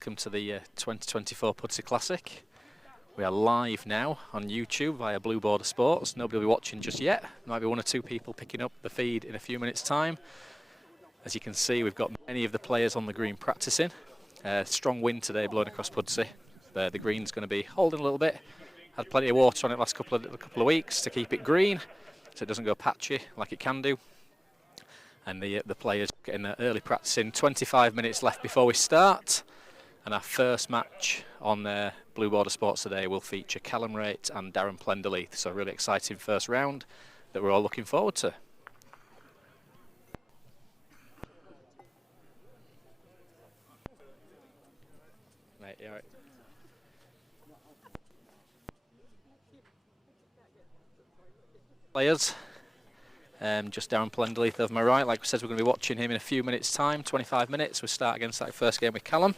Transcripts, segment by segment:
Welcome to the 2024 Pudsey Classic. We are live now on YouTube via Blue Border Sports. Nobody will be watching just yet. There might be one or two people picking up the feed in a few minutes' time. As you can see, we've got many of the players on the green practicing. Strong wind today blowing across Pudsey. The green's going to be holding a little bit. Had plenty of water on it last couple of weeks to keep it green, so it doesn't go patchy like it can do. And the players getting their early practicing. 25 minutes left before we start. And our first match on Blue Border Sports today will feature Callum Raitt and Darren Plenderleith. So a really exciting first round that we're all looking forward to. Mate, you all right? Players. Just Darren Plenderleith over my right. Like we said, we're going to be watching him in a few minutes' time, 25 minutes. We'll start against that first game with Callum.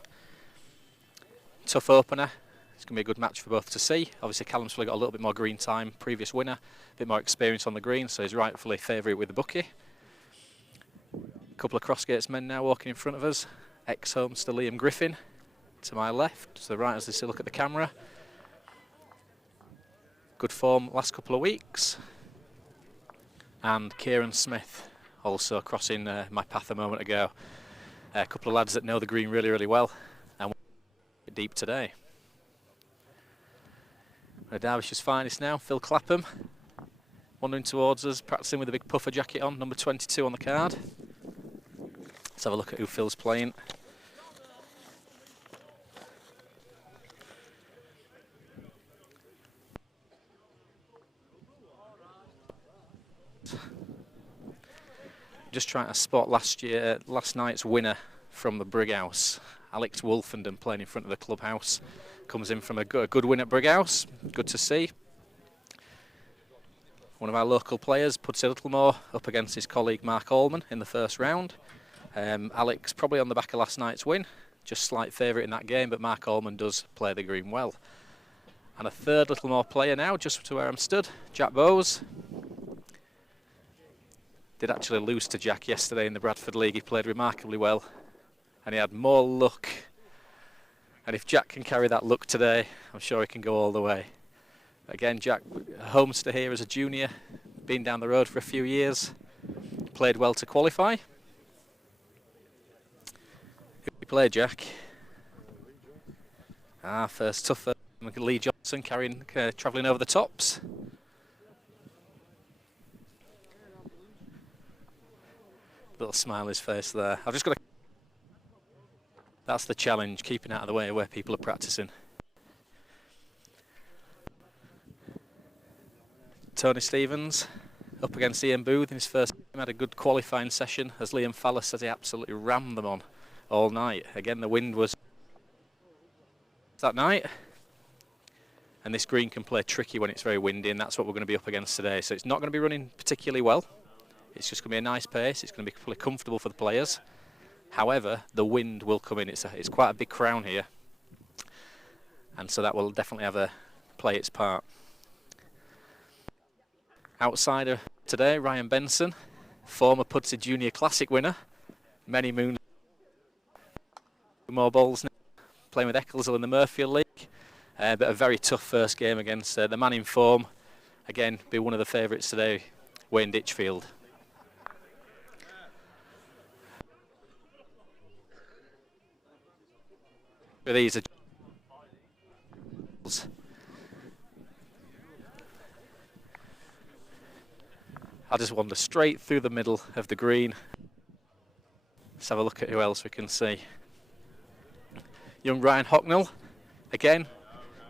Tough opener. It's going to be a good match for both to see. Obviously, Callum's probably got a little bit more green time, previous winner, a bit more experience on the green, so he's rightfully favourite with the bookie. A couple of Crossgates men now walking in front of us. Ex-Homester Liam Griffin to my left, to the right as they still look at the camera. Good form last couple of weeks. And Kieran Smith also crossing my path a moment ago. A couple of lads that know the green really, really well. And deep today. Derbyshire finest now, Phil Clapham, wandering towards us, practicing with a big puffer jacket on, number 22 on the card. Let's have a look at who Phil's playing. Just trying to spot last night's winner from the Brighouse. Alex Wolfenden playing in front of the clubhouse. Comes in from a good win at Brighouse. Good to see. One of our local players puts a little more up against his colleague Mark Allman in the first round. Alex probably on the back of last night's win. Just slight favourite in that game, but Mark Allman does play the green well. And a third little more player now, just to where I'm stood. Jack Bowes. Did actually lose to Jack yesterday in the Bradford League. He played remarkably well. And he had more luck. And if Jack can carry that luck today, I'm sure he can go all the way. Again, Jack, a homester here as a junior, been down the road for a few years, played well to qualify. Who did he play, Jack? First tough Lee Johnson travelling over the tops. Little smile on his face there. I've just got to. That's the challenge, keeping out of the way where people are practicing. Tony Stevens up against Ian Booth in his first game. Had a good qualifying session, as Liam Fallis says he absolutely rammed them on all night. Again, the wind was that night. And this green can play tricky when it's very windy, and that's what we're going to be up against today. So it's not going to be running particularly well. It's just going to be a nice pace. It's going to be fully comfortable for the players. However, the wind will come in. It's quite a big crown here, and so that will definitely play its part. Outsider today, Ryan Benson, former Pudsey Junior Classic winner, many moons. More bowls now, playing with Eccleshill in the Murfield League, but a very tough first game against the man in form. Again, be one of the favourites today, Wayne Ditchfield. These are I'll just wander straight through the middle of the green. Let's have a look at who else we can see. Young Ryan Hocknell, again,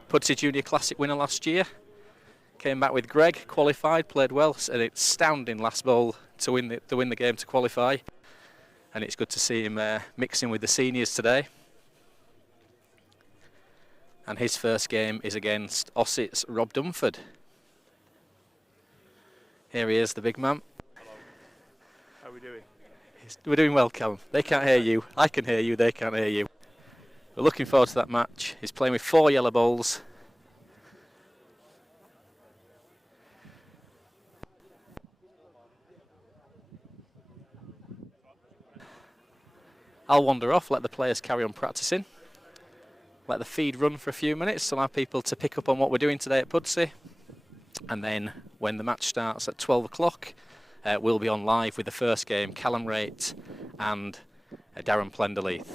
Pudsey Junior Classic winner last year. Came back with Greg, qualified, played well, an astounding last bowl to win the game to qualify. And it's good to see him mixing with the seniors today. And his first game is against Ossett's Rob Dunford. Here he is, the big man. Hello. How are we doing? We're doing well, Callum. They can't hear you. I can hear you. They can't hear you. We're looking forward to that match. He's playing with 4 yellow bowls. I'll wander off, let the players carry on practicing. let the feed run for a few minutes to allow people to pick up on what we're doing today at Pudsey. And then when the match starts at 12 o'clock, we'll be on live with the first game, Callum Raitt and Darren Plenderleith.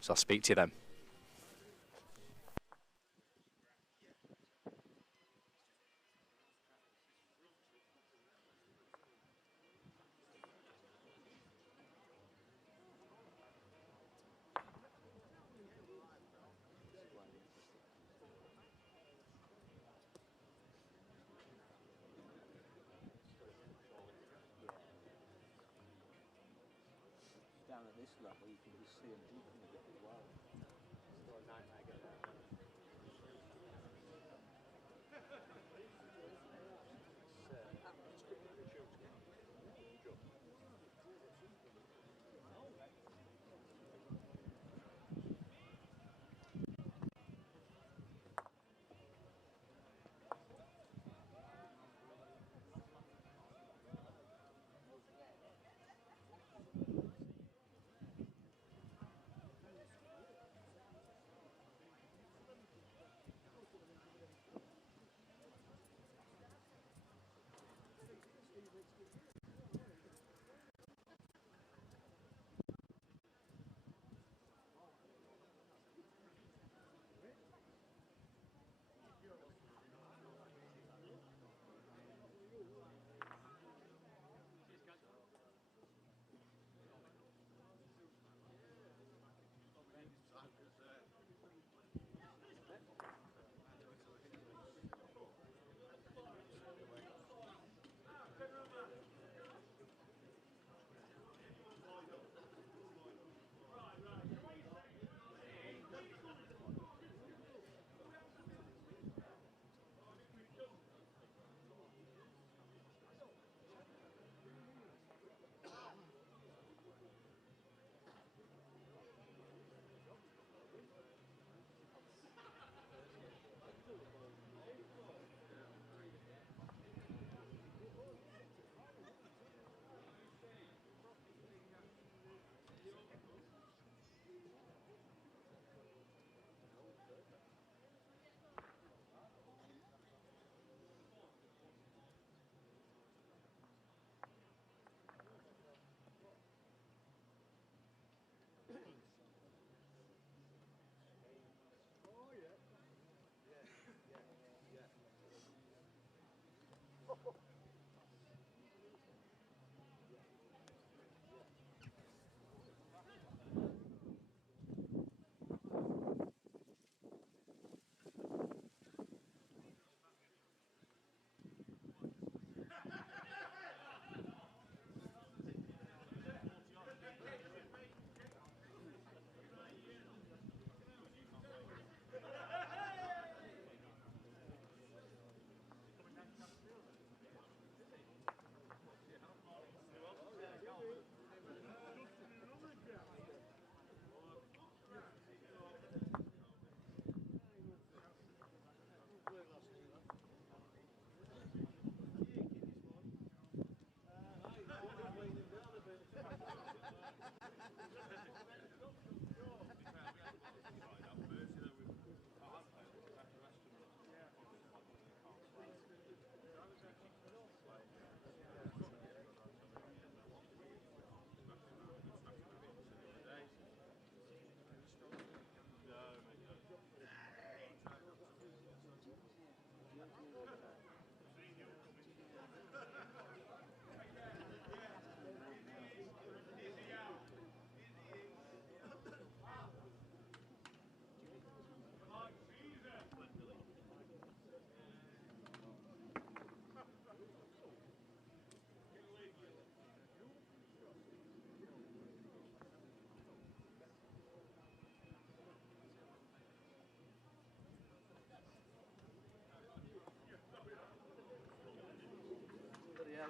So I'll speak to you then. Down at this level, you can just see them deepen a bit as well. Still a nightmare getting out.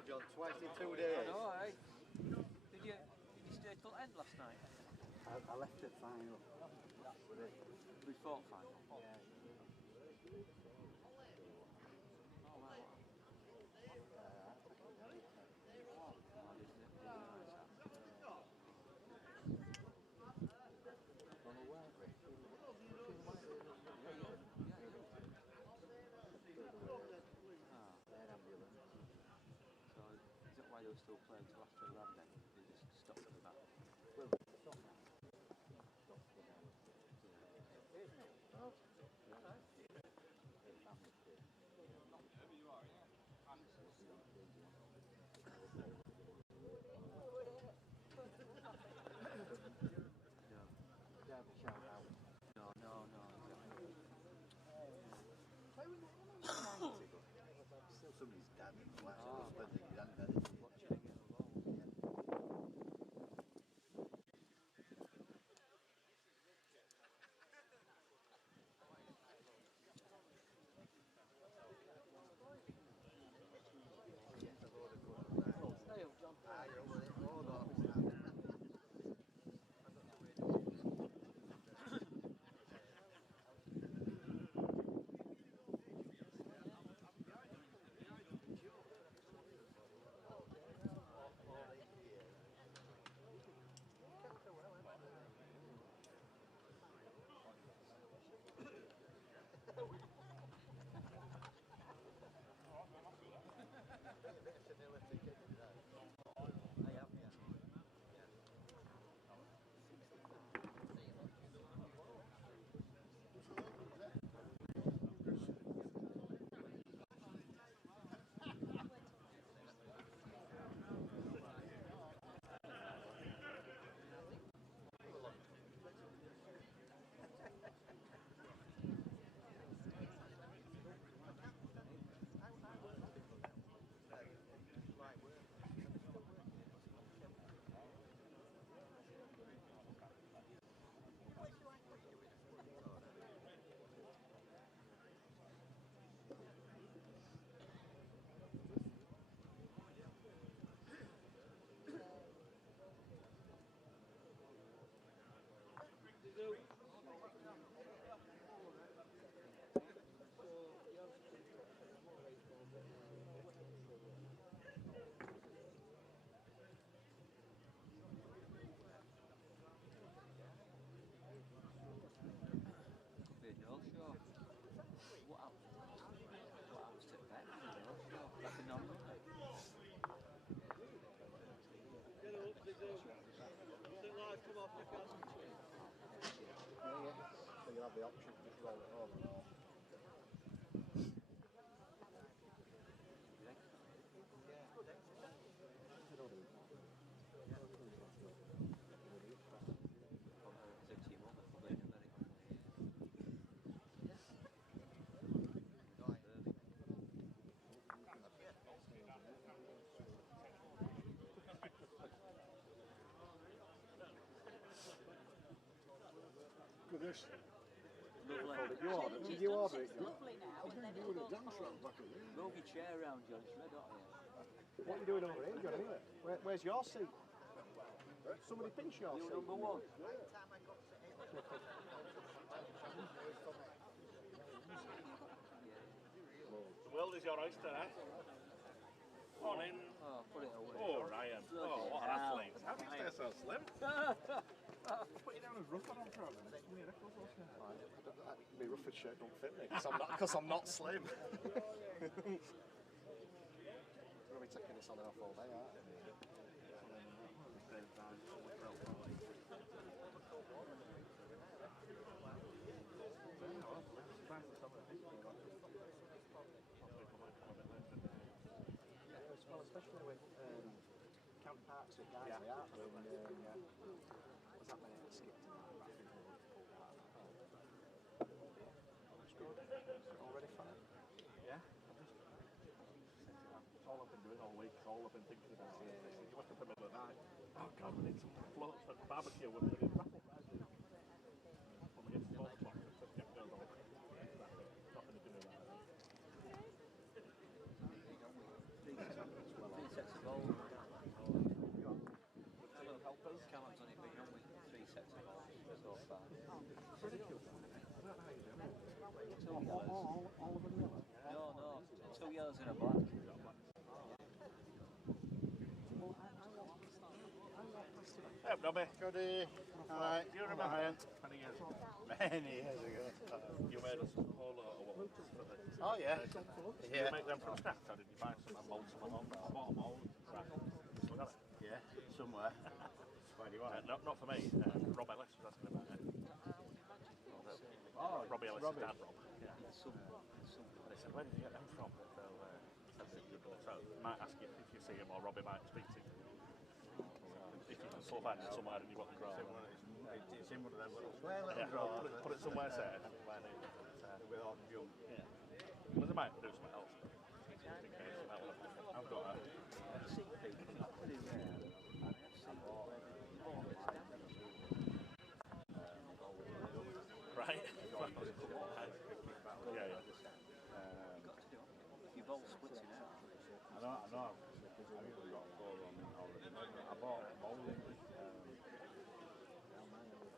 John, twice in 2 days. I know, eh? Did you stay till end last night? I left at final. Before final? Yeah. Oh, wow. still playing till after 11 then? They just stopped for that. Well, stop now. Stop for now. Oh, alright. Derby shout out. No. Still somebody's dad and watching husband and granddad, isn't he? Watching it get the ball. Ah, you're with it. Hold on. No show. What happens to Bet? No show. Like a normal. Yeah. So you'll have the option to just roll it over or... Goodness. Lovely. Did you order it, John? Lovely now. I was going to do with a dance round back of there. Move your chair around, John. It's red hot here. What are you doing over here, John, anyway? Where's your seat? Somebody pinch your You seat. number one. The world is your oyster, eh? On in. Oh, put it away. Oh, Ryan. Oh, what hell. athletes. How do you stay so slim? Put you down as rough on for a minute. My Rufford shirt don't fit me because I'm not slim. We're going to be taking this on and off all day, aren't we? Well, especially with counterparts at Guiseley, aren't there? And, was that many that skipped tonight? It's good. All ready for it? Yeah. It's all I've been doing all week. It's all I've been thinking about. You wake up in the middle of the night. Oh God, we need some floats for the barbecue. We're going to raffle prizes. When we get to 4 o'clock, it's get goes on. Nothing to do with that. Three sets of bowls. Helpers. Callum's only been on with 3 sets of bowls so far. All of them yellow? No, 2 yellows and a black. Hey, Robbie. Goody. Alright. Do you remember 20 years ago? Many years ago. You made us a whole lot of ones for the... Oh, yeah. Did you make them from scratch or did you buy some and mould some at home? I bought them all. somewhere. Where do you want it? Not for me. Rob Ellis was asking about it. Oh, Robbie Ellis' Robbie. dad, Rob. Yeah. And they said, where did you get them from? They'll send it to you. So might ask you if you see him, or Robbie might speak to you. If you can find it somewhere and you want to grow. It's in one of them little square little Yeah, drawers. put it somewhere safe. With all the junk. Yeah. Well, they might do something else. Just in case, you might want to. I've got a. Right. Yeah, yeah. You've all split it out. I know. I've even got 4 on me already. I bought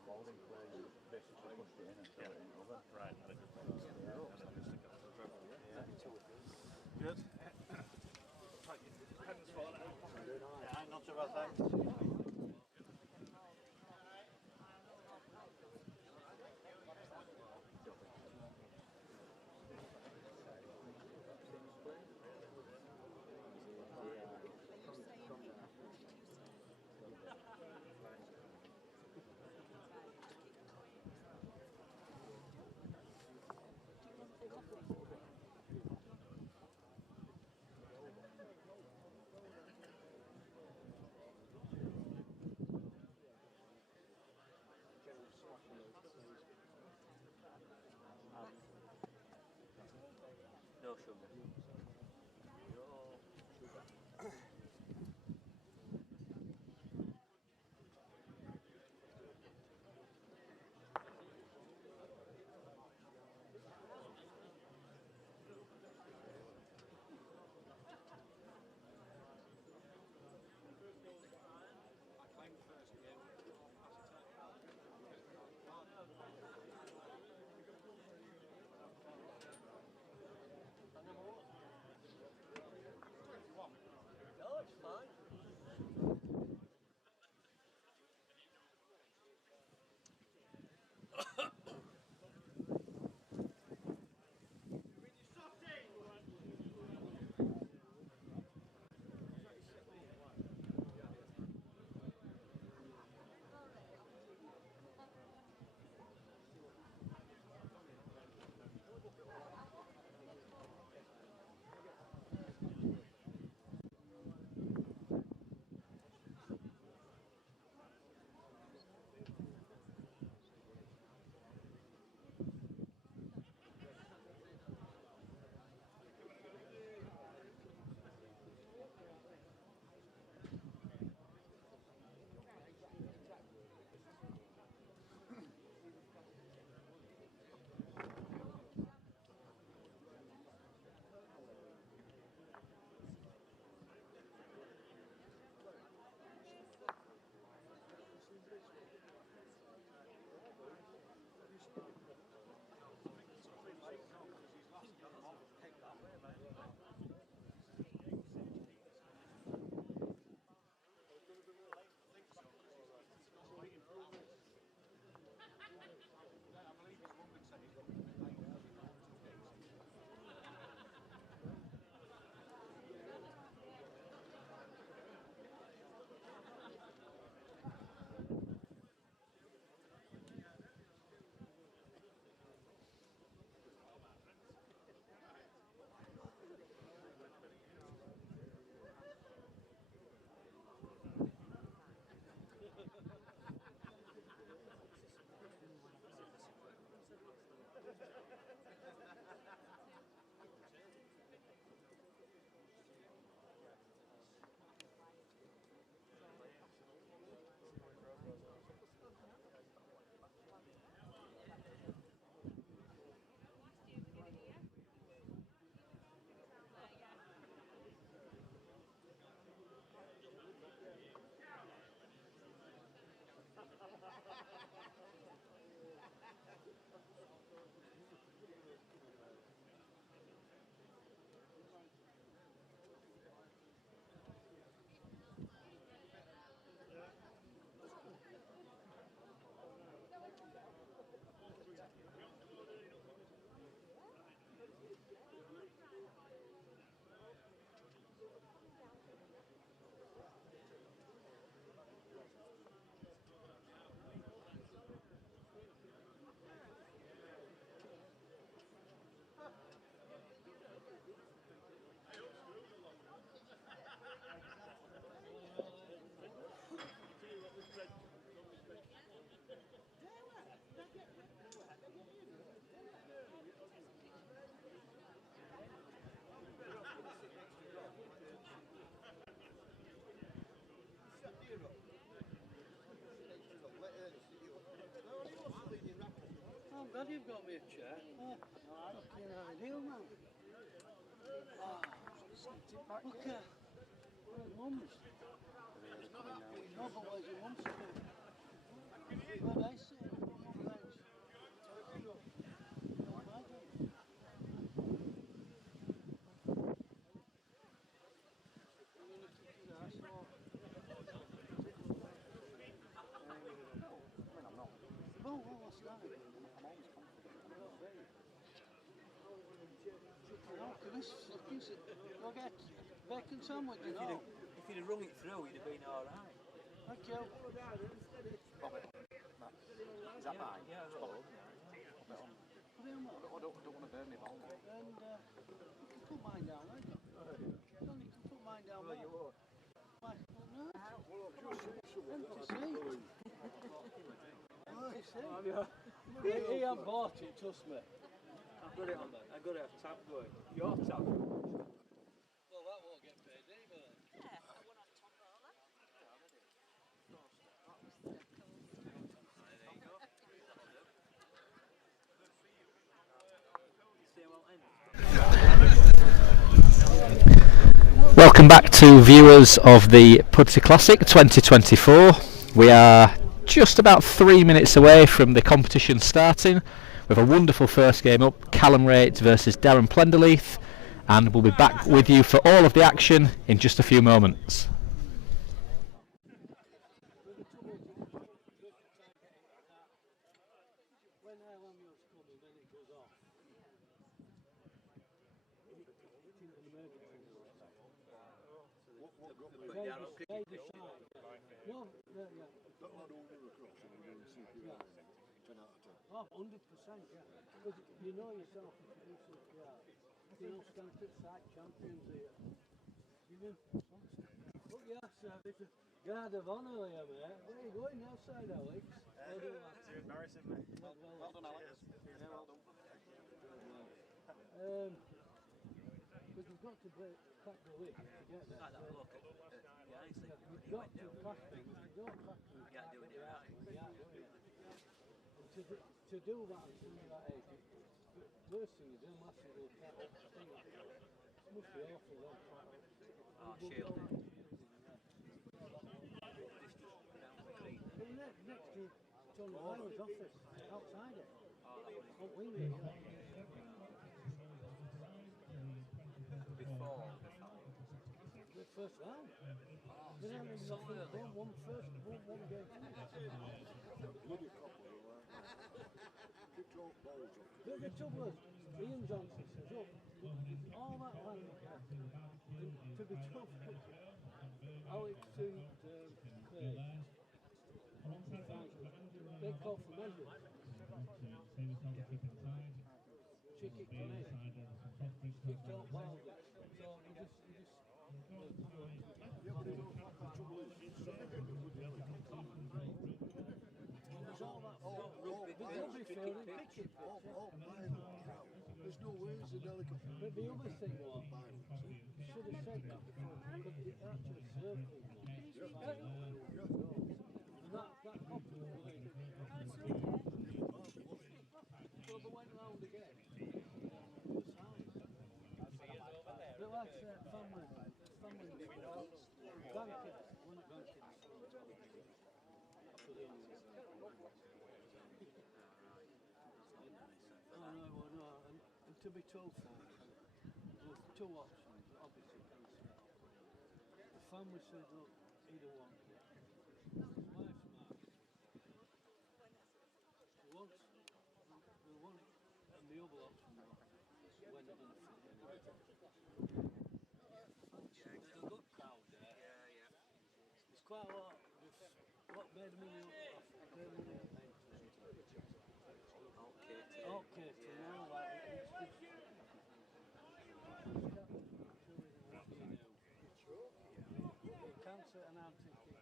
molding clay. You basically pushed it in and threw it in the oven. Right. And it just makes it. Good. Yeah, not so bad, thanks. No sugar. you've got me a chair. Fucking ideal, man. Oh, look at Mum's. No, but where's your mum sitting? Where they sitting? Mum bench. We'll get bacon sandwich, you know. If you'd have rung it through, you'd have been alright. Thank you. Is that mine? Yeah, Pop it on. I don't want to burn my ball. And you can put mine down there. You can put mine down there. you won't. Why? No. Empty seat. Empty seat. He ain't bought it, trust me. I've got it on there. I've got to have tab going. Your tab. Well, that won't get paid either. Yeah, I won on Tombola. There you go. Welcome back to viewers of the Pudsey Classic 2024. We are just about 3 minutes away from the competition starting. We have a wonderful first game up, Callum Rates versus Darren Plenderleith, and we'll be back with you for all of the action in just a few moments. When LMU's coming, then it goes off. They decide. No, yeah. That lad over across and we're doing CPR, 10 out of 10. Oh, 100%, yeah. Because you know yourself if you do CPR. You know, Stanford site champions here. You know, look, yes, there's a guard of honour here, mate. Where are you going now, side, Alex? Well done, Alex. You're embarrassing me. Well done, Alex. Yeah, well done. Because you've got to crack the whip to get there. Like that bloke at the ice thing. You've got to crack them. If you don't crack them, You can't do it right. you can't do it. And to do that at some of that age, the first thing you do, massive will cut. It must be awful then. Oh, shielding. But next to Tony Ryder's office, outside it. On Wingate. Before. The first round. Then I mean, one game. Bloody couple of them, kicked all balls off. The trouble is, Ian Johnson says, look, all that land to be tough, Alex to Craig, they call for measures. She kicked on it, kicked all balls, so you just Yeah, but you know, the trouble is, there's all that, they'll be fair and pick it. all mine crowd. There's no way it's a delicate. But the other thing was, you should have said that before, because it actually circled one. That happened the way it did. So they went round again. But like I said, family, grandkids, we're not grandkids. No, and to be truthful, there were two options, obviously. The family said, look, either one. His wife's mad. One, and the other option was when they're going to fit in. There's a good crowd there. Yeah. There's quite a lot. What made a million Okay, so now like it's just cancer, and I'm thinking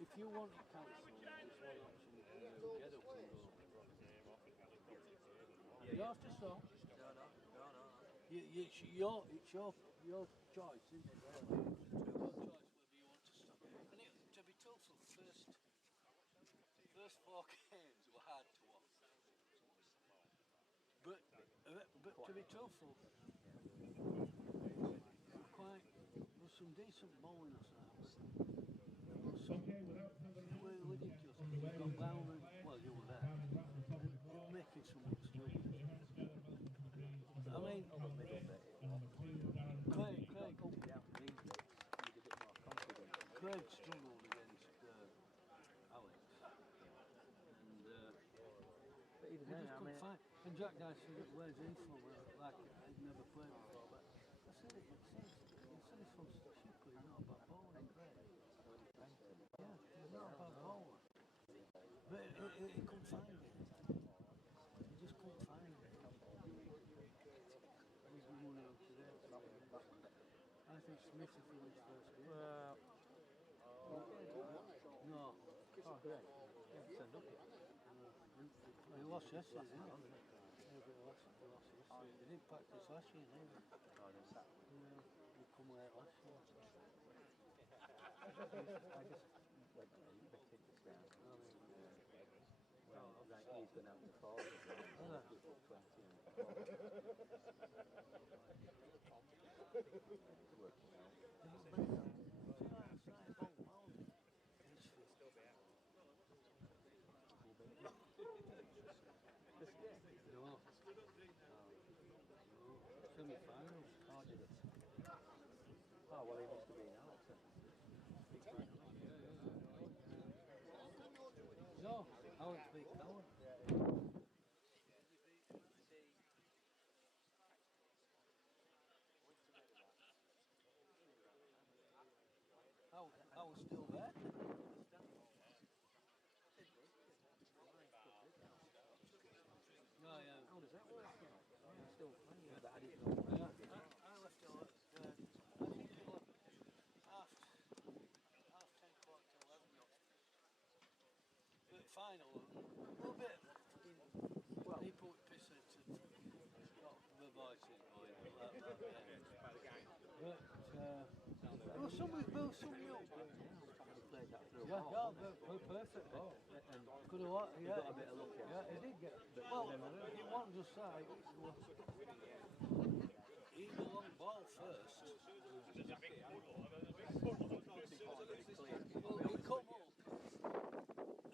if you want it cancelled, there's one option you can do, get up and go. Yours to song. No. It's your choice, isn't it? Really? It's your choice whether you want to stop. And to be truthful, first 4 games were hard to watch. be truthful, there's some decent bowling or something. There's some ridiculous. You've got down and, well, you were there. You're making some look stupid. I mean, Craig struggled against Alex. And But even he then, just I couldn't mean, find. And Jack Dice said, where's he from? Like he'd never played before. But I said, he says he's from Shipper, he's not a bad bowler, Craig. Yeah, he's not a bad bowler. But he couldn't find it. He just couldn't find it. He's been running up today. I think Smith is for his first game. No. oh, great. Yeah, send up yet. He lost yesterday, didn't he? Yeah, but he lost yesterday. They didn't practice last year, did they? Oh, no, that. Yeah, they come late last year. I just went to bet it this down. Well, right, he's going out to 40. People 20 and it's working out. No. Semi-finals. Oh, did it? Oh, well, he must have been out. No, Alex beat Cowan. I was still there. No, yeah. How does that work? I'm still playing, but I didn't know. I left it I think it was half 10, quarter to 11. But final, a little bit. Well, people would piss it to got the voices going like that. But there was some milk. Played that through. Yeah, perfect ball. And Could have what? Yeah, got a bit of luck, yeah. Yeah, he did get. Well, it wasn't just that. It was, he hit the long ball first. Well, he come up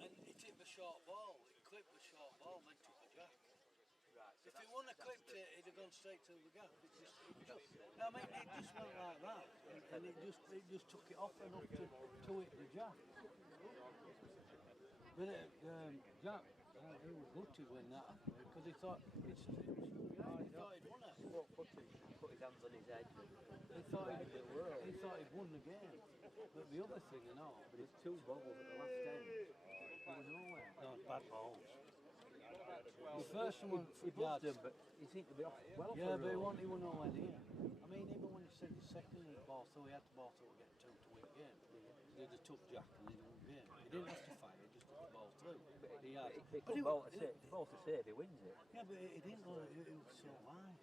and he hit the short ball. He clipped the short ball, then took a jack. If he wouldn't have clipped it, he'd have gone straight to the gap. It just went like that, and it just took it off enough to hit the jack. But Jack, he was gutted when that happened because he thought he'd won it. What put his hands on his head? He thought he'd won the game. But the other thing, you know, But it's 2 bubbles at the last 10. He was nowhere. no, bad balls. The first one He buzzed him, but he seemed to be off well yeah, for but he a row. wasn't nowhere near. I mean, even when he said the second he ball through, he had to ball through to get 2 to win the game. He did a tough jack and he won the game. He didn't have to fight, he just took the ball through. He had. He couldn't ball to save, he wins it. Yeah, but he didn't know it was so wide.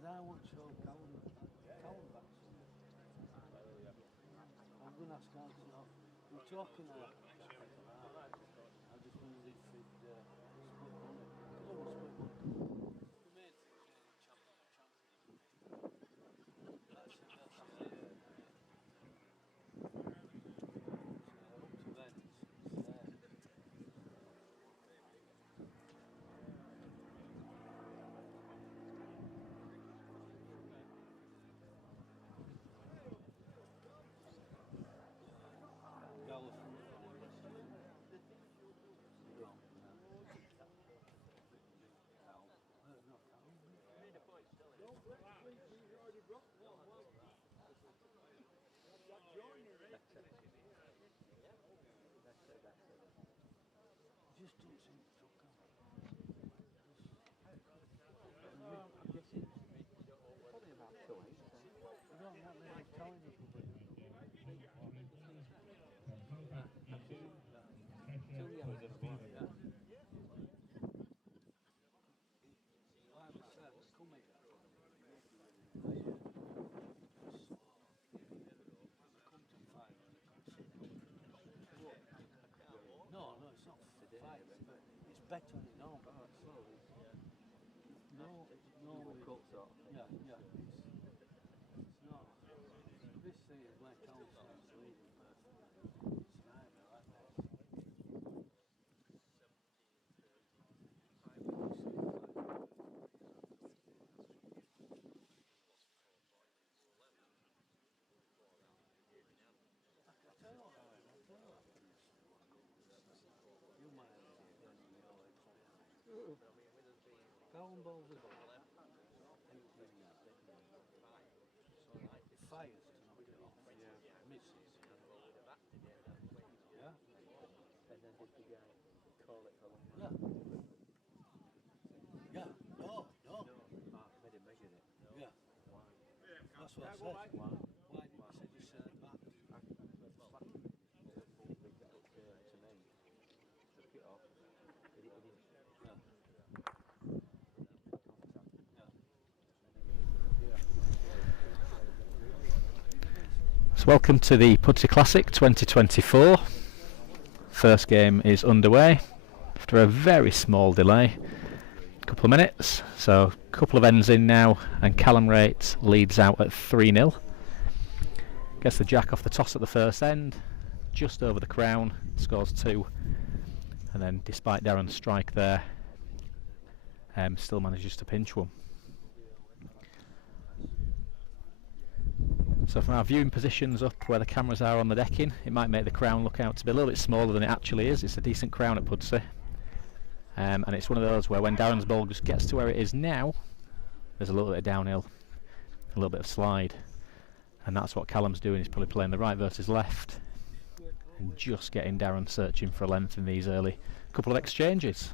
But I want to show Cowan back. I'm going to ask Alex now. We're talking I just wondered if he'd split money. Because I want to split money. The main thing is champion. That's it. Up to then, it's there. Just don't seem to come. I'm guessing probably about 2 weeks. I don't want me telling you. Two yellows and a black. Yeah. Like I said, it's coming. No, it's not fighting, but bet on it now. No, Cut sort of thing. yeah. It's not. This thing is where council is leading, but it's an nightmare like that. You might have Callum bowls the ball. It fires to knock it off. Misses. Yeah. And then did the guy call it for long? Yeah. No. Mark made him measure it. Yeah. Why? That's what I said. Why? Why did you say you send it back? I slapped him. He picked it up to me. Took it off. He didn't. Yeah. So welcome to the Pudsey Classic 2024. First game is underway after a very small delay, a couple of minutes. So a couple of ends in now, and Callum Rates leads out at 3-0. Gets the jack off the toss at the first end, just over the crown, scores 2, and then despite Darren's strike there, still manages to pinch one. So from our viewing positions up where the cameras are on the decking, it might make the crown look out to be a little bit smaller than it actually is. It's a decent crown at Pudsey, and it's one of those where when Darren's ball just gets to where it is now, there's a little bit of downhill, a little bit of slide, and that's what Callum's doing. He's probably playing the right versus left and just getting Darren searching for a length in these early couple of exchanges.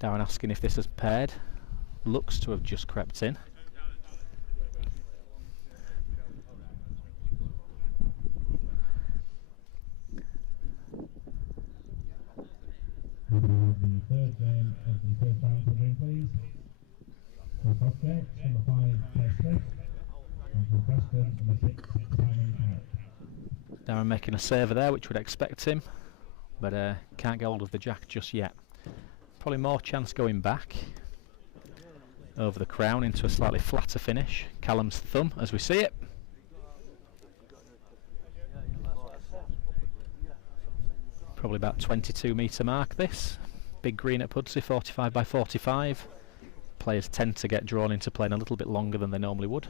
Darren asking if this has paired, looks to have just crept in. The third game of the first round for game, please. For Prospect, number 5, Ted Smith, and for Preston, number 6, Simon Carrick. Darren making a saver there, which would expect him, but can't get hold of the jack just yet. Probably more chance going back over the crown into a slightly flatter finish. Callum's thumb as we see it. Probably about 22-metre mark this. Big green at Pudsey, 45 by 45. Players tend to get drawn into playing a little bit longer than they normally would.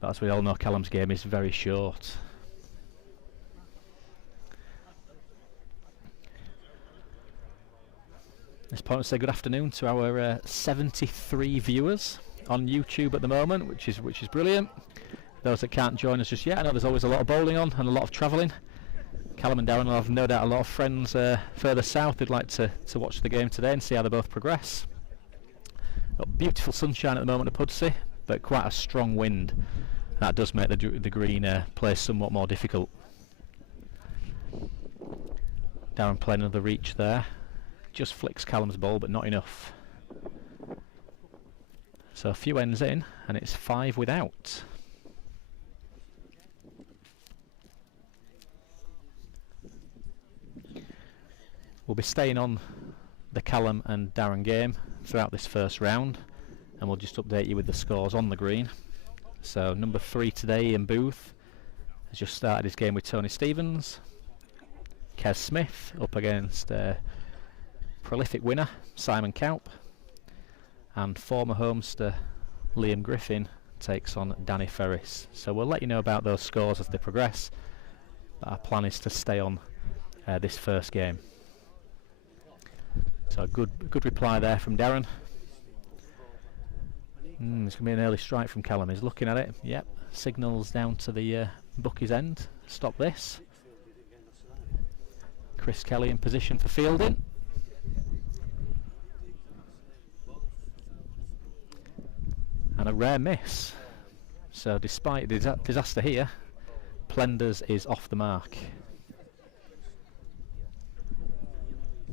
But as we all know, Callum's game is very short. At this point, I'll say good afternoon to our 73 viewers on YouTube at the moment, which is brilliant. Those that can't join us just yet, I know there's always a lot of bowling on and a lot of travelling. Callum and Darren will have no doubt a lot of friends further south who'd like to watch the game today and see how they both progress. Got beautiful sunshine at the moment at Pudsey, but quite a strong wind. That does make the green play somewhat more difficult. Darren playing another reach there. Just flicks Callum's ball, but not enough. So a few ends in, and it's 5 without. We'll be staying on the Callum and Darren game throughout this first round, and we'll just update you with the scores on the green. So number 3 today, Ian Booth, has just started his game with Tony Stevens. Kes Smith up against prolific winner Simon Kaup, and former homester Liam Griffin takes on Danny Ferris. So we'll let you know about those scores as they progress, but our plan is to stay on this first game. So a good reply there from Darren. It's going to be an early strike from Callum. He's looking at it. Yep, signals down to the bookies end. Stop this. Chris Kelly in position for fielding. And a rare miss. So despite disaster here, Plenders is off the mark.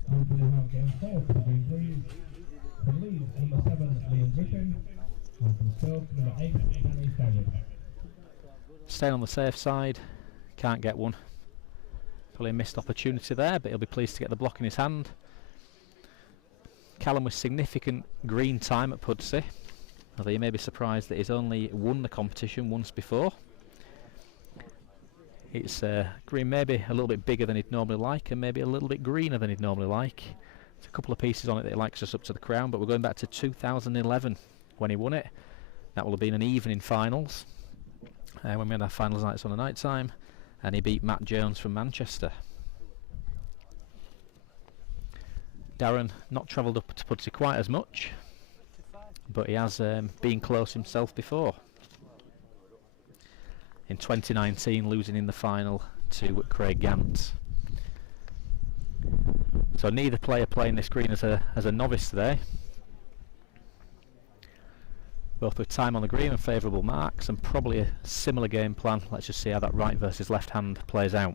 Hopefully we have game 4 for the green, please. From Leeds, number 7, Liam Griffin, and from Stoke, number 8, Danny Ferris. Staying on the safe side, can't get one. Probably a missed opportunity there, but he'll be pleased to get the block in his hand. Callum with significant green time at Pudsey, although you may be surprised that he's only won the competition once before. It's green maybe a little bit bigger than he'd normally like, and maybe a little bit greener than he'd normally like. There's a couple of pieces on it that he likes just up to the crown, but we're going back to 2011 when he won it. That will have been an evening finals, when we had our finals nights on a night time, and he beat Matt Jones from Manchester. Darren not travelled up to Pudsey quite as much, but he has been close himself before. In 2019, losing in the final to Craig Gant. So neither player playing this green as a novice today. Both with time on the green and favourable marks, and probably a similar game plan. Let's just see how that right versus left hand plays out.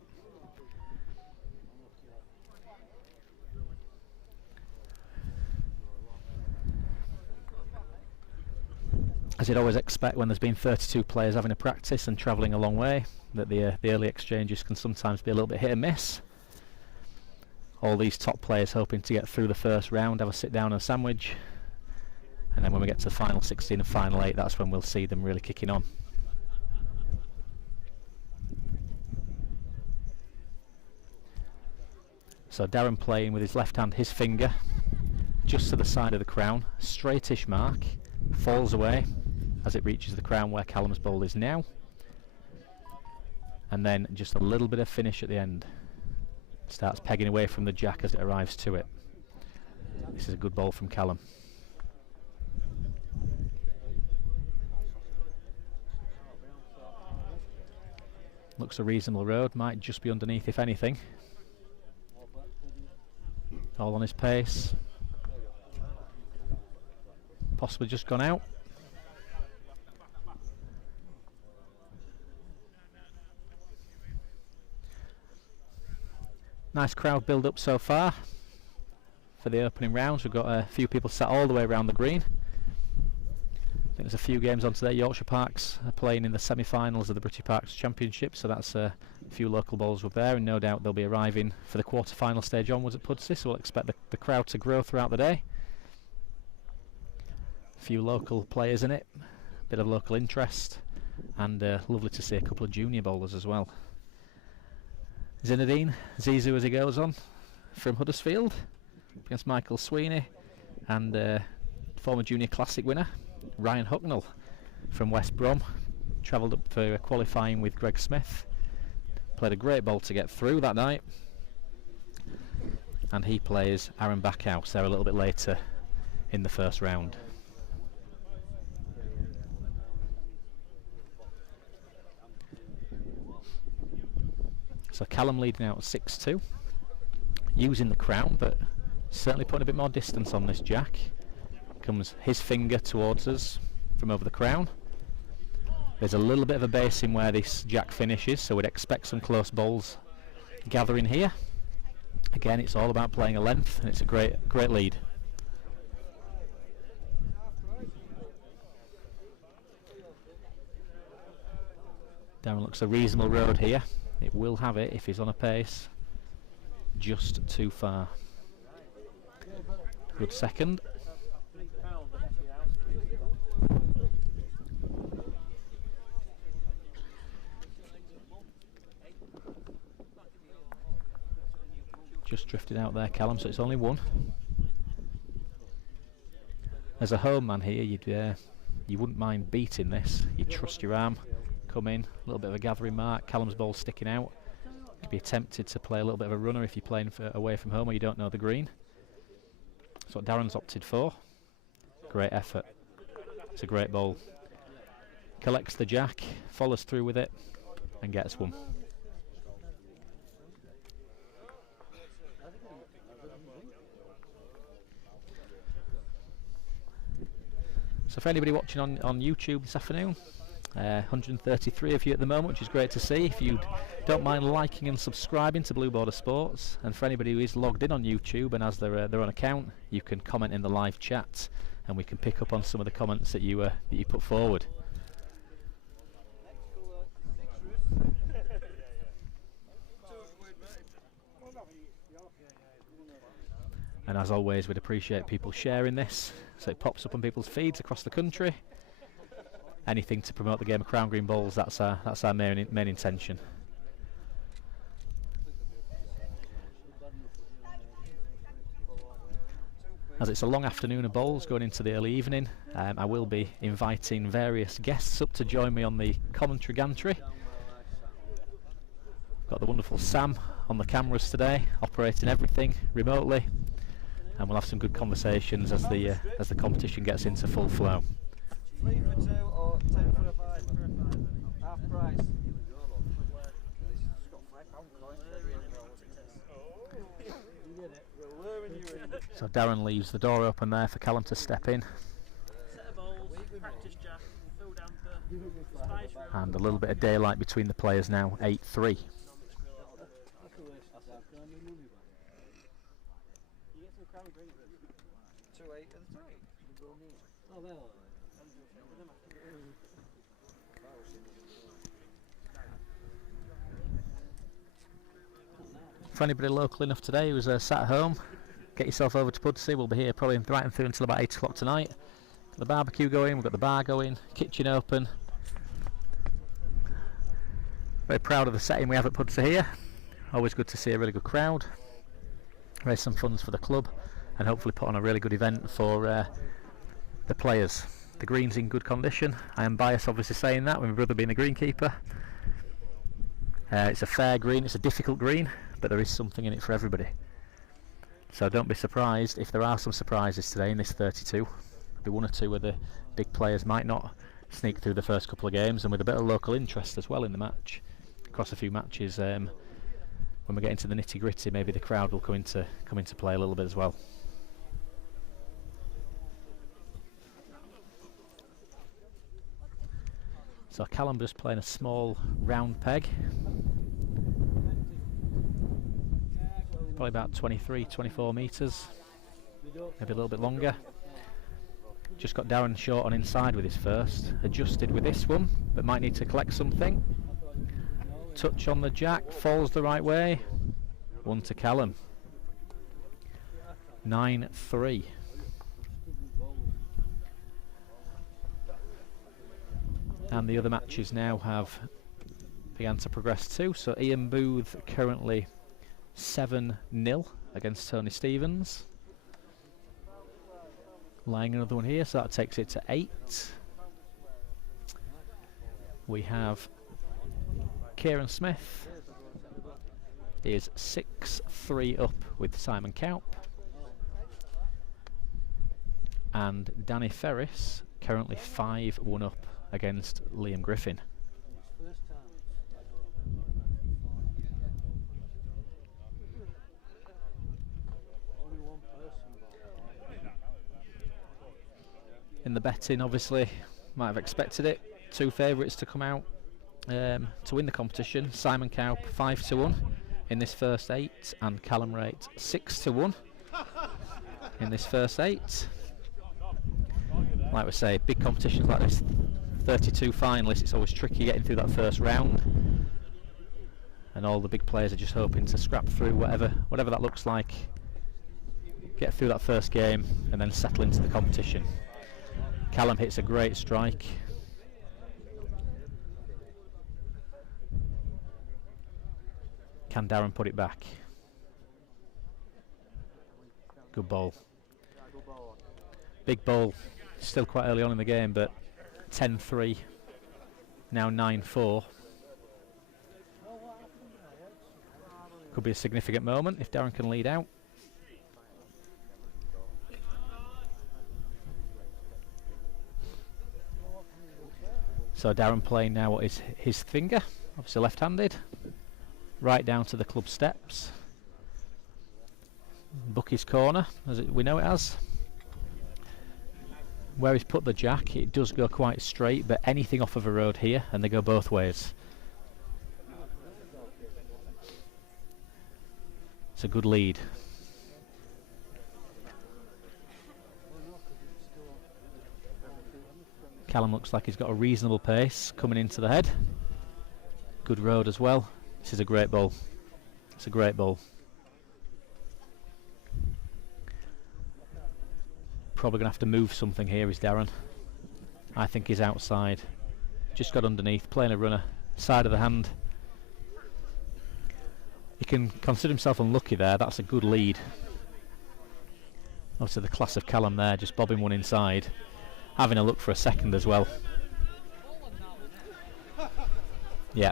As you'd always expect when there's been 32 players having a practice and travelling a long way, that the early exchanges can sometimes be a little bit hit and miss. All these top players hoping to get through the first round, have a sit down and a sandwich, and then when we get to the final 16 and final 8, that's when we'll see them really kicking on. So Darren playing with his left hand, his finger just to the side of the crown, straightish mark, falls away as it reaches the crown where Callum's ball is now, and then just a little bit of finish at the end. Starts pegging away from the jack as it arrives to it. This is a good ball from Callum. Looks a reasonable road, might just be underneath if anything. All on his pace. Possibly just gone out. Nice crowd build up so far for the opening rounds. We've got a few people sat all the way around the green. I think there's a few games on today. Yorkshire Parks are playing in the semi-finals of the British Parks Championship, so that's a few local bowls were there, and no doubt they'll be arriving for the quarter-final stage onwards at Pudsey, so we'll expect the crowd to grow throughout the day. A few local players in it, a bit of local interest, and lovely to see a couple of junior bowlers as well. Zinedine, Zizou as he goes on, from Huddersfield, against Michael Sweeney, and former Junior Classic winner, Ryan Hucknall from West Brom. Travelled up for qualifying with Greg Smith. Played a great ball to get through that night. And he plays Aaron Backhouse there a little bit later in the first round. So Callum leading out 6-2, using the crown, but certainly putting a bit more distance on this jack. Comes his finger towards us from over the crown. There's a little bit of a basin where this jack finishes, so we'd expect some close bowls gathering here. Again, it's all about playing a length, and it's a great lead. Darren looks a reasonable road here. It will have it if he's on a pace. Just too far. Good second. Just drifted out there, Callum, so it's only one. As a home man here, you wouldn't mind beating this. You'd trust your arm, come in, a little bit of a gathering mark. Callum's ball sticking out. Could be tempted to play a little bit of a runner if you're playing away from home or you don't know the green. That's what Darren's opted for. Great effort. It's a great ball. Collects the jack, follows through with it, and gets one. So for anybody watching on YouTube this afternoon, 133 of you at the moment, which is great to see. If you don't mind liking and subscribing to Blue Border Sports, and for anybody who is logged in on YouTube and has their own account, you can comment in the live chat, and we can pick up on some of the comments that you put forward. And as always, we'd appreciate people sharing this so it pops up on people's feeds across the country. Anything to promote the game of Crown Green Bowls, that's our main intention. As it's a long afternoon of bowls going into the early evening, I will be inviting various guests up to join me on the commentary gantry. Got the wonderful Sam on the cameras today, operating everything remotely, and we'll have some good conversations as the competition gets into full flow. 3 for 2 or 10 for a 5? Half price. It's got £5 coins. You get it. We're luring you in. So Darren leaves the door open there for Callum to step in. Set of bowls, practice jack, food hamper, spice room. And a little bit of daylight between the players now, 8-3. You get some crown drink. 2 8 at the time. Oh, they're all right. For anybody local enough today who's sat at home, get yourself over to Pudsey. We'll be here probably right and through until about 8 o'clock tonight. Got the barbecue going, we've got the bar going, kitchen open. Very proud of the setting we have at Pudsey here. Always good to see a really good crowd. Raise some funds for the club and hopefully put on a really good event for the players. The green's in good condition. I am biased obviously saying that, with my brother being the greenkeeper. It's a fair green, it's a difficult green, but there is something in it for everybody. So don't be surprised if there are some surprises today in this 32. There'll be 1 or 2 of the big players might not sneak through the first couple of games, and with a bit of local interest as well in the match. Across a few matches, when we get into the nitty gritty, maybe the crowd will come into play a little bit as well. So Callum just playing a small round peg. Probably about 23, 24 metres, maybe a little bit longer. Just got Darren short on inside with his first. Adjusted with this one, but might need to collect something. Touch on the jack, falls the right way. 1 to Callum. 9-3. And the other matches now have begun to progress too. So Ian Booth currently 7-0 against Tony Stevens. Lying another one here, so that takes it to 8. We have Kieran Smith is 6-3 up with Simon Kaup. And Danny Ferris currently 5-1 up against Liam Griffin. In the betting, obviously, might have expected it. 2 favourites to come out to win the competition. Simon Kaup 5-1 in this first 8, and Callum Rate 6-1 in this first 8. Like we say, big competitions like this, 32 finalists, it's always tricky getting through that first round, and all the big players are just hoping to scrap through whatever that looks like, get through that first game and then settle into the competition. Callum hits a great strike. Can Darren put it back? Good ball. Big ball. Still quite early on in the game, but 10-3, now 9-4. Could be a significant moment if Darren can lead out. So Darren playing now what is his finger, obviously left-handed, right down to the club steps. Bucky's corner, as we know it as. Where he's put the jack, it does go quite straight, but anything off of a road here, and they go both ways. It's a good lead. Callum looks like he's got a reasonable pace coming into the head. Good road as well. This is a great ball. It's a great ball. Probably going to have to move something here, is Darren. I think he's outside. Just got underneath, playing a runner, side of the hand. He can consider himself unlucky there. That's a good lead. Obviously the class of Callum there, just bobbing one inside. Having a look for a second as well. Yeah.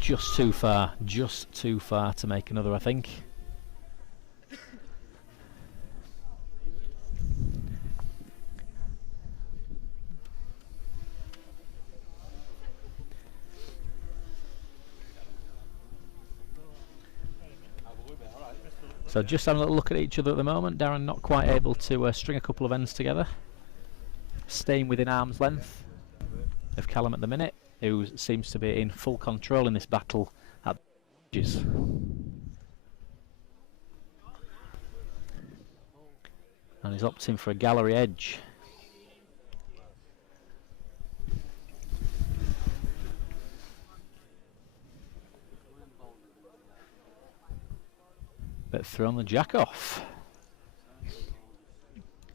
Just too far to make another, I think. So just having a little look at each other at the moment. Darren not quite able to string a couple of ends together. Staying within arm's length of Callum at the minute, who seems to be in full control in this battle at the edges. And he's opting for a gallery edge. But thrown the jack off.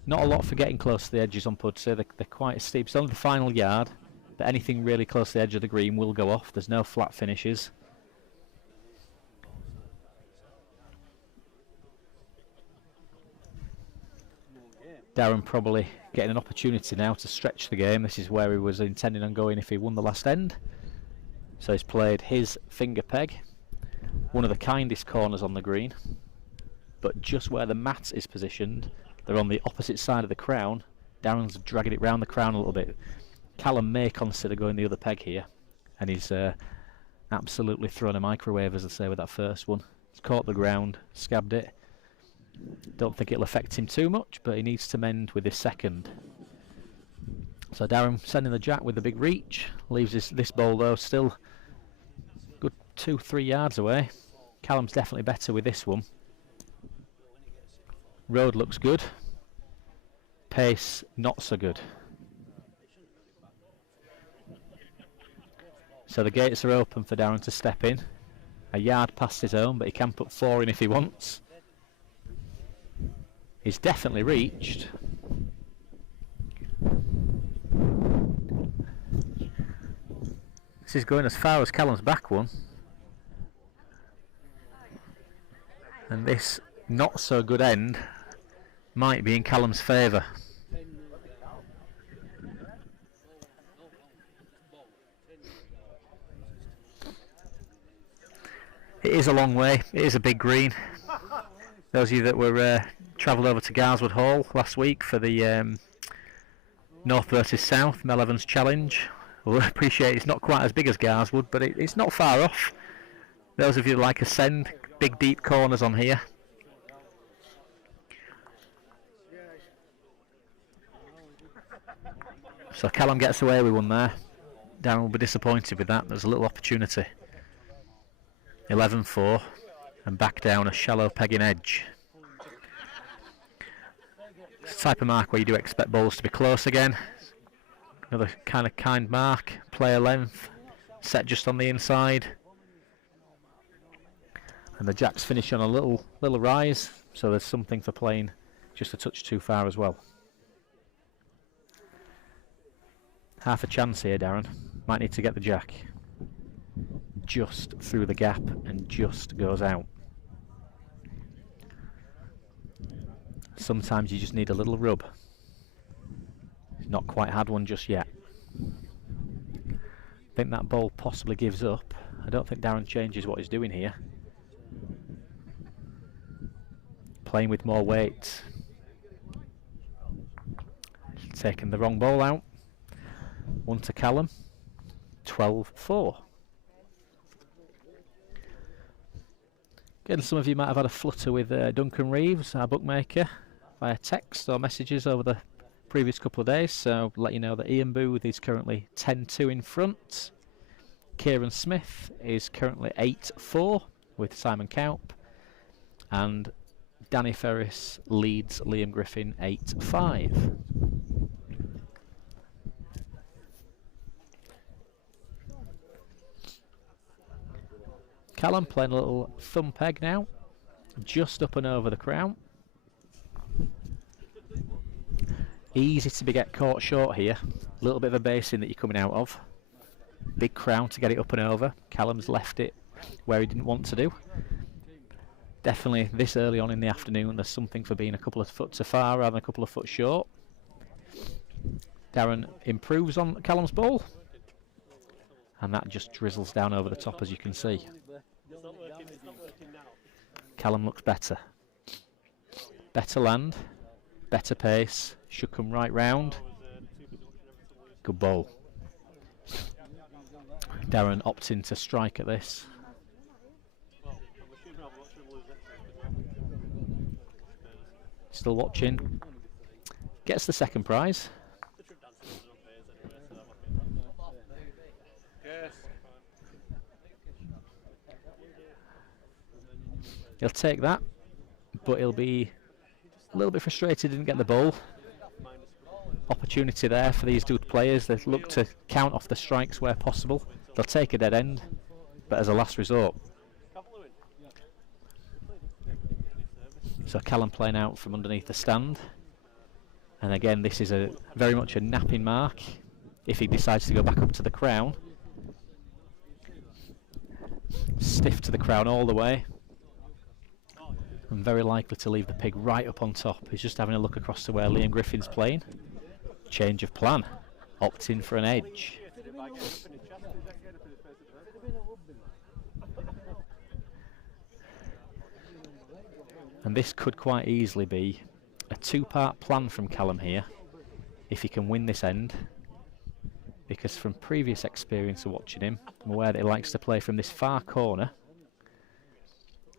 Not a lot for getting close to the edges on Pudsey. They're quite steep. It's only the final yard, but anything really close to the edge of the green will go off. There's no flat finishes. Darren probably getting an opportunity now to stretch the game. This is where he was intending on going if he won the last end. So he's played his finger peg, one of the kindest corners on the green, but just where the mat is positioned, they're on the opposite side of the crown. Darren's dragging it round the crown a little bit. Callum may consider going the other peg here, and he's absolutely thrown a microwave, as I say, with that first one. He's caught the ground, scabbed it. Don't think it'll affect him too much, but he needs to mend with this second. So Darren sending the jack with the big reach, leaves this ball though still good 2-3 yards away. Callum's definitely better with this one. Road looks good, pace not so good. So the gates are open for Darren to step in. A yard past his own, but he can put 4 in if he wants. He's definitely reached. This is going as far as Callum's back one. And this not so good end might be in Callum's favour. It is a long way, it is a big green. Those of you that were travelled over to Garswood Hall last week for the North versus South Mel Evans Challenge will appreciate it's not quite as big as Garswood, but it's not far off. Those of you that like ascend, big deep corners on here. So Callum gets away with one there. Darren will be disappointed with that. There's a little opportunity. 11-4 and back down a shallow pegging edge. It's the type of mark where you do expect balls to be close again. Another kind mark, player length, set just on the inside. And the jacks finish on a little rise, so there's something for playing just a touch too far as well. Half a chance here, Darren. Might need to get the jack. Just through the gap and just goes out. Sometimes you just need a little rub. He's not quite had one just yet. I think that ball possibly gives up. I don't think Darren changes what he's doing here. Playing with more weight. Taking the wrong ball out. 1 to Callum. 12-4. Again, some of you might have had a flutter with Duncan Reeves, our bookmaker, via text or messages over the previous couple of days. So let you know that Ian Booth is currently 10-2 in front. Kieran Smith is currently 8-4 with Simon Kaup. And Danny Ferris leads Liam Griffin 8-5. Callum playing a little thumb peg now, just up and over the crown. Easy to get caught short here. A little bit of a basin that you're coming out of. Big crown to get it up and over. Callum's left it where he didn't want to do. Definitely this early on in the afternoon there's something for being a couple of foot too far rather than a couple of foot short. Darren improves on Callum's ball, and that just drizzles down over the top, as you can see. Callum looks better. Better land, better pace, should come right round. Good ball. Darren opting to strike at this. Still watching. Gets the second prize. He'll take that, but he'll be a little bit frustrated he didn't get the ball. Opportunity there for these good players. They look to count off the strikes where possible. They'll take a dead end, but as a last resort. So Callum playing out from underneath the stand. And again, this is a very much a napping mark if he decides to go back up to the crown. Stiff to the crown all the way. And very likely to leave the pig right up on top. He's just having a look across to where Liam Griffin's playing. Change of plan. Opting for an edge. And this could quite easily be a two-part plan from Callum here, if he can win this end. Because from previous experience of watching him, I'm aware that he likes to play from this far corner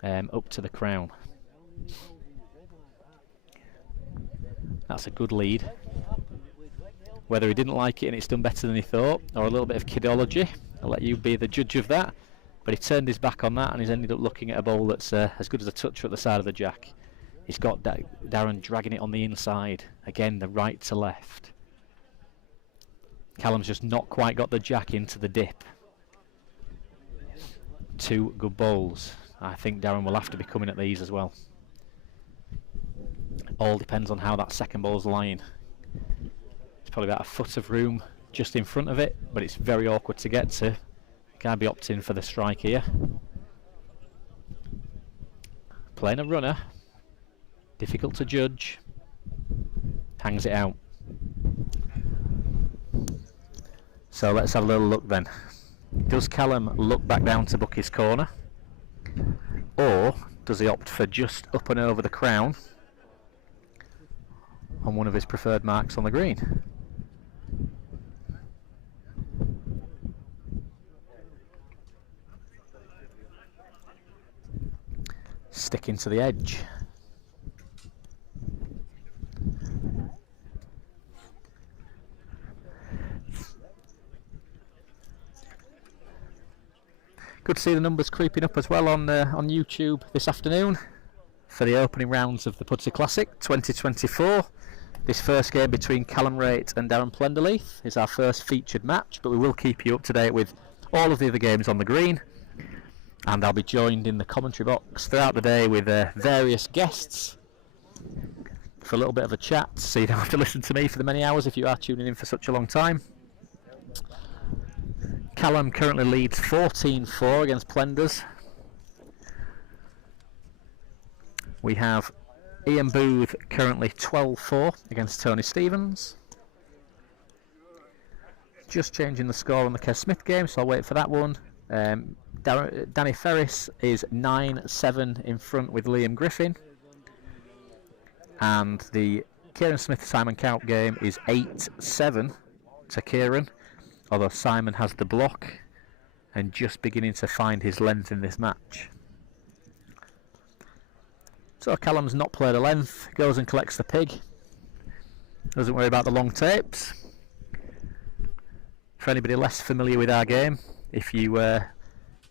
up to the crown. That's a good lead. Whether he didn't like it and it's done better than he thought, or a little bit of kidology, I'll let you be the judge of that. But he turned his back on that and he's ended up looking at a ball that's as good as a toucher at the side of the jack. He's got Darren dragging it on the inside. Again, the right to left. Callum's just not quite got the jack into the dip. Two good bowls. I think Darren will have to be coming at these as well. All depends on how that second ball's lying. It's probably about a foot of room just in front of it, but it's very awkward to get to. Can't be opting for the strike here. Playing a runner. Difficult to judge. Hangs it out. So let's have a little look then. Does Callum look back down to book his corner? Or does he opt for just up and over the crown on one of his preferred marks on the green? Sticking to the edge. Good to see the numbers creeping up as well on YouTube this afternoon for the opening rounds of the Pudsey Classic 2024. This first game between Callum Raitt and Darren Plenderleith is our first featured match, but we will keep you up to date with all of the other games on the green. And I'll be joined in the commentary box throughout the day with various guests for a little bit of a chat, so you don't have to listen to me for the many hours if you are tuning in for such a long time. Callum currently leads 14-4 against Plenders. We have Ian Booth currently 12-4 against Tony Stevens. Just changing the score on the Kes Smith game, so I'll wait for that one. Danny Ferris is 9-7 in front with Liam Griffin. And the Kieran Smith-Simon Count game is 8-7 to Kieran. Although Simon has the block and just beginning to find his length in this match. So Callum's not played a length, goes and collects the pig. Doesn't worry about the long tapes. For anybody less familiar with our game, if you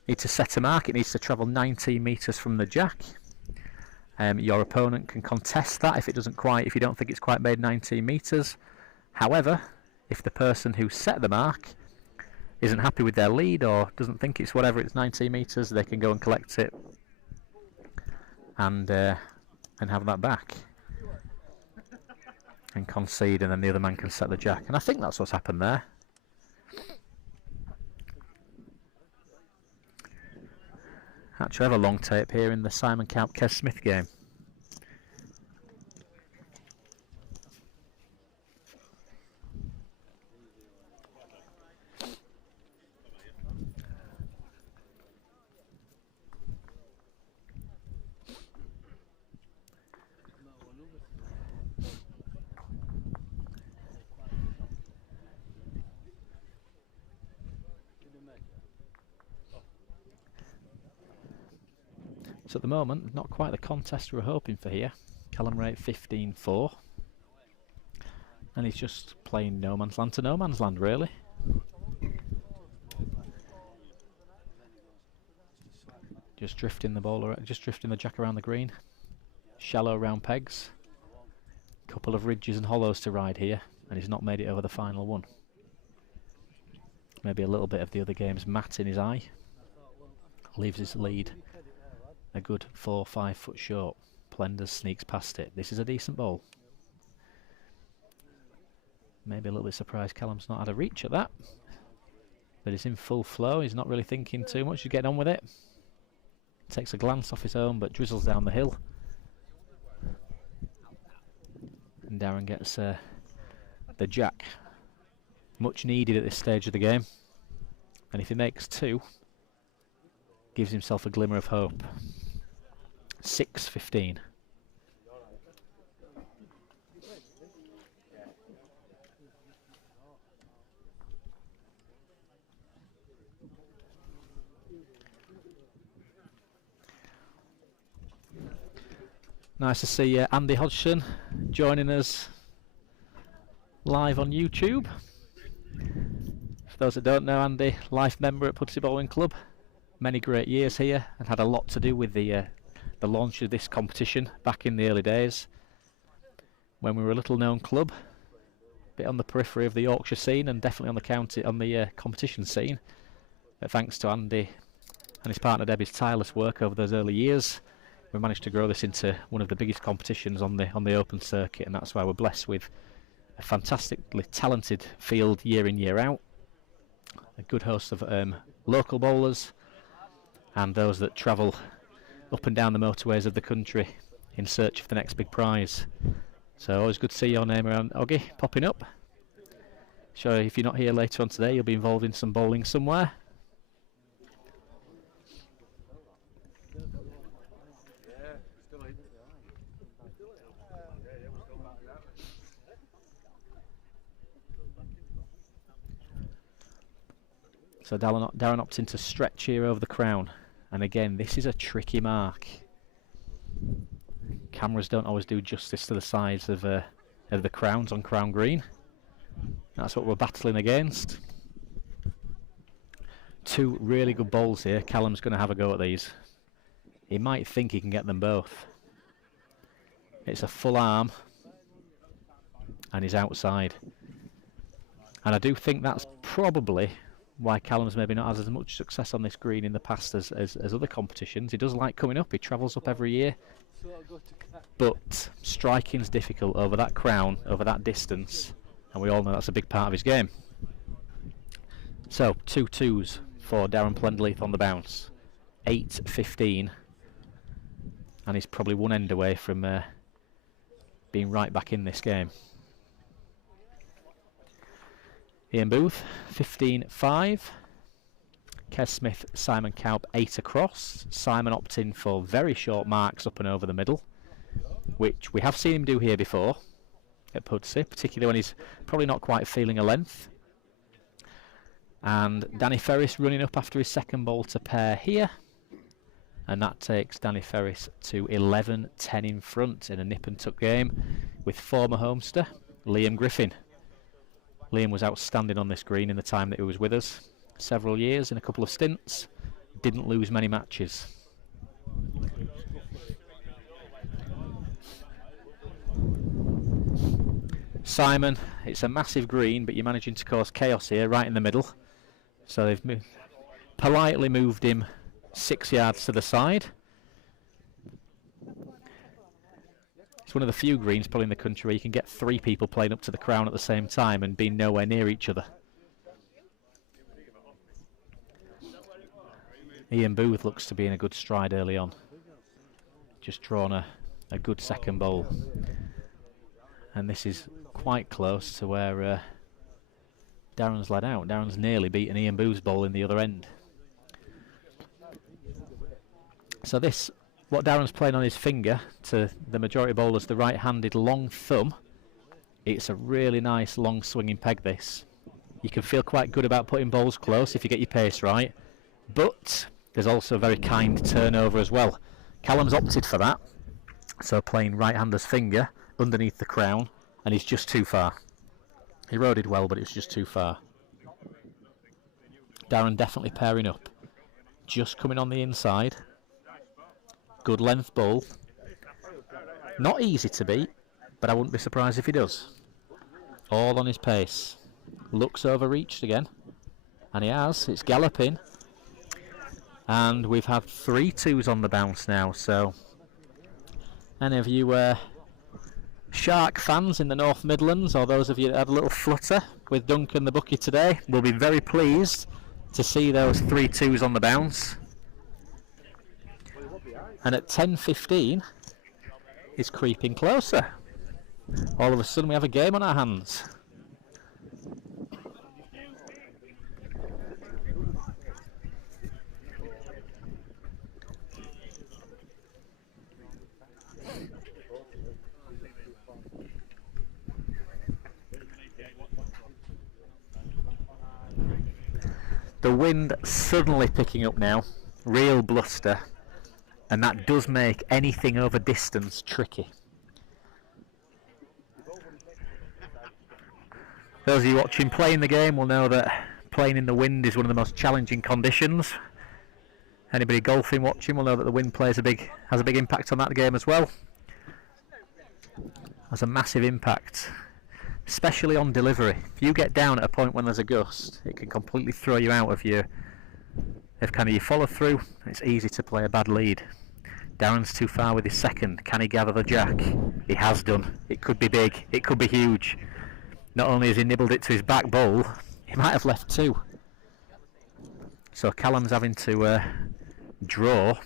need to set a mark, it needs to travel 19 metres from the jack. Your opponent can contest that if you don't think it's quite made 19 metres. However, if the person who set the mark isn't happy with their lead or doesn't think it's 19 metres, they can go and collect it and have that back. and concede, and then the other man can set the jack. And I think that's what's happened there. Actually, I have a long tape here in the Simon Cowp Kes Smith game. So at the moment, not quite the contest we were hoping for here. Callum Rate 15-4. And he's just playing no man's land to no man's land, really. Just drifting the ball, just drifting the jack around the green. Shallow round pegs. Couple of ridges and hollows to ride here, and he's not made it over the final one. Maybe a little bit of the other game's mat in his eye. Leaves his lead a good 4 or 5 foot short. Plenders sneaks past it. This is a decent ball. Maybe a little bit surprised Callum's not had a reach at that. But he's in full flow. He's not really thinking too much. He's getting on with it. Takes a glance off his own, but drizzles down the hill. And Darren gets the jack. Much needed at this stage of the game. And if he makes 2, gives himself a glimmer of hope. 6-15. Nice to see Andy Hodgson joining us live on YouTube. For those that don't know, Andy, life member at Pudsey Bowling Club. Many great years here, and had a lot to do with the launch of this competition back in the early days when we were a little known club, a bit on the periphery of the Yorkshire scene and definitely on the competition scene. But thanks to Andy and his partner Debbie's tireless work over those early years, we managed to grow this into one of the biggest competitions on the open circuit, and that's why we're blessed with a fantastically talented field year in, year out, a good host of local bowlers and those that travel up and down the motorways of the country in search of the next big prize. So always good to see your name around, Oggy, popping up. Sure, if you're not here later on today, you'll be involved in some bowling somewhere. So Darren opts into stretch here over the crown. And again, this is a tricky mark. Cameras don't always do justice to the size of the crowns on crown green. That's what we're battling against. 2 really good bowls here. Callum's going to have a go at these. He might think he can get them both. It's a full arm. And he's outside. And I do think that's probably why Callum's maybe not had as much success on this green in the past as other competitions. He does like coming up, he travels up every year, but striking's difficult over that crown, over that distance, and we all know that's a big part of his game. So 2 2s for Darren Plenderleith on the bounce, 8-15, and he's probably one end away from being right back in this game. Ian Booth, 15-5. Kes Smith, Simon Cowp, 8 across. Simon opting for very short marks up and over the middle, which we have seen him do here before at Pudsey, particularly when he's probably not quite feeling a length. And Danny Ferris running up after his second ball to pair here. And that takes Danny Ferris to 11-10 in front in a nip and tuck game with former homester Liam Griffin. Liam was outstanding on this green in the time that he was with us. Several years in a couple of stints. Didn't lose many matches. Simon, it's a massive green, but you're managing to cause chaos here, right in the middle. So they've politely moved him 6 yards to the side. It's one of the few greens probably in the country where you can get 3 people playing up to the crown at the same time and be nowhere near each other. Ian Booth looks to be in a good stride early on. Just drawn a good second bowl. And this is quite close to where Darren's led out. Darren's nearly beaten Ian Booth's bowl in the other end. So this, what Darren's playing on his finger, to the majority of bowlers, the right-handed long thumb. It's a really nice long swinging peg, this. You can feel quite good about putting bowls close if you get your pace right, but there's also a very kind turnover as well. Callum's opted for that, so playing right-hander's finger underneath the crown, and he's just too far. He rode well, but it's just too far. Darren definitely pairing up. Just coming on the inside. Good length bowl. Not easy to beat, but I wouldn't be surprised if he does. All on his pace. Looks overreached again, and he has. It's galloping, and we've had 3 2s on the bounce now. So any of you Shark fans in the North Midlands, or those of you that had a little flutter with Duncan the bookie today, will be very pleased to see those 3 2s on the bounce. And at 10:15 it's creeping closer. All of a sudden we have a game on our hands. The wind suddenly picking up now, real bluster, and that does make anything over distance tricky. Those of you watching playing the game will know that playing in the wind is one of the most challenging conditions. Anybody golfing watching will know that the wind has a big impact on that game as well. Has a massive impact, especially on delivery. If you get down at a point when there's a gust, it can completely throw you out of your follow through. It's easy to play a bad lead. Darren's too far with his second. Can he gather the jack? He has done. It could be big. It could be huge. Not only has he nibbled it to his back bowl, he might have left 2. So Callum's having to draw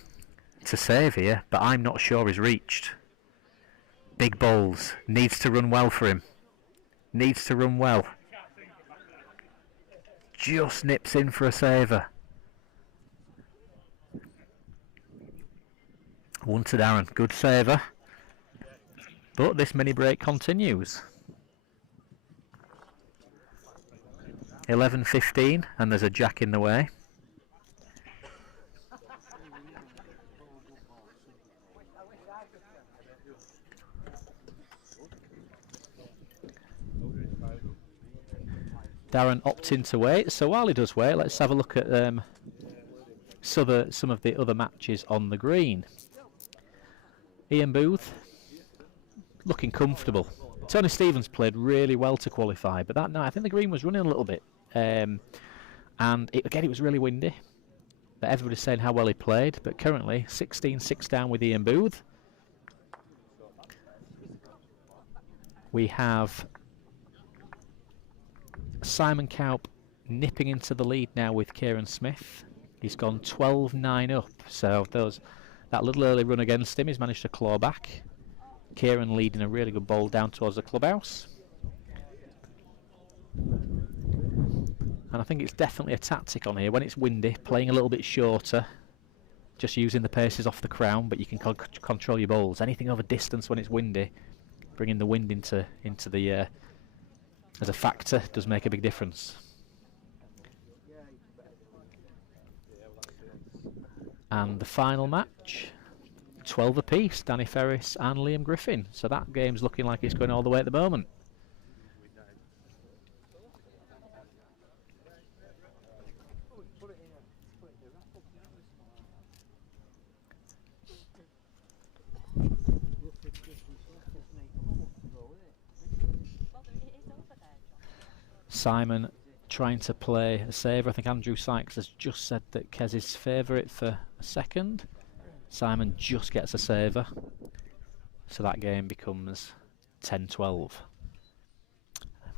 to save here, but I'm not sure he's reached. Big bowls. Needs to run well for him. Needs to run well. Just nips in for a saver. 1 to Darren. Good saver. But this mini break continues. 11:15 and there's a jack in the way. Darren opting to wait, so while he does wait, let's have a look at some of the other matches on the green. Ian Booth looking comfortable. Tony Stevens played really well to qualify, but that night I think the green was running a little bit, and it was really windy. But everybody's saying how well he played. But currently 16-6 down with Ian Booth. We have Simon Cowp nipping into the lead now with Kieran Smith. He's gone 12-9 up, so that little early run against him, he's managed to claw back. Kieran leading a really good ball down towards the clubhouse. And I think it's definitely a tactic on here. When it's windy, playing a little bit shorter, just using the paces off the crown, but you can control your bowls. Anything over distance when it's windy, bringing the wind into the as a factor does make a big difference. And the final match, 12 apiece, Danny Ferris and Liam Griffin. So that game's looking like it's going all the way at the moment. Simon trying to play a saver. I think Andrew Sykes has just said that Kez is favourite for a second. Simon just gets a saver. So that game becomes 10-12.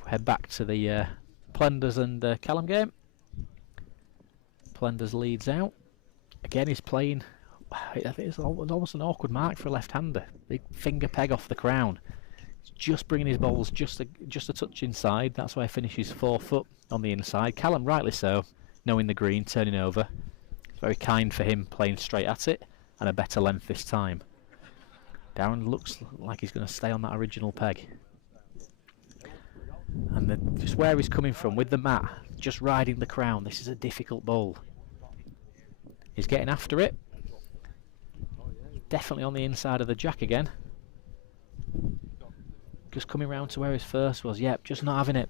Head back to the Plenders and Callum game. Plenders leads out. Again, he's playing. I think it's almost an awkward mark for a left-hander. Big finger peg off the crown. He's just bringing his balls just a touch inside. That's why he finishes 4 foot on the inside. Callum, rightly so, knowing the green, turning over. It's very kind for him playing straight at it, and a better length this time. Darren looks like he's going to stay on that original peg. And just where he's coming from with the mat, just riding the crown. This is a difficult ball. He's getting after it. Definitely on the inside of the jack again. Just coming round to where his first was. Yep, just not having it.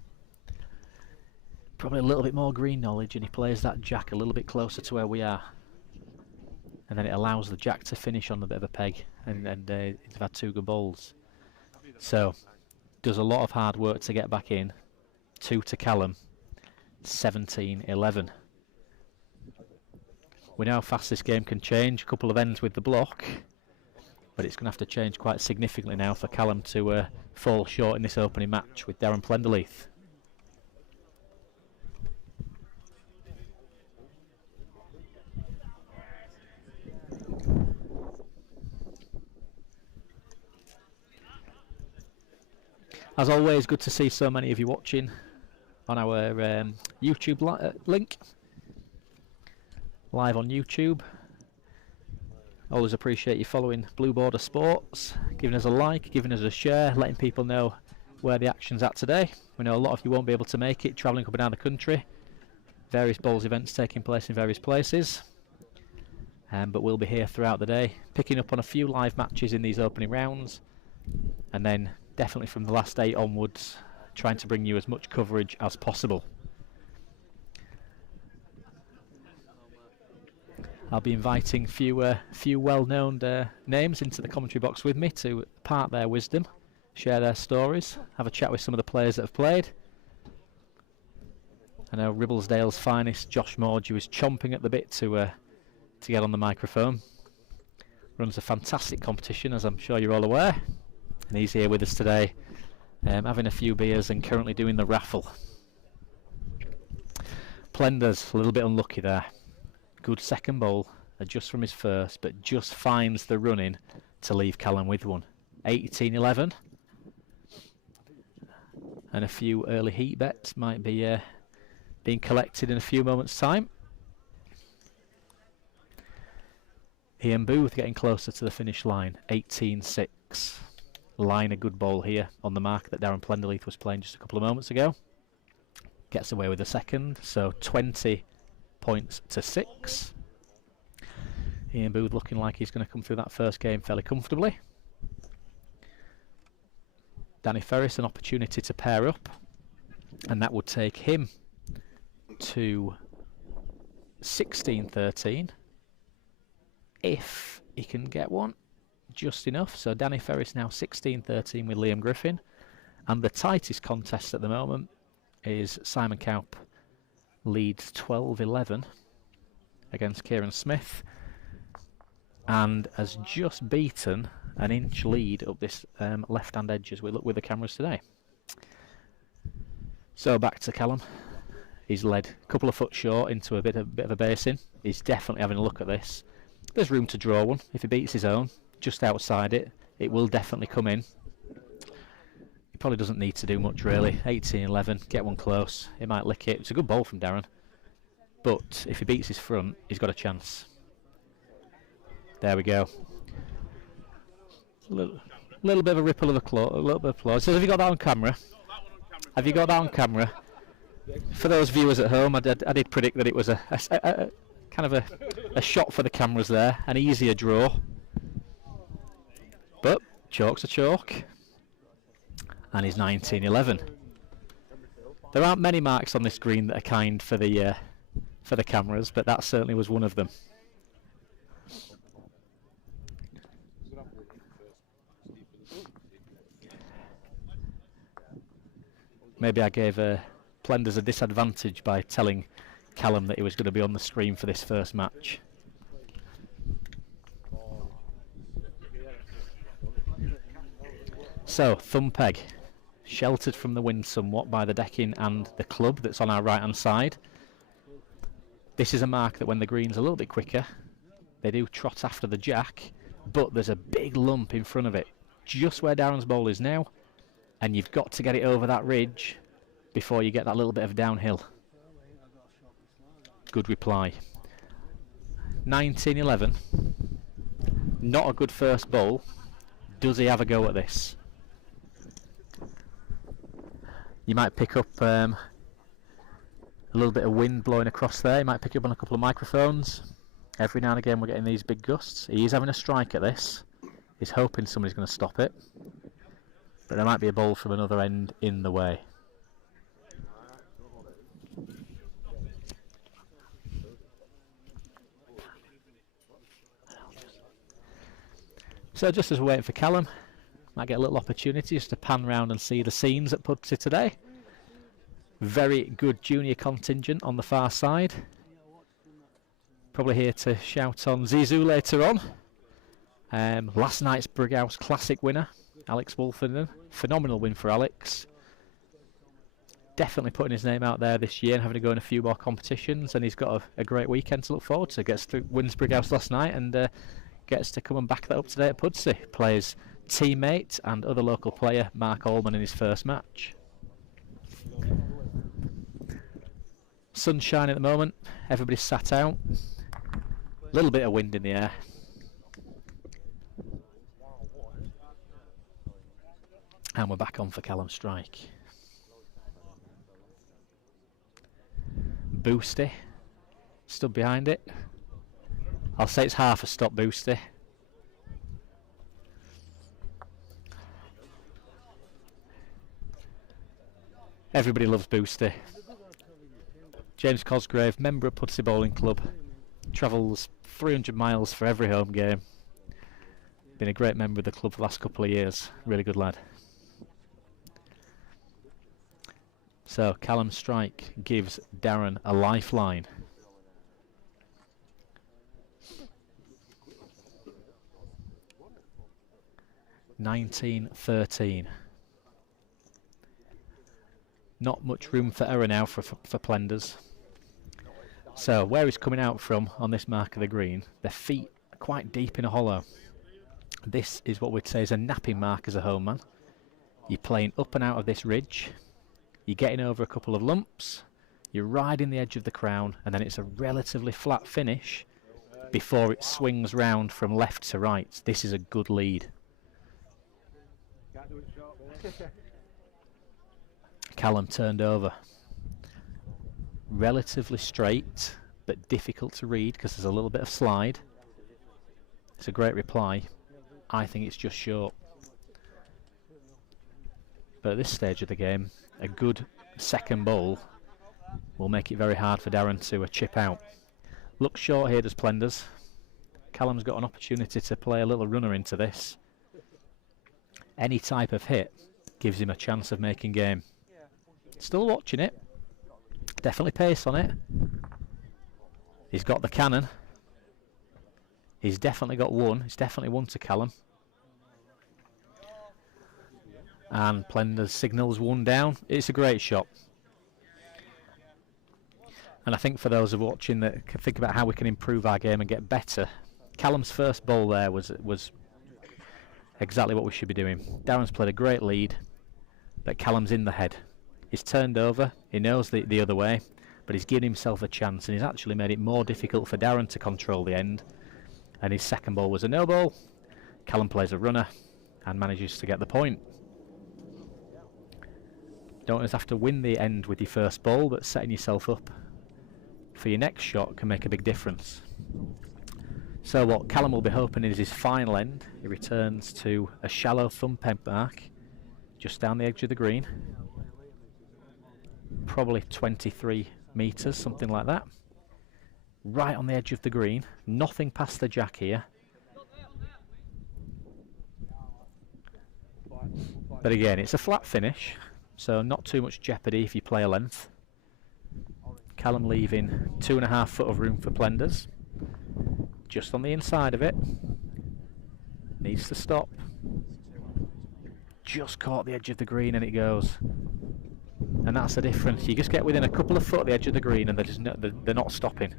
Probably a little bit more green knowledge, and he plays that jack a little bit closer to where we are. And then it allows the jack to finish on a bit of a peg, and they've had 2 good balls. So, does a lot of hard work to get back in. 2 to Callum. 17-11. We know how fast this game can change. A couple of ends with the block, but it's going to have to change quite significantly now for Callum to fall short in this opening match with Darren Plenderleith. As always, good to see so many of you watching on our YouTube link. Live on YouTube. Always appreciate you following Blue Border Sports, giving us a like, giving us a share, letting people know where the action's at today. We know a lot of you won't be able to make it, travelling up and down the country. Various bowls events taking place in various places. But we'll be here throughout the day, picking up on a few live matches in these opening rounds, and then definitely from the last 8 onwards, trying to bring you as much coverage as possible. I'll be inviting few well-known names into the commentary box with me to impart their wisdom, share their stories, have a chat with some of the players that have played. I know Ribblesdale's finest, Josh Mordew, is chomping at the bit to get on the microphone. Runs a fantastic competition, as I'm sure you're all aware, and he's here with us today, having a few beers and currently doing the raffle. Plenders, a little bit unlucky there. Good second bowl, adjusts from his first, but just finds the run-in to leave Callum with one. 18-11. And a few early heat bets might be being collected in a few moments' time. Ian Booth getting closer to the finish line. 18-6. Line a good ball here on the mark that Darren Plenderleith was playing just a couple of moments ago. Gets away with a second, so 20 points to 6. Ian Booth looking like he's going to come through that first game fairly comfortably. Danny Ferris, an opportunity to pair up, and that would take him to 16-13 if he can get one, just enough. So Danny Ferris now 16-13 with Liam Griffin, and the tightest contest at the moment is Simon Kaup leads 12-11 against Kieran Smith, and has just beaten an inch lead up this left-hand edge as we look with the cameras today. So back to Callum. He's led a couple of foot short into a bit of a basin. He's definitely having a look at this. There's room to draw one. If he beats his own, just outside it, it will definitely come in. He probably doesn't need to do much really. 18-11, get one close. He might lick it. It's a good ball from Darren. But if he beats his front, he's got a chance. There we go. Little bit of a ripple of applause. A little bit of applause. So have you got that on camera? Have you got that on camera? For those viewers at home, I did predict that it was a kind of a shot for the cameras there, an easier draw. But chalk's a chalk, and he's 19-11. There aren't many marks on this green that are kind for the cameras, but that certainly was one of them. Maybe I gave Plenders a disadvantage by telling Callum that he was going to be on the screen for this first match. So, thumb peg, sheltered from the wind somewhat by the decking and the club that's on our right hand side. This is a mark that when the green's a little bit quicker, they do trot after the jack, but there's a big lump in front of it, just where Darren's ball is now, and you've got to get it over that ridge before you get that little bit of downhill. Good reply. 19-11. Not a good first bowl. Does he have a go at this? You might pick up a little bit of wind blowing across there. You might pick up on a couple of microphones. Every now and again we're getting these big gusts. He is having a strike at this. He's hoping somebody's going to stop it. But there might be a ball from another end in the way. So just as we're waiting for Callum, might get a little opportunity just to pan round and see the scenes at Pudsey today. Very good junior contingent on the far side. Probably here to shout on Zizou later on. Last night's Brighouse Classic winner, Alex Wolfenden. Phenomenal win for Alex. Definitely putting his name out there this year and having to go in a few more competitions, and he's got a great weekend to look forward to. Gets to wins Brighouse last night and gets to come and back that up today at Pudsey. Plays teammate and other local player Mark Allman in his first match. Sunshine at the moment, everybody's sat out. A little bit of wind in the air. And we're back on for Callum strike. Boosty stood behind it. I'll say it's half a stop, Boosty. Everybody loves Boosty. James Cosgrave, member of Pudsey Bowling Club, travels 300 miles for every home game. Been a great member of the club for the last couple of years. Really good lad. So Callum strike gives Darren a lifeline. (19-13). Not much room for error now for Plenders. So where he's coming out from on this mark of the green, their feet are quite deep in a hollow. This is what we'd say is a napping mark as a home man. You're playing up and out of this ridge, you're getting over a couple of lumps, you're riding the edge of the crown, and then it's a relatively flat finish before it swings round from left to right. This is a good lead. Callum turned over. Relatively straight, but difficult to read because there's a little bit of slide. It's a great reply. I think it's just short. But at this stage of the game, a good second bowl will make it very hard for Darren to chip out. Looks short here, does Plenders. Callum's got an opportunity to play a little runner into this. Any type of hit gives him a chance of making game. Still watching it. Definitely pace on it. He's got the cannon. He's definitely got one. He's definitely one to Callum. And Plenders signals one down. It's a great shot. And I think for those of watching that can think about how we can improve our game and get better, Callum's first bowl there was exactly what we should be doing. Darren's played a great lead, but Callum's in the head. He's turned over, he knows the other way, but he's given himself a chance, and he's actually made it more difficult for Darren to control the end. And his second ball was a no ball. Callum plays a runner and manages to get the point. Don't always have to win the end with your first ball, but setting yourself up for your next shot can make a big difference. So what Callum will be hoping is his final end. He returns to a shallow thumb peg mark just down the edge of the green. Probably 23 metres, something like that. Right on the edge of the green. Nothing past the jack here. But again, it's a flat finish, so not too much jeopardy if you play a length. Callum leaving 2.5 foot of room for Plenders. Just on the inside of it. Needs to stop. just caught the edge of the green and it goes. And that's the difference. You just get within a couple of foot of the edge of the green and they're not stopping.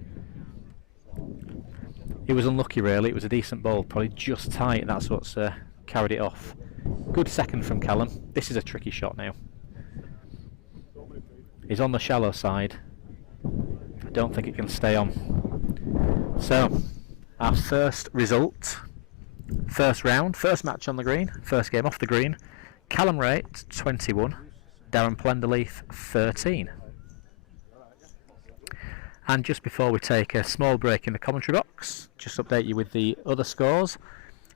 He was unlucky really, it was a decent ball, probably just tight, and that's what's carried it off. Good second from Callum. This is a tricky shot now. He's on the shallow side. I don't think it can stay on. So, our first result, first round, first match on the green, first game off the green. Callum Raitt, 21. Darren Plenderleith, 13. And just before we take a small break in the commentary box, just update you with the other scores.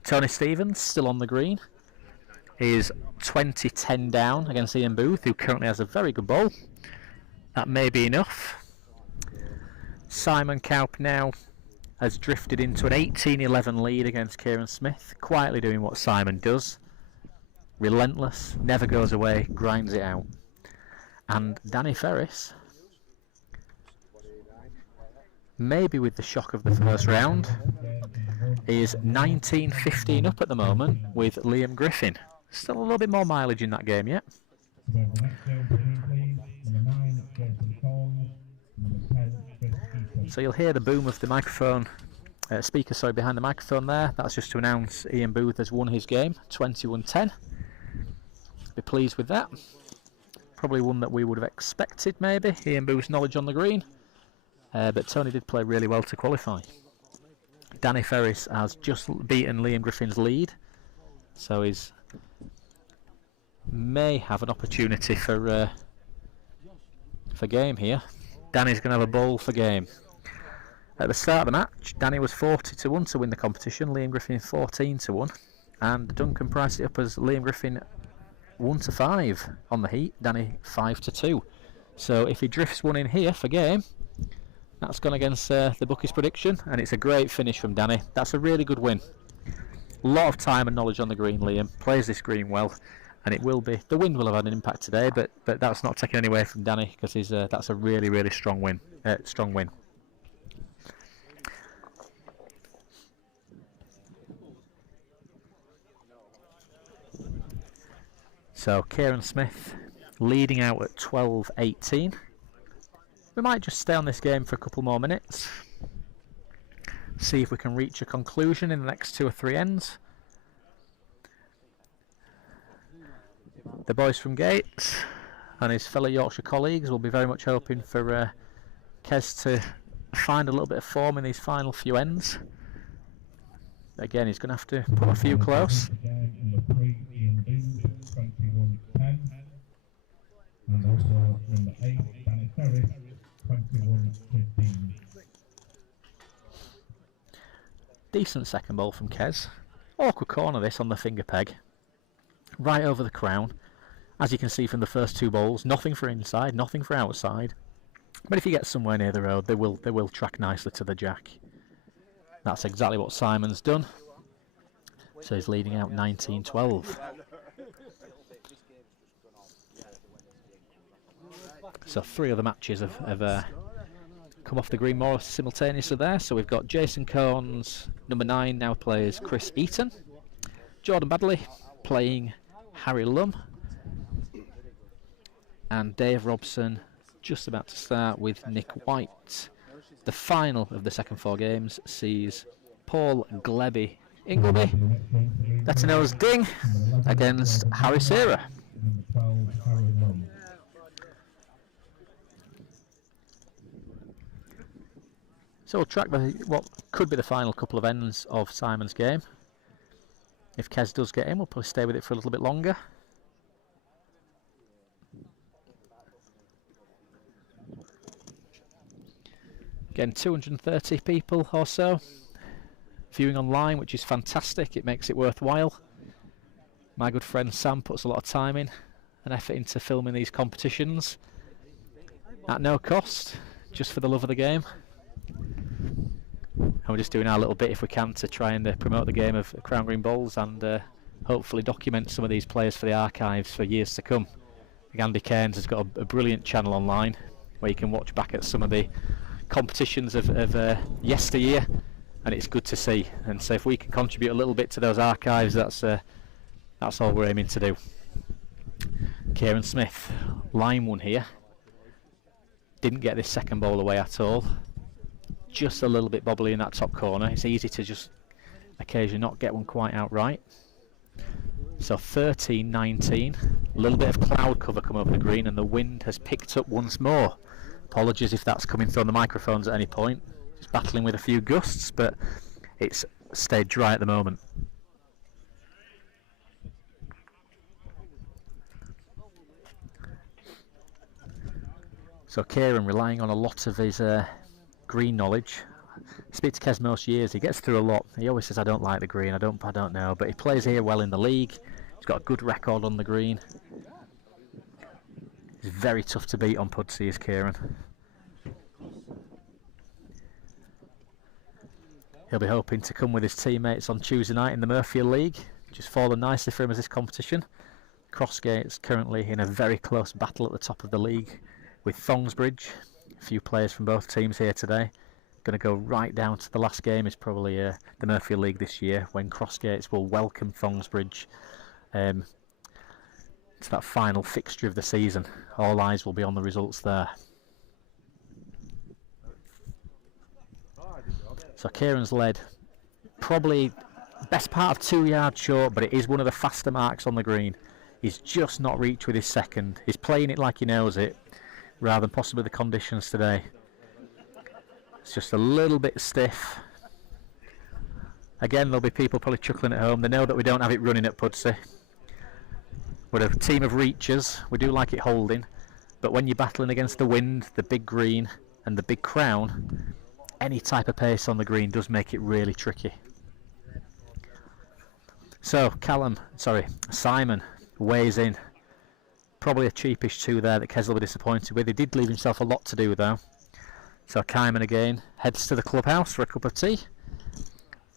Tony Stevens, still on the green, is 20-10 down against Ian Booth, who currently has a very good ball. That may be enough. Simon Kaup now has drifted into an 18-11 lead against Kieran Smith, quietly doing what Simon does. Relentless, never goes away, grinds it out. And Danny Ferris, maybe with the shock of the first round, is 19-15 up at the moment with Liam Griffin. Still a little bit more mileage in that game yet. So you'll hear the boom of the microphone, speaker behind the microphone there. That's just to announce Ian Booth has won his game, 21-10. Be pleased with that. Probably one that we would have expected maybe, Ian Booth's knowledge on the green. But Tony did play really well to qualify. Danny Ferris has just beaten Liam Griffin's lead, so he's may have an opportunity for game here. Danny's going to have a ball for game. At the start of the match, Danny was 40-1 to win the competition, Liam Griffin 14-1, and Duncan priced it up as Liam Griffin 1-5 on the heat, Danny 5-2. So if he drifts one in here for game, that's gone against the bookies' prediction, and it's a great finish from Danny. That's a really good win. A lot of time and knowledge on the green, Liam. Plays this green well, and it will be. The wind will have had an impact today, but that's not taken any away from Danny, because that's a really, really strong win. So Kieran Smith leading out at 12-18. We might just stay on this game for a couple more minutes, see if we can reach a conclusion in the next 2 or 3 ends. The boys from Gates and his fellow Yorkshire colleagues will be very much hoping for Kes to find a little bit of form in these final few ends. Again, he's going to have to put a few close. And also number 8, Danny Ferris, 21-15. Decent second ball from Kes. Awkward corner this on the finger peg. Right over the crown. As you can see from the first 2 balls, nothing for inside, nothing for outside. But if you get somewhere near the road, they will track nicely to the jack. That's exactly what Simon's done. So he's leading out 19-12. So 3 other matches have come off the green more simultaneously there. So we've got Jason Cohn's number 9 now plays Chris Eaton. Jordan Badley playing Harry Lum. And Dave Robson just about to start with Nick White. The final of the second 4 games sees Paul Gleby Ingleby, better known as Ding, against Harry Serra. So we'll track what could be the final couple of ends of Simon's game. If Kes does get in, we'll probably stay with it for a little bit longer. Again, 230 people or so viewing online, which is fantastic. It makes it worthwhile. My good friend Sam puts a lot of time in and effort into filming these competitions at no cost, just for the love of the game. And we're just doing our little bit, if we can, to try and promote the game of Crown Green Bowls and hopefully document some of these players for the archives for years to come. Andy Cairns has got a brilliant channel online where you can watch back at some of the competitions of yesteryear, and it's good to see. And so if we can contribute a little bit to those archives, that's all we're aiming to do. Kieran Smith, line one here. Didn't get this second ball away at all. Just a little bit bobbly in that top corner. It's easy to just occasionally not get one quite outright. So 13-19. A little bit of cloud cover come over the green and the wind has picked up once more. Apologies if that's coming through on the microphones at any point. Just battling with a few gusts, but it's stayed dry at the moment. So Kieran relying on a lot of his green knowledge. I speak to Kes most years, he gets through a lot. He always says I don't like the green, I don't know, but he plays here well in the league. He's got a good record on the green. He's very tough to beat on Pudsey, is Kieran. He'll be hoping to come with his teammates on Tuesday night in the Murphy League. Just fallen nicely for him as this competition. Crossgate's currently in a very close battle at the top of the league with Thongsbridge. A few players from both teams here today. Going to go right down to the last game is probably the Murphy League this year, when Crossgates will welcome Thongsbridge to that final fixture of the season. All eyes will be on the results there. So Kieran's led probably best part of 2 yards short, but it is one of the faster marks on the green. He's just not reached with his second. He's playing it like he knows it, rather than possibly the conditions today. It's just a little bit stiff. Again, there'll be people probably chuckling at home. They know that we don't have it running at Pudsey. We're a team of reachers. We do like it holding. But when you're battling against the wind, the big green and the big crown, any type of pace on the green does make it really tricky. So Simon weighs in. Probably a cheapish two there that Kes will be disappointed with. He did leave himself a lot to do though. So Kyman again heads to the clubhouse for a cup of tea,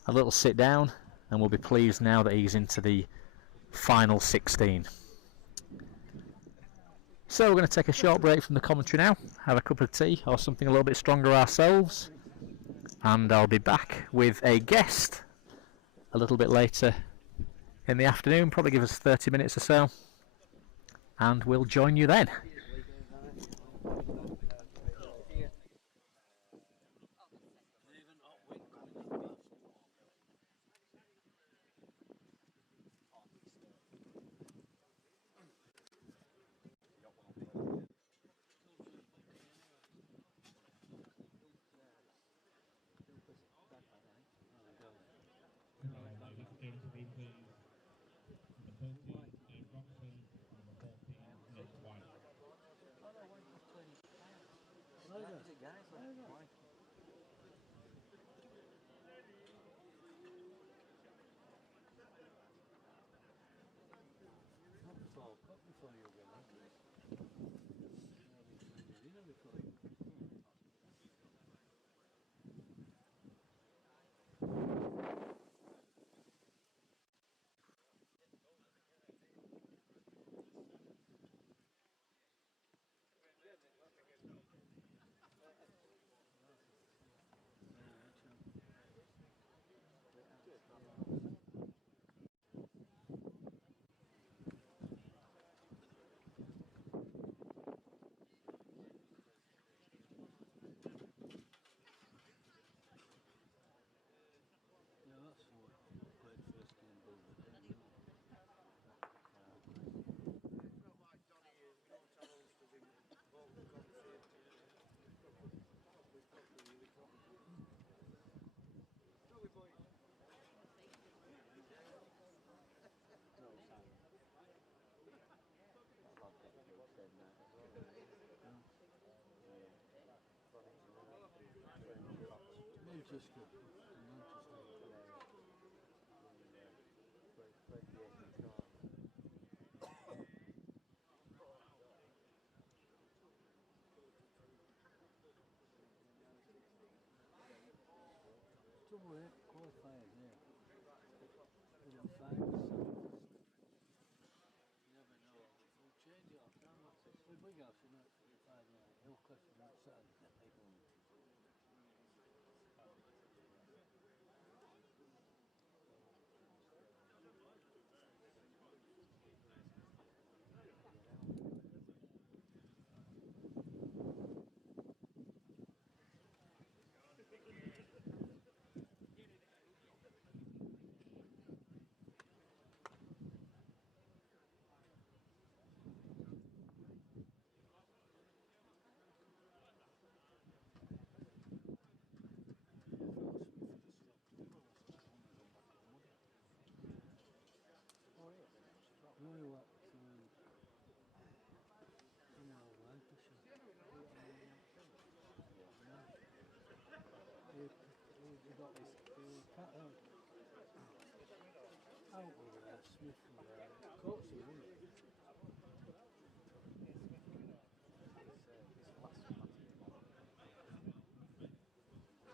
a little sit down, and we'll be pleased now that he's into the final 16. So we're going to take a short break from the commentary now, have a cup of tea or something a little bit stronger ourselves, and I'll be back with a guest a little bit later in the afternoon, probably give us 30 minutes or so, and we'll join you then. Out with Smith and Coates, isn't it? It's last one.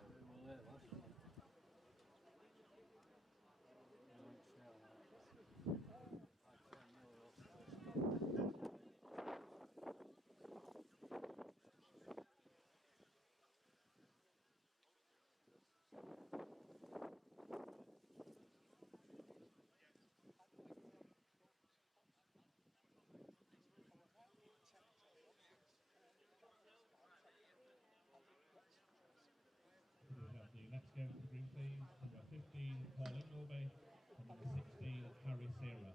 We were late last year. I went straight on that. I can't know what Could we have the next game to the green, please? Number 15, Paul Ingleby, and number 16, Harry Serra.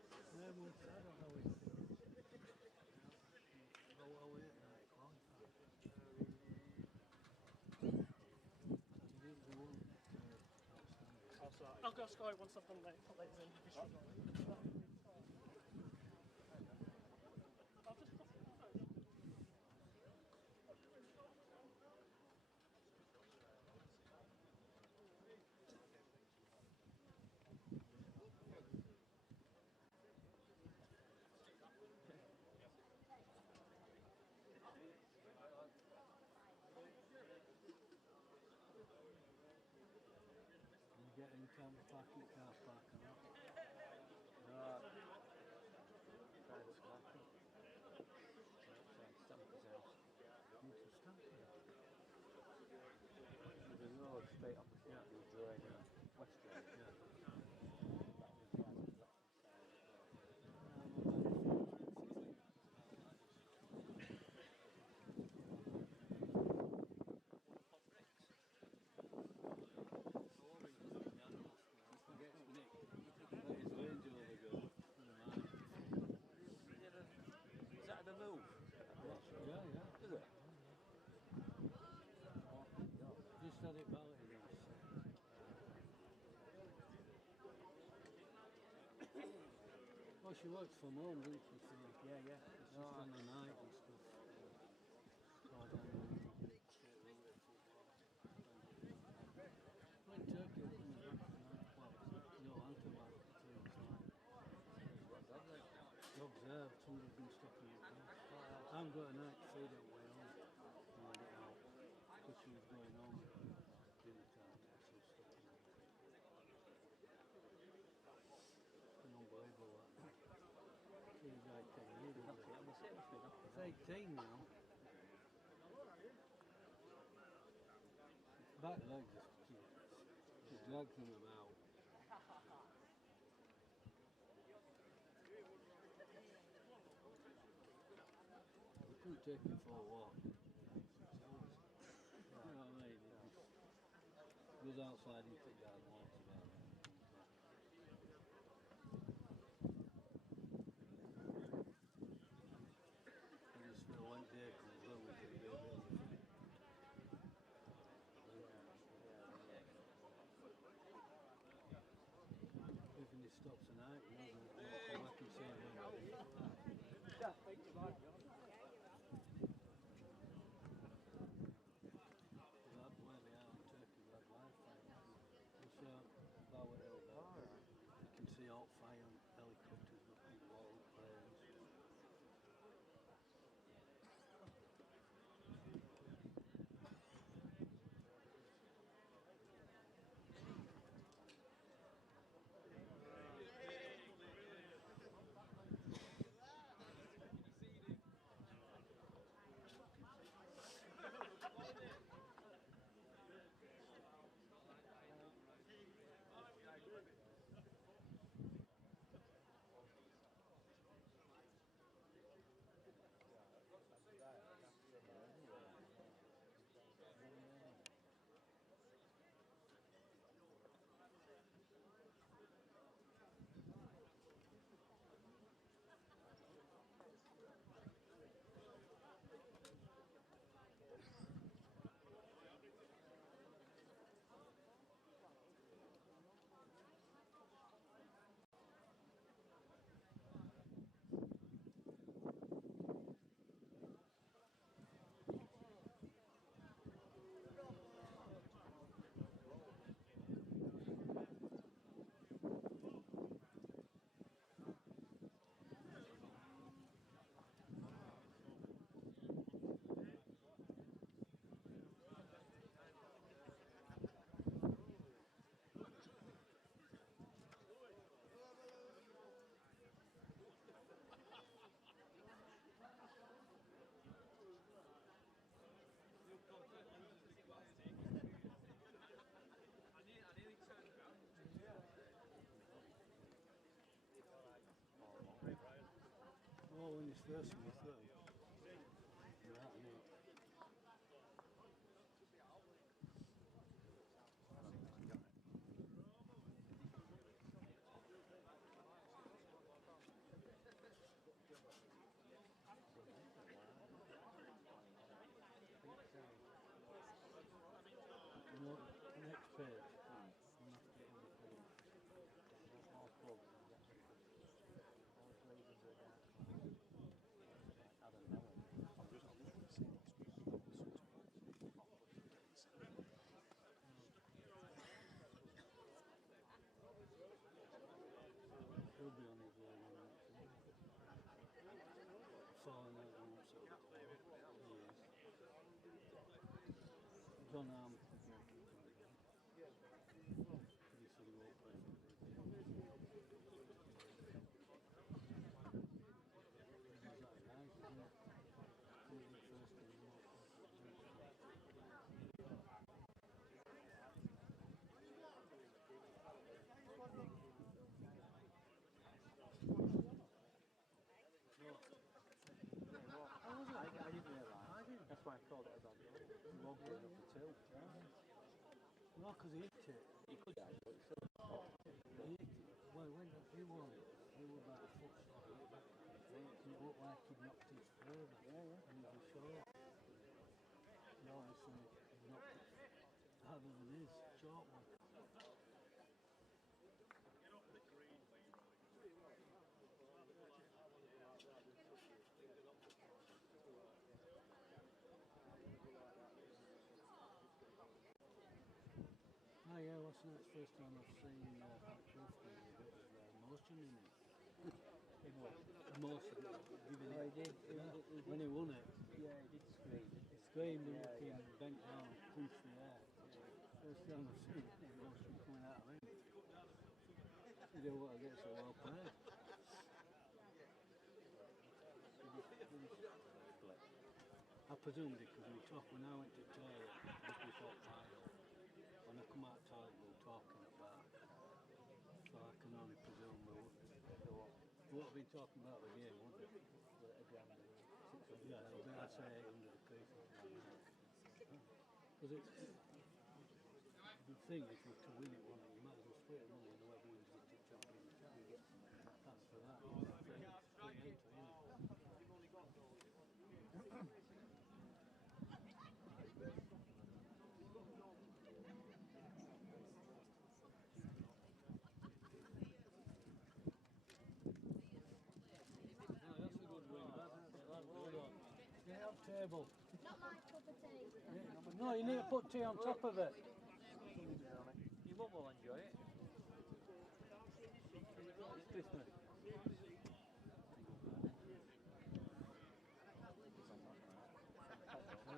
I don't know what it is. Go away at night, qualified. To do the one outstanding. Oh, sorry. I'll go score it once I've done that. Put these in. If you struggle. I'll just put it first. You get in time to park in the car park and that. No. Private parking. Outside Stampy's house. You can stop here. There's a road straight opposite the drain, west drain. Yeah. That was the other left side. Is that the move? Yeah, yeah. Is it? Just had it balloted in. Well, she works from home, doesn't she? So Yeah, yeah. it's just on the night and stuff. So I don't know. When Turkey was coming back tonight, well, no, Antoine, dogs there, somebody's been stopping it. I'm going out to feed it way home. And I get out. Because she was going home. Dinner time, she was stopping it. Unbelievable that. She's like 10 years old. It's 18 now. Back legs are she drags them about. You couldn't take it for a walk. 6 hours. You know what I mean? It goes outside into the garden, walks about. I just feel one day comes over to the Even if he stops tonight, you know, they'll come back and say, Yeah, thank you, man. that where they are in Turkey, that Wi-Fi. So first one through. You know what I mean? You know, next page. I'm not getting the page. All clubs. I don't know. I'm just saying it's He'll be on his way now. Falling out the once years. John Arm. He said he won't play for it. He's that guy, isn't he? He's the first thing he won't I didn't realise. That's why I called it a bad goal. He won't get up to two. No, because he hit it. He could have, but it's still. He hit it. Well, when he won it, he was about a foot short. It looked like he'd knocked it further. And he was short. He obviously knocked it harder than his short one. Oh yeah, last night's first time I've seen that truth with a bit of emotion in it. Emotion, giving it. He did. Yeah. When he won it, Yeah, he did scream. he screamed and Yeah, looking yeah. bent down, punched the air. First time I've seen emotion coming out of him. You know what I get so well paid. I presumed it because we were talking when I went to the toilet just before final. When I come out of the toilet we were talking about it. So I can only presume we would have been talking about the game, wouldn't it? Yeah, I think I'd say 800 a piece. Because the thing is, to win it, wouldn't it? You might as well split the money and whoever wins gets it champion. That's for that. It's free entry, isn't it? Oh, that's a good win. Well done. Get up table. Not my cup of tea. No, you need to put tea on top of it. Your mum will enjoy it. Christmas. Yeah.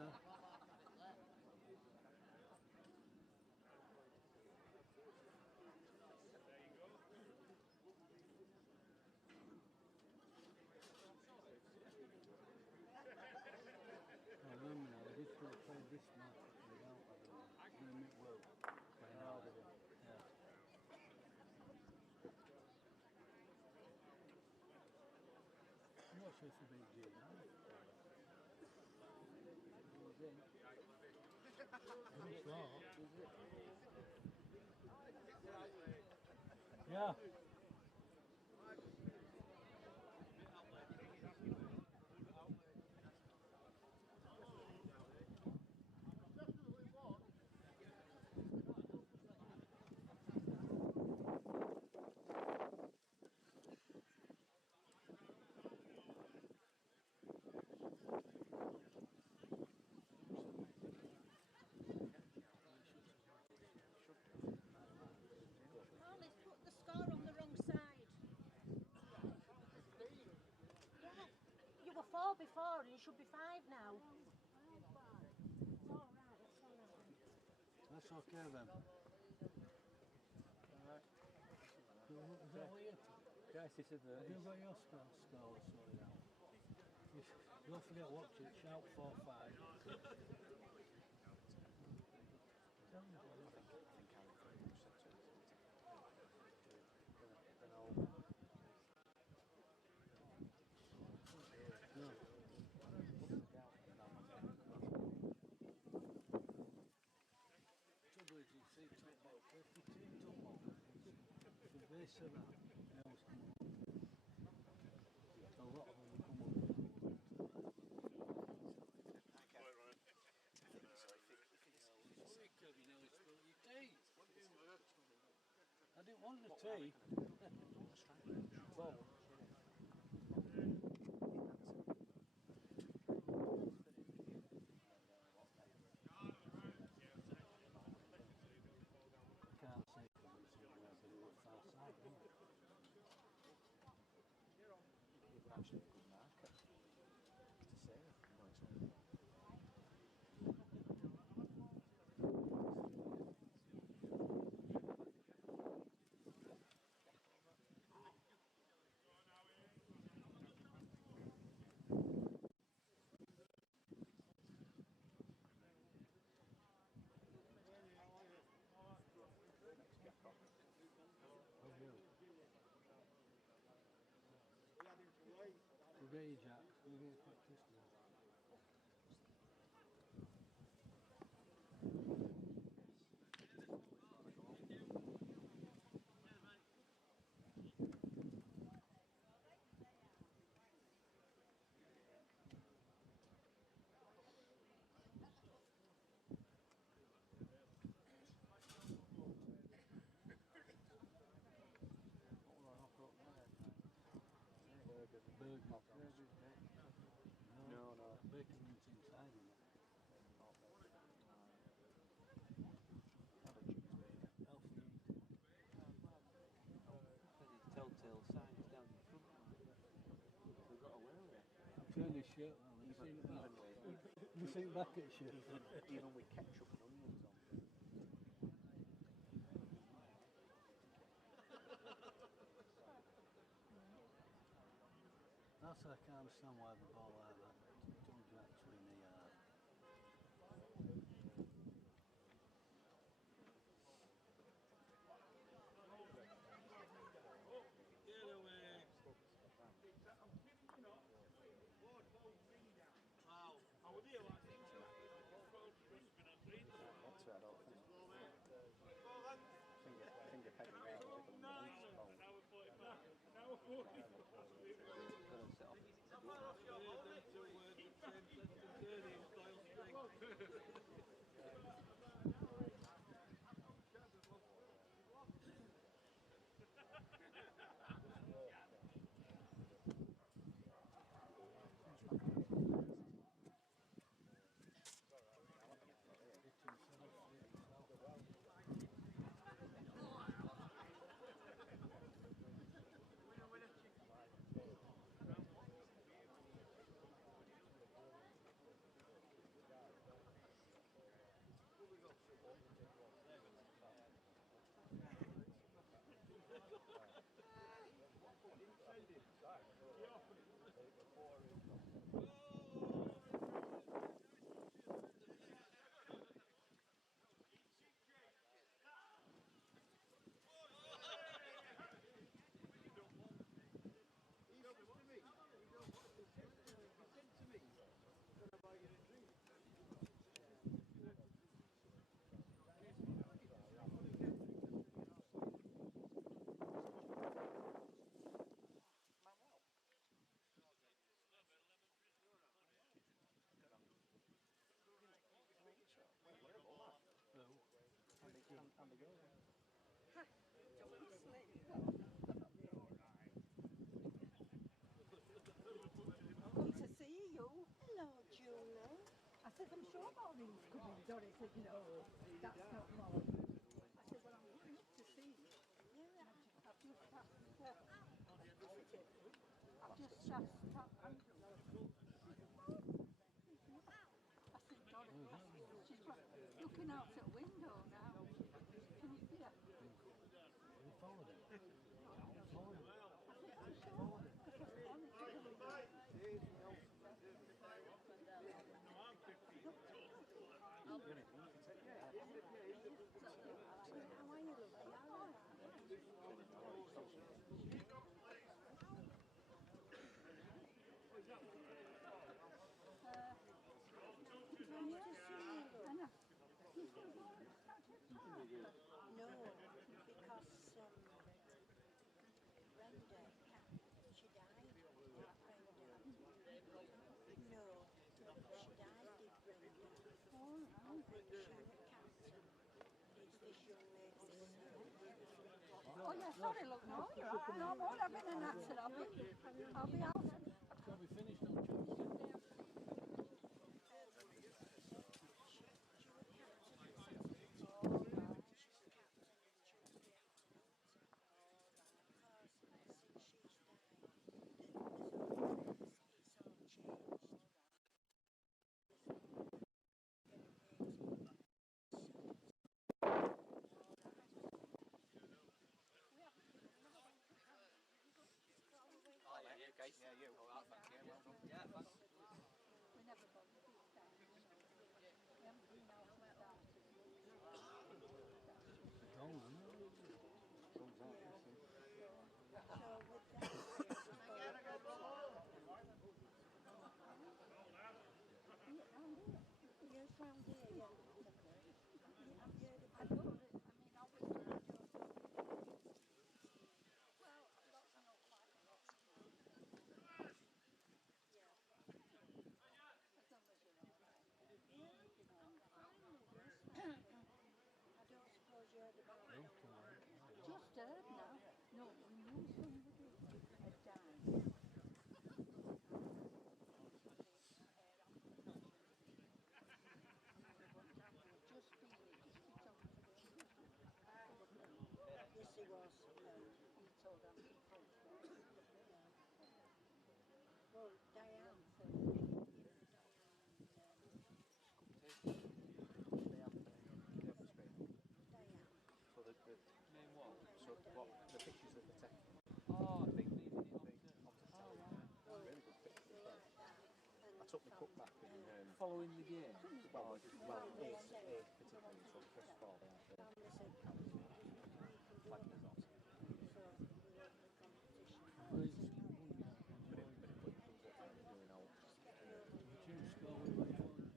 I remember now, they did play this match without doing it well. Playing out of it. Yeah. I'm not sure if they beat G now. It was in. Yeah. Carly's put the score on the wrong side. Yeah. You were 4 before and you should be 5 now. It's all right, it's all right. That's okay then. Is that what you Crisis of have you the. got your score sorted out? Don't forget watch it, shout 4-5. Tell me what Then I'll this or that. They always come up. A lot of them come up. I didn't want the tea. Well, can't say because it's somewhere, but it was far side, wasn't it? It was actually a good market to save. We'll get you, Jack. We'll get you practice now. No. Bacon meat's inside of it. Healthy eating. There's telltale signs down the front. We've got away with it. Turn his shirt round. Have you seen it back? Have you seen back at shirt? Even with ketchup and onions on. That's I can't understand why the ball like that. Don't you actually in the yard? Get away! Wow. That's right, I don't think. Finger pegging around with them. Come to see you. Hello, Julie. I said, I'm sure Maureen's coming. Doris said, no, that's not Maureen. I said, well, I'm going up to see you. Yeah, I've just asked Andrew. I said, Doris, she's looking out at the window now. Can you see her? You followed it? You followed it? I said, I'm sure. How are you, lovely? All right. Nice to see you. I know. Oh yeah, sorry, look, no, you're right. No, I won't have it an answer. I'll be out. Shall we finish on Tuesday? We never bothered this time. We haven't been out like that. Yes, round here, yeah. I know that, I mean, obviously, I don't know. Well, lots and not quite a lot. Yeah. As long as you're all right. I don't suppose you heard about it. Just heard now. No, we knew somebody had died. Just be talking to them. Yes, he was. He told them to post it. Well, Diane said. Diane. So the Main what? so what the pictures that they're taking. Oh, I think leaving it on Really good pictures as well. I took my cup back and following the game. well, it's particularly so first of all they had the flag is off. But it wouldn't be But it put things what they were doing out. two score with my phone.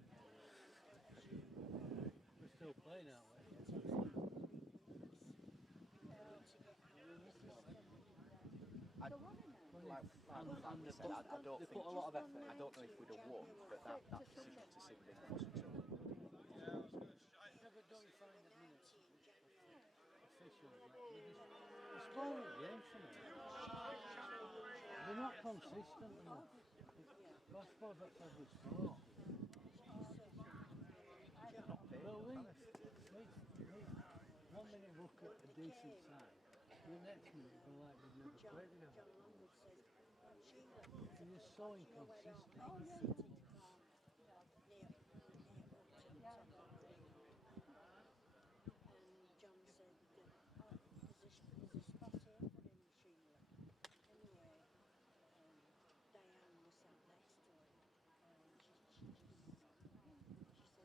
We're still playing, aren't we? Like we said, I don't They think put a lot of effort. I don't know if we'd have won, but that decision to sit in wasn't so. Yeah, but don't you find that minutes officials they're spoiling games for me. They're not consistent enough. But I suppose that's every sport. Well, we 1 minute look at a decent side, the next minute go like they've never played together. And you're so inconsistent. And John said, there's a spot here for him, Sheila. Anyway, Diane was sat next to her, and she says,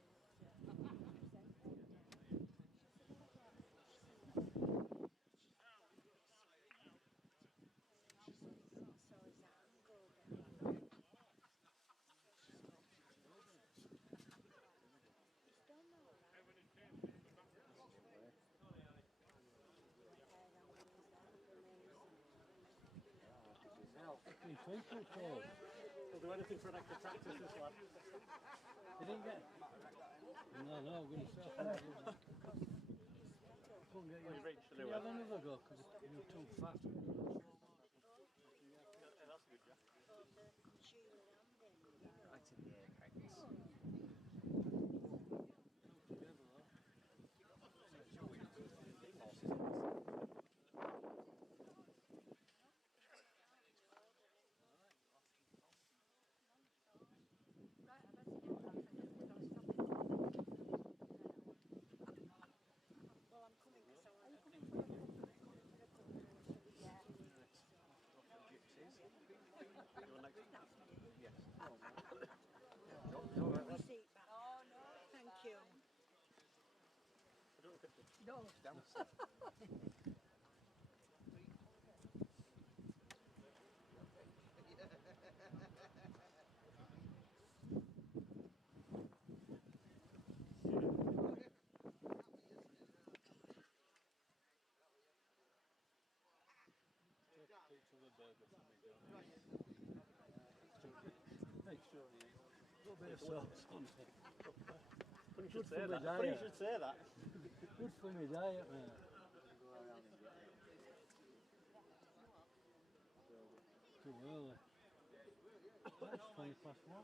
so is that go down? It's done all right. Fucking people called. They'll do anything for an extra practice, this lad. They didn't get. No, I'm going to say. Couldn't get you. Can you have another go? Because you're too fat. That's a good job. Right in the apex. Right, I better get back. I think we're going to stop it. Well, I'm coming because I want to come for a couple. Yeah. Yes. Receipt back. Oh, no. Thank you. No. Downstairs. Make sure you. A little bit of sauce on it. Funny you Good should say for that. my Funny you diet. should say that. Good for my diet, mate. Too early. That's 1:20.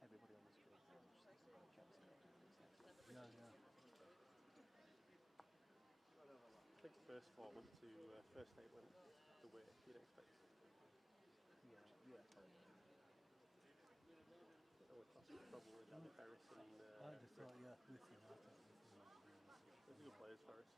Everybody on the screen checks it. Yeah, yeah. I think the first 4 went to first 8 went the way you'd expect. Yeah. Our class was probably Danny Ferris and I just thought, yeah, Griffin. I thought Griffin. the good players Ferris.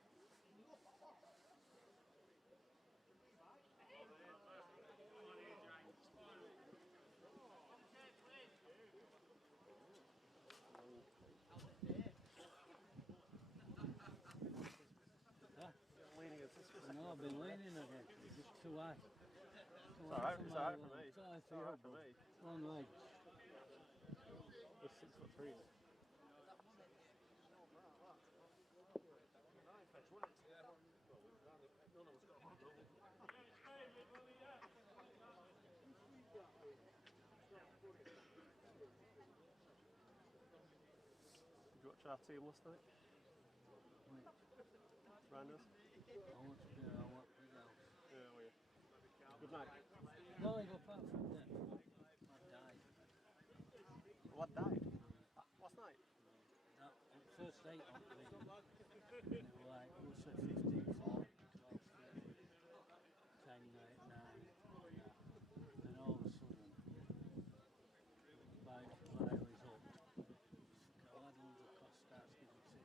Huh? Leaning against this for a No, I've been leaning again. It's just too high. It's alright for me. It's alright It's for you, alright for bro. me. Long legs. It's 6'3". Did you watch our team last night? Wait, Rhinos? I want to do I want to go. Yeah, were you? Good night. No, I go apart from that. I died. What died? Last night? No, first 8 on the league. And they were like, we said 15, 4, 12, 13, 10, 9, 9. And all of a sudden, by was up. Ladlands across starts giving sick.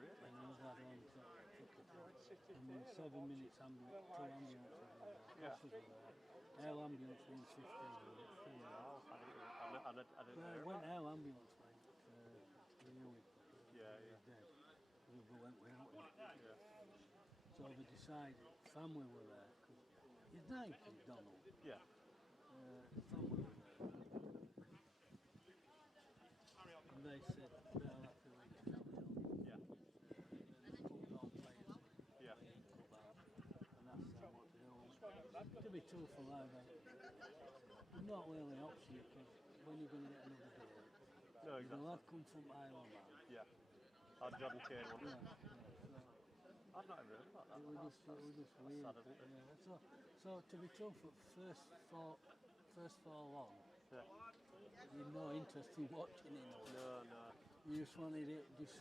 Really? And those Ladlands took it out. And in 7 minutes, 2 ambulances were there. Yeah. Buses were there. Air ambulance went 15 minutes. 3 minutes. I didn't Well, hear when it. air ambulance went, we knew it. Yeah, He yeah. was dead. We went without him. Yeah. So they decided, family were there, because he's 90, Donald. Yeah. Family were there. And they said, they'll have to wait to carry on. Yeah. And they put all players in. Yeah. Club out. And that's what to do. To be truthful, there's not really an option, because when you're going to get another day, No, the exactly. lad come from Ireland, Yeah. Jordan Kane one. yeah, I've not ever heard about that. it was just weird. sad, isn't it? Yeah. So to be truthful, first four long, Yeah. you had no interest in watching it. No. You just wanted it just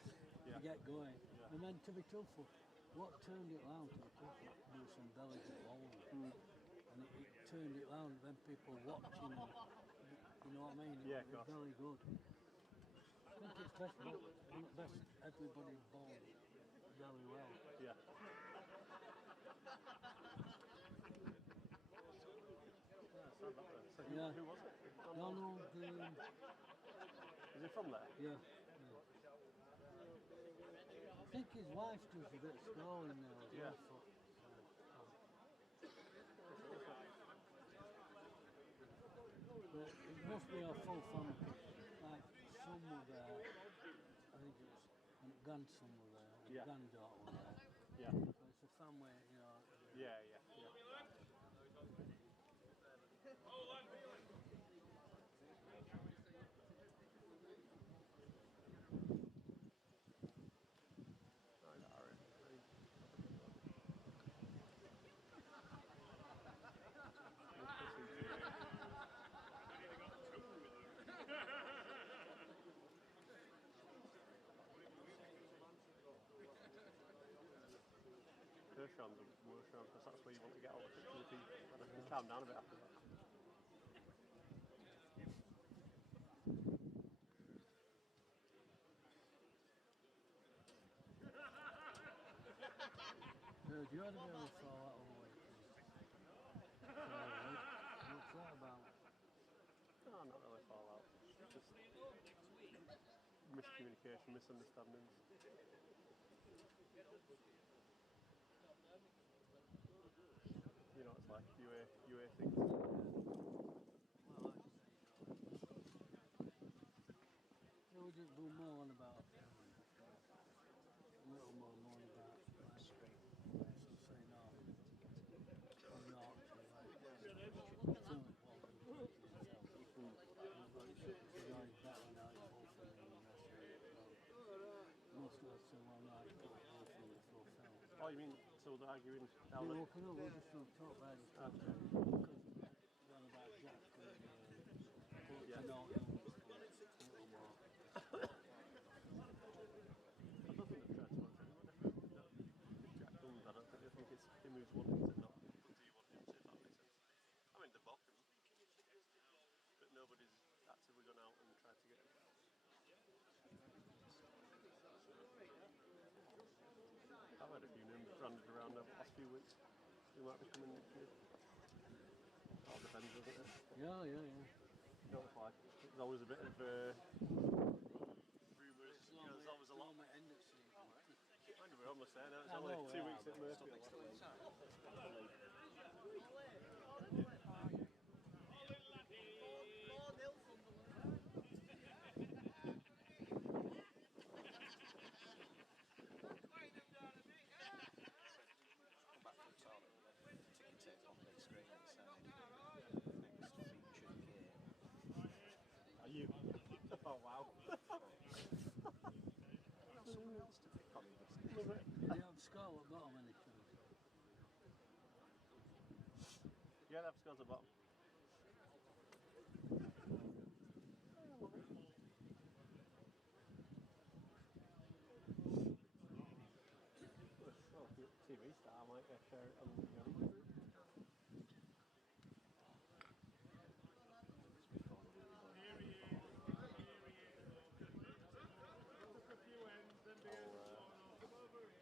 Yeah. to get going. Yeah. And then to be truthful, what turned it round to be truthful, there was some delicate bowling. And it turned it round, then people watching and, you know what I mean? Yeah, It of was course. very good. I think it's best everybody bowled very well. Yeah. So Yeah. who was it? Donald, Is he from there? yeah. I think his wife does a bit of schooling now as Yeah. well. But it must be a full family. Like, some were there, I think it was, and grandson were there, and Yeah. granddaughter were there. Yeah. So it's a family, you know. Yeah. Kershaw's the worst round because that's where you want to get all the pictures of people. And I can calm down a bit after that. Do you ever really fall out of the way? What's that about? No, not really fall out. Just miscommunication, misunderstandings. You know, it's like UA things. Well, no, we didn't do more on about a little more about screen. So say no. I'm not actually like it's only one better now it's whole thing and the rest of it. Most of us say well no, it's the whole thing is fulfilled. Oh, you mean so they're arguing now? No, That we just don't talk about it. Because one about Jack yeah. no, I don't think they've tried to answer anyone different. No. If Jack comes, I think it's him who's wanting to not do you want him to, if that makes sense. I mean, they're welcome, but nobody's actively gone out and tried to get him. I've had a few names branded around over the last few weeks who might be coming next year. All depends, doesn't it? Yeah. Not like there's always a bit of rumours. There's always a lot. We're almost there now. It's only 2 weeks at Murphy. Back from the toilet, ticket tape on the big screen inside. Next featured game. Are you? Oh wow. Someone else to pick on him. Love it. They have skull at bottom any chance. Yeah, they have scores at the bottom. Well, TV star, I might share it on the group.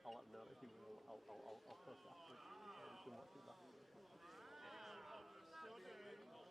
I'll let them know if you will. I'll post it afterwards. You can watch it back. Don't want it back.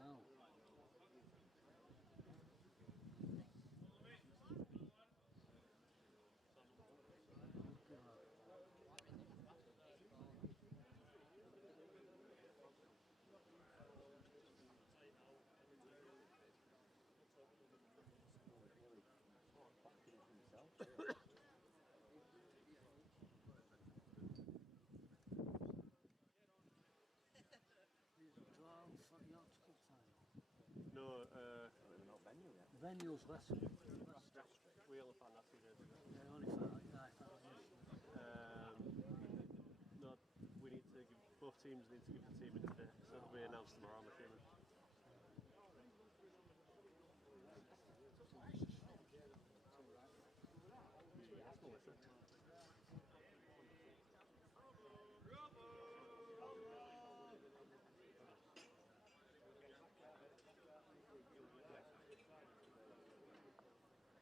Well. No, Not venue yet. Venue's less. we only found that 2 days ago. Yeah, only found No, we need to give, both teams need to give the team in today, so it'll be announced tomorrow, I'm assuming. Yes, Melissa.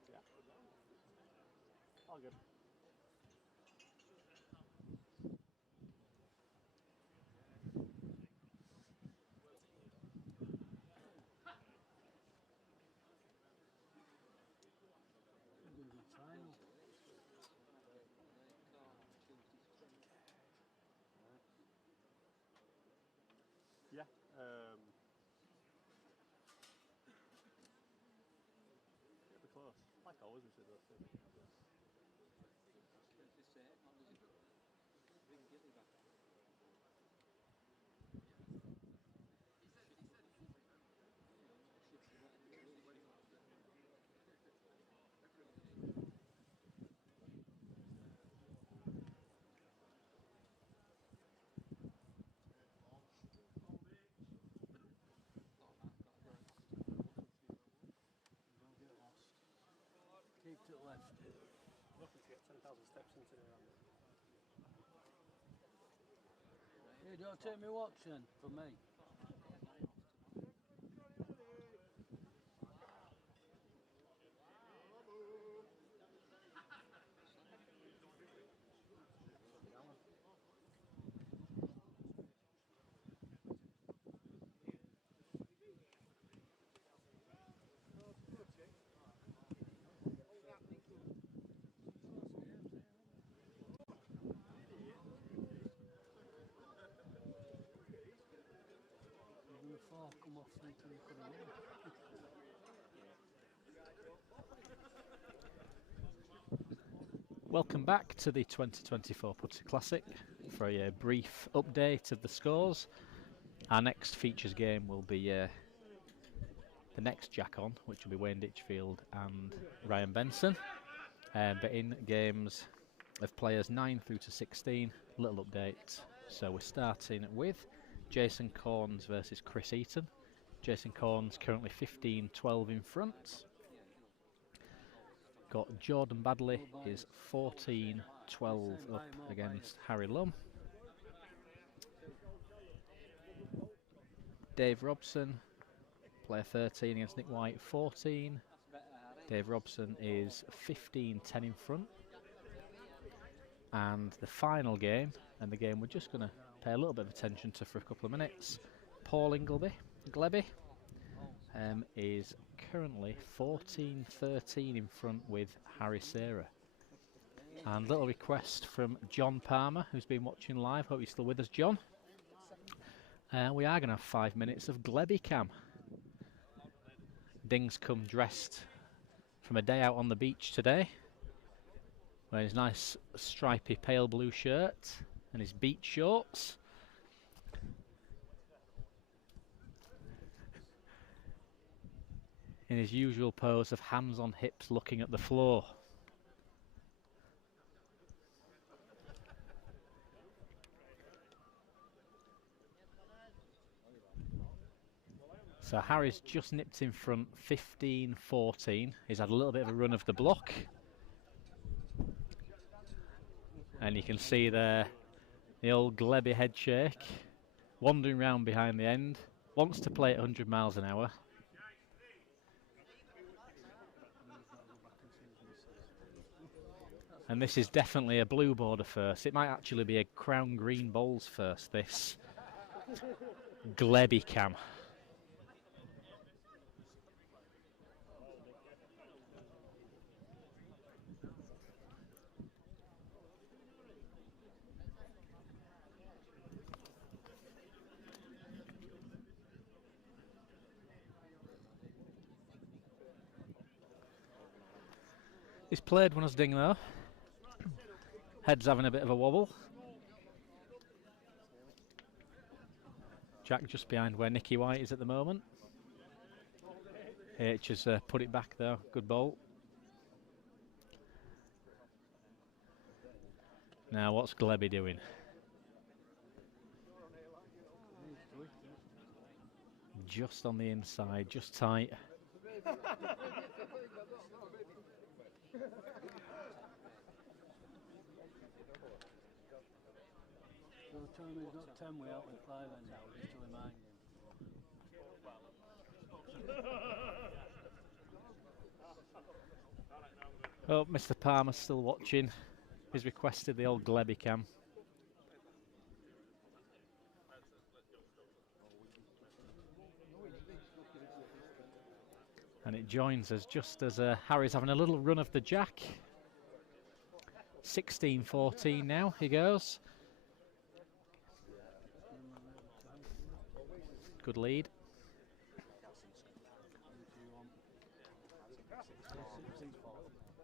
Yeah. All good. Trial. Yeah. It'll be close. Like always, we said those things. to the left. Looking to get 10,000 steps into there. Hey, don't take me watch then, from me. Even the fall come off until you could have won. Welcome back to the 2024 Pudsey Classic for a brief update of the scores. Our next features game will be the next Jack on, which will be Wayne Ditchfield and Ryan Benson. But in games of players 9 through to 16, little update. So we're starting with Jason Corns versus Chris Eaton. Jason Corns currently 15-12 in front. Got Jordan Badley is 14-12 up against Harry Lum. Dave Robson, player 13 against Nick White, 14. Dave Robson is 15-10 in front. And the final game, and the game we're just going to pay a little bit of attention to for a couple of minutes, Paul Gleby is currently 14-13 in front with Harry Sarah. And little request from John Palmer, who's been watching live. Hope you're still with us, John. We are going to have 5 minutes of Gleby cam. Ding's come dressed from a day out on the beach today, wearing his nice stripy pale blue shirt and his beach shorts. In his usual pose of hands on hips looking at the floor. So Harry's just nipped in front 15-14. He's had a little bit of a run of the block. And you can see there the old Gleby head shake, wandering round behind the end, wants to play at 100 miles an hour. And this is definitely a blue border first. It might actually be a Crown Green Bowls first, this Gleby cam. He's played one as Ding though. Head's having a bit of a wobble. Jack just behind where Nicky White is at the moment. H has put it back though. Good bowl. Now what's Gleby doing? Just on the inside, just tight. So tell him he's got 10 way out with 5 end now, just to remind him. Oh, Mr. Palmer's still watching. He's requested the old Gleby cam. And it joins us just as Harry's having a little run of the jack. 16-14 now, he goes. Good lead.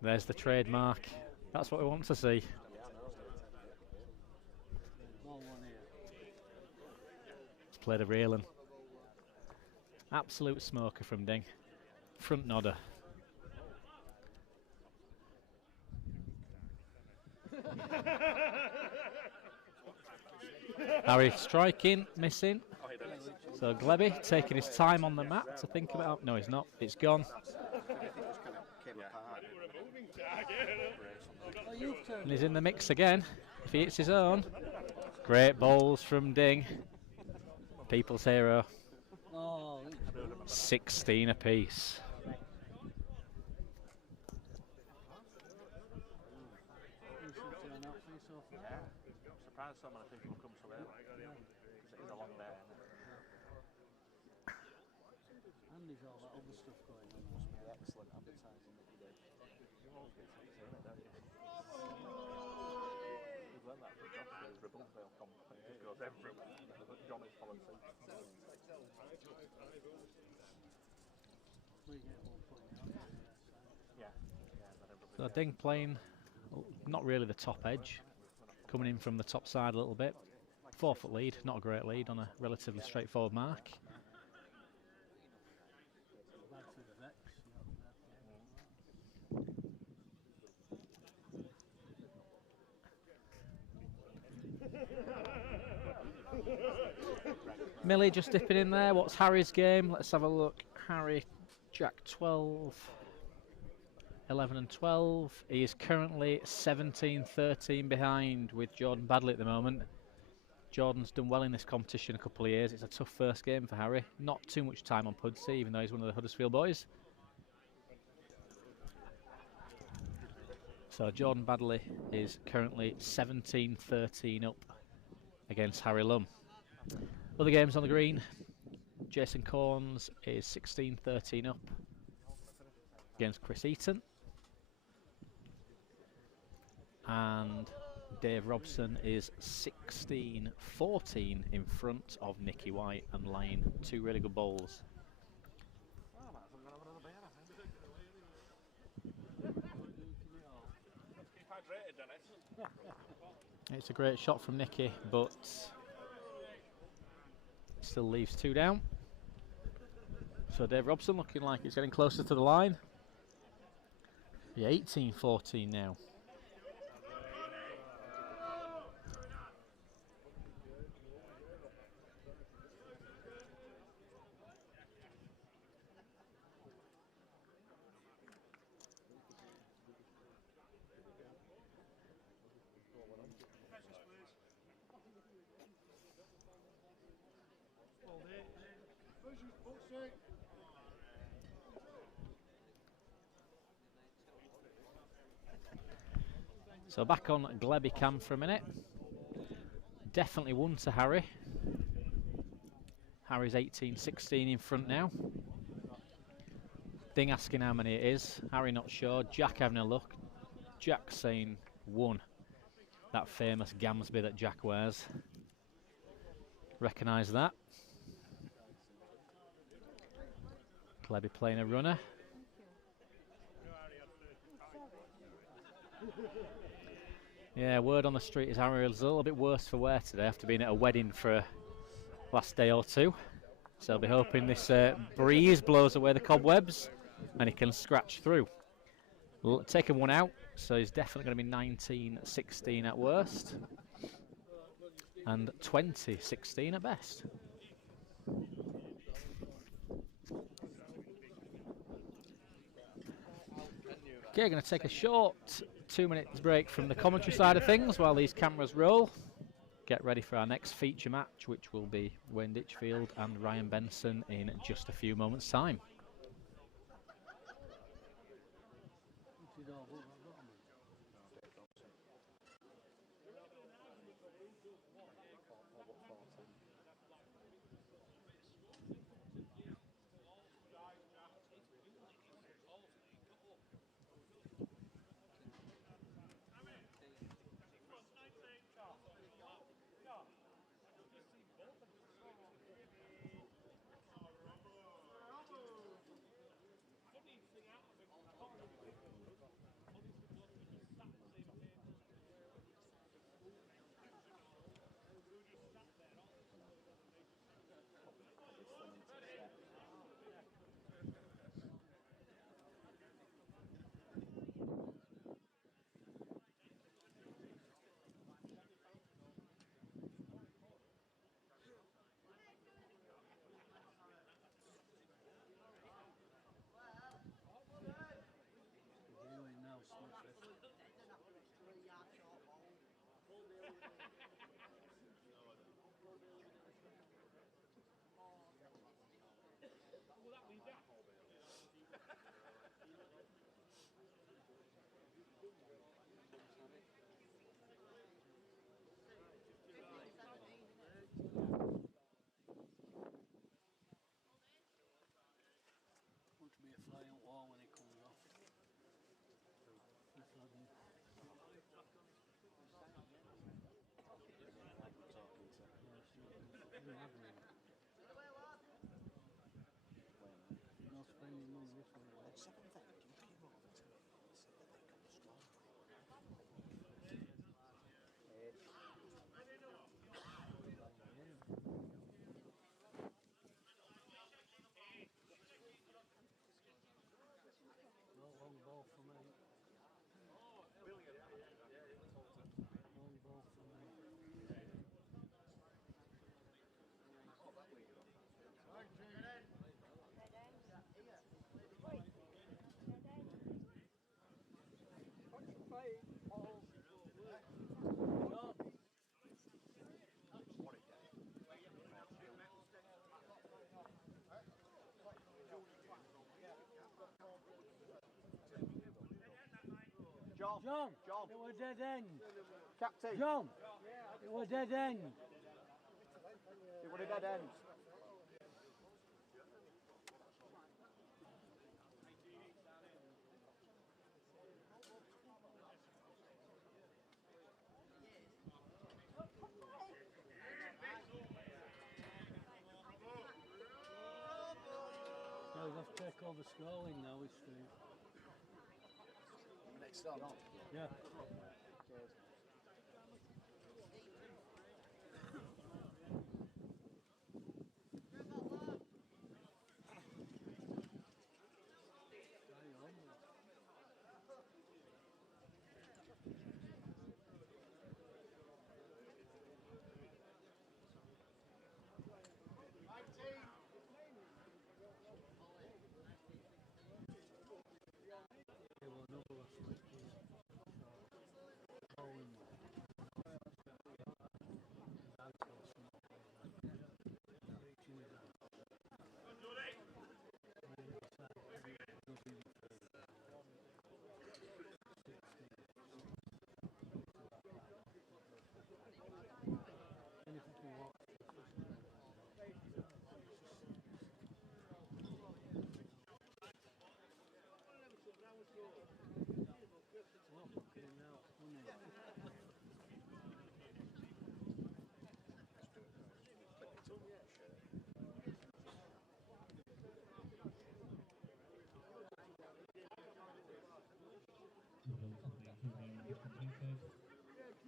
There's the trademark. That's what we want to see. He's played a reeling. Absolute smoker from Ding. Front nodder. Harry striking, missing. So Gleby taking his time on the mat to think about. No, he's not. It's gone. Oh, you've turned And he's in the mix again. If he hits his own. Great bowls from Ding. People's hero. Oh, 16 apiece. you should turn out for you so far. Yeah, I'm surprised so many people come so early. Because it is a long day. And there's all that other stuff going on. Must be excellent advertising that you do. You always get something in it, don't you? We've learned that from Josh with his Ribblesdale company. It just goes everywhere. Johnny's followed suit. We get one point out. Yeah. Then everybody So Ding playing not really the top edge, coming in from the top side a little bit. 4 foot lead, not a great lead on a relatively straightforward mark. Bad for the Vex. Millie just dipping in there. What's Harry's game? Let's have a look. Harry, Jack 12, 11 and 12. He is currently 17-13 behind with Jordan Badley at the moment. Jordan's done well in this competition a couple of years. It's a tough first game for Harry. Not too much time on Pudsey, even though he's one of the Huddersfield boys. So Jordan Badley is currently 17-13 up against Harry Lum. Other games on the green. Jason Corns is 16-13 up against Chris Eaton. And Dave Robson is 16-14 in front of Nicky White and laying 2 really good bowls. Oh, that's going to have another beer, I think. Keep hydrated, Dennis. It's a great shot from Nicky, but still leaves 2 down. So Dave Robson looking like he's getting closer to the line. Yeah, 18-14 now. So back on Glebby Cam for a minute. Definitely 1 to Harry. Harry's 18-16 in front now. Ding asking how many it is. Harry not sure. Jack having a look. Jack saying 1. That famous Gamsby that Jack wears. Recognise that. Glebby playing a runner. Yeah, word on the street is Harry is a little bit worse for wear today after being at a wedding for a last day or 2. So I'll be hoping this breeze blows away the cobwebs and he can scratch through. Taking 1 out, so he's definitely going to be 19-16 at worst and 20-16 at best. Okay, going to take a short 2 minutes break from the commentary side of things while these cameras roll. Get ready for our next feature match, which will be Wayne Ditchfield and Ryan Benson in just a few moments' time. John, it was dead end. Captain. John, it was dead end. It was a dead end. He'll have to take over scoring now, is Steve. Next stop. Yeah. Results of the 2 games just completed.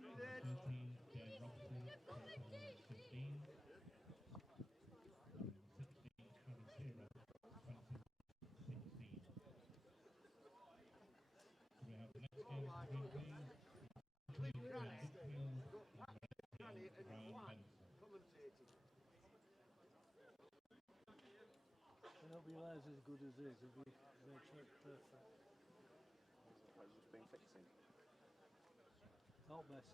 13, Jane Robson, total 15. 16, Harry Shearer, 20-16. So we have the next game on the screen, please. Ryan Benson. I don't realise as good as this, if we make sure it's perfect. I've just been fixing. Not best.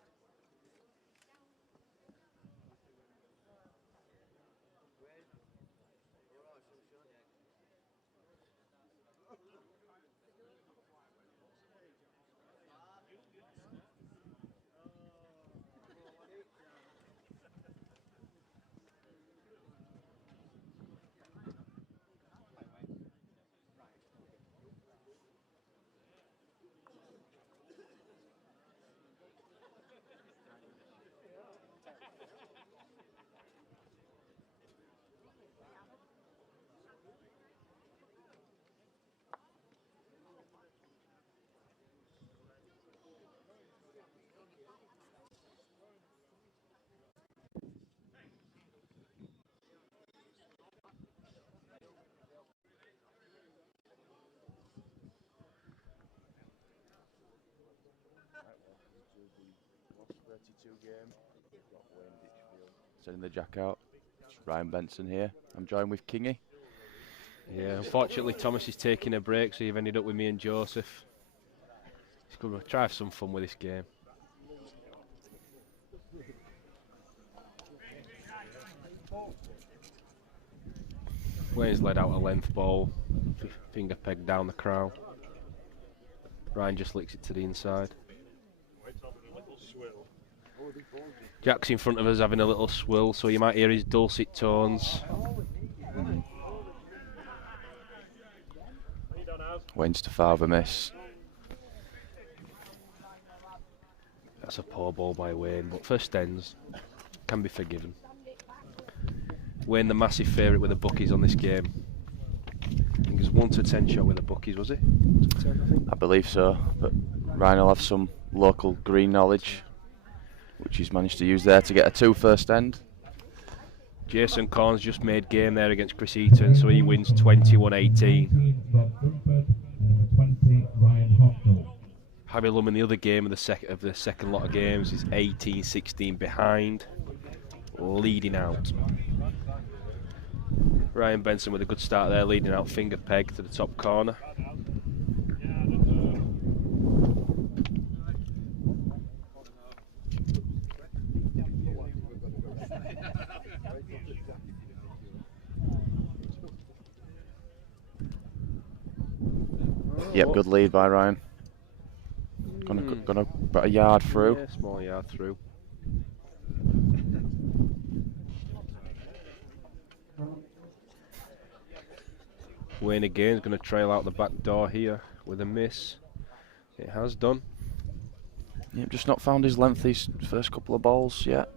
Lost 32 game. Got Wayne Ditchfield sending the jack out. Ryan Benson here. I'm joined with Kingy. Yeah, unfortunately Thomas is taking a break, so you've ended up with me and Joseph. It's good. We'll try to have some fun with this game. Wayne's led out a length ball, finger pegged down the crown. Ryan just licks it to the inside. Jack's in front of us having a little swill, so you might hear his dulcet tones. Wayne's to father miss. That's a poor ball by Wayne, but first ends can be forgiven. Wayne, the massive favourite with the bookies on this game. I think it was 1-10 shot with the bookies, was it? I believe so, but Ryan will have some local green knowledge, which he's managed to use there to get a 2 first end. Jason Corns just made game there against Chris Eaton, so he wins 21-18. Harry Lum in the other game of the second lot of games is 18-16 behind, leading out. Ryan Benson with a good start there, leading out finger peg to the top corner. Yep, good lead by Ryan. Going Gone about a yard through. Yeah, small yard through. Wayne again is going to trail out the back door here with a miss. It has done. Yep, just not found his length these first couple of balls yet.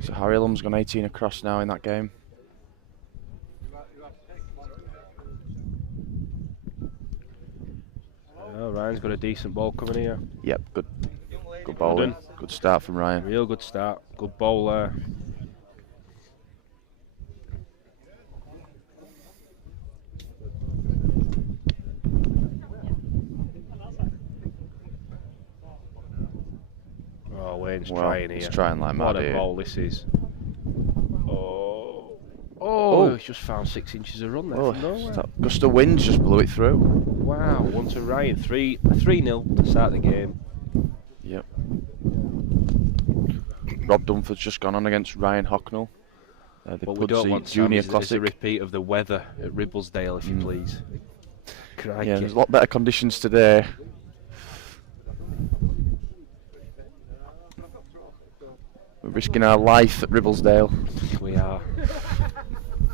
So Harry Lum's gone 18 across now in that game. Oh, Ryan's got a decent ball coming here. Yep, good bowling. Good start from Ryan. Real good start. Good ball there. Oh, Wayne's trying here. He's trying like mad What a here. ball this is. Oh, he's just found 6 inches of run there from nowhere. Gust of wind just blew it through. Wow, 1 to Ryan. 3-0 to start the game. Yep. Rob Dunford's just gone on against Ryan Hocknell. The What we don't want, Junior Sam, is Classic. a repeat of the weather at Ribblesdale, if you please. Crikey. Yeah, there's a lot better conditions today. We're risking our life at Ribblesdale. We are.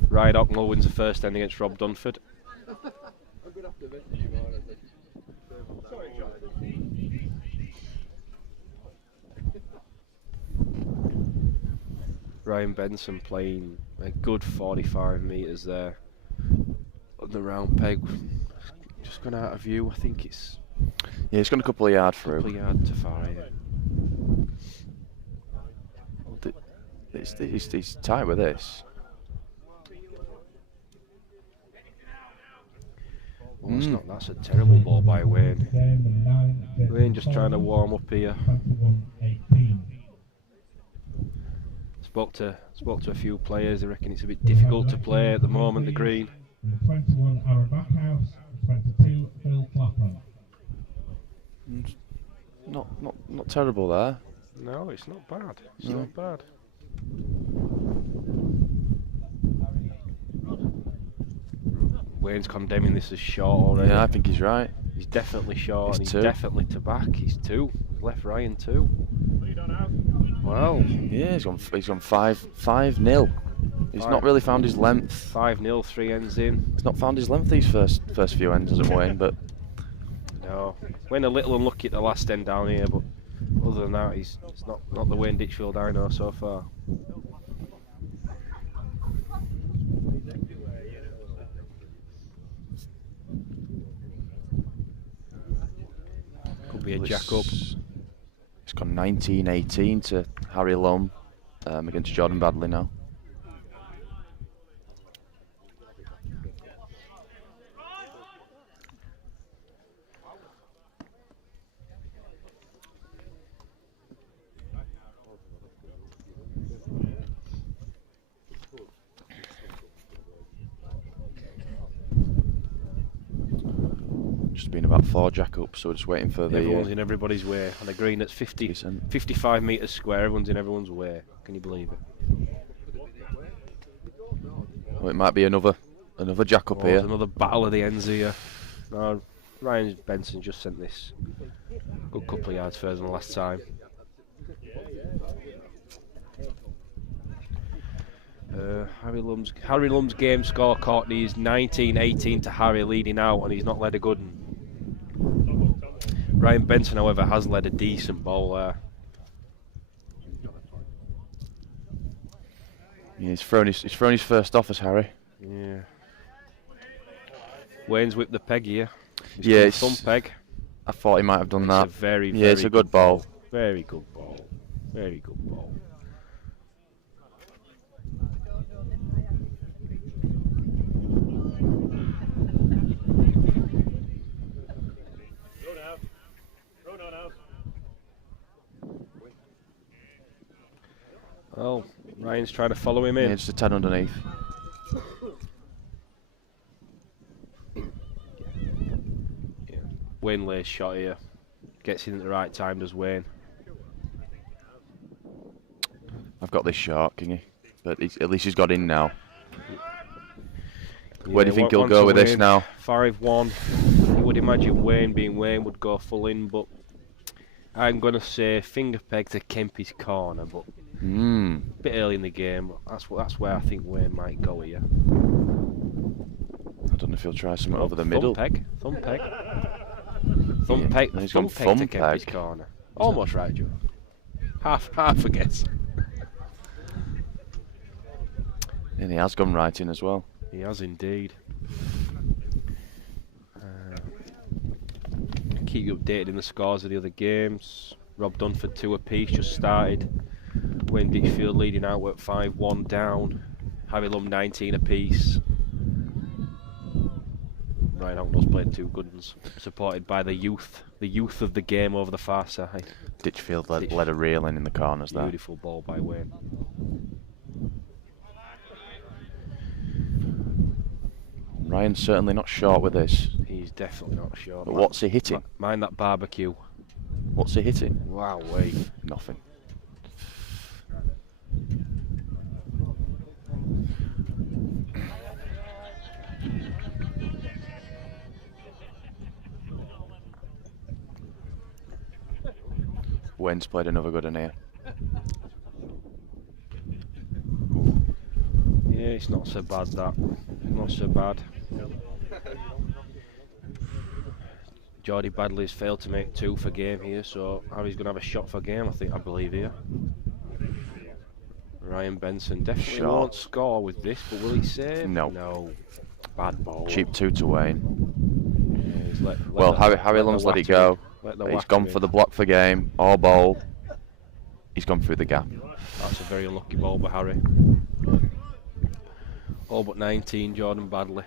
Ryan Hocknell wins the first end against Rob Dunford. Ryan Benson playing a good 45 metres there on the round peg. Just gone out of view. I think it's Yeah, it's gone a couple of yards through. yard to far. Yeah. He's tight with this. Well, that's a terrible ball by Wayne. Wayne just trying to warm up here. Spoke to a few players. They reckon it's a bit difficult to play at the moment, the green. 21 Aaron Backhouse, 22 Phil Clapham. Not terrible there. No, it's not bad. It's not bad. Wayne's condemning this as short already. Yeah, I think he's right. He's definitely short, and he's two. definitely to back. He's 2. He's left Ryan 2. Wow. Yeah, he's gone 5-0. He's not really found his length. 5-0, 3 ends in. He's not found his length these first few ends, hasn't Wayne? But No. Wayne a little unlucky at the last end down here, but other than that, it's not the Wayne Ditchfield I know so far. Could be a jack up. It's gone 19-18 to Harry Lum against Jordan Badley now. Just been about 4 jack ups, so we're just waiting for the. Everyone's in everybody's way on a green that's 55 metres square. Everyone's in everyone's way. Can you believe it? Well, it might be another jack up here. There's another battle of the ends here. No, Ryan Benson just sent this a good couple of yards further than the last time. Harry Lum's game score, Courtney, is 19-18 to Harry, leading out, and he's not led a good one. Ryan Benson, however, has led a decent ball there. Yeah, he's thrown his first off as Harry. Yeah. Wayne's whipped the peg here. Yeah, It's thumb peg. I thought he might have done that. It's a very it's a good ball. Very good ball. Very good ball. Oh, Ryan's trying to follow him in. Yeah, just a 10 underneath. Yeah. Wayne lays shot here. Gets in at the right time, does Wayne. I've got this shot, Kingy. But at least he's got in now. Where do you think he'll on go to with this Wayne. now? 5-1. You would imagine Wayne being Wayne would go full in, but I'm going to say finger peg to Kempy's corner, but a bit early in the game. That's where I think Wayne might go here. I don't know if he'll try something over the middle. Thumb peg. He's gone To thumb Kempy's peg. corner. Almost right, Joe. Half a guess. And he has gone right in as well. He has indeed. Keep you updated in the scores of the other games. Rob Dunford 2 apiece just started. Wayne Ditchfield leading out at 5-1 down. Harry Lum 19 apiece. Ryan Hocknall's played 2 good ones, supported by the youth of the game over the far side. Ditchfield led a reel in the corners there. Beautiful ball by Wayne. Ryan's certainly not short with this. He's definitely not short. But what's he hitting? Mind that barbecue. What's he hitting? Wow, wait. Nothing. Wayne's played another good one here. Yeah, it's not so bad that. Not so bad. Geordie Badley's failed to make 2 for game here, so Harry's going to have a shot for game, I believe here. Ryan Benson definitely won't score with this, but will he save? No. No. Bad ball. Cheap 2 to Wayne. Yeah, he's Well, Harry Lum's let it go. He's gone for the block for game, or ball. He's gone through the gap. That's a very unlucky ball by Harry. All but 19, Jordan Badley.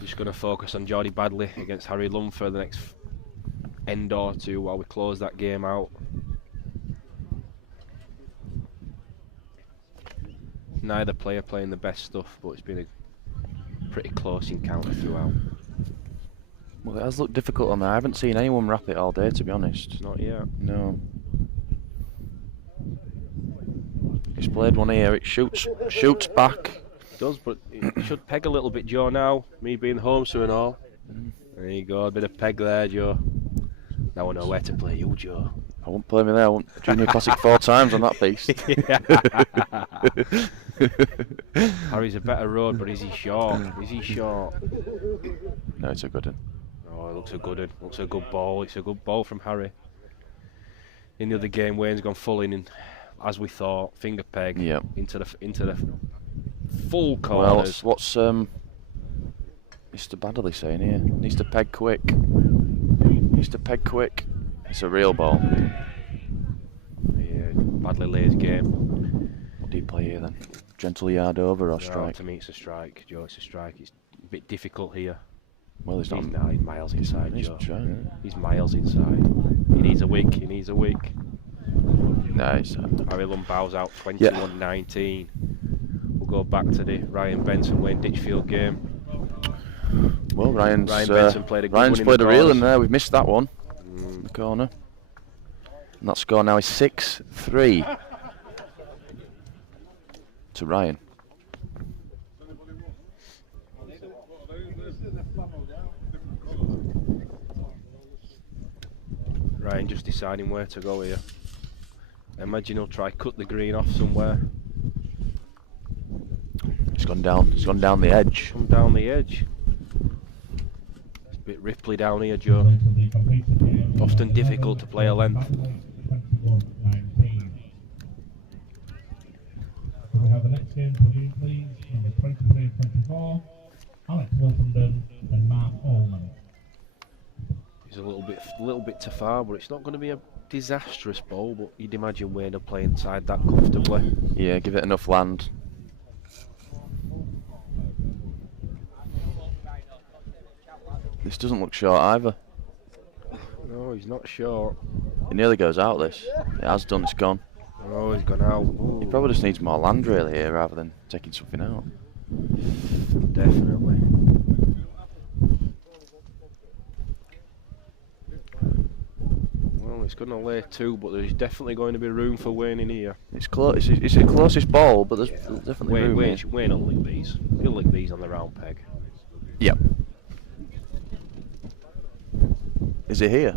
Just going to focus on Geordie Badley against Harry Lum for the next end or two while we close that game out. Neither player playing the best stuff, but it's been a pretty close encounter throughout. Well, it has looked difficult on there. I haven't seen anyone wrap it all day, to be honest. Not yet. No. He's played one here. It shoots back. It does, but it should peg a little bit, Joe, now. Me being home soon and all. There you go, a bit of peg there, Joe. Now I know where to play you, Joe. I won't play me there. I won Junior Classic 4 times on that piece. Harry's a better road, but is he short? Is he short? No, it's a good one. Oh, it looks a good one. Looks a good ball. It's a good ball from Harry. In the other game, Wayne's gone full in, and as we thought, finger peg into the full corners. Well, what's Mr. Badley saying here? Needs to peg quick. Needs to peg quick. It's a real ball. Yeah, Badley lays game. What do you play here then? Gentle yard over or strike? No, to me it's a strike, Joe. It's a strike. It's a bit difficult here. Well, he's not. He's miles inside, Joe. He's miles inside. He needs a wick. He needs a wick. Nice. Harry Lum bows out 21-19. We'll go back to the Ryan Benson Wayne Ditchfield game. Well, Ryan Benson played a good Ryan's one played in a the reel in corners. there. We've missed that one. In the corner. And that score now is 6-3 to Ryan. Ryan just deciding where to go here. I imagine he'll try cut the green off somewhere. It's gone down. It's gone down the edge. Come down the edge. It's a bit ripply down here, Joe. Often difficult to play a length. Could we have the next game for you, please? Number 23-24, Alex Wolfenden and Mark Allman. He's a little bit too far, but it's not going to be a disastrous ball. But you'd imagine Wayne will play inside that comfortably. Yeah, give it enough land. This doesn't look short either. No, he's not short. It nearly goes out, this. It has done, it's gone. Oh, he's gone out. Ooh. He probably just needs more land really here rather than taking something out. Definitely. it's going to lay 2, but there's definitely going to be room for Wayne in here. It's close. It's the closest ball, but there's definitely room here. Wayne will lick these. He'll lick these on the round peg. Yep. Is it here?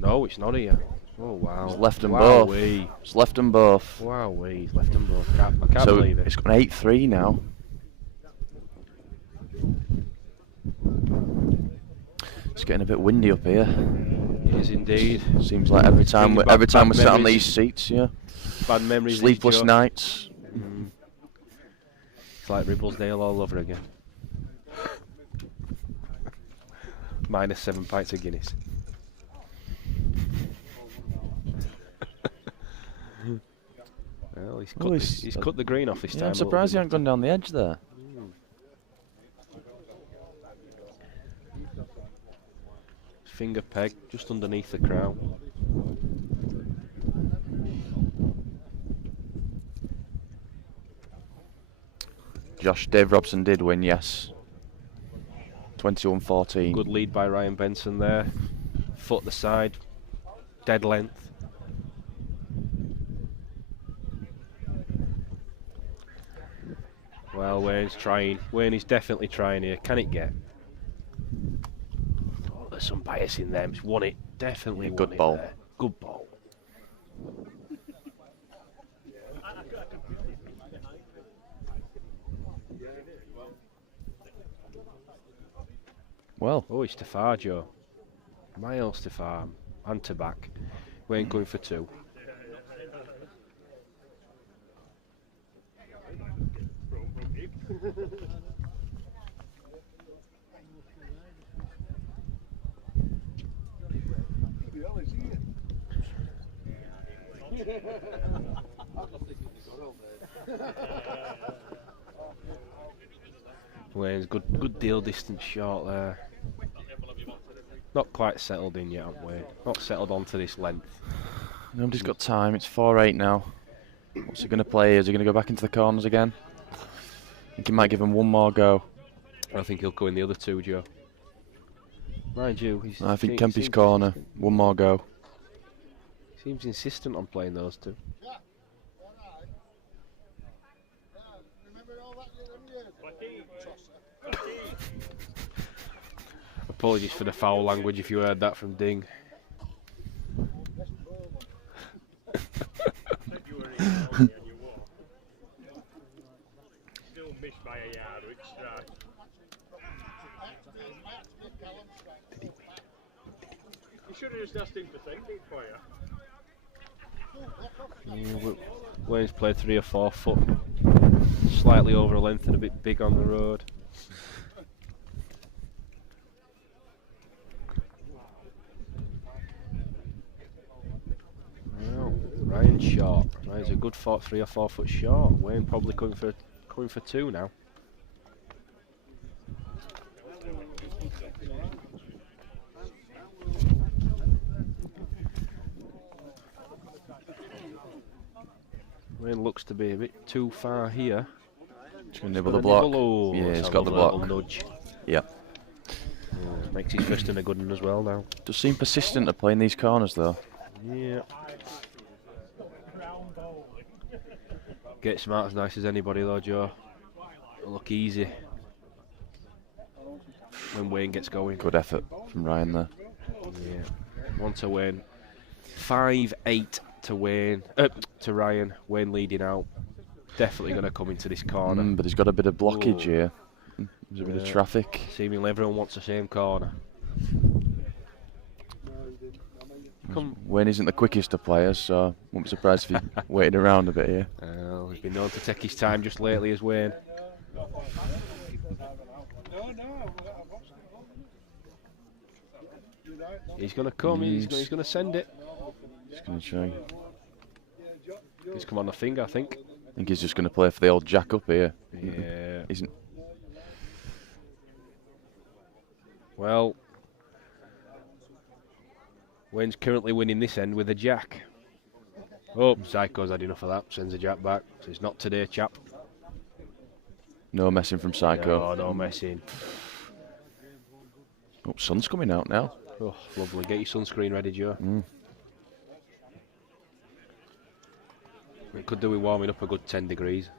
No, it's not here. Oh wow. He's left them Wow, both. It's left them both. Wow, he's left them both. I can't So believe it. it's got an 8-3 now. It's getting a bit windy up here. It is indeed. Seems like every time we sit on these seats, yeah. Bad memories. Sleepless nights. It's like Ribblesdale all over again. Minus 7 pints of Guinness. Well, he's cut the green off this time. I'm surprised he hasn't gone down the edge there. Finger peg just underneath the crown. Dave Robson did win, yes. 21-14. Good lead by Ryan Benson there. Foot the side. Dead length. Well, Wayne's trying. Wayne is definitely trying here. Can it get? Oh, there's some bias in there. He's won it. Definitely won good it ball. there. Good ball. Well. Oh, it's to far, Joe. Miles to far. And to back. Wayne going for 2. Wayne's good deal distance short there. Not quite settled in yet, Wayne. Not settled onto this length. Nobody's got time. It's 4-8 now. What's he going to play? Is he going to go back into the corners again? I think he might give him one more go. I think he'll go in the other 2, Joe. Mind you, I think Kempy's corner. One more go. Seems insistent on playing those 2. Apologies for the foul language if you heard that from Ding. You should have just asked him to think it for you. Wayne's played 3 or 4 foot. Slightly over length and a bit big on the road. Well, Ryan's short. Ryan's a good 3 or 4 foot short. Wayne probably coming for 2 now. Wayne looks to be a bit too far here. He's going to nibble the block. Oh, yeah, he's got the block. Nudge. Yep. Makes his first and a good one as well now. Does seem persistent at playing these corners though. Yeah. Gets him out as nice as anybody though, Joe. It'll look easy when Wayne gets going. Good effort from Ryan there. Yeah. 1 to Wayne. 5-8 to Wayne. To Ryan. Wayne leading out. Definitely going to come into this corner. But he's got a bit of blockage here. There's a bit of traffic. Seemingly everyone wants the same corner. Wayne isn't the quickest of players, so won't be surprised if he waited around a bit here. He's been known to take his time just lately as Wayne. He's going to come, he's going to send it. He's going to try. He's come on the finger, I think. I think he's just going to play for the old jack up here. Yeah. Isn't. Well, Wayne's currently winning this end with a jack. Oh, Psycho's had enough of that. Sends a jack back. So it's not today, chap. No messing from Psycho. No messing. Oh, sun's coming out now. Oh, lovely. Get your sunscreen ready, Joe. It could do with warming up a good 10 degrees.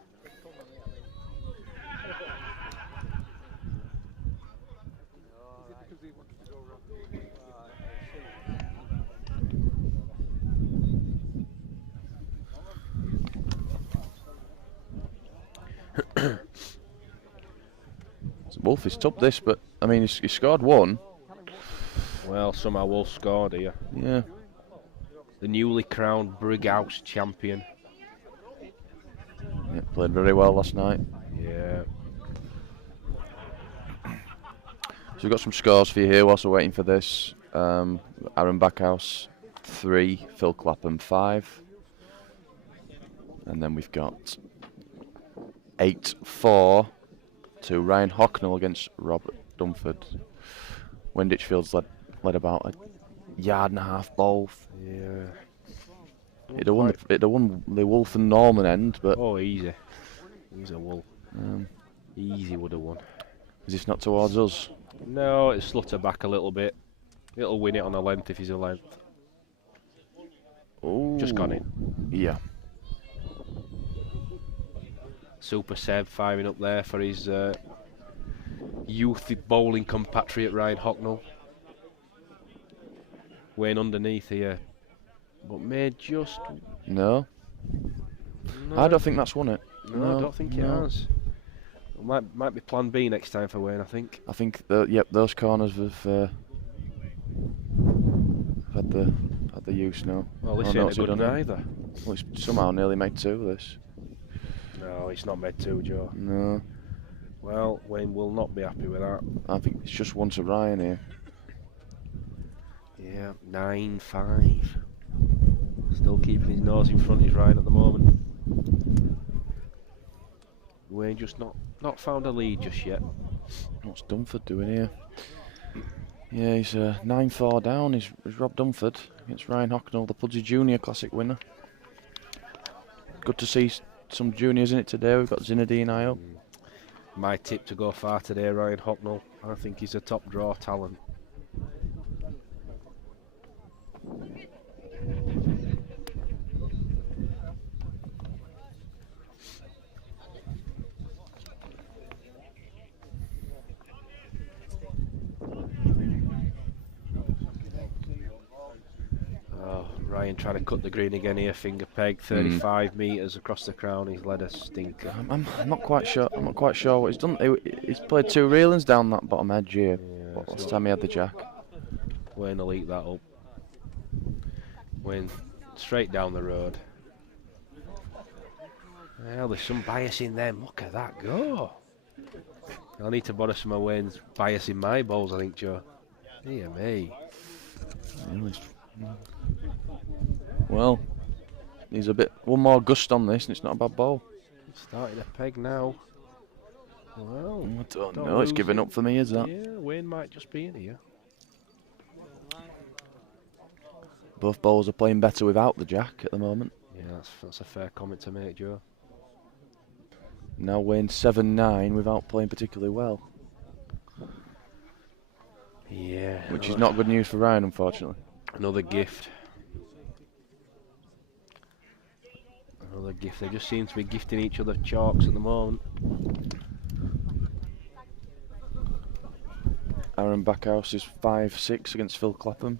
Wolf is top this, but I mean, he scored one. Well, somehow Wolf scored here. Yeah. The newly crowned Brighouse champion. Yeah, played very well last night. Yeah. So we've got some scores for you here whilst we're waiting for this. Aaron Backhouse 3, Phil Clapham 5. And then we've got 8-4 to Ryan Hocknell against Robert Dumford. Winditchfield's led about a yard and a half ball. Yeah. It'd have won the Wolf and Norman end, but Oh, easy. He's a Wolf. Easy would have won. is this not towards us? No, it's slutter back a little bit. It'll win it on a length if he's a length. Oh, Just gone in. Yeah. Super Seb firing up there for his youth bowling compatriot Ryan Hocknell. Wayne underneath here, but may just. No. No, I don't think that's won it. No, I don't think it has. Might be Plan B next time for Wayne. I think. I think yep, those corners have had the use now. Well, this no, ain't a good one either. Well, it's somehow nearly made 2 of this. No, it's not made 2, Joe. No. Well, Wayne will not be happy with that. I think it's just one to Ryan here. Yeah, 9-5. Still keeping his nose in front of Ryan at the moment. Wayne just not found a lead just yet. What's Dumford doing here? Yeah, he's 9-4 down. He's Rob Dumford against Ryan Hocknell, the Pudsey Junior Classic winner. Good to see some juniors in it today. We've got Zinedine Ayo. My tip to go far today, Ryan Hocknell. I think he's a top draw talent. Ryan trying to cut the green again here, finger peg, 35 metres across the crown. He's led a stinker. I'm not quite sure. I'm not quite sure what he's done. He's played 2 reelings down that bottom edge here. Yeah, Last time he had the jack. Wayne will eat that up. Wayne straight down the road. Well, there's some bias in them. Look at that go. I'll need to borrow some of Wayne's bias in my bowls, I think, Joe. Dear me. Well, he's one more gust on this, and it's not a bad ball. Starting a peg now. Well, I don't know. It's giving up for me, is that? Yeah, Wayne might just be in here. Both bowls are playing better without the jack at the moment. Yeah, that's a fair comment to make, Joe. Now Wayne 7-9 without playing particularly well. Yeah. Which is not good news for Ryan, unfortunately. Another gift. Another gift. They just seem to be gifting each other chalks at the moment. Aaron Backhouse is 5-6 against Phil Clapham.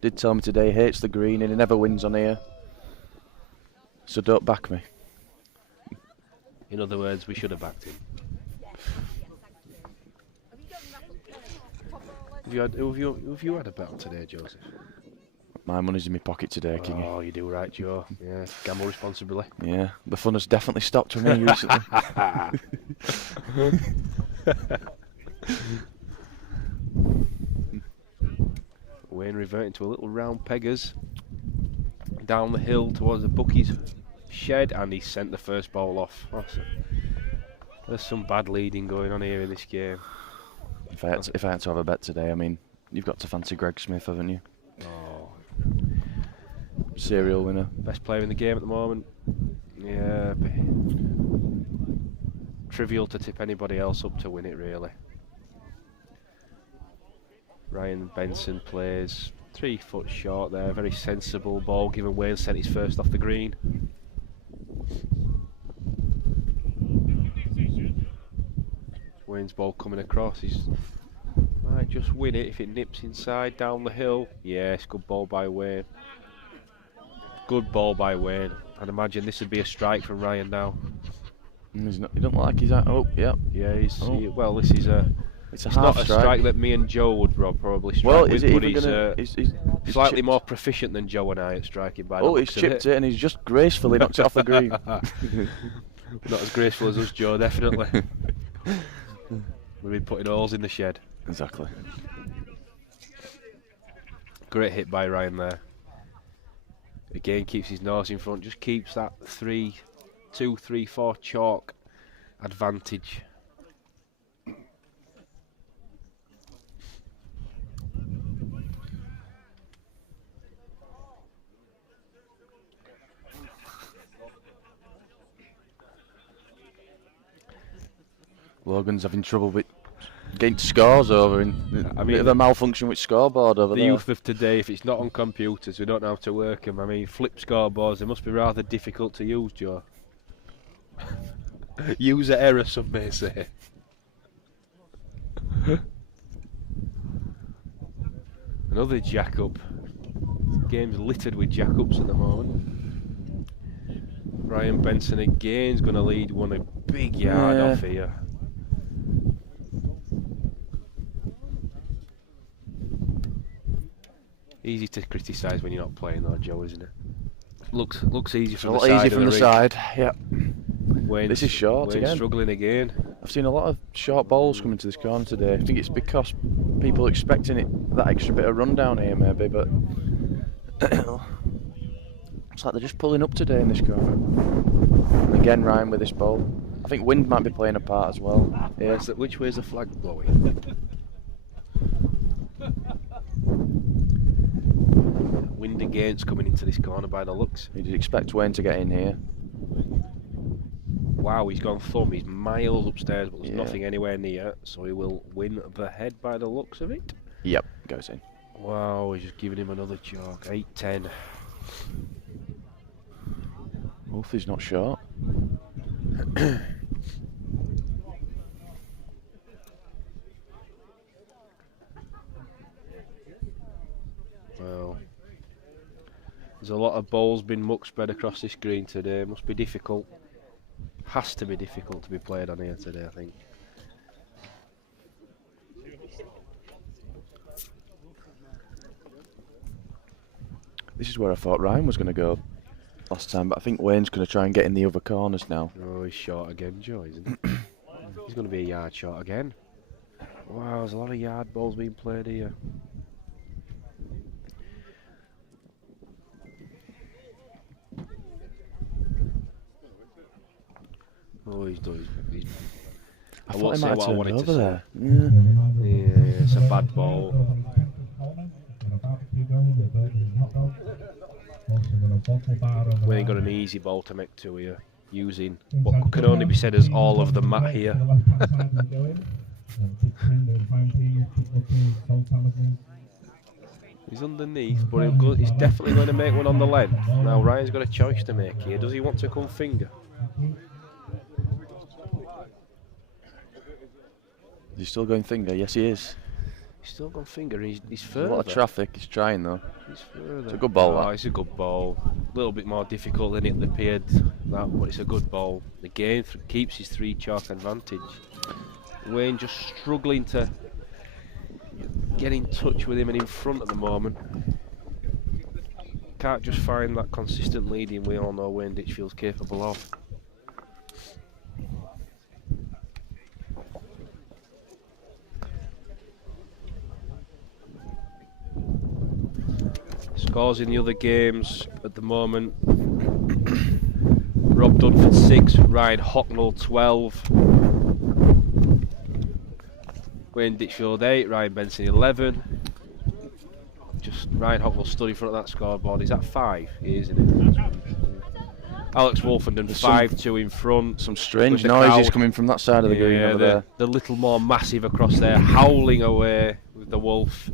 Did tell me today he hates the green and he never wins on here. So don't back me. In other words, we should have backed him. Have you had a bet on today, Joseph? My money's in my pocket today, Kingy. Oh, you do right, Joe. Yeah, gamble responsibly. Yeah, the fun has definitely stopped for me recently. Wayne reverting to a little round peggers. Down the hill towards the bookies shed, and he sent the first ball off. There's some bad leading going on here in this game. If I had to have a bet today, I mean, you've got to fancy Greg Smith, haven't you? Oh. Serial winner. Best player in the game at the moment. Yeah. Trivial to tip anybody else up to win it, really. Ryan Benson plays 3 foot short there, very sensible ball given Wayne sent his first off the green. Wayne's ball coming across, he's might just win it if it nips inside down the hill. Yes, good ball by Wayne. Good ball by Wayne. I'd imagine this would be a strike from Ryan now. He's not, he don't look like he's at. Oh, yeah. Yeah, Oh. Well, this is a. It's a It's half not a strike. strike that me and Joe would probably strike Well, with, is it but even gonna? he's He's slightly chipped. more proficient than Joe and I at striking by the Oh, he's looks of chipped it and he's just gracefully knocked it off the green. Not as graceful as us, Joe, definitely. We've been putting holes in the shed. Exactly. Great hit by Ryan there. Again, keeps his nose in front, just keeps that 2, 3, 4 chalk advantage. Logan's having trouble with getting scores over in I a mean, bit of a malfunction with scoreboard over the there. youth of today, if it's not on computers, we don't know how to work them. I mean, flip scoreboards, they must be rather difficult to use, Joe. User error, some may say. Another jack up. Game's littered with jack ups at the moment. Ryan Benson again's going to lead one a big yard Yeah. off here. Easy to criticise when you're not playing though, Joe, isn't it? Looks easy It's a from the lot side. easy from the side. Yeah. Wayne's, This is short Wayne's again. struggling again. I've seen a lot of short balls coming to this corner today. I think it's because people are expecting it that extra bit of run down here maybe, but it's like they're just pulling up today in this corner. And again, Ryan with this ball. I think wind might be playing a part as well. Yeah. Which way is the flag blowing? Wind against coming into this corner by the looks. You'd expect Wayne to get in here. Wow, he's gone thumb. He's miles upstairs, but there's Yeah. nothing anywhere near, so he will win the head by the looks of it. Yep, goes in. Wow, he's just giving him another chalk. 8-10. Wolfie's not short. Well, there's a lot of balls been muck spread across this green today. Must be difficult. Has to be difficult to be played on here today, I think. This is where I thought Ryan was going to go last time, but I think Wayne's going to try and get in the other corners now. Oh, he's short again, Joe, isn't he? He's going to be a yard short again. Wow, there's a lot of yard balls being played here. Oh, he's done. I I thought won't he say might have what I turned wanted to over say. there. Yeah. Yeah, it's a bad ball. We ain't got an easy ball to make to here, using what can only be said as all of the mat here. He's underneath, but he's definitely going to make one on the length. Now Ryan's got a choice to make here. Does he want to come finger? Is he still going finger? Yes, he is. He's still gone finger. He's There's further. a lot of traffic. He's trying though. He's further. It's a good ball, Oh, that. it's a good ball. A little bit more difficult than it appeared, that, but it's a good ball. Again, keeps his 3 chalk advantage. Wayne just struggling to get in touch with him and in front at the moment. Can't just find that consistent leading we all know Wayne Ditchfield's capable of. Scores in the other games at the moment. Rob Dunford 6, Ryan Hocknell 12. Wayne Ditchfield 8, Ryan Benson 11. Just Ryan Hocknell stood in front of that scoreboard. Is that 5? He is, isn't it? Alex Wolfenden 5-2 in front. Some strange With the noises crowd. coming from that side of the green over there. The little more massive across there, howling away with the wolf.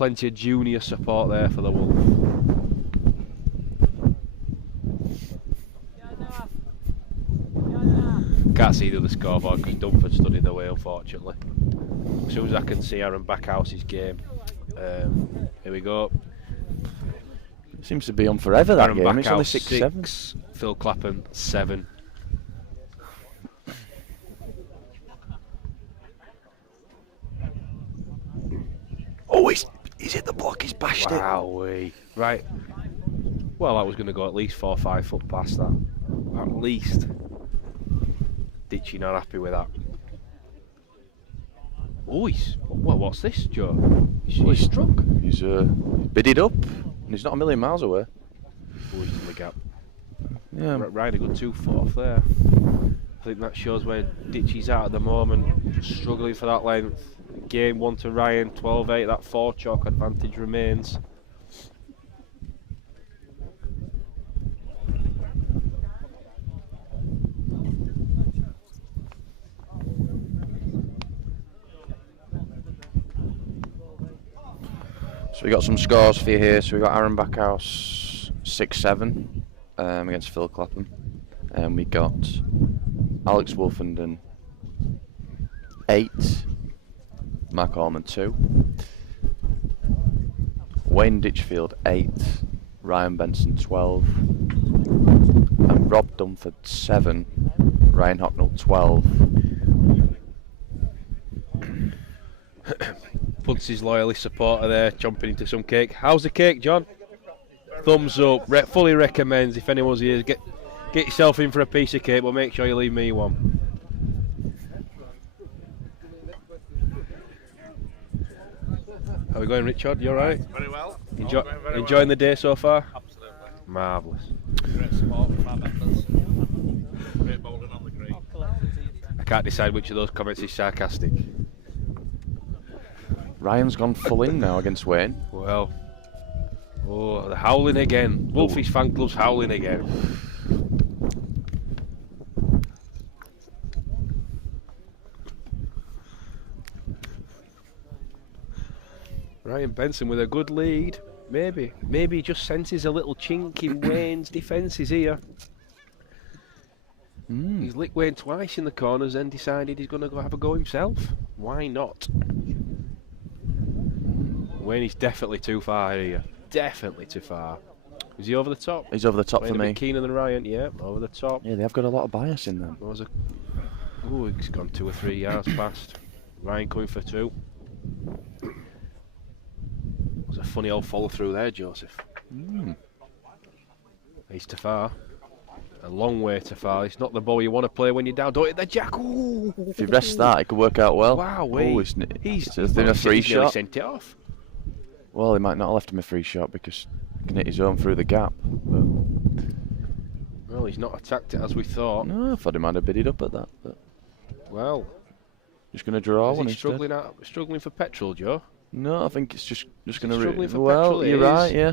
plenty of junior support there for the Wolf. Can't see the other scoreboard because Dunford stood in the way, unfortunately. As soon as I can see Aaron Backhouse's game. Here we go. Seems to be on forever, that Aaron game. It's only Backhouse 6-7. Phil Clapham 7. Oh, he's hit the block, he's bashed it. Wowee. Right. Well, that was going to go at least 4 or 5 foot past that. At least. Ditchy not happy with that. Oh, what's this, Joe? He's struck. He's bidded up, and he's not a million miles away. Oh, he's in the gap. Yeah. Right, a good 2 foot off there. I think that shows where Ditchy's at the moment. Struggling for that length. Game 1 to Ryan, 12-8. That 4 chalk advantage remains. So we got some scores for you here. So we got Aaron Backhouse 6-7 against Phil Clapham, and we got Alex Wolfenden 8, Mark Allman 2, Wayne Ditchfield 8, Ryan Benson 12, and Rob Dunford 7, Ryan Hocknell 12. Pudsey's loyalist supporter there, chomping into some cake. How's the cake, John? Thumbs up. Fully recommends. If anyone's here, get yourself in for a piece of cake, but make sure you leave me one. How are we going, Richard? You all right? Very well. Enjoying the day so far? Absolutely. Marvellous. Great support from our members. Great bowling on the green. I can't decide which of those comments is sarcastic. Ryan's gone full in now against Wayne. Well, oh, they're howling again. Wolfie's fan club's howling again. Ryan Benson with a good lead. Maybe he just senses a little chink in Wayne's defences here. He's licked Wayne twice in the corners and decided he's going to go have a go himself. Why not? Wayne is definitely too far here. Definitely too far. Is he over the top? He's over the top Playing for a me. bit keener than Ryan. Yeah, over the top. Yeah, they've got a lot of bias in them. Oh, he's gone 2 or 3 yards past. Ryan coming for 2. There's a funny old follow through there, Joseph. He's too far. A long way too far. It's not the ball you want to play when you're down. Don't hit the jack. Ooh. If he rests that, it could work out well. Wow, he's in a free nearly shot. sent it off. Well, he might not have left him a free shot because he can hit his own through the gap. But Well, he's not attacked it as we thought. no, I thought he might have bidded up at that. But Well, just going to draw is one he instead. struggling for petrol, Joe? No, I think it's just going to. struggling for Well, petrol, it you're is. right. Yeah.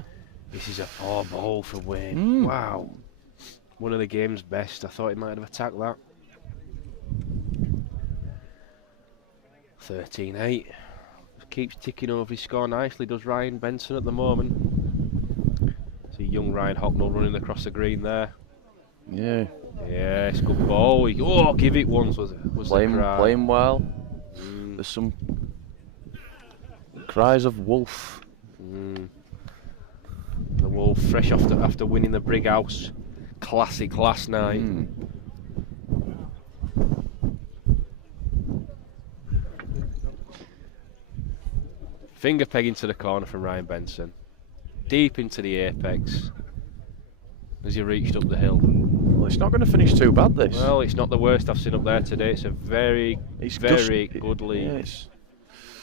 This is a poor ball for Wayne. Mm. Wow. One of the game's best. I thought he might have attacked that. 13-8. Keeps ticking over his score nicely, does Ryan Benson at the moment. See young Ryan Hocknell running across the green there. Yeah. Yes, good ball. Oh, give it once was the cry. Playing well. There's some cries of Wolf. The Wolf fresh after winning the Brighouse Classic last night. Finger peg into the corner from Ryan Benson. Deep into the apex as he reached up the hill. Well, it's not going to finish too bad, this. Well, it's not the worst I've seen up there today. It's a very good lead. Yes.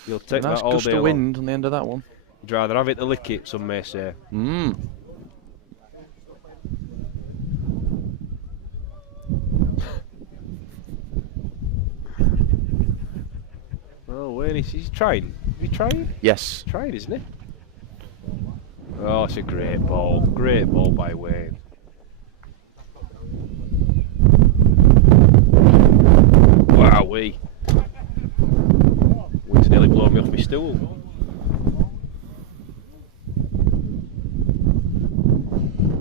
You'll take Nice that all gust day of long. wind on the end of that one. You'd rather have it to lick it, some may say. Oh, Wayne, he's trying. Is he trying? Yes. He's trying, isn't he? Oh, it's a great ball. Great ball by Wayne. Wowee. Wind's nearly blown me off my stool.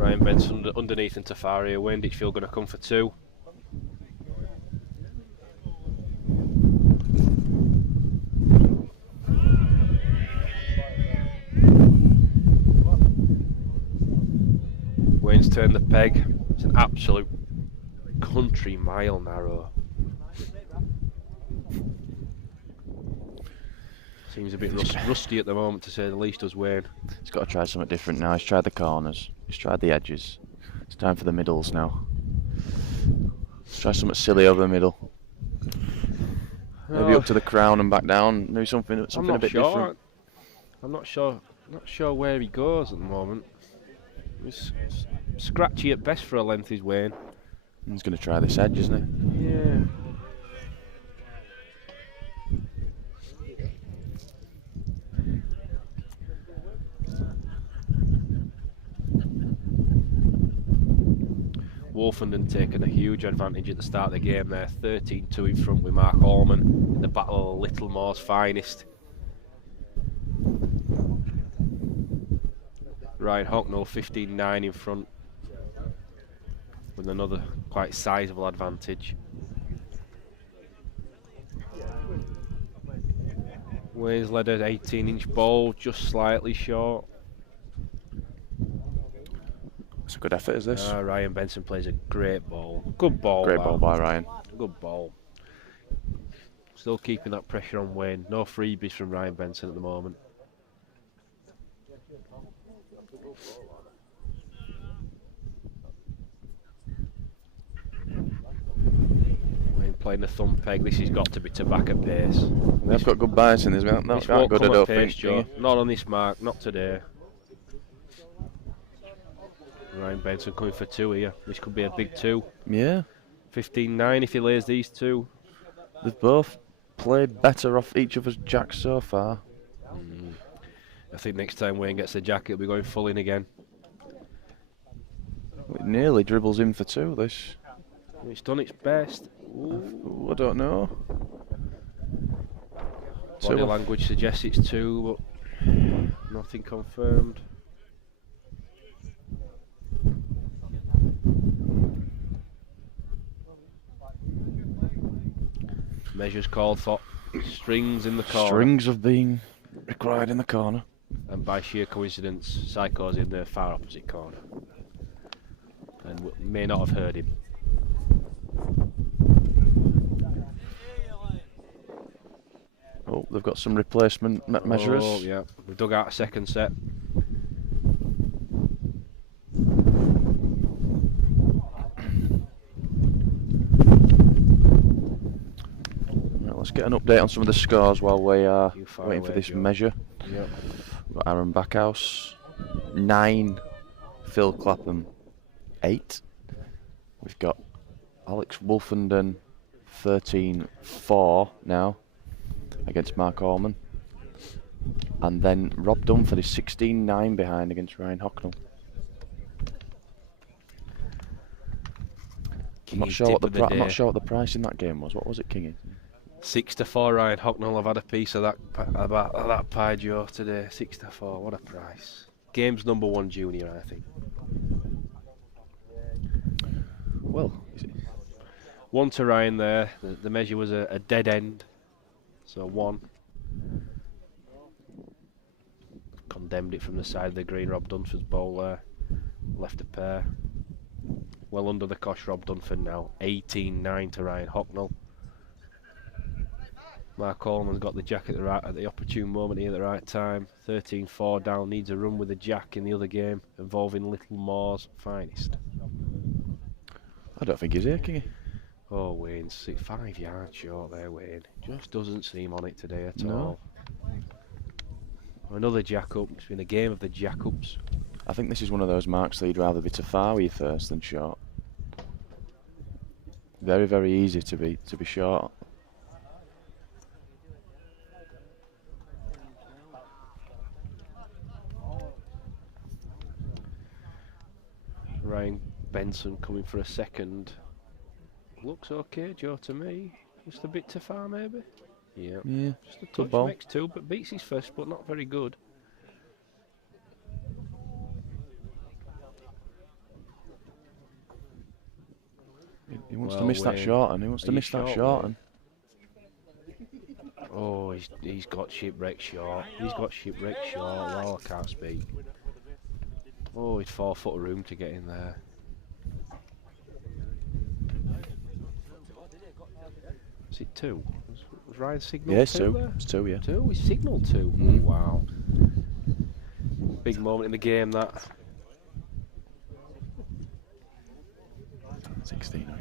Ryan Benson underneath and Tafari away. Ditchfield going to come for 2. Wayne's turned the peg. It's an absolute country mile narrow. Seems a bit rusty at the moment, to say the least, does Wayne. He's got to try something different now. He's tried the corners. He's tried the edges. It's time for the middles now. Let's try something silly over the middle. Maybe up to the crown and back down. Maybe something a bit different. I'm not sure where he goes at the moment. He's scratchy at best for a length, is Wayne. He's going to try this edge, isn't he? Yeah. Wolfenden taking a huge advantage at the start of the game there. 13-2 in front with Mark Allman in the battle of Littlemore's finest. Ryan Hocknell 15-9 in front with another quite sizable advantage. Wayne's led an 18-inch ball, just slightly short. It's a good effort, is this? Ryan Benson plays a great ball. Good ball. Great ball by Ryan. Good ball. Still keeping that pressure on Wayne. No freebies from Ryan Benson at the moment. Wayne playing the thumb peg. This has got to be to back at pace. They've got good bias in this. Not that good, I don't think. Joe. Not on this mark, not today. Ryan Benson coming for 2 here. This could be a big 2. Yeah. 15-9 if he lays these 2. They've both played better off each other's jacks so far. I think next time Wayne gets the jack, he'll be going full in again. It nearly dribbles in for 2, this. It's done its best. Ooh, I don't know. Body language suggests it's 2, but nothing confirmed. Measures called for. Strings in the corner. Strings have been required in the corner. And by sheer coincidence, Psycho's in the far opposite corner. And may not have heard him. Oh, they've got some replacement measures. Oh, yeah. We've dug out a second set. Let's get an update on some of the scores while we are waiting for this measure. Yep. We've got Aaron Backhouse 9, Phil Clapham 8. We've got Alex Wolfenden 13-4 now against Mark Allman. And then Rob Dunford is 16-9 behind against Ryan Hocknell. I'm not sure what the price in that game was. What was it, Kingy? 6-4 Ryan Hocknell. I've had a piece of that pie, Joe, today. 6-4. What a price. Game's #1 junior, I think. Well, 1 to Ryan there. The measure was a dead end. So 1. Condemned it from the side of the green. Rob Dunford's ball there. Left a pair. Well under the cosh, Rob Dunford now. 18-9 to Ryan Hocknell. Mark Coleman's got the jack at the opportune moment here at the right time. 13-4 down, needs a run with the jack in the other game, involving Littlemore's finest. I don't think he's here, Kingy. Oh, Wayne's 5 yards short there, Wayne. Just doesn't seem on it today at all. Another jack up. It's been a game of the jack ups. I think this is one of those marks that you'd rather be to far with your first than short. Very, very easy to be short. Ryan Benson coming for a second. Looks okay, Joe, to me. Just a bit too far, maybe. Yeah. Just a touch, ball. Makes 2, but beats his first, but not very good. He wants to Well, miss that Wayne, short, and he wants are to you miss that short, short. Wayne? Oh, he's got shipwreck short. He's got shipwreck short. Well, I can't speak. Oh, he's 4 foot of room to get in there. Is it 2? Was Ryan signalled Yeah, it's 2. there? It's 2, yeah. 2? He's signalled 2. Mm. Oh, wow. Big moment in the game, that. 16, 18.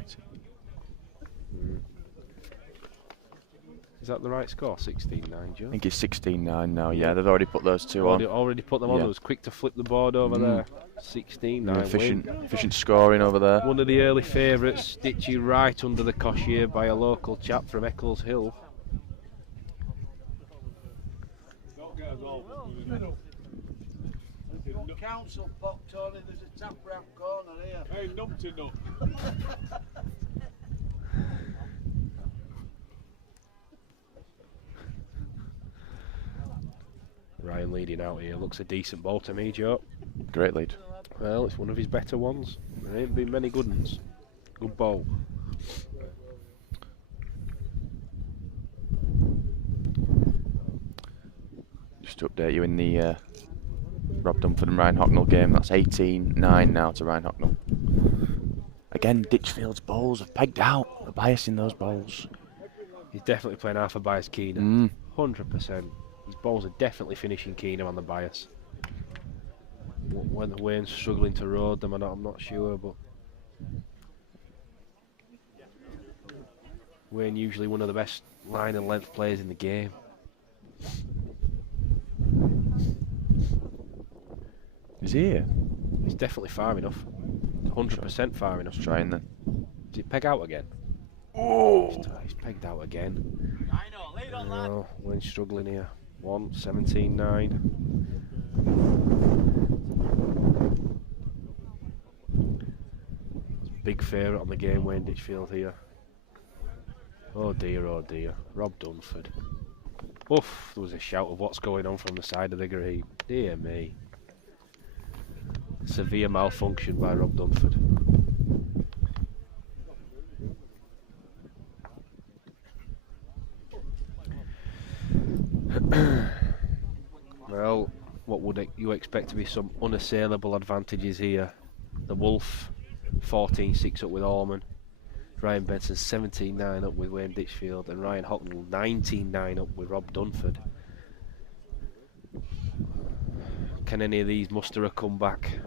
Is that the right score? 16-9, Joe? I think it's 16-9 now. Yeah, they've already put those two on. Already put them on. Yeah. It was quick to flip the board over there. 16-9 Efficient scoring over there. One of the early favourites, Stitchy right under the cosh here by a local chap from Eccles Hill. Council pop, Tony, there's a tap round corner here. Hey, numpty nut. Ryan leading out here. Looks a decent ball to me, Joe. Great lead. Well, it's one of his better ones. There ain't been many good ones. Good ball. Just to update you in the Rob Dunford and Ryan Hocknell game, that's 18-9 now to Ryan Hocknell. Again, Ditchfield's bowls have pegged out. The bias in those bowls. He's definitely playing half a bias Keener. 100%. His balls are definitely finishing Keener on the bias. When Wayne's struggling to road them, I'm not sure, but Wayne usually one of the best line and length players in the game. Is he here? He's definitely far enough. 100% far enough. Let's try in then. Did he peg out again? Oh! He's pegged out again. No, Wayne's struggling here. 17-9. Big favourite on the game, Wayne Ditchfield here. Oh dear, oh dear. Rob Dunford. Oof, there was a shout of what's going on from the side of the green. Dear me. Severe malfunction by Rob Dunford. Well, what would you expect to be some unassailable advantages here? The Wolf 14-6 up with Orman. Ryan Benson 17-9 up with Wayne Ditchfield, and Ryan Hocknell 19-9 up with Rob Dunford. Can any of these muster a comeback?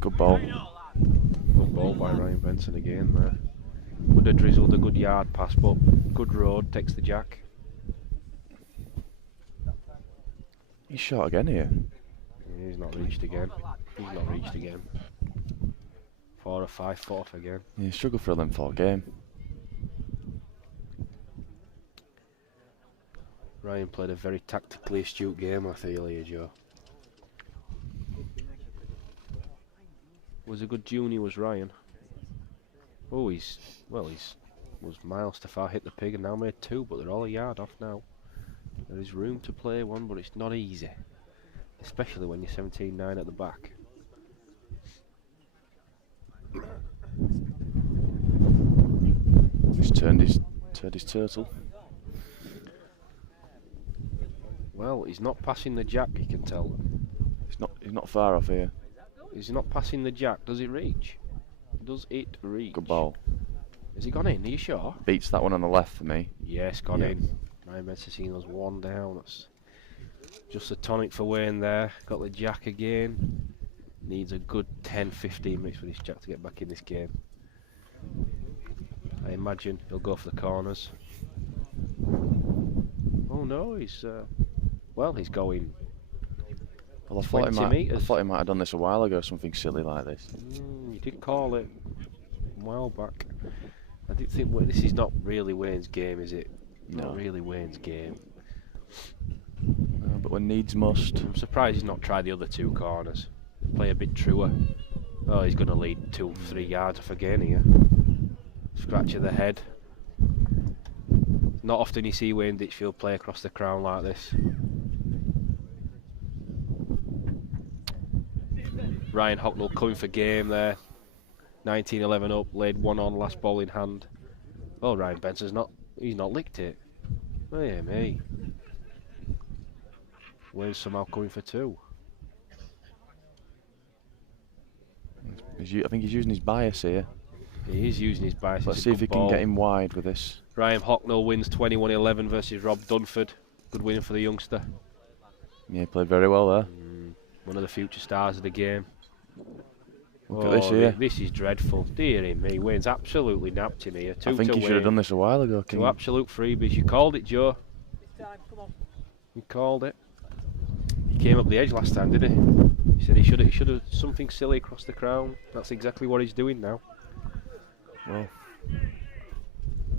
Good ball. Good ball by Ryan Benson again there. Would have drizzled a good yard pass, but good road, takes the jack. He's shot again here. Yeah, he's not reached again. He's not reached again. 4 or 5 foot off again. Yeah, struggled for a length for game. Ryan played a very tactically astute game, I feel here, Joe. Was a good junior, was Ryan. Oh, he's was miles to far hit the pig and now made 2, but they're all a yard off now. There is room to play one, but it's not easy, especially when you're 17-9 at the back. He's turned his turtle. Well, he's not passing the jack, you can tell. He's not far off here. He's not passing the jack. Does it reach? Does it reach? Good ball. Has he gone in? Are you sure? Beats that one on the left for me. Yes, gone in. Ryan Messicino's 1 down. That's just a tonic for Wayne there. Got the jack again. Needs a good 10-15 minutes for this jack to get back in this game. I imagine he'll go for the corners. Oh no, he's he's going. Well, I 20 thought metres. he might have done this a while ago, something silly like this. You did call it a while back. I did think this is not really Wayne's game, is it? No. Not really Wayne's game. No, but when needs must. I'm surprised he's not tried the other 2 corners. Play a bit truer. Oh, he's going to lead 2-3 yards off again here. Scratch of the head. Not often you see Wayne Ditchfield play across the crown like this. Ryan Hocknell coming for game there. 19-11 up, laid one on, last ball in hand. Oh, Ryan Benson's he's not licked it. Oh, yeah, me. Wayne's somehow coming for 2. I think he's using his bias here. He is using his bias. Let's see if he can get him wide with this. Ryan Hocknell wins 21-11 versus Rob Dunford. Good win for the youngster. Yeah, he played very well there. One of the future stars of the game. Look at this here. This is dreadful. Dearie me, Wayne's absolutely napped him here. I think he should have done this a while ago, King. 2 absolute freebies. You called it, Joe. You called it. He came up the edge last time, didn't he? He said he should have something silly across the crown. That's exactly what he's doing now. Well,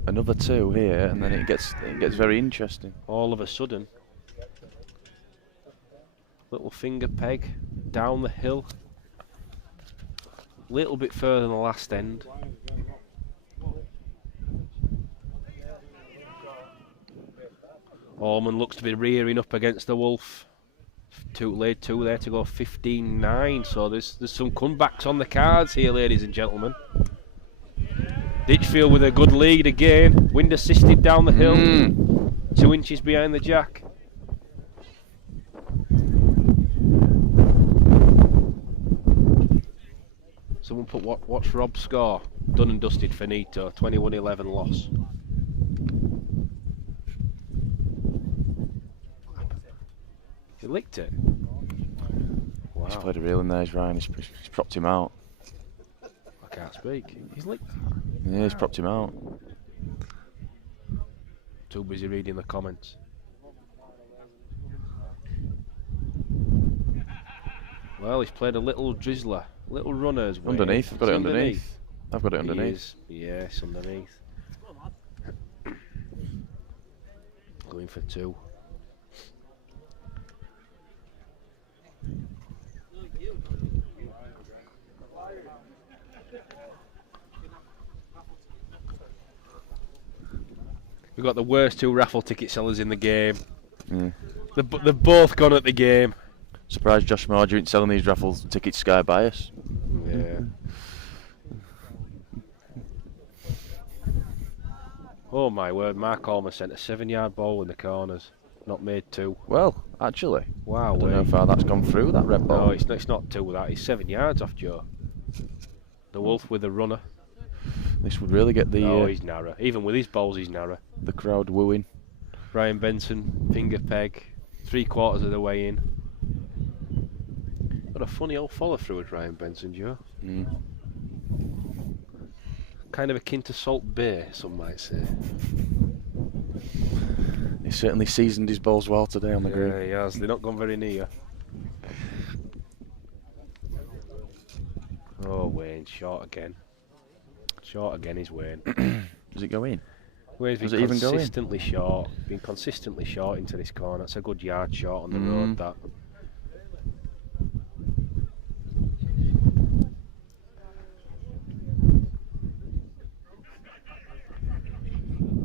another 2 here, and then it gets very interesting. All of a sudden, little finger peg down the hill, little bit further than the last end. Orman looks to be rearing up against the Wolf. Laid 2 there to go 15-9. So there's some comebacks on the cards here, ladies and gentlemen. Ditchfield with a good lead again. Wind assisted down the hill. 2 inches behind the jack. Someone put what's Rob's score? Done and dusted, finito. 21-11 loss. He licked it. Wow. He's played a reel in there, Ryan. He's propped him out. I can't speak. He's licked. Yeah, he's propped him out. Too busy reading the comments. Well, he's played a little drizzler. Little runners. Underneath. I've got it underneath. I've got it underneath. Yes, underneath. Going for 2. We've got the worst 2 raffle ticket sellers in the game. They've both gone at the game. Surprised Josh Marger ain't selling these raffle tickets Sky Bias. Yeah. Oh my word, Mark Allman sent a 7-yard ball in the corners. Not made 2. Well, actually. Wow. I don't know how far that's gone through, that red ball. No, it's not 2 that. It's 7 yards off Joe. The Wolf with the runner. This would really get the... Oh, he's narrow. Even with his balls, he's narrow. The crowd wooing. Ryan Benson, finger peg. 3/4 of the way in. Got a funny old follow-through with Ryan Benson, Joe. Kind of akin to Salt Bay, some might say. He certainly seasoned his balls well today on the green. Yeah, he has. They're not gone very near. Oh, Wayne, short again. Short again is Wayne. Does it go in? Wayne's been consistently short. Been consistently short into this corner. That's a good yard short on the road, that.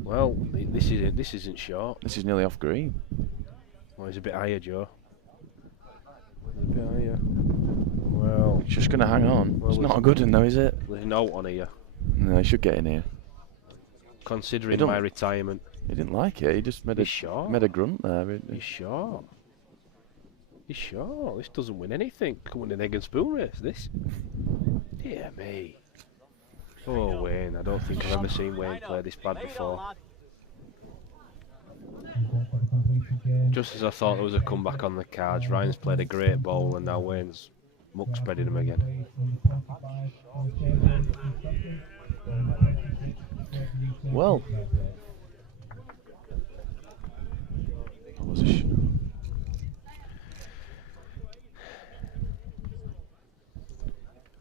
Well, this isn't short. This is nearly off green. Well, he's a bit higher, Joe. A bit higher. Well, it's just going to hang on. Well, it's not a good one though, is it? There's no on here. No, he should get in here. Considering my retirement. He didn't like it. He just made a grunt there. He's short. He's short. This doesn't win anything. Come on, an egg and spoon race, this. Dear me. Oh, Wayne. I don't think I've ever seen Wayne play this bad before. Just as I thought there was a comeback on the cards, Ryan's played a great ball and now Wayne's muck spreading him again. Well,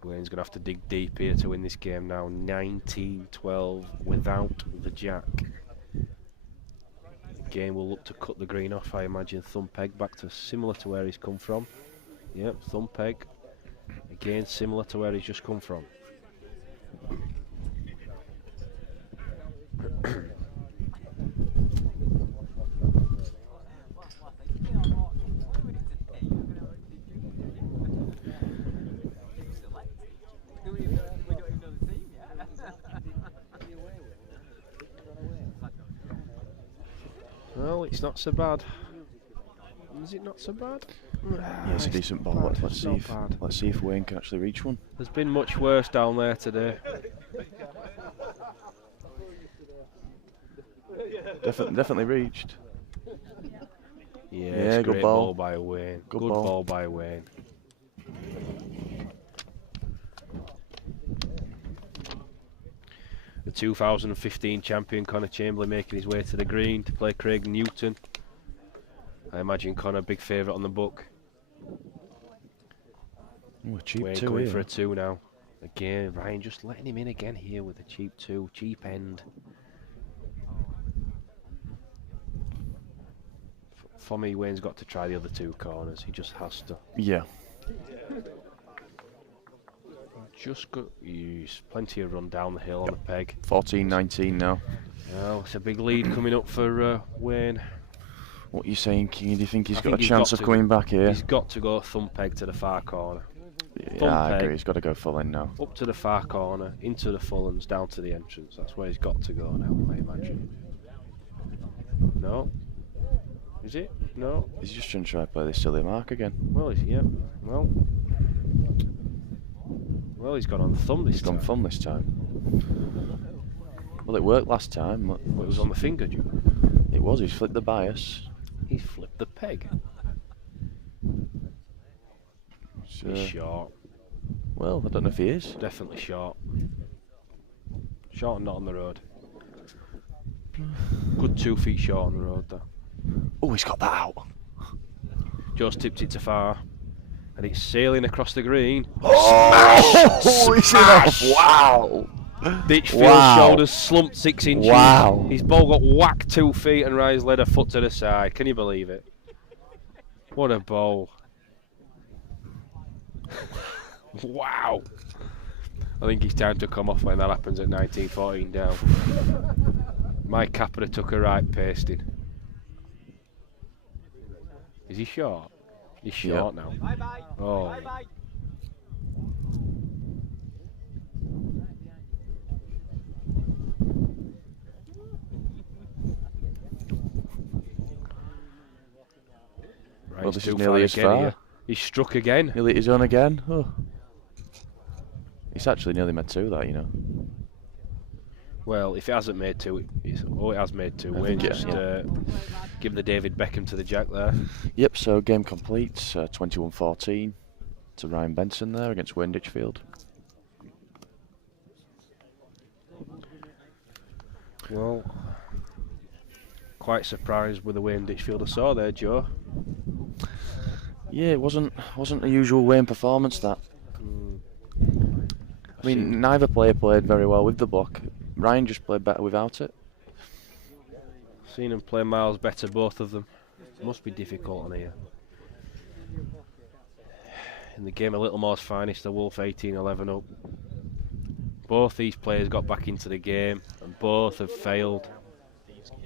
Wayne's going to have to dig deep here to win this game now. 19-12 without the jack. Game will look to cut the green off, I imagine. Thumb peg back to similar to where he's come from. Yep, thumb peg. Again, similar to where he's just come from. Well, it's not so bad. Is it not so bad? Yeah, it's a decent ball. Let's see if Wayne can actually reach one. There's been much worse down there today. Definitely reached. Yeah, Yeah, it's a good great ball. ball by Wayne. Good Good ball. ball by Wayne. The 2015 champion Connor Chamberlain making his way to the green to play Craig Newton. I imagine Connor big favourite on the book. Ooh, a cheap Wayne 2 going here. for a 2 now. Again, Ryan just letting him in again here with a cheap 2, cheap end. For me, Wayne's got to try the other 2 corners. He just has to. Yeah. Just got plenty of run down the hill on a peg. 14-19 now. Well, it's a big lead coming up for Wayne. What are you saying, King? Do you think he's I got think a he's chance got of to. coming back here? He's got to go thumb peg to the far corner. Yeah, I peg. agree. He's got to go full in now. Up to the far corner, into the full uns, down to the entrance. That's where he's got to go now, I imagine. No? Is it? No? He's just trying to try to play this silly mark again. Well, yeah. Well, he's gone on the thumb this He's time. gone thumb this time. Well, it worked last time. It was on the finger, Joe. It was. He's flipped the bias. He's flipped the peg. He's short. Well, I don't know if he is. Definitely short. Short and not on the road. Good 2 feet short on the road, that. Oh, he's got that out. Joe's tipped it to far. And it's sailing across the green. Oh, he's off. Wow. Ditchfield shoulders slumped 6 inches. Wow. His ball got whacked 2 feet and Ryan's led a foot to the side. Can you believe it? What a ball. Wow. I think it's time to come off when that happens at 19-14 down. My capper took a right pasting. Is he short? He's short now. Bye-bye. Oh. Bye-bye. Well, Ryan's this too is nearly as again far. here. He's struck again. Nearly his own again. Oh. It's actually nearly made 2, that, you know. Well, if it hasn't made 2, it has made 2. I Wayne think just it- give the David Beckham to the jack there. Yep, so game complete. 21-14 to Ryan Benson there against Wayne Ditchfield. Well, quite surprised with the Wayne Ditchfield I saw there, Joe. Yeah, it wasn't a usual Wayne performance, that. I mean, neither player played very well with the block. Ryan just played better without it. Seen him play miles better, both of them. Must be difficult on here. In the game, a little more's finest, the Wolf 18-11 up. Both these players got back into the game, and both have failed.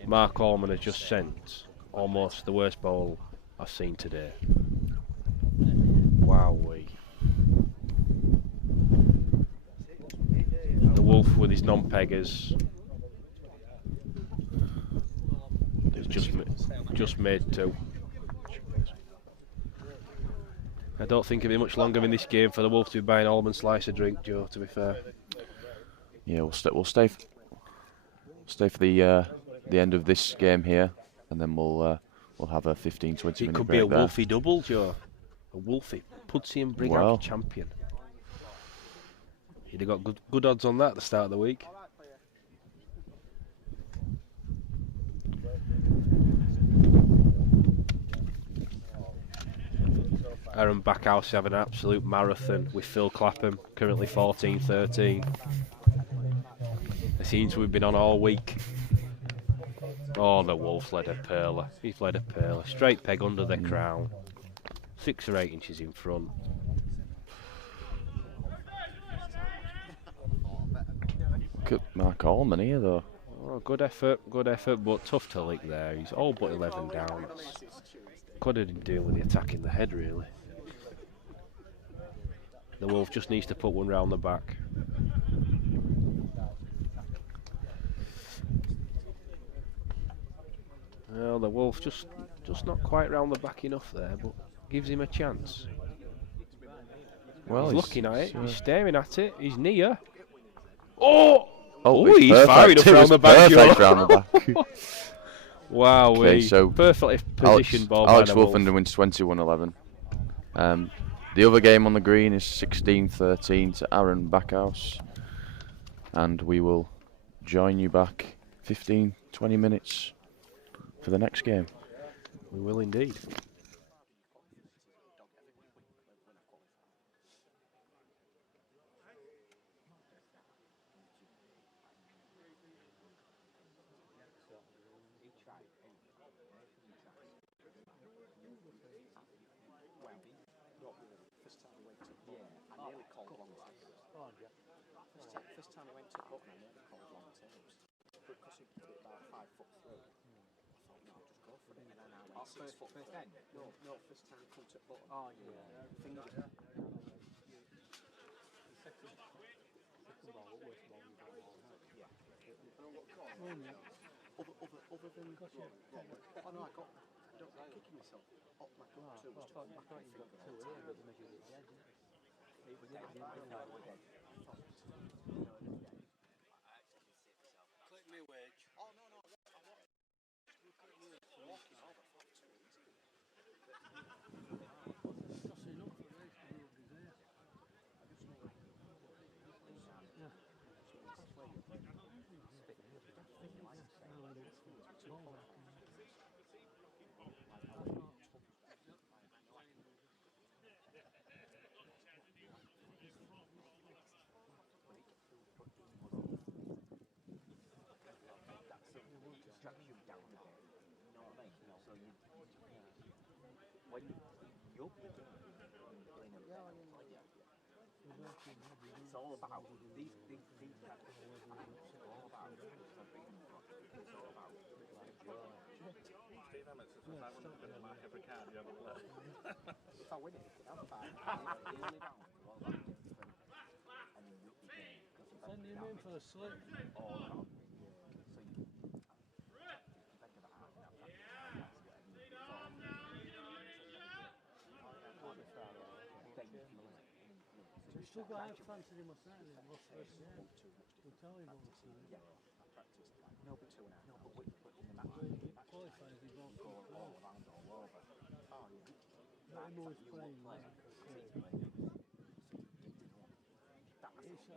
Mark Allman has just sent almost the worst ball I've seen today. Wowee. The Wolf with his non-peggers has just made 2. I don't think it'll be much longer in this game for the Wolf to be buying Allman slice of drink, Joe, to be fair. Yeah, we'll stay for the end of this game here, and then we'll have a 15-20 minute It could break be a there. Wolfie double, Joe. A Wolfie Pudsey and Brigag Wow. champion. He'd have got good odds on that at the start of the week. Aaron Backhouse having an absolute marathon with Phil Clapham, currently 14-13. It seems we've been on all week. Oh, the Wolf's led a perler. He's led a perler. Straight peg under the crown. 6 or 8 inches in front. Look at Mark Allman here, though. Oh, good effort, but tough to lick there. He's all but 11 down. Could have been doing with the attack in the head, really. The Wolf just needs to put one round the back. Well, the Wolf just not quite round the back enough there, but gives him a chance. Well, he's looking at it. He's staring at it. He's near. Oh! He's he's firing up round the back. Perfect round the back. Wow, Okay, so perfectly positioned ball by Alex the Wolf. Wolfenden wins 21-11. The other game on the green is 16-13 to Aaron Backhouse, and we will join you back 15-20 minutes for the next game. We will indeed. First time I went to Button, I nearly called long terms. But because he put it about 5 foot through, I thought, no, I'll just go for it. And then I went 6 foot. First end? No, first time I come to Button. Oh, yeah. Finger. Second ball, worst ball you've got all night. Yeah. Other than... Oh, no, I got kicking myself. Up my gut too. I thought you got 2 here, but you measured it dead, didn't you? It was dead. No, it was dead. Click me wage. Oh, no, no. I watched. Walking over. I thought it was too easy. That's enough for race to be over there. It's all about these all about Steve Emmett says I wouldn't have been to mark every card you ever play. if I win it, I'm fine. The only round was all about and then you'll be game. Send him in for the slip. All around. So you think of that. We still got out fancy him on Saturday and lost first game. We'll tell him all the time. Yeah, I practiced. No, but 2.5. No, but in the match, Qualifiers, he won't go keep all playing. around, all over. Oh, yeah. Not him always playing. He's off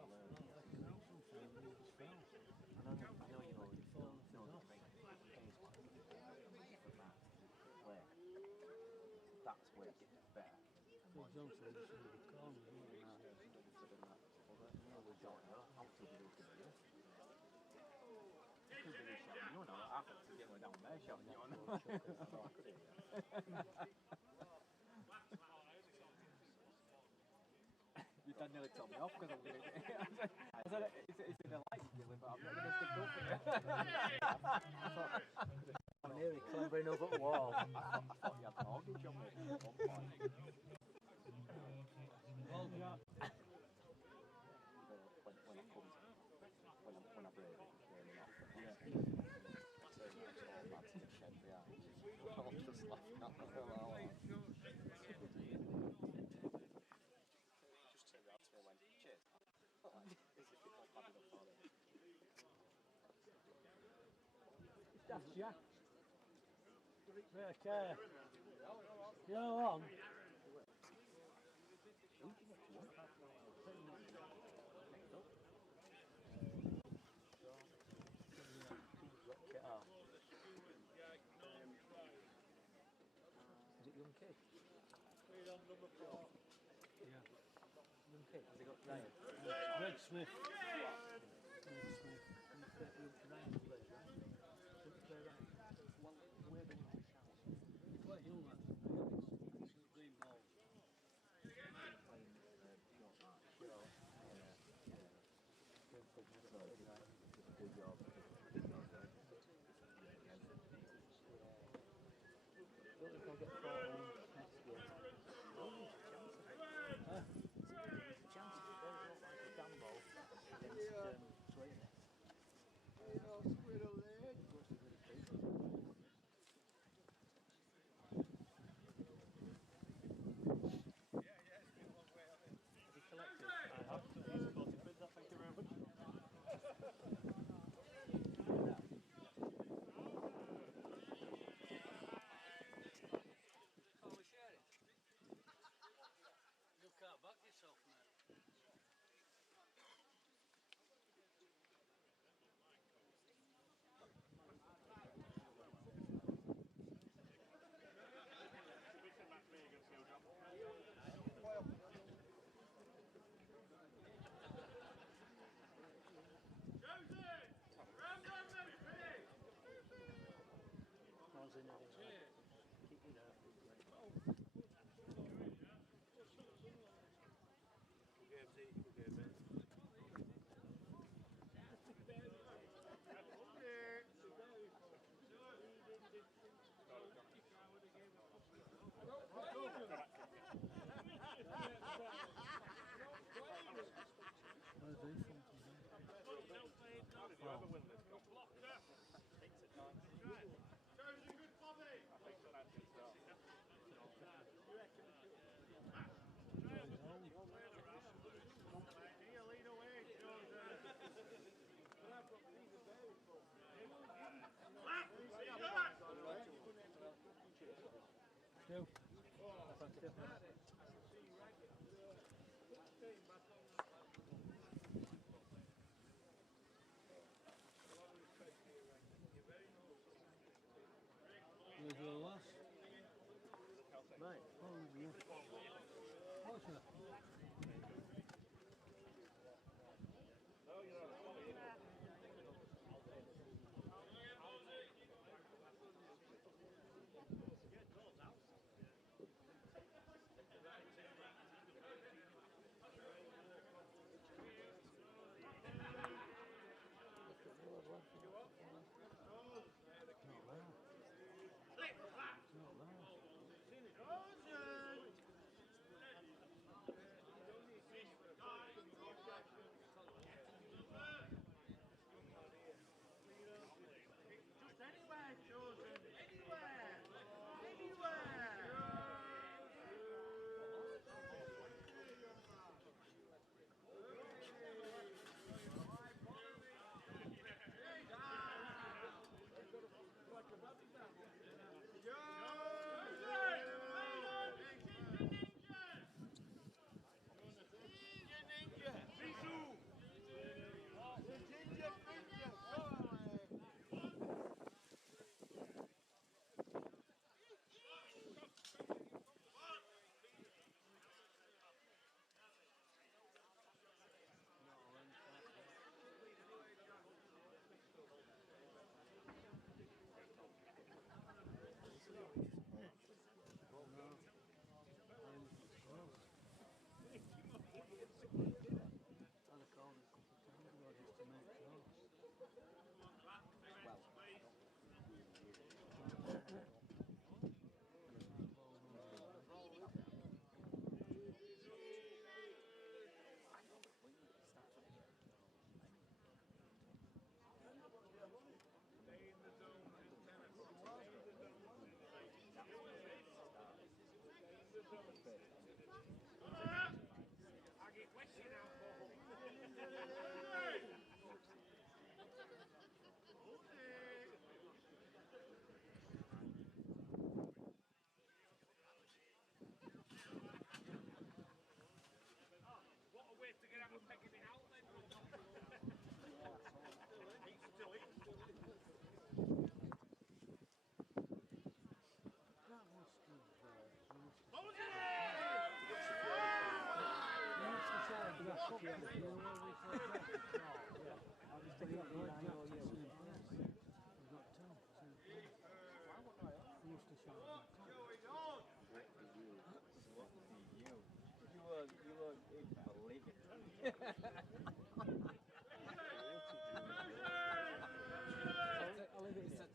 like an out sometimes and he just fell. I know you already Falling off his off. That's where it gets better. For example, he just moved the corner, didn't he? You done nearly told me off because I'm going to get it. I said, it's in a light, but I'm not going to stick up for you. I'm nearly clambering over the wall. I thought you had an mortgage on me at one point. Well, Jack. When I break it, off. I'm just laughing at the hell out. Just turned around to me and went, cheers. That's Jack. Okay. You know on? Is it young kid? Yeah. Young kid? Has he got Ryan? Greg Smith. Ryan plays, right? Does he play Ryan? Well, where they want to shout. He played young man. Green ball. Don't think I'll get 14 next game. Huh? Chance if it goes up like a damn ball. Stu. Thanks, Stu. Where's your last? Right. Oh, yeah. What's that?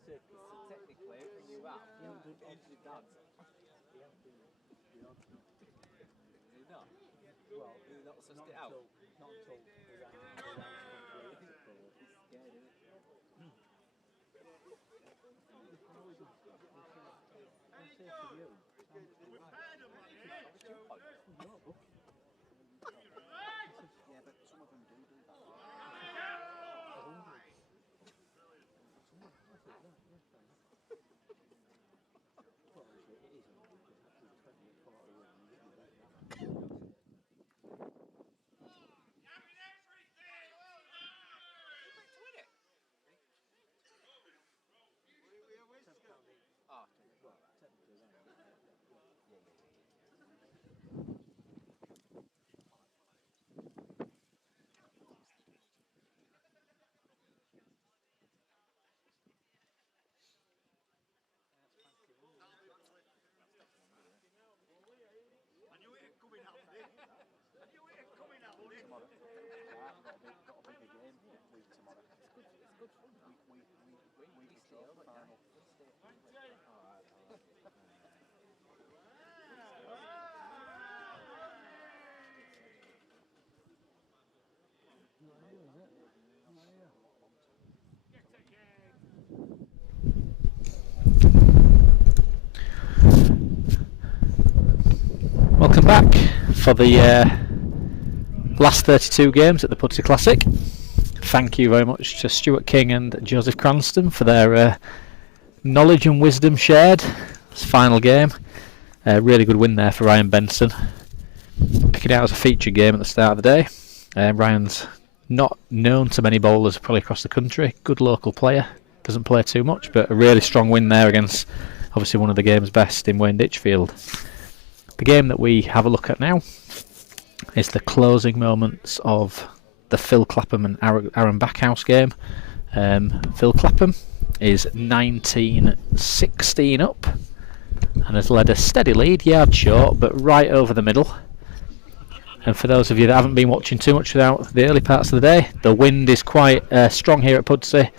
Technically, you have. It's your dad's. Is it not? Well, you're not sussed it out. Not until the round's complete. He's scared, isn't he? Yeah, but some of them do that. Welcome back for the last 32 games at the Pudsey Classic. Thank you very much to Stuart King and Joseph Cranston for their knowledge and wisdom shared. This final game, Really good win there for Ryan Benson. Picking it out as a feature game at the start of the day. Ryan's not known to many bowlers probably across the country. Good local player. Doesn't play too much, but a really strong win there against obviously one of the game's best in Wayne Ditchfield. The game that we have a look at now is the closing moments of the Phil Clapham and Aaron Backhouse game. Phil Clapham is 19-16 up and has led a steady lead, yard short, but right over the middle. And for those of you that haven't been watching too much throughout the early parts of the day, the wind is quite strong here at Pudsey,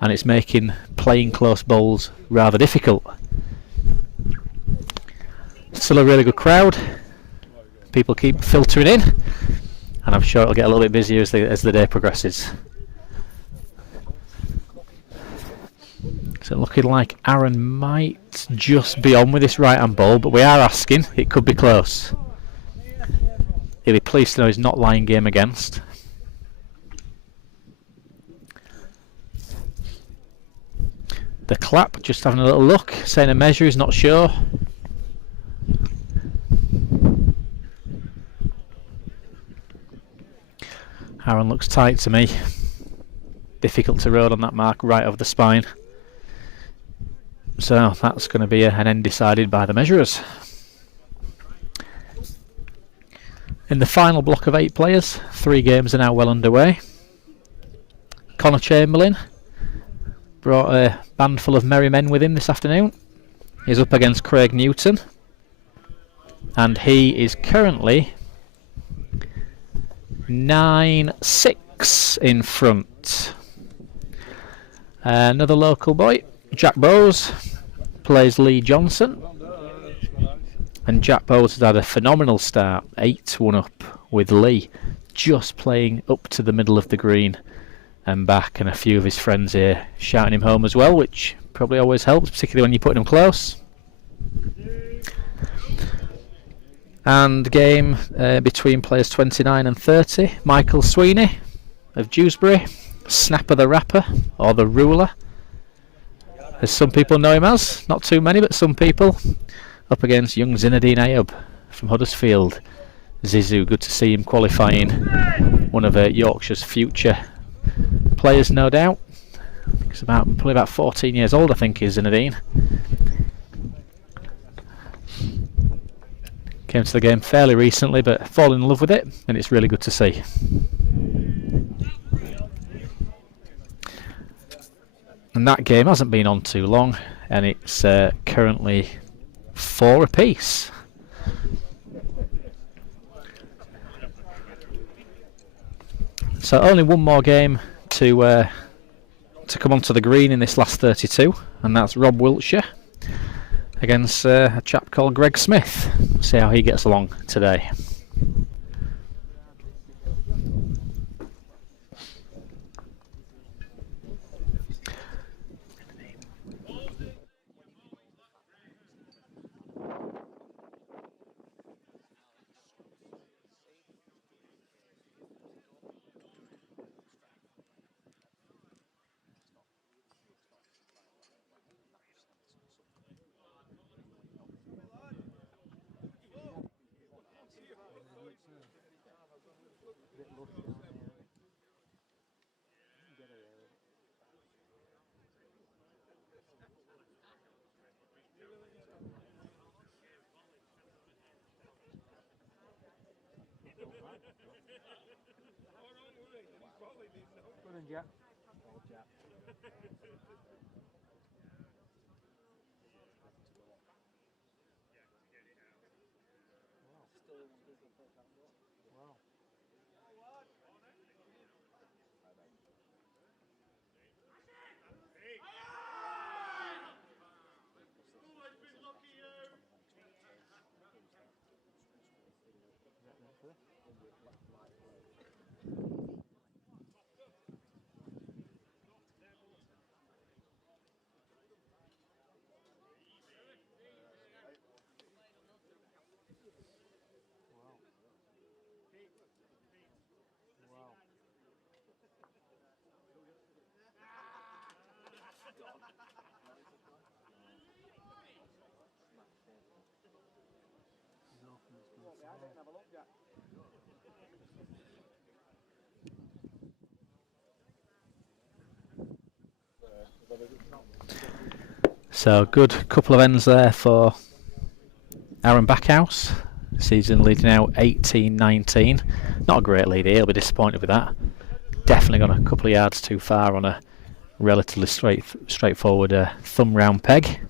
and it's making playing close bowls rather difficult. Still a really good crowd. People keep filtering in, and I'm sure it'll get a little bit busier as the day progresses. So looking like Aaron might just be on with this right hand ball, but we are asking, it could be close. He'll be pleased to know he's not lying game against. The clap, just having a little look, saying a measure, he's not sure. Aaron looks tight to me. Difficult to road on that mark right over the spine. So that's going to be an end decided by the measurers. In the final block of 8 players, 3 games are now well underway. Connor Chamberlain brought a band full of merry men with him this afternoon. He's up against Craig Newton, and he is currently 9-6 in front. Another local boy, Jack Bowes, plays Lee Johnson. And Jack Bowes has had a phenomenal start, 8-1 up with Lee, just playing up to the middle of the green and back, and a few of his friends here shouting him home as well, which probably always helps, particularly when you're putting him close. And game between players 29 and 30, Michael Sweeney of Dewsbury, Snapper the Rapper, or the Ruler, as some people know him as, not too many but some people, up against young Zinedine Ayub from Huddersfield. Zizou, good to see him qualifying, one of Yorkshire's future players, no doubt. He's probably about 14 years old, I think, is Zinedine. Came to the game fairly recently, but fallen in love with it, and it's really good to see. And that game hasn't been on too long, and it's currently 4 apiece. So only one more game to come onto the green in this last 32, and that's Rob Wiltshire against a chap called Greg Smith. See how he gets along today. So good couple of ends there for Aaron Backhouse. Season lead now 18-19. Not a great lead here, he'll be disappointed with that. Definitely gone a couple of yards too far on a relatively straightforward thumb round peg.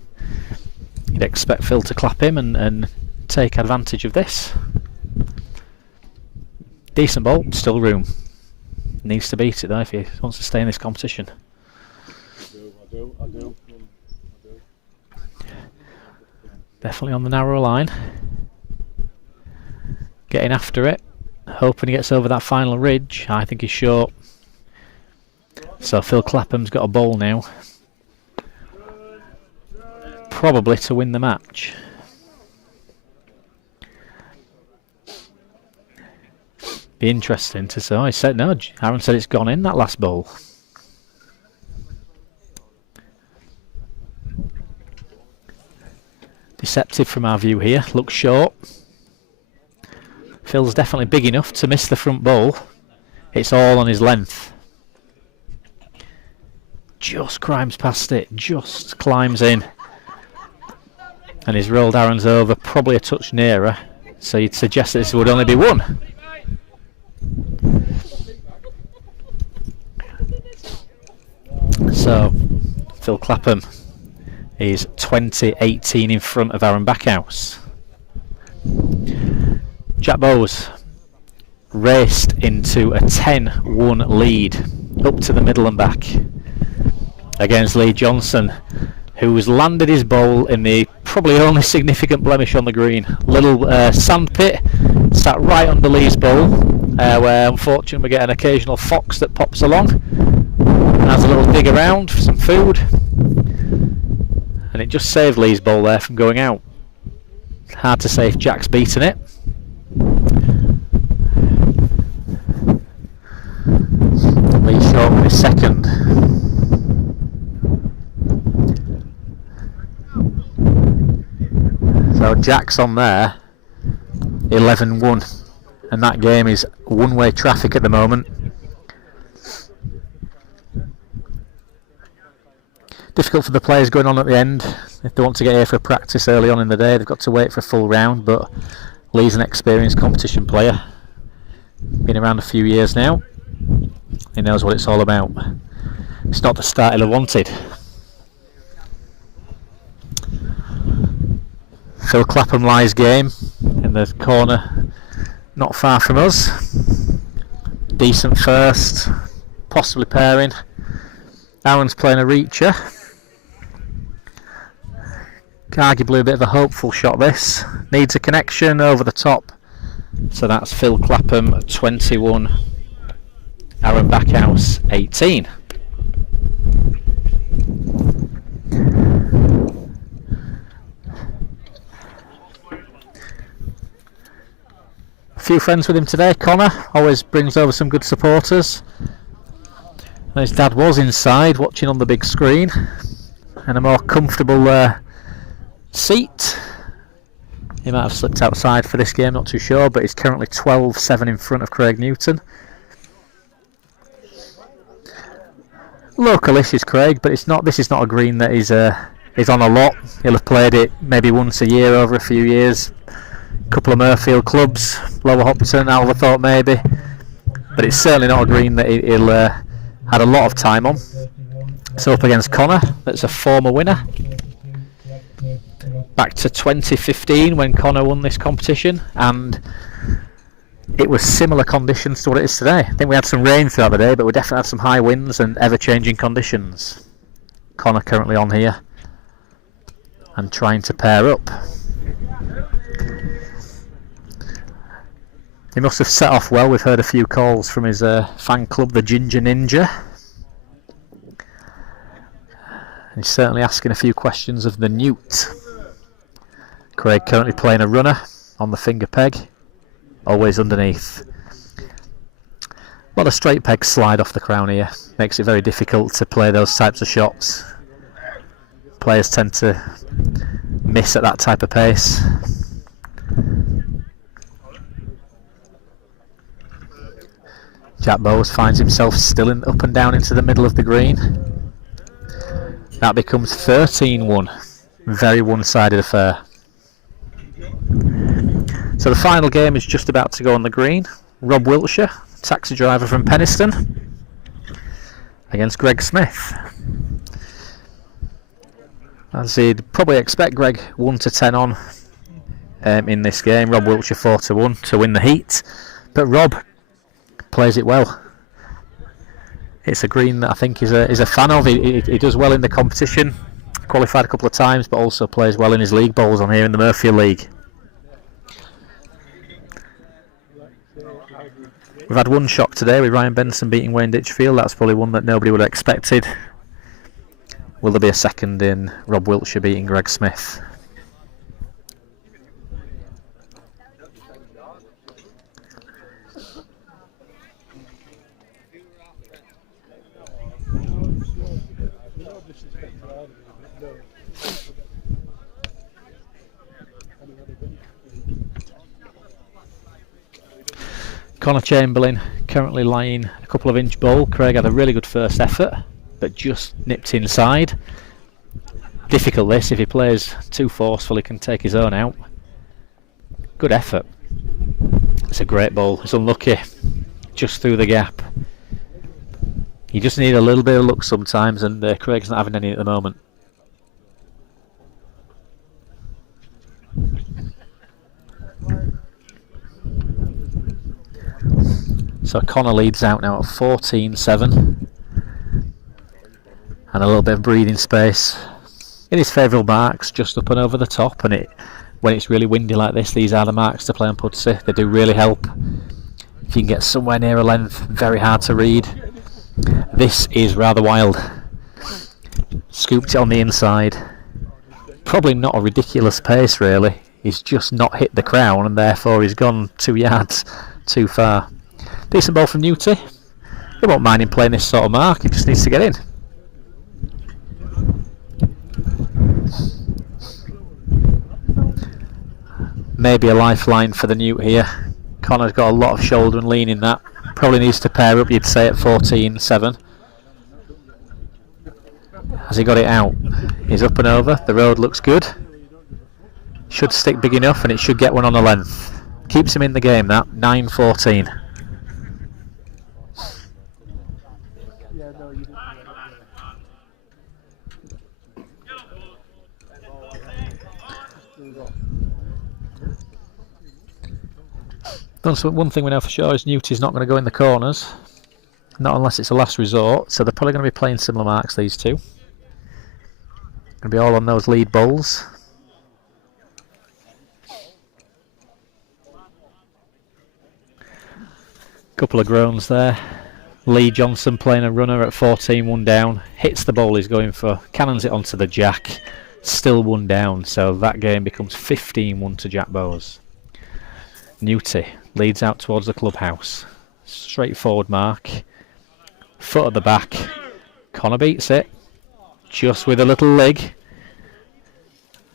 You'd expect Phil to clap him and take advantage of this. Decent ball, still room. Needs to beat it though if he wants to stay in this competition. I do. Definitely on the narrow line. Getting after it. Hoping he gets over that final ridge. I think he's short. So Phil Clapham's got a ball now. Probably to win the match. Be interesting to see. Oh, he said no. Aaron said it's gone in, that last ball. Deceptive from our view here. Looks short. Phil's definitely big enough to miss the front ball. It's all on his length. Just climbs past it. Just climbs in. And he's rolled Aaron's over, probably a touch nearer. So you'd suggest that this would only be one. So Phil Clapham is 20-18 in front of Aaron Backhouse. Jack Bowes raced into a 10-1 lead up to the middle and back against Lee Johnson, who's landed his bowl in the probably only significant blemish on the green. Little sand pit sat right under Lee's bowl, where unfortunately we get an occasional fox that pops along and has a little dig around for some food. And it just saved Lee's bowl there from going out. Hard to say if Jack's beaten it. Lee short with his second. So Jack's on there, 11-1, and that game is one-way traffic at the moment. Difficult for the players going on at the end. If they want to get here for practice early on in the day, they've got to wait for a full round, but Lee's an experienced competition player. Been around a few years now. He knows what it's all about. It's not the start he'll have wanted. Phil Clapham lies game in the corner not far from us. Decent first, possibly pairing. Aaron's playing a reacher. Arguably a bit of a hopeful shot this. Needs a connection over the top. So that's Phil Clapham 21, Aaron Backhouse 18. A few friends with him today. Connor always brings over some good supporters. And his dad was inside watching on the big screen, and a more comfortable seat. He might have slipped outside for this game, not too sure, but he's currently 12-7 in front of Craig Newton. Localish is Craig, but it's not. This is not a green that is on a lot. He'll have played it maybe once a year over a few years. A couple of Murfield clubs, Lower Hopton, Alverthorpe maybe, but it's certainly not a green that he'll had a lot of time on. So up against Connor, that's a former winner. Back to 2015 when Connor won this competition, and it was similar conditions to what it is today. I think we had some rain throughout the day, but we definitely had some high winds and ever-changing conditions. Connor currently on here and trying to pair up. He must have set off well. We've heard a few calls from his fan club, the Ginger Ninja. He's certainly asking a few questions of the Newt. Craig currently playing a runner on the finger peg, always underneath. A lot of straight pegs slide off the crown here. Makes it very difficult to play those types of shots. Players tend to miss at that type of pace. Jack Bowes finds himself still up and down into the middle of the green. That becomes 13-1. Very one-sided affair. So the final game is just about to go on the green. Rob Wiltshire, taxi driver from Penistone, against Greg Smith. As you'd probably expect, Greg 1-10 on in this game. Rob Wiltshire 4-1 to win the heat. But Rob plays it well. It's a green that I think he's a fan of. He does well in the competition. Qualified a couple of times, but also plays well in his league bowls on here in the Murfield League. We've had one shock today with Ryan Benson beating Wayne Ditchfield. That's probably one that nobody would have expected. Will there be a second in Rob Wiltshire beating Greg Smith? Connor Chamberlain currently lying a couple of inch bowl. Craig had a really good first effort, but just nipped inside. Difficult this, if he plays too forceful he can take his own out. Good effort. It's a great ball. It's unlucky, just through the gap. You just need a little bit of luck sometimes, and Craig's not having any at the moment. So Connor leads out now at 14-7, and a little bit of breathing space. It is favourable marks just up and over the top, and when it's really windy like this, these are the marks to play on Pudsey. They do really help. If you can get somewhere near a length, very hard to read. This is rather wild. Scooped it on the inside. Probably not a ridiculous pace really. He's just not hit the crown, and therefore he's gone 2 yards too far. Decent ball from Newty. He won't mind him playing this sort of mark, he just needs to get in. Maybe a lifeline for the Newt here. Connor's got a lot of shoulder and lean in that. Probably needs to pair up, you'd say, at 14-7. Has he got it out? He's up and over. The road looks good. Should stick big enough, and it should get one on the length. Keeps him in the game, that. 9-14. One thing we know for sure is Newty's not going to go in the corners, not unless it's a last resort, so they're probably going to be playing similar marks, these two. Going to be all on those lead bowls. Couple of groans there. Lee Johnson playing a runner at 14-1 down, hits the ball he's going for, cannons it onto the jack, still 1 down, so that game becomes 15-1 to Jack Bowes. Newty leads out towards the clubhouse. Straightforward mark. Foot at the back. Connor beats it. Just with a little leg.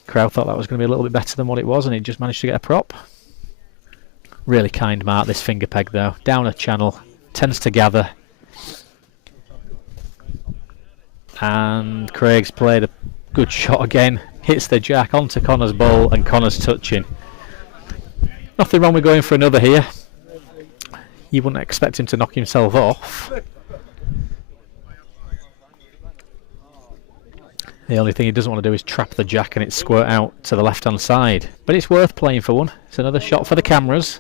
Crowd thought that was going to be a little bit better than what it was, and he just managed to get a prop. Really kind mark, this finger peg though. Down a channel. Tends to gather. And Craig's played a good shot again. Hits the jack onto Connor's bowl, and Connor's touching. Nothing wrong with going for another here. You wouldn't expect him to knock himself off. The only thing he doesn't want to do is trap the jack and it squirt out to the left hand side. But it's worth playing for one. It's another shot for the cameras.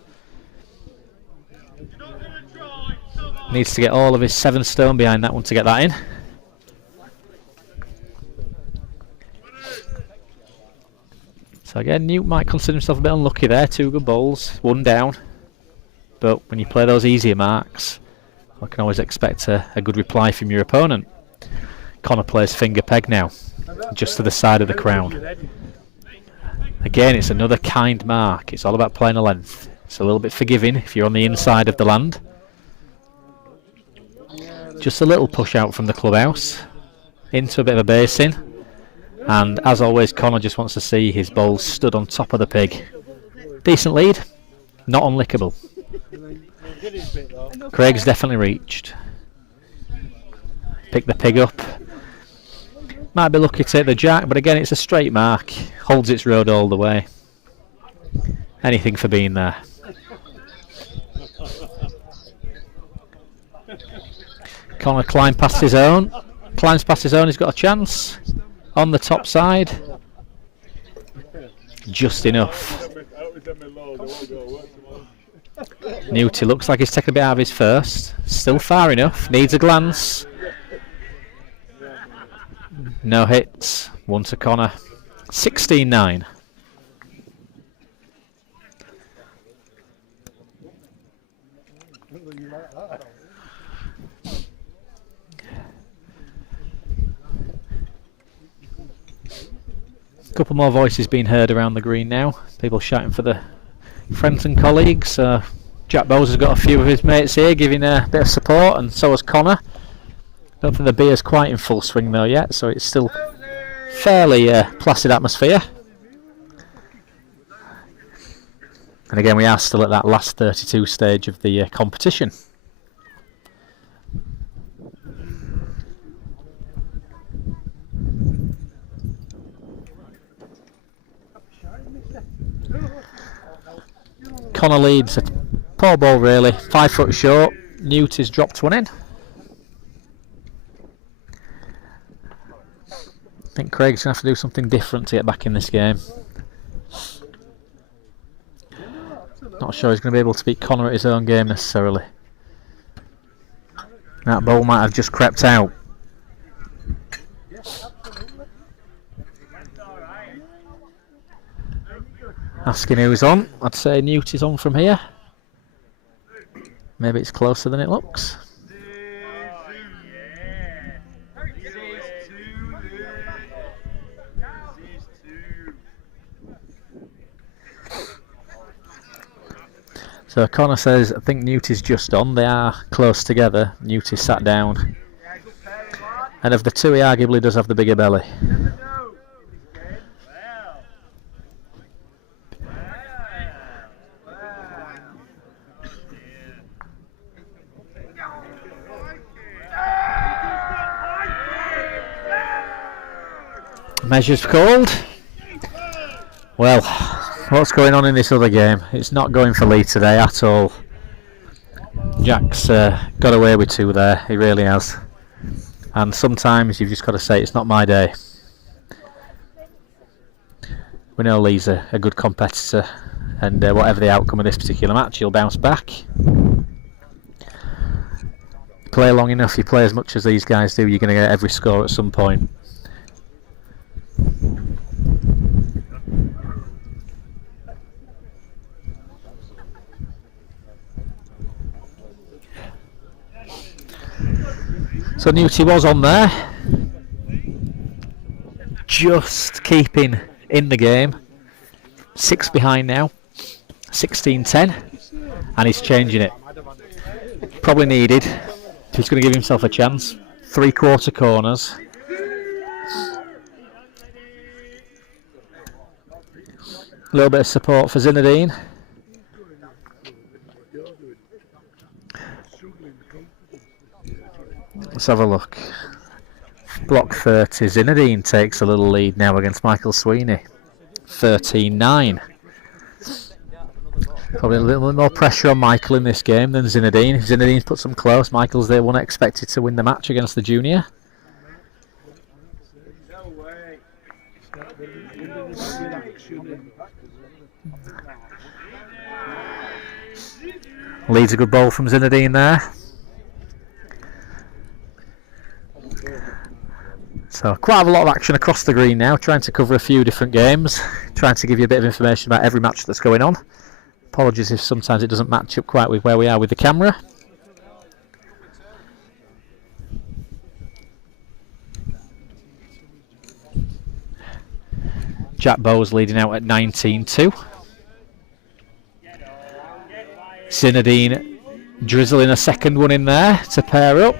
Needs to get all of his 7 stone behind that one to get that in. So again, Newt might consider himself a bit unlucky there. 2 good bowls, 1 down. But when you play those easier marks, I can always expect a good reply from your opponent. Connor plays finger peg now, just to the side of the crown. Again, it's another kind mark. It's all about playing a length. It's a little bit forgiving if you're on the inside of the land. Just a little push out from the clubhouse into a bit of a basin. And as always, Connor just wants to see his bowls stood on top of the pig. Decent lead, not unlickable. Craig's definitely reached. Pick the pig up. Might be lucky to take the jack, but again it's a straight mark. Holds its road all the way. Anything for being there. Connor climbs past his own. He's got a chance. On the top side. Just enough. Newty looks like he's taken a bit out of his first. Still far enough. Needs a glance. No hits. One to Connor. 16-9. A couple more voices being heard around the green now. People shouting for the friends and colleagues. Jack Bowes has got a few of his mates here giving a bit of support, and so has Connor. Don't think the beer's quite in full swing though yet, so it's still fairly placid atmosphere. And again, we are still at that last 32 stage of the competition. Connor leads a poor ball really, 5 foot short. Newt has dropped one in. I think Craig's going to have to do something different to get back in this game. Not sure he's going to be able to beat Connor at his own game necessarily. That ball might have just crept out. Asking who's on, I'd say Newt is on from here. Maybe it's closer than it looks. So Connor says, I think Newt is just on. They are close together. Newt is sat down. And of the two, he arguably does have the bigger belly. Measures called. Well, what's going on in this other game? It's not going for Lee today at all. Jack's got away with 2 there, he really has. And sometimes you've just got to say it's not my day. We know Lee's a good competitor, and whatever the outcome of this particular match, he'll bounce back. You play long enough, you play as much as these guys do, you're going to get every score at some point. So Newty was on there, just keeping in the game. 6 behind now, 16-10, and he's changing it. Probably needed. He's going to give himself a chance. 3/4 corners. A little bit of support for Zinedine. Let's have a look. Block 30. Zinedine takes a little lead now against Michael Sweeney. 13-9. Probably a little bit more pressure on Michael in this game than Zinedine. Zinedine's put some close. Michael's the one expected to win the match against the junior. Leads a good ball from Zinedine there. So quite a lot of action across the green now, trying to cover a few different games, trying to give you a bit of information about every match that's going on. Apologies if sometimes it doesn't match up quite with where we are with the camera. Jack Bowes leading out at 19-2. Zinedine drizzling a second one in there to pair up.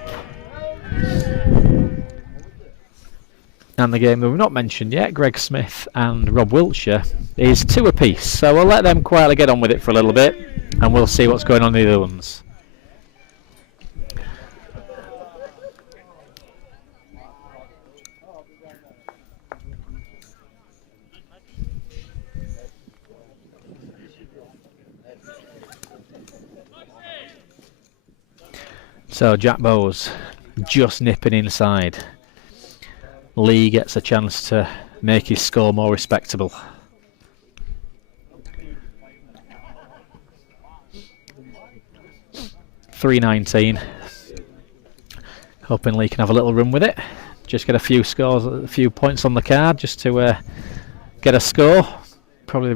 And the game that we've not mentioned yet, Greg Smith and Rob Wiltshire, is 2 apiece. So we'll let them quietly get on with it for a little bit, and we'll see what's going on in the other ones. So Jack Bowes just nipping inside. Lee gets a chance to make his score more respectable. .319. Hoping Lee can have a little run with it. Just get a few scores, a few points on the card, just to get a score. Probably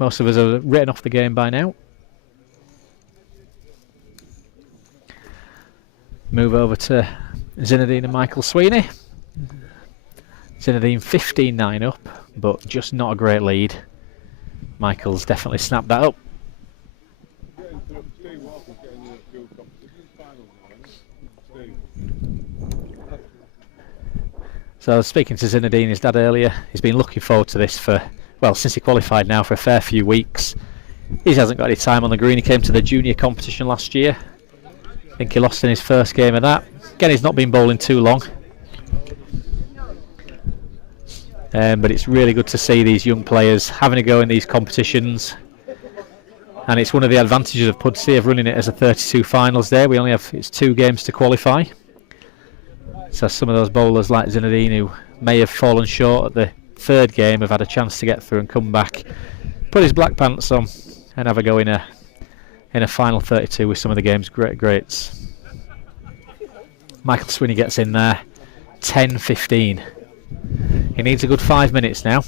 most of us have written off the game by now. Move over to Zinedine and Michael Sweeney. Zinedine 15-9 up, but just not a great lead. Michael's definitely snapped that up. So I was speaking to Zinedine, his dad, earlier. He's been looking forward to this for, well, since he qualified now, for a fair few weeks. He hasn't got any time on the green. He came to the junior competition last year. I think he lost in his first game of that. Again, he's not been bowling too long. But it's really good to see these young players having a go in these competitions. And it's one of the advantages of Pudsey of running it as a 32 finals day. We only have, it's 2 games to qualify. So some of those bowlers like Zinedine, who may have fallen short at the 3rd game, have had a chance to get through and come back, put his black pants on and have a go in a final 32 with some of the game's greats. Michael Sweeney gets in there, 10-15. He needs a good 5 minutes now.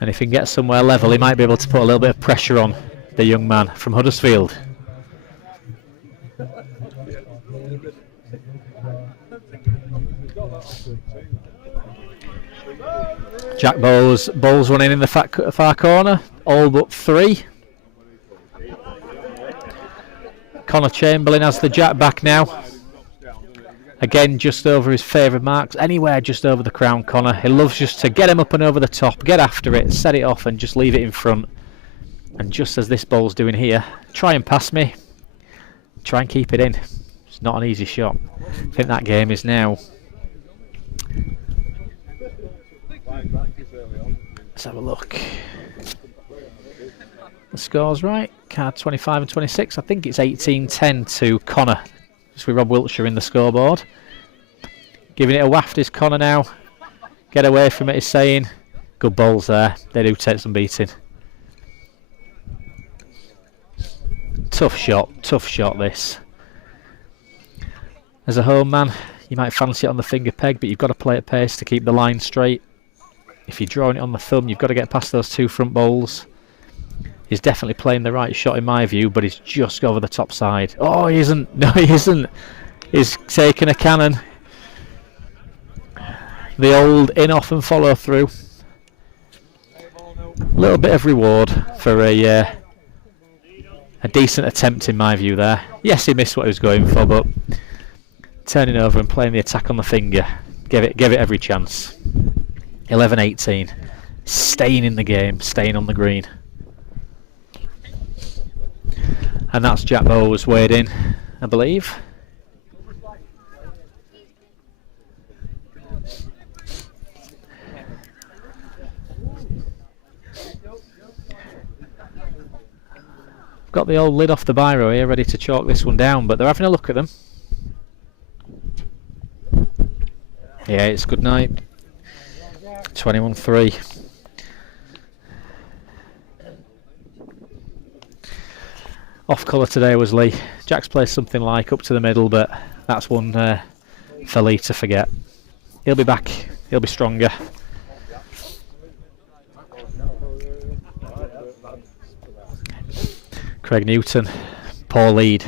And if he can get somewhere level, he might be able to put a little bit of pressure on the young man from Huddersfield. Jack Bowes running in the far corner, all but 3. Connor Chamberlain has the jack back now. Again, just over his favourite marks, anywhere just over the crown, Connor. He loves just to get him up and over the top, get after it, set it off and just leave it in front. And just as this bowl's doing here, try and pass me, try and keep it in. It's not an easy shot. I think that game is now. Let's have a look. The score's right. Card 25 and 26. I think it's 18-10 to Connor. Just with Rob Wiltshire in the scoreboard. Giving it a waft is Connor now. Get away from it, he's saying. Good bowls there. They do take some beating. Tough shot this. As a home man, you might fancy it on the finger peg, but you've got to play at pace to keep the line straight. If you're drawing it on the thumb, you've got to get past those 2 front bowls. He's definitely playing the right shot in my view, but he's just over the top side. Oh, he isn't. No, he isn't. He's taking a cannon. The old in, off and follow through. A little bit of reward for a decent attempt in my view there. Yes, he missed what he was going for, but turning over and playing the attack on the finger gave it every chance. 11-18. Staying in the game, staying on the green. And that's Jack Bowes weighed in, I believe. Got the old lid off the biro here, ready to chalk this one down, but they're having a look at them. Yeah, it's good night. 21-3. Off colour today was Lee. Jack's played something like up to the middle, but that's one for Lee to forget. He'll be back. He'll be stronger. Craig Newton, poor lead,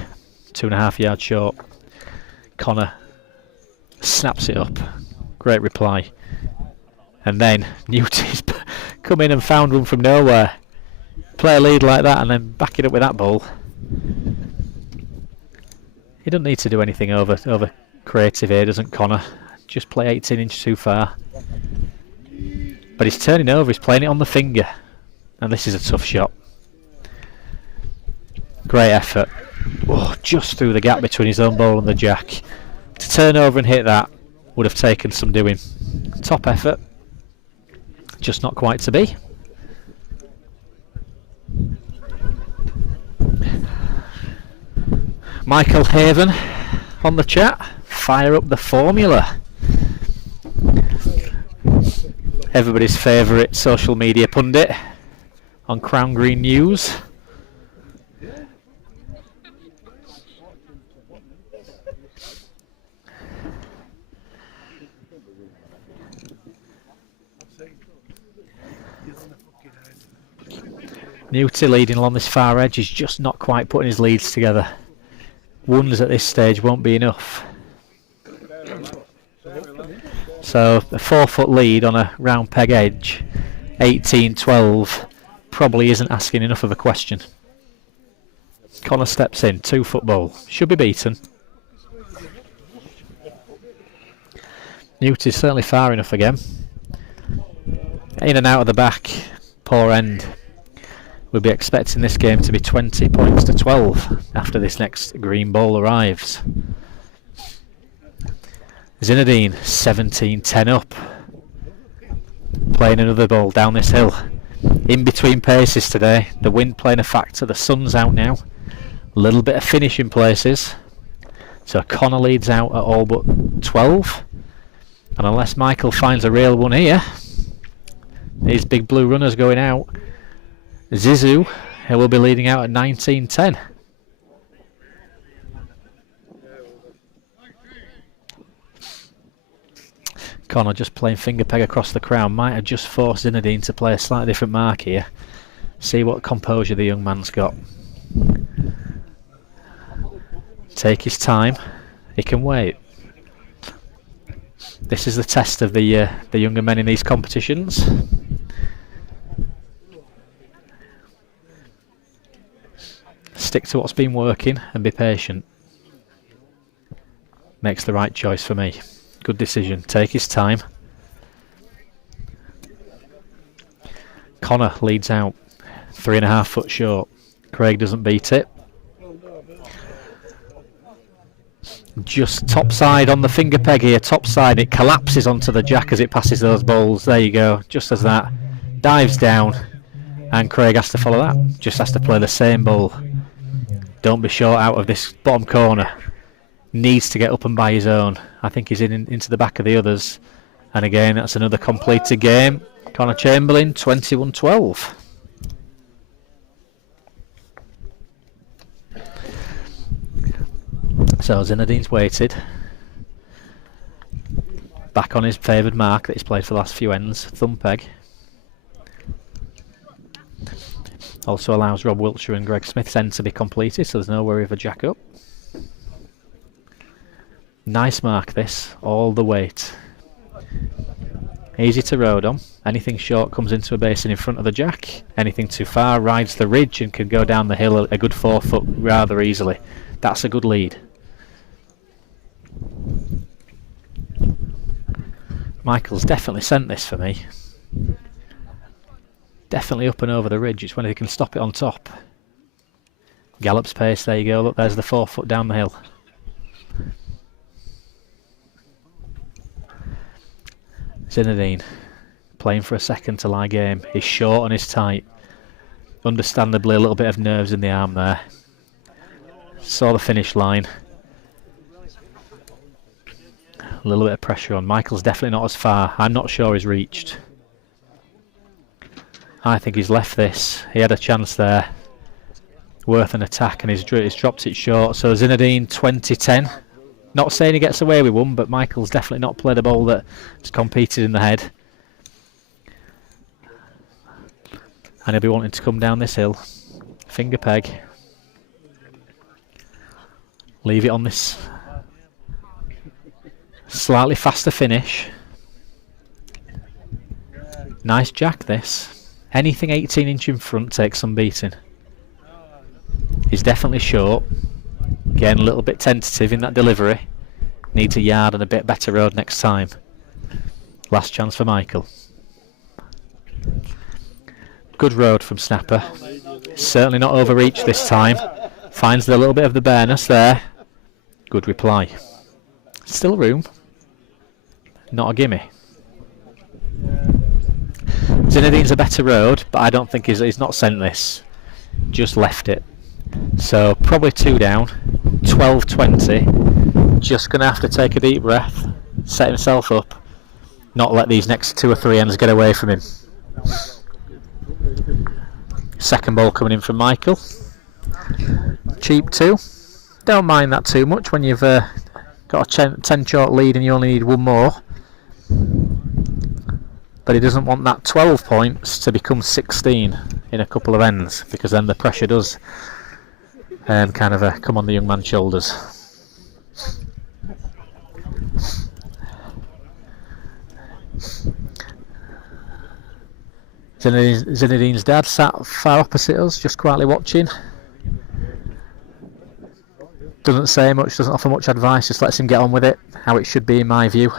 2.5 yards short. Connor snaps it up. Great reply. And then Newton's come in and found one from nowhere. Play a lead like that and then back it up with that ball. He doesn't need to do anything over creative here, doesn't Connor? Just play 18 inches too far. But he's turning over, he's playing it on the finger. And this is a tough shot. Great effort. Oh, just through the gap between his own ball and the jack. To turn over and hit that would have taken some doing. Top effort. Just not quite to be. Michael Haven on the chat. Fire up the formula. Everybody's favourite social media pundit on Crown Green News. Newty leading along this far edge is just not quite putting his leads together. Ones at this stage won't be enough. So a 4-foot lead on a round peg edge, 18-12, probably isn't asking enough of a question. Connor steps in, 2-foot ball, should be beaten. Newty's certainly far enough again. In and out of the back, poor end. We'll be expecting this game to be 20 points to 12 after this next green ball arrives. Zinedine 17-10 up. Playing another ball down this hill. In between paces today. The wind playing a factor. The sun's out now. A little bit of finish in places. So Connor leads out at all but 12. And unless Michael finds a real one here, these big blue runners going out. Zizou will be leading out at 19-10. Connor just playing finger peg across the crown. Might have just forced Zinedine to play a slightly different mark here. See what composure the young man's got. Take his time. He can wait. This is the test of the younger men in these competitions. Stick to what's been working and be patient. Makes the right choice for me. Good decision. Take his time. Connor leads out. 3.5 foot short. Craig doesn't beat it. Just top side on the finger peg here. Top side. It collapses onto the jack as it passes those balls. There you go. Just as that. Dives down. And Craig has to follow that. Just has to play the same ball. Don't be short out of this bottom corner. Needs to get up and by his own. I think he's into the back of the others. And again, that's another completed game. Connor Chamberlain, 21-12. So Zinedine's waited. Back on his favoured mark that he's played for the last few ends. Thumb peg. Also allows Rob Wiltshire and Greg Smith's end to be completed, so there's no worry of a jack up. Nice mark this, all the weight. Easy to road on. Anything short comes into a basin in front of the jack. Anything too far rides the ridge and can go down the hill a good 4 foot rather easily. That's a good lead. Michael's definitely sent this for me. Definitely up and over the ridge. It's when he can stop it on top. Gallop's pace, there you go. Look, there's the 4 foot down the hill. Zinedine playing for a second to lie game. He's short and he's tight. Understandably a little bit of nerves in the arm there. Saw the finish line. A little bit of pressure on. Michael's definitely not as far. I'm not sure he's reached. I think he's left this. He had a chance there. Worth an attack and he's dropped it short. So Zinedine 20-10. Not saying he gets away with one, but Michael's definitely not played a ball that has competed in the head. And he'll be wanting to come down this hill. Finger peg. Leave it on this slightly faster finish. Nice jack this. Anything 18 inch in front takes some beating. He's definitely short. Again, a little bit tentative in that delivery. Needs a yard and a bit better road next time. Last chance for Michael. Good road from Snapper. Certainly not overreached this time. Finds a little bit of the bareness there. Good reply. Still room. Not a gimme. Zinedine's a better road, but I don't think he's not sent this. Just left it. So probably 2 down. 12-20. Just going to have to take a deep breath, set himself up, not let these next 2 or 3 ends get away from him. Second ball coming in from Michael. Cheap 2. Don't mind that too much when you've got a 10 short lead and you only need 1 more. But he doesn't want that 12 points to become 16 in a couple of ends, because then the pressure does kind of come on the young man's shoulders. Zinedine's dad sat far opposite us, just quietly watching. Doesn't say much, doesn't offer much advice, just lets him get on with it, how it should be in my view.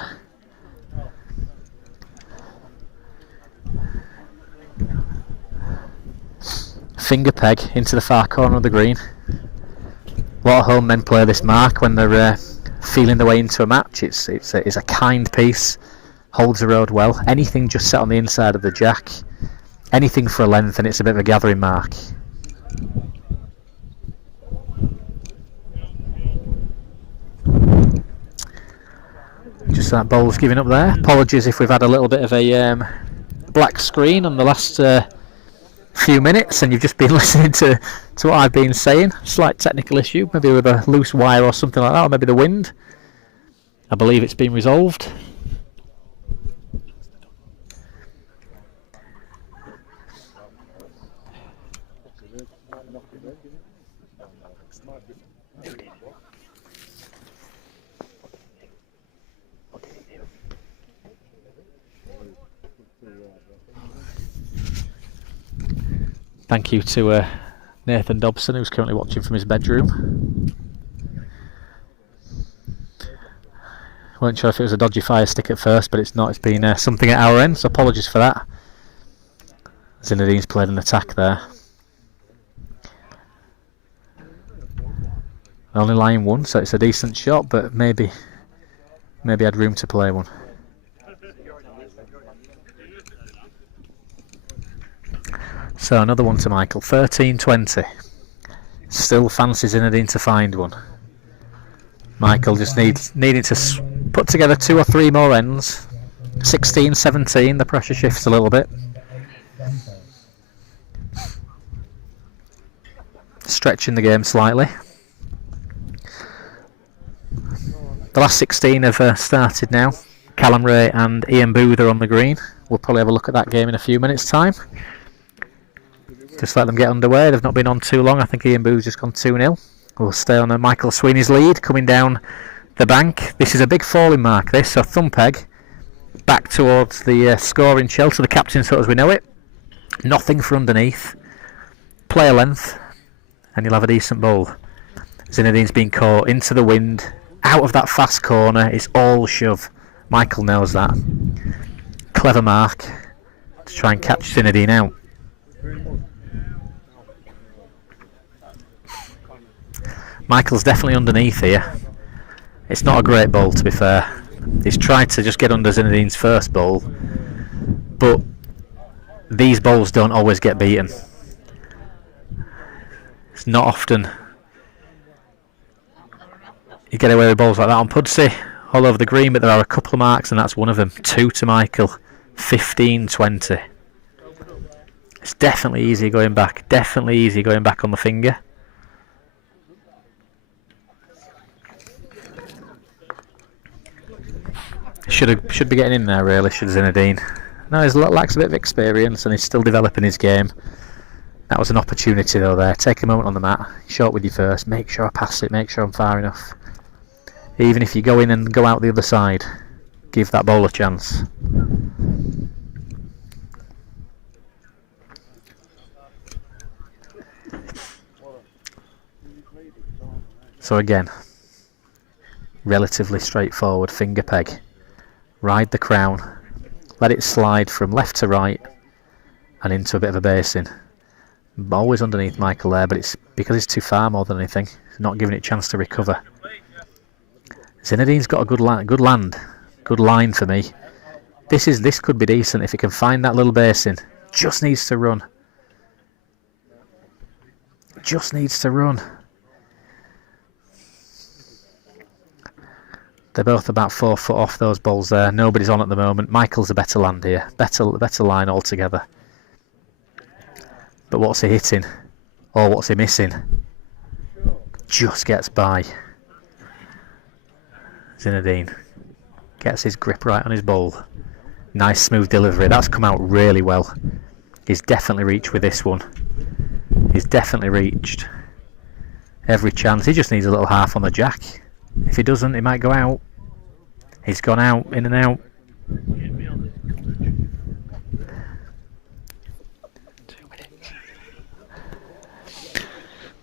Finger peg into the far corner of the green. A lot of home men play this mark when they're feeling their way into a match. It's a kind piece, holds the road well. Anything just set on the inside of the jack, anything for a length, and it's a bit of a gathering mark. Just that bowl's giving up there. Apologies if we've had a little bit of a black screen on the last few minutes and you've just been listening to what I've been saying. Slight technical issue, maybe with a loose wire or something like that, or maybe the wind. I believe it's been resolved. Thank you to Nathan Dobson, who's currently watching from his bedroom. Weren't sure if it was a dodgy fire stick at first, but it's not. It's been something at our end, so apologies for that. Zinedine's played an attack there. Only line 1, so it's a decent shot, but maybe had room to play one. So another one to Michael, 13-20. Still fancies Zinedine to find one. Michael just needing to put together 2 or 3 more ends. 16-17, the pressure shifts a little bit. Stretching the game slightly. The last 16 have started now. Callum Ray and Ian Booth are on the green. We'll probably have a look at that game in a few minutes' time. Just let them get underway. They've not been on too long. I think Ian Booth's just gone 2-0. We'll stay on Michael Sweeney's lead, coming down the bank. This is a big falling mark, this, so thumb peg back towards the scoring shell, to the captain's hut as we know it. Nothing for underneath. Play a length, and you'll have a decent bowl. Zinedine's been caught into the wind, out of that fast corner. It's all shove. Michael knows that. Clever mark to try and catch Zinedine out. Michael's definitely underneath here. It's not a great bowl, to be fair. He's tried to just get under Zinedine's first bowl, but these bowls don't always get beaten. It's not often you get away with bowls like that on Pudsey, all over the green, but there are a couple of marks, and that's one of them. 2 to Michael, 15-20. It's definitely easy going back, on the finger. Should be getting in there, really, should Zinedine. No, he lacks a bit of experience and he's still developing his game. That was an opportunity though there. Take a moment on the mat, short with you first, make sure I pass it, make sure I'm far enough. Even if you go in and go out the other side, give that ball a chance. So again, relatively straightforward finger peg. Ride the crown, let it slide from left to right and into a bit of a basin. Always underneath Michael there, but it's because it's too far more than anything. He's not giving it a chance to recover. Zinedine's got a good line for me. This could be decent if he can find that little basin. Just needs to run. They're both about 4 foot off those balls there. Nobody's on at the moment. Michael's a better land here. Better line altogether. But what's he hitting? Or what's he missing? Just gets by. Zinedine gets his grip right on his ball. Nice smooth delivery. That's come out really well. He's definitely reached with this one. He's definitely reached. Every chance. He just needs a little half on the jack. If he doesn't, he might go out. He's gone out, in and out.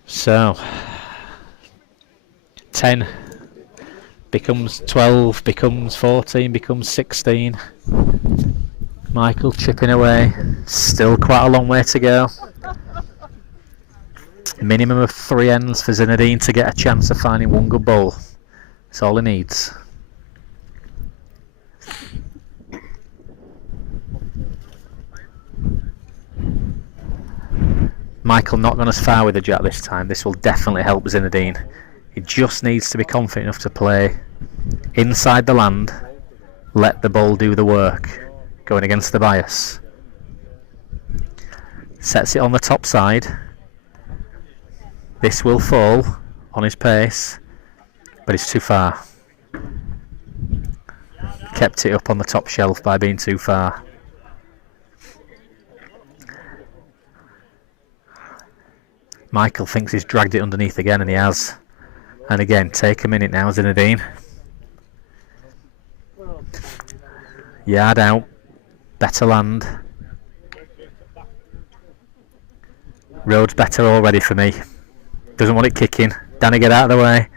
So 10 becomes 12, becomes 14, becomes 16. Michael chipping away. Still quite a long way to go. Minimum of 3 ends for Zinedine to get a chance of finding one good ball. That's all he needs. Michael not gone as far with the jack this time. This will definitely help Zinedine. He just needs to be confident enough to play inside the land. Let the ball do the work. Going against the bias. Sets it on the top side. This will fall on his pace, but it's too far. Kept it up on the top shelf by being too far. Michael thinks he's dragged it underneath again, and he has. And again, take a minute now, Zinedine. Yard out. Better land. Road's better already for me. Doesn't want it kicking. Danny, get out of the way.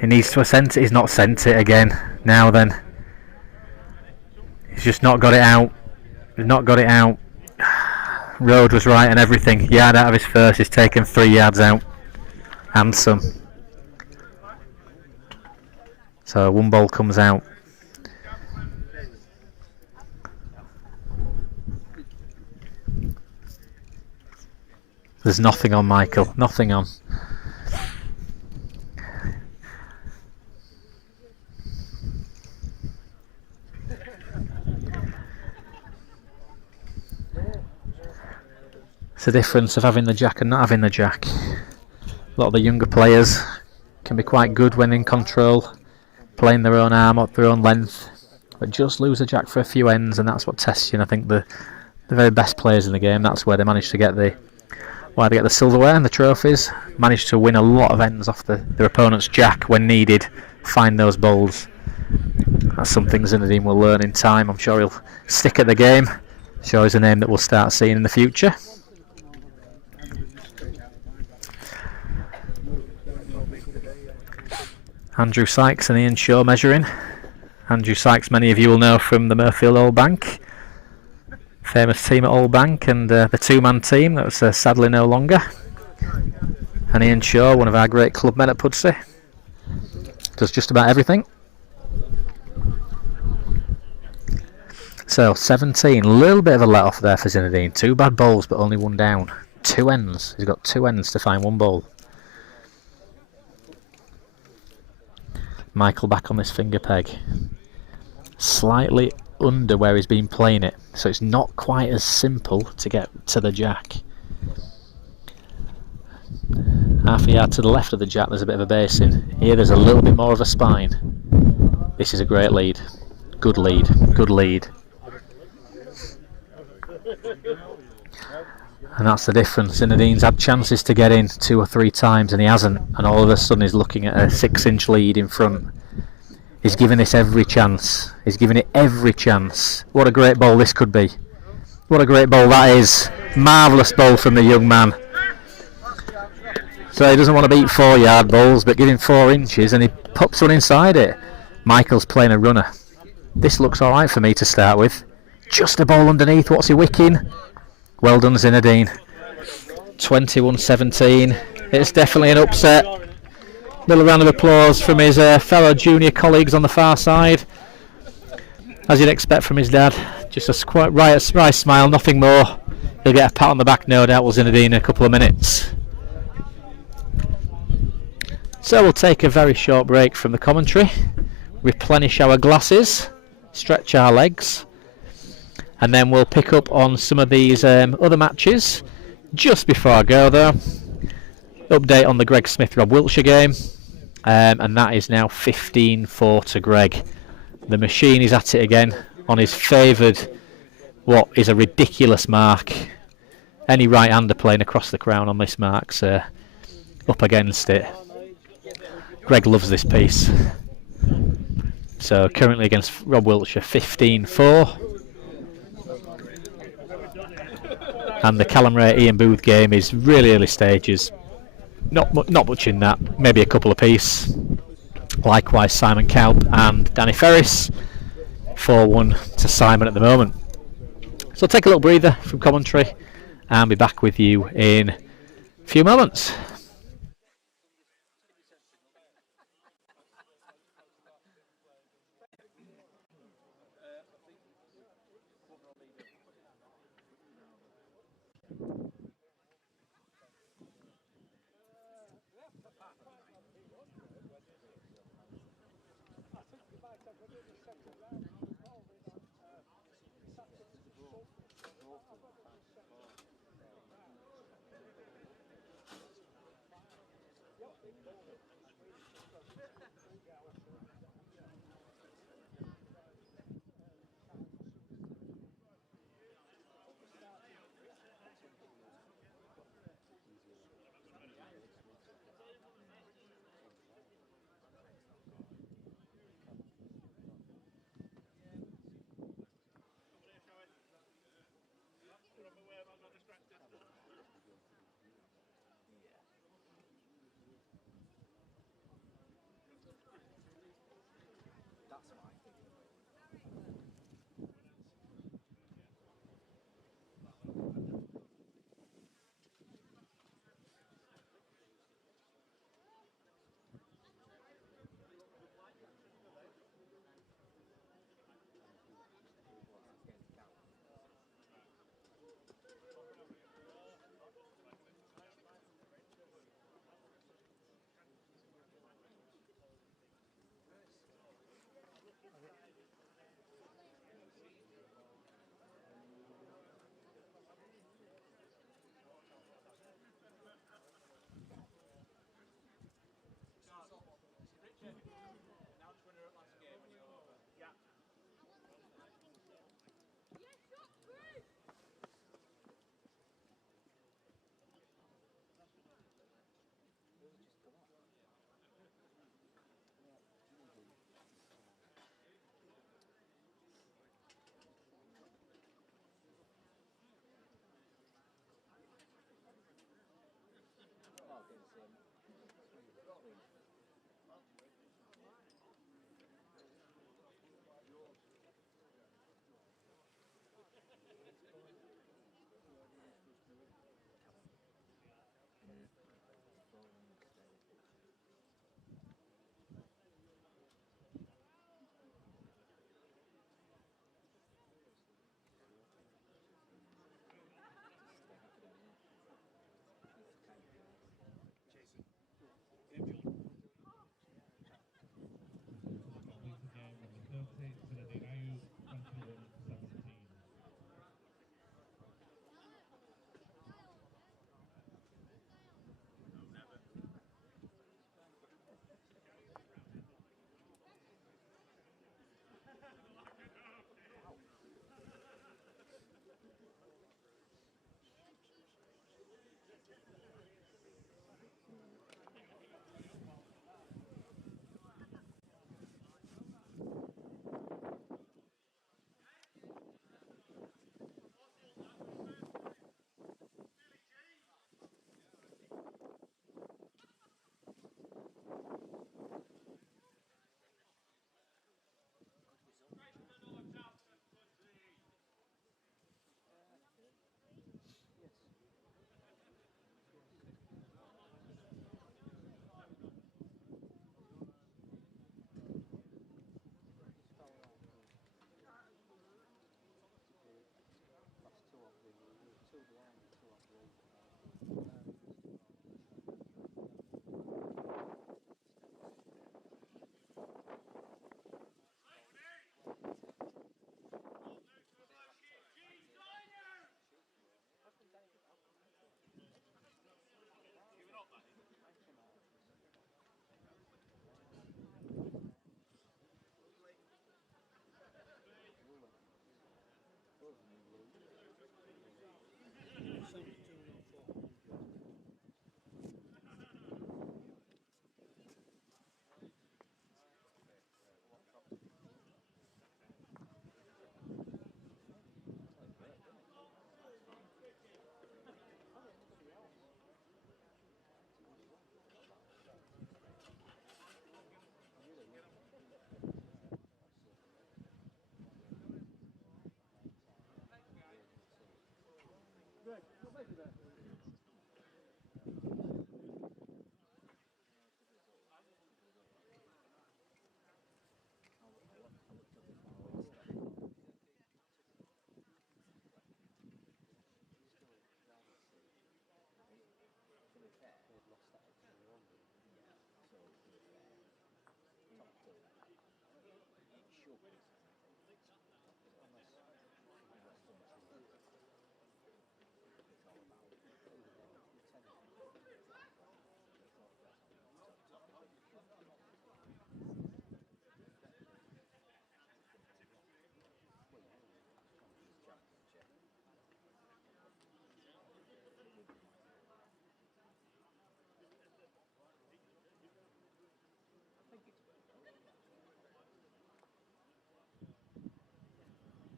He needs to send it. He's not sent it again. Now then. He's just not got it out. He's not got it out. Road was right and everything. Yard out of his first. He's taken 3 yards out. And some. So 1 ball comes out. There's nothing on Michael. Nothing on. It's the difference of having the jack and not having the jack. A lot of the younger players can be quite good when in control, playing their own arm up their own length, but just lose the jack for a few ends, and that's what tests you. And I think the very best players in the game, that's where they manage to get the silverware and the trophies. Manage to win a lot of ends off their opponent's jack when needed. Find those bowls. That's something Zinedine will learn in time. I'm sure he'll stick at the game. Sure he's a name that we'll start seeing in the future. Andrew Sykes and Ian Shaw measuring. Andrew Sykes, many of you will know from the Murfield Old Bank. Famous team at Old Bank, and the 2-man team that was sadly no longer. And Ian Shaw, one of our great club men at Pudsey. Does just about everything. So 17, a little bit of a let off there for Zinedine. 2 bad bowls but only 1 down. 2 ends, he's got 2 ends to find 1 ball. Michael back on this finger peg. Slightly under where he's been playing it, so it's not quite as simple to get to the jack. Half a yard to the left of the jack there's a bit of a basin. Here there's a little bit more of a spine. This is a great lead. Good lead. Good lead. And that's the difference. Zinedine's had chances to get in 2 or 3 times and he hasn't, and all of a sudden he's looking at a 6-inch lead in front. He's given this every chance. He's given it every chance. What a great ball this could be. What a great ball that is. Marvellous ball from the young man. So he doesn't want to beat 4-yard balls, but give him 4 inches and he pops one inside it. Michael's playing a runner. This looks alright for me to start with. Just a ball underneath. What's he wicking? Well done, Zinedine. 21-17. It's definitely an upset. Little round of applause from his fellow junior colleagues on the far side. As you'd expect from his dad. Just a quite right smile, nothing more. He'll get a pat on the back, no doubt, will Zinedine in a couple of minutes. So we'll take a very short break from the commentary, replenish our glasses, stretch our legs, and then we'll pick up on some of these other matches. Just before I go though, update on the Greg Smith-Rob Wiltshire game, and that is now 15-4 to Greg. The machine is at it again on his favoured, what is a ridiculous mark. Any right-hander playing across the crown on this mark's up against it. Greg loves this piece. So currently against Rob Wiltshire 15-4. And the Callum Ray Ian Booth game is really early stages. Not much in that, maybe a couple apiece. Likewise Simon Kaup and Danny Ferris. 4-1 to Simon at the moment. So I'll take a little breather from commentary and be back with you in a few moments.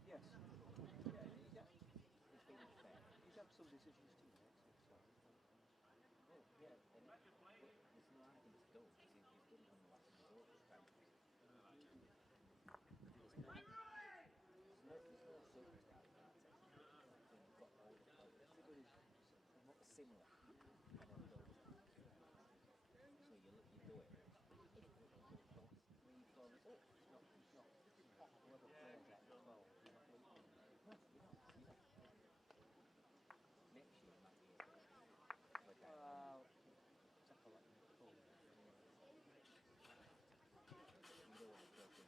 Yes. Yeah, he's been fair. He's had some decisions to make. Oh, yeah, and there's no argument to go because he's done it on the last resort. There's no circumstance that when you've got all the players not similar and then go so you do it. Three, 4 results. It's not whoever plays at 12, you're not losing. No, you're not. Next year might be except for like full. You don't want to go to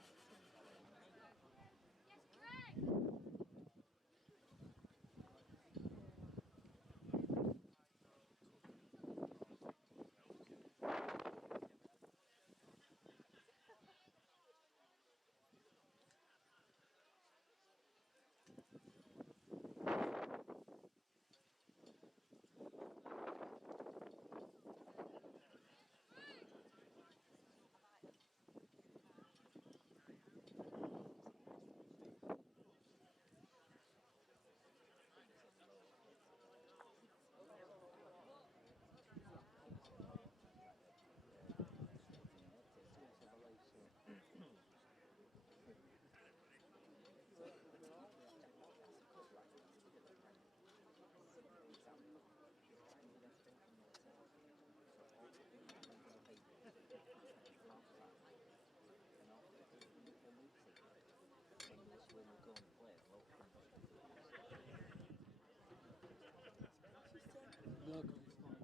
Yes, Greg! when we go and play at local no, because it's not.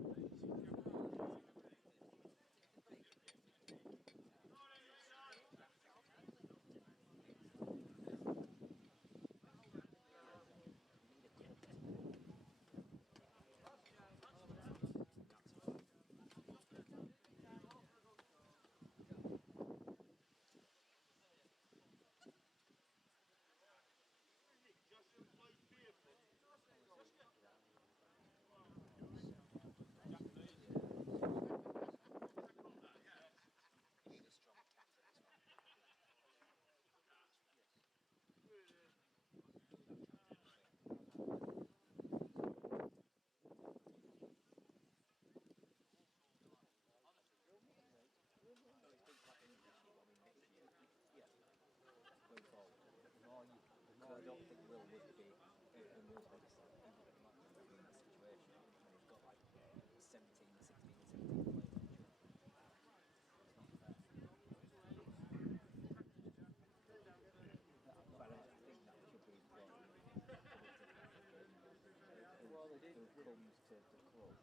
I don't think Will would be in Will's body in that situation when he's got like 17, 16, 17 players. It's not fair. But I think that should be important. Who comes to the club.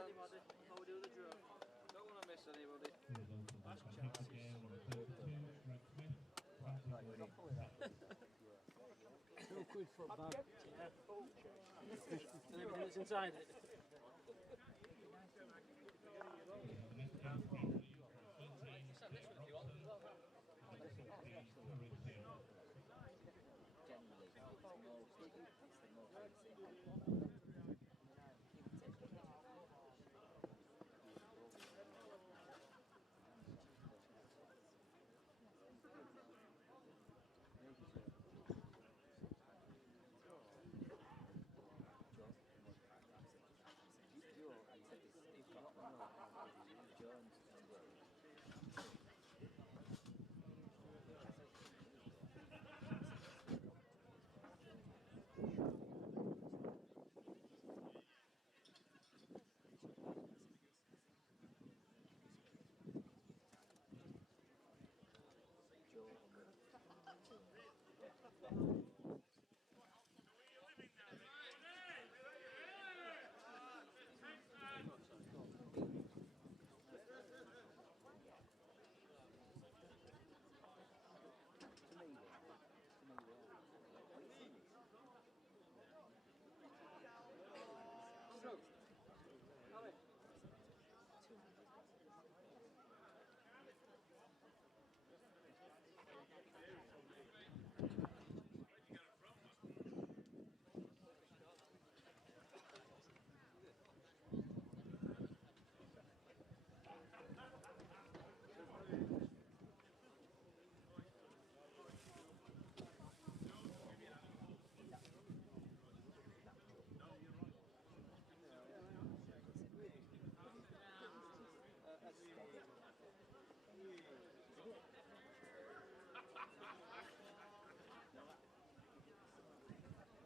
anybody. How we do the draw. Don't want to miss anybody. Last chance. Again, number 32, Greg Smith. £2 for a bag. And everything that's inside it. The next game for you, 13, Robson. Number 16, Courage Hill. Generally, it's the most insane.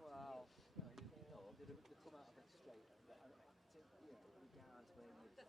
Wow. They come out of it straight. But I think, regards where he's not quick.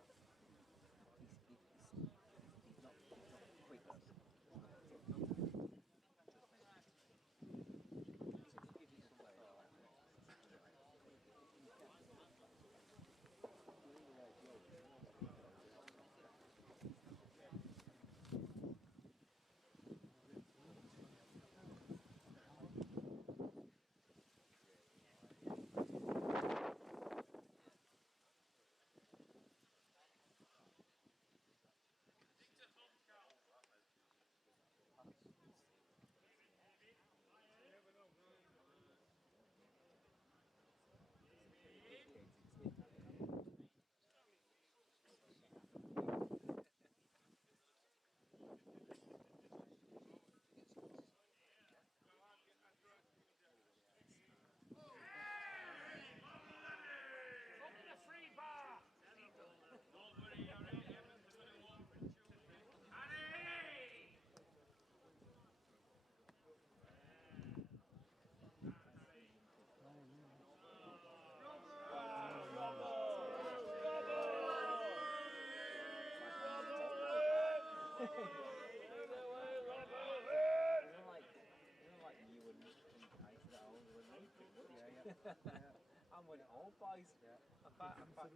I'm with all boys. Yeah. I'm back on that bike.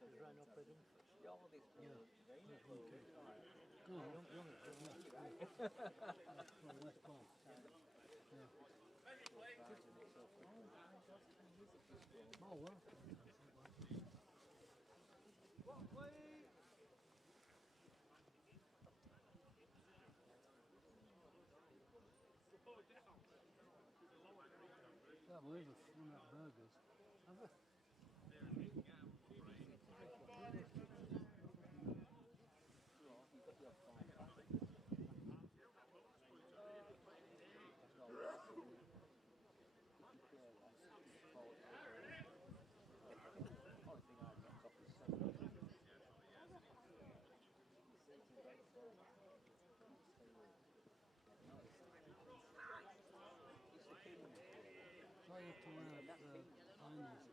Just ran up with him. Yeah, all this rain. Go on, let's go. Oh, well. Yeah, well, we've run out of burgers. Have we? So you have to wear irons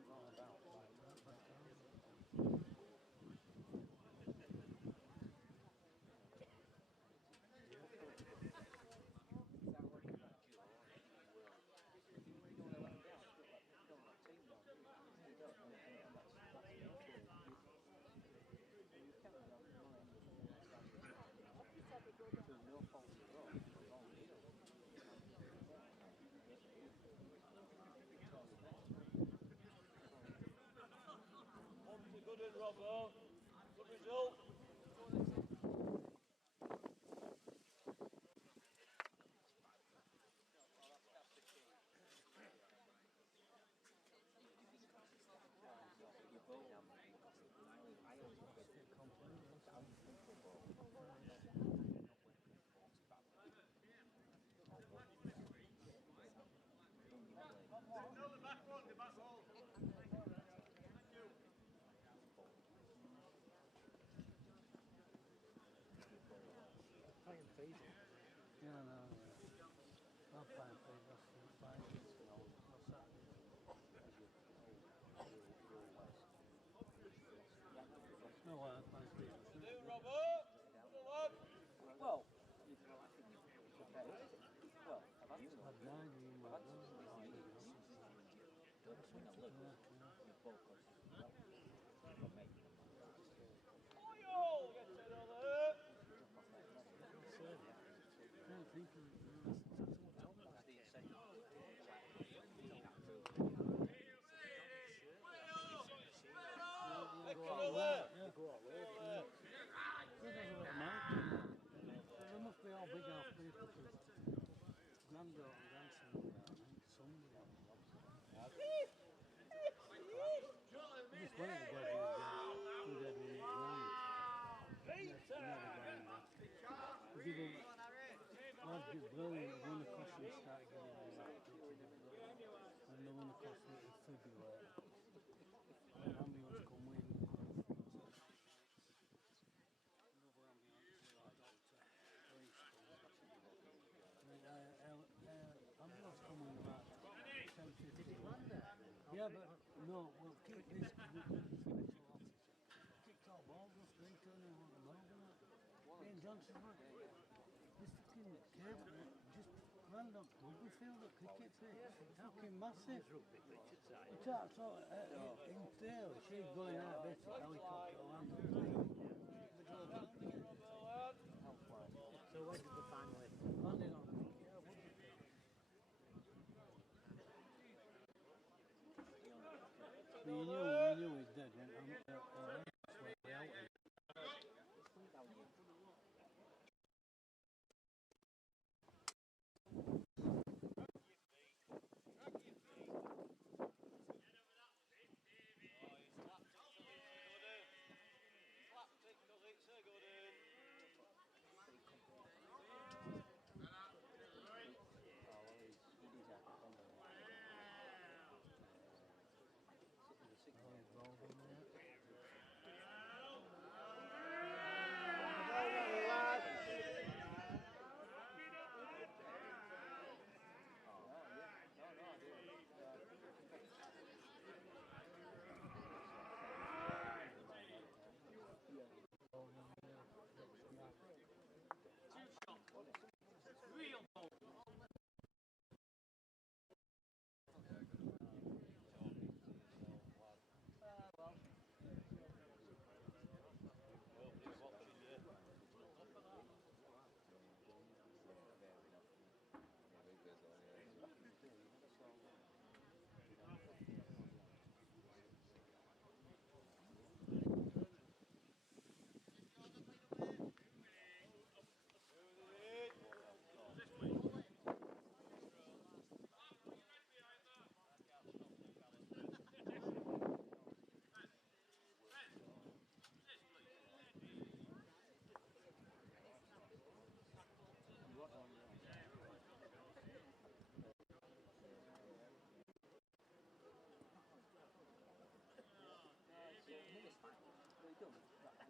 Yeah, no, yeah. I'll find feed, that's fine. What's that? No, I find feed. Well, well, I've had I've died in my can't think of it. They must be all big enough people because granddaughter and grandson were there, I think, somebody. Just one of the guys was too dead when he was 9. Yes, never got him back. He did lad did brilliant, he won the cost and started getting him back. And the one the cost was February. When ambulance come in. Another ambulance, doctor, police ambulance come in about 10:15. Did it land there? Yeah, but no, well, keep this special officer. Kicked all balls off, they turned him on the mouth and that. Ian Johnson's right. This fucking cable, just ran up Douglasfield at cricket pitch. Fucking massive. It's that sort of, in theory, she's going out of it, helicopter land on the thing. So where did they finally? Landed on the yeah, Woodley. But you knew he's dead when way out here.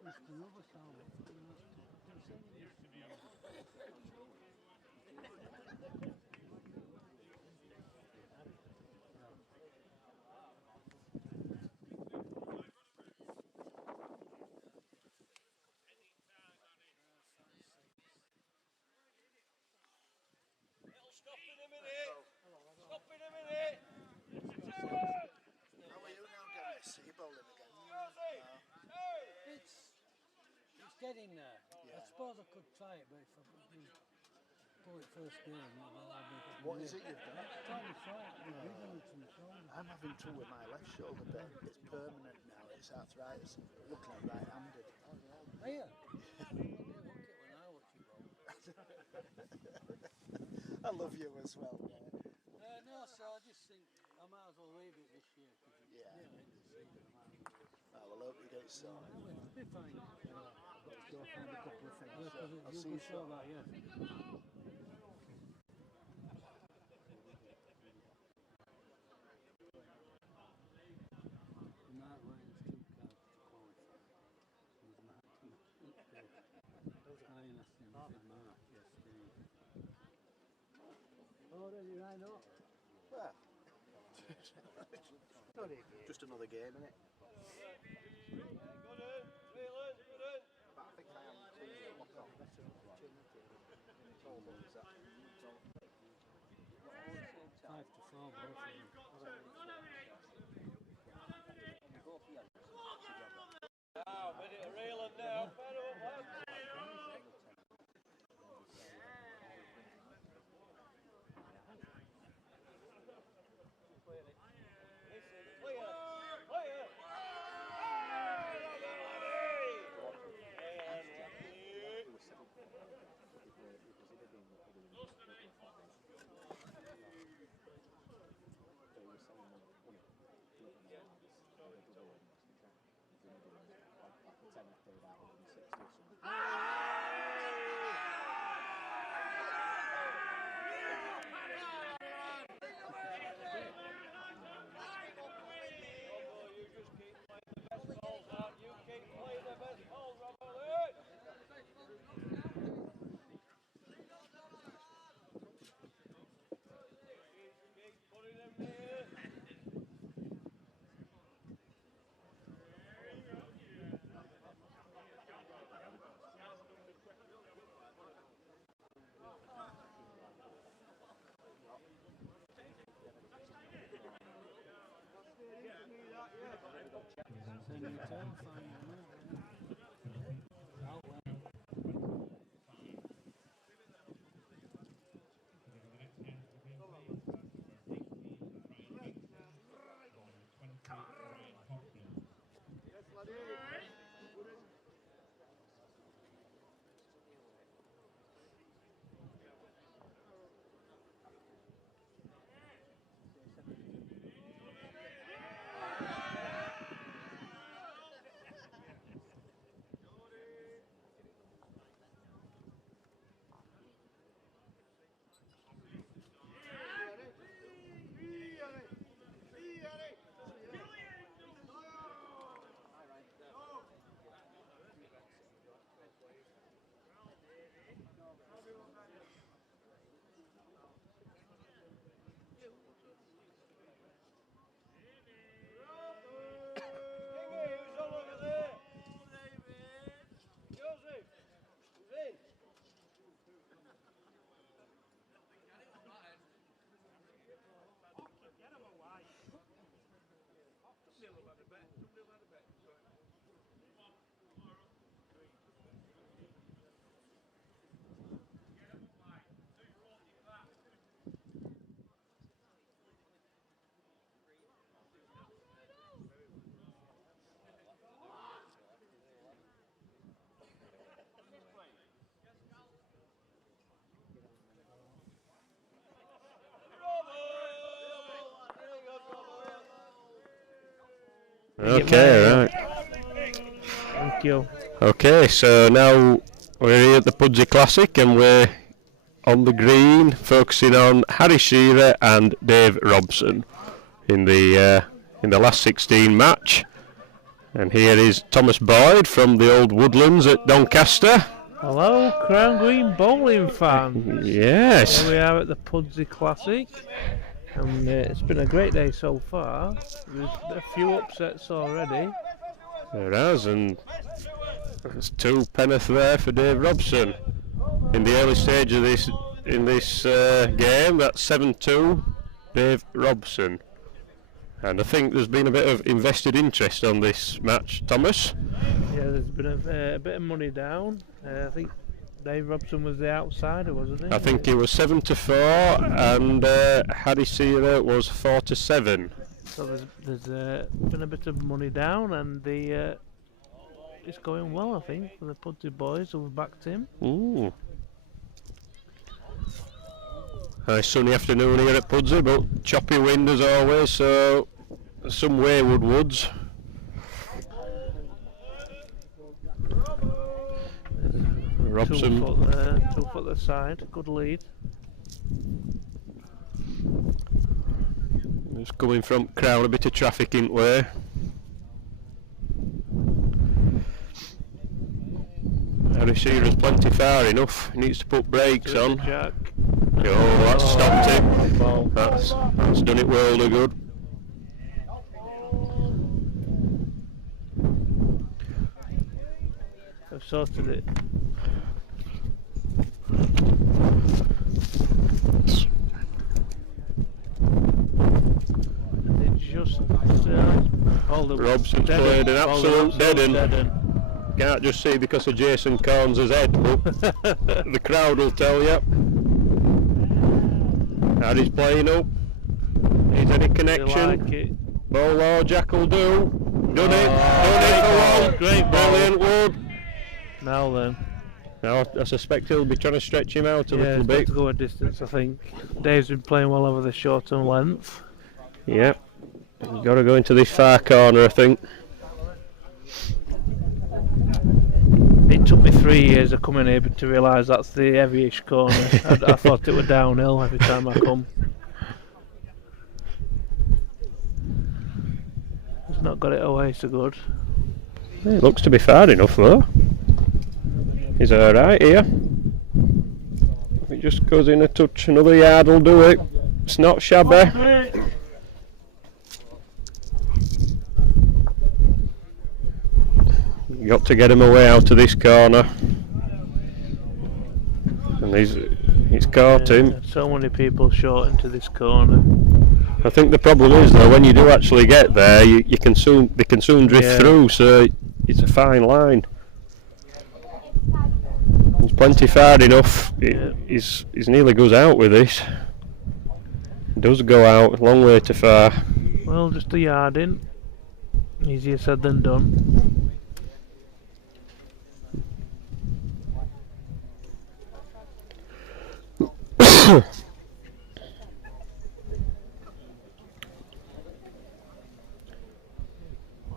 It's the rubber sound. They're saying it used to be. Stop in a minute! Stop in a minute! How are you now, Dennis? Are you bowling again? It's getting there. Yeah. I suppose I could try it, but if I Pull it first game. What is it you've done? I'm I'm having trouble with my left shoulder bit. It's permanent now. It's arthritis. Looking at right-handed. Are you? When I watch you bowl. I love you as well. No, so I just think I might as well leave it this year. Yeah. I will hope you get it sorted. It'll be fine. Go find a couple of things. I'll You'll see be you sure soon. that, yes. Mark Ryan's 2 cards to qualify. He's marked him. I asked him, he said Mark, yes, Steve. Oh, does he line up? Well, just another game, innit? But I think I am too locked off. 5 to 4, both of them. Now, minute of reeling now. Fed up, lads. Clear. Clear. Send you turn, fine, Okay, right. Thank you. Okay, so now we're here at the Pudsey Classic and we're on the green focusing on Harry Shearer and Dave Robson in the last 16 match. And here is Thomas Boyd from the old Woodlands at Doncaster. Hello, Crown Green bowling fans. Yes. Here we are at the Pudsey Classic. And it's been a great day so far. There's a few upsets already. There has, and there's 2 penneth there for Dave Robson. In the early stage of this game, that's 7-2, Dave Robson. And I think there's been a bit of invested interest on this match, Thomas. Yeah, there's been a bit of money down. I think Dave Robson was the outsider, wasn't he? I think he was 7-4, and Harry Searer was 4-7. So there's been a bit of money down, and it's going well, I think, for the Pudsey boys who've backed him. Ooh. Nice sunny afternoon here at Pudsey, but choppy wind as always, so some wayward woods. Robson. 2 foot the side, good lead. Just coming from Crown, a bit of traffic in way. Harry Shearer's plenty far enough, he needs to put brakes on. Jack. Oh, that's stopped him. That's done it world of good. I've sorted it. They just Robson's played an absolute dead-un. Can't just see because of Jason Corns' head, but the crowd will tell you. Harry's playing up. Is any connection? Like it. Ball low, Jack will do. Done it for one. Great Brilliant Wood. Now then. Now I suspect he'll be trying to stretch him out a little bit. To go a distance, I think. Dave's been playing well over the short and length. Yep. You've got to go into this far corner, I think. It took me 3 years of coming here to realise that's the heavyish corner. I thought it was downhill every time I come. He's not got it away so good. It looks to be far enough though. He's alright here. If it just goes in a touch, another yard will do it. It's not shabby. Got to get him away out of this corner. And he's caught him. So many people short into this corner. I think the problem is though, when you do actually get there, they can soon drift through, so it's a fine line. It's plenty far enough. He's nearly goes out with this. It does go out, a long way too far. Well, just a yard in. Easier said than done.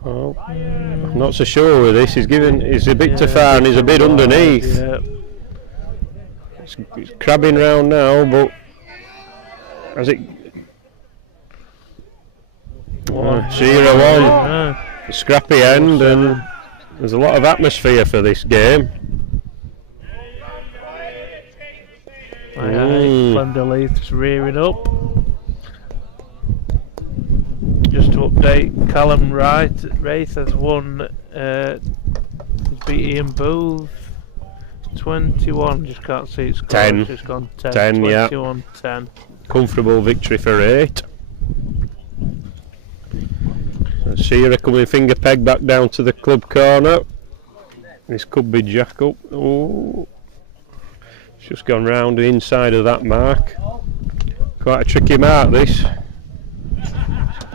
Well, I'm not so sure with this. He's a bit too far and he's a bit underneath. Yeah. It's crabbing round now, but has it? Shearer won. A scrappy end, and there's a lot of atmosphere for this game. Leith's rearing up. Just to update, Callum Wraith has won. He's beat Ian Booth 21. Just can't see it. 10. Just gone 10. 10, yeah. 21-10. Comfortable victory for 8. So Shearer coming finger peg back down to the club corner. This could be Jack up. Oh. It's just gone round the inside of that mark. Quite a tricky mark this.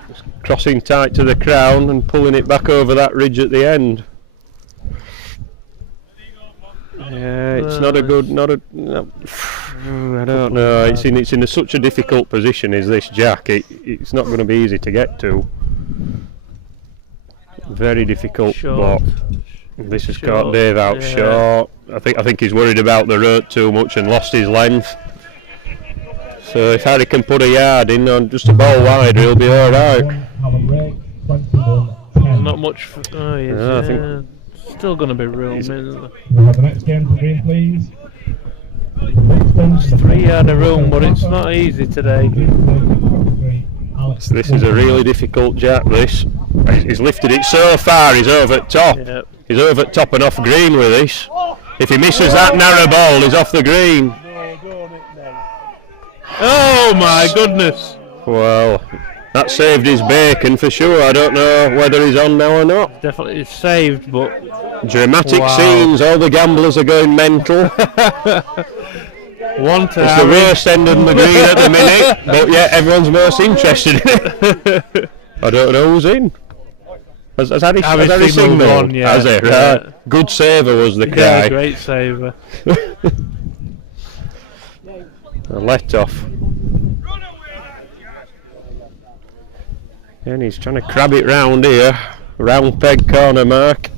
Just crossing tight to the crown and pulling it back over that ridge at the end. Yeah, it's not a good, no, I don't know. It's in such a difficult position is this Jack. It's not going to be easy to get to. Very difficult block. This has caught Dave out short. I think he's worried about the road too much and lost his length. So if Harry can put a yard in on just a ball wider, he'll be all right. There's not much. I think still going to be room, isn't there? We'll have the next game to green, please. It's 3 yard of room, but it's not easy today. So this is a really difficult Jack. This he's lifted it so far. He's over at top. Yep. He's over at top and off green with this. If he misses that narrow ball, he's off the green. Oh my goodness! Well, That saved his bacon for sure. I don't know whether he's on now or not. Definitely it's saved, but dramatic scenes. All the gamblers are going mental. One to it's the worst end of the green at the minute, but yeah, everyone's most interested in it. I don't know who's in. Has Harry signalled on? Yeah, has it? Yeah. Right. Good saver was the cry. Yeah, great saver. A let off. And he's trying to crab it round here. Round peg corner mark.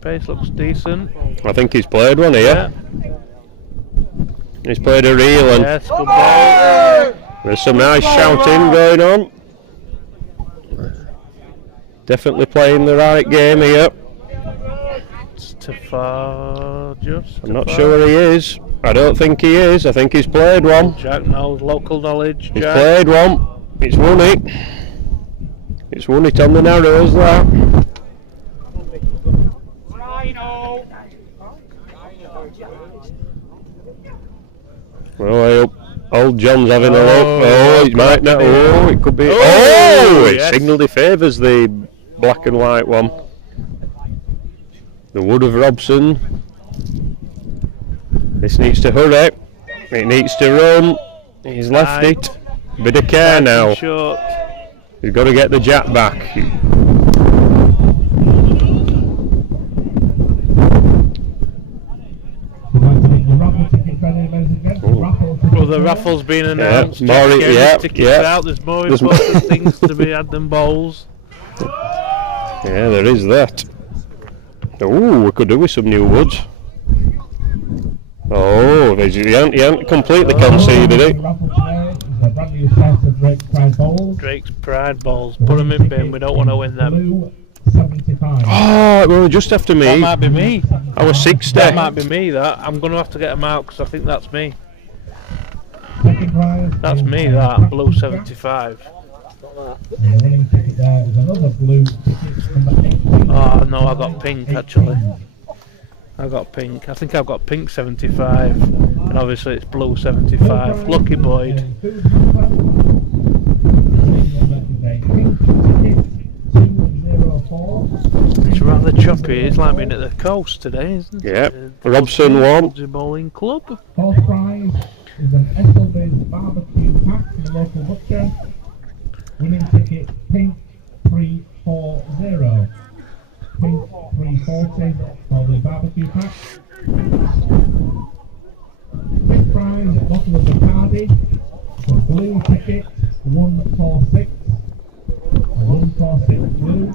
Pace looks decent. I think he's played one here. Yeah. He's played a reel and yes, good ball. There's some nice shouting going on. Definitely playing the right game here. It's too far, just. I'm not sure he is. I don't think he is. I think he's played one. Jack knows local knowledge. He's played one. It's won it. It's won it on the narrows there. Oh, I hope old John's having a look. Oh, it might not. Oh, it could be. Oh, it signalled he favours the black and white one. The Wood of Robson. This needs to hurry. It needs to run. He's left it. Bit of care now. Short. He's got to get the jack back. Well, the raffle's been announced. Yeah, out. There's more important things to be had than bowls. Yeah, there is that. Oh, we could do with some new woods. Oh, he hasn't completely conceded it. Drake's Pride balls. Put them in bin. We don't want to win them. Oh, well, just after me. That might be me. I was 60. That might be me. That I'm going to have to get them out because I think that's me. That's me. That blue 75. Oh no, I got pink actually. I got pink. I think I've got pink 75, and obviously it's blue 75. Lucky Boyd. It's rather choppy. It's like being at the coast today, isn't it? Yeah. Robson won. Bowling club. Fourth prize is an Esselby's barbecue pack from the local butcher. Winning ticket pink 340. Pink 340 for the barbecue pack. Fifth prize, a bottle of Bacardi. For blue ticket 146. 146 blue.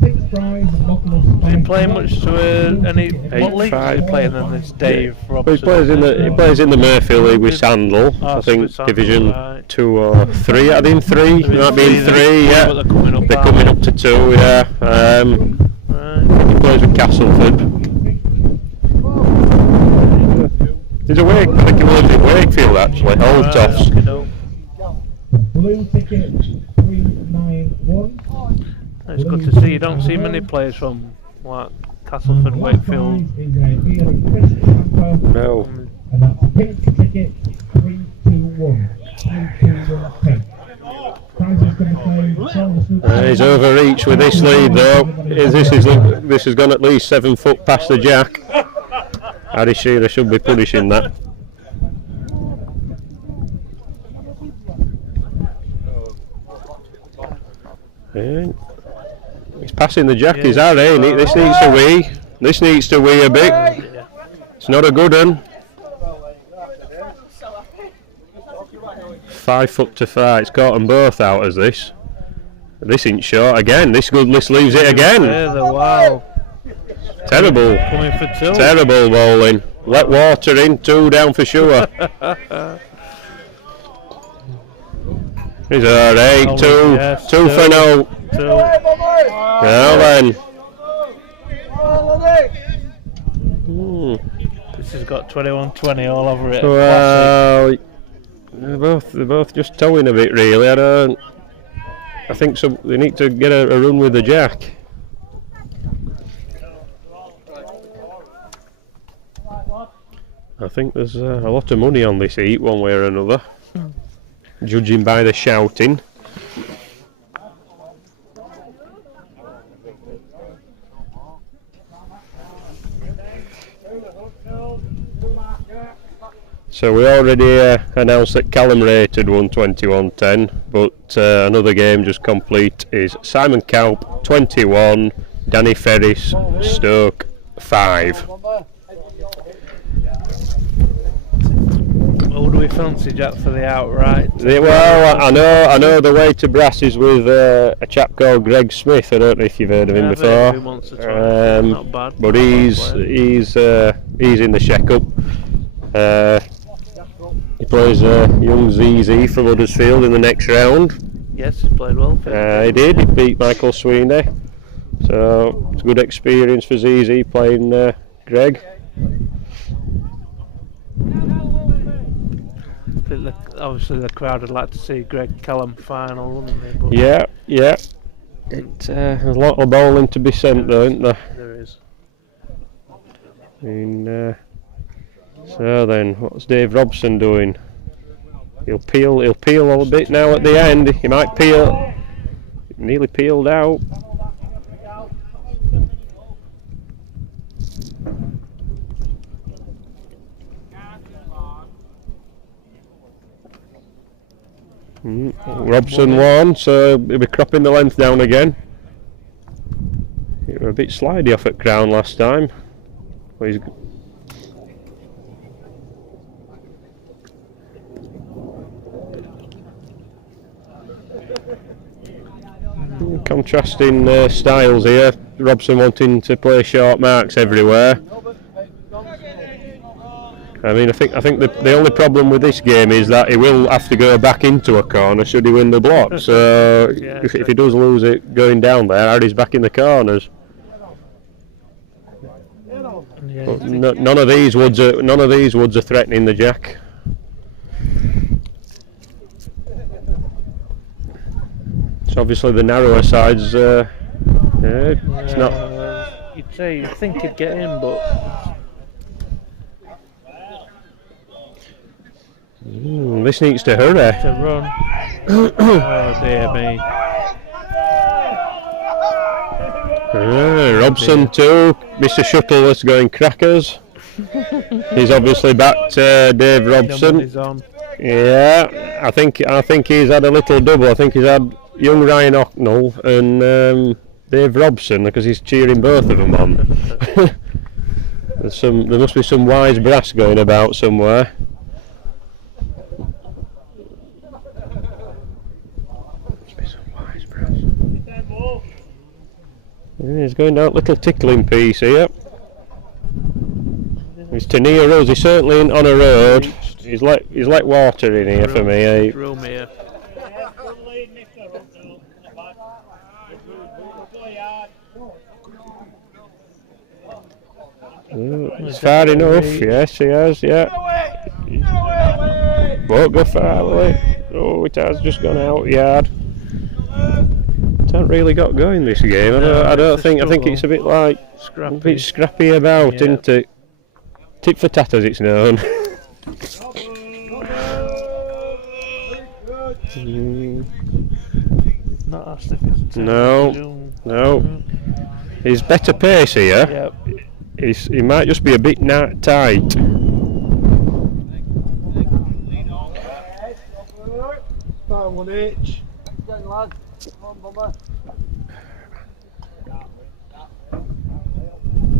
Sixth prize, a bottle of Is he playing much to any? What league is he playing in this? Dave Robson. He plays in the Murphy League with Sandal. I think Division 2 or 3. I think 3. Might be in 3. Yeah. They're coming up to 2. Yeah. He plays with Castleford. He's away. I think he lives in Wakefield actually. Old Toffs. Blue ticket 391. It's good to see. You don't see many players from like Castleford, Wakefield. No. And that's pink ticket 321. 321 pink. He's overreached with this lead though. This has gone at least 7 foot past the jack. Harry Shearer should be punishing that. Yeah. He's passing the jack, is Harry, ain't it? This needs to wee. This needs to wee a bit. It's not a good one. 5 foot to 5. It's caught them both out as this. This ain't short again. This leaves it again. Wow. Terrible. Coming for 2. Terrible bowling. Let water in. 2 down for sure. He's alright. 2. 2 for no. 2. Now then. This has got 21-20 all over it. Well, they're both just towing a bit really. I think they need to get a run with the jack. I think there's a lot of money on this heat, one way or another, judging by the shouting. So we already announced that Callum rated 121.10, but another game just complete is Simon Calp 21, Danny Ferris, Stoke 5. Who do we fancy, Jack, for the outright? Well, I know the way to brass is with a chap called Greg Smith. I don't know if you've heard of him before. I've heard of him once or twice. Not bad. But he's in the check-up. He plays young ZZ from Huddersfield in the next round. Yes, he played well. He did. He beat Michael Sweeney. So it's a good experience for ZZ playing Greg. Obviously the crowd would like to see Greg Callum final, wouldn't they? But yeah. There's a lot of bowling to be sent though, isn't there? There is. So then, what's Dave Robson doing? He'll peel a little bit now at the end. He might peel. Nearly peeled out. Robson won, so he'll be cropping the length down again. He was a bit slidey off at Crown last time. Well, he's contrasting styles here. Robson wanting to play short marks everywhere. I mean, I think the only problem with this game is that he will have to go back into a corner should he win the block. So if he does lose it going down there, Harry's back in the corners. But none of these woods are threatening the jack. So obviously the narrower sides, it's not. You'd think he'd get in, but. This needs to hurry. To run. Oh dear me. Robson too. Mr. Shuttleworth's going crackers. He's obviously backed Dave Robson. Yeah, I think he's had a little double. I think he's had young Ryan Ocknell and Dave Robson because he's cheering both of them on. There must be some wise brass going about somewhere. Yeah, he's going down a little tickling piece here. It's Tania Rose. He's certainly on a road. He's let water in here for me. Room here. It's far enough. Yes, he has. Yeah. Won't go far, will it? Oh, it has just gone out yard. Hasn't really got going this game. I think it's a bit like scrappy. A bit scrappy about, isn't it? Tit for tat as it's known. Not as if it's no. He's better pace here. Yep. He might just be a bit tight. One each. Come on, Bubba.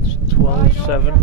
It's 12-7.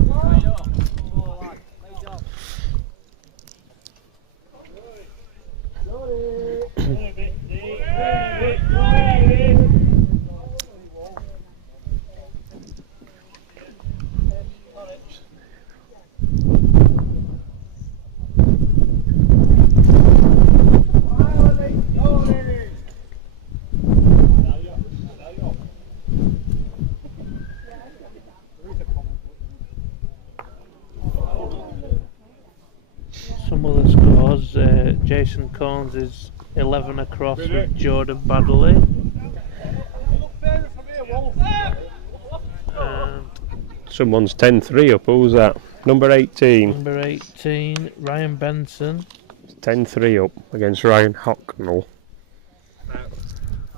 Some other scores, Jason Corns is 11 across with Jordan Baddeley. Someone's 10-3 up, who's that? Number 18. Number 18, Ryan Benson. 10-3 up against Ryan Hocknell.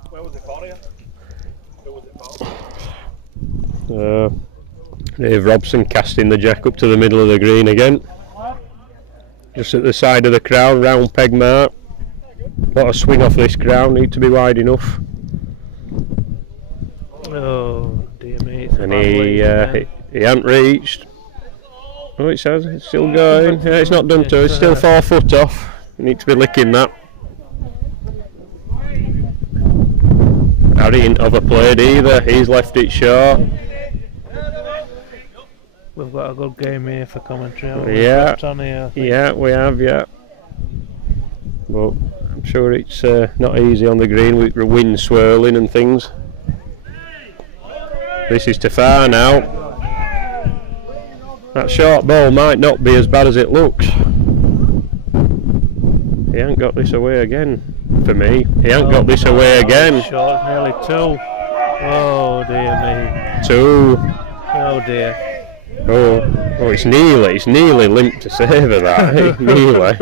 Where was it for you? Who was it for? Dave Robson casting the jack up to the middle of the green again. Just at the side of the crown, round peg mark. Got a swing off this crown, need to be wide enough. Oh dear me. And he hasn't reached. Oh, it says it's still going. Yeah, it's not done to. It's still 4 foot off. You need to be licking that. Harry ain't overplayed either. He's left it short. We've got a good game here for commentary. Yeah, here, yeah, we have, yeah. But I'm sure it's not easy on the green with the wind swirling and things. This is too far now. That short ball might not be as bad as it looks. He ain't got this away again for me. He ain't got this away again. Short, nearly 2. Oh dear me. 2. Oh dear. Oh, it's nearly limp to savour that. Nearly.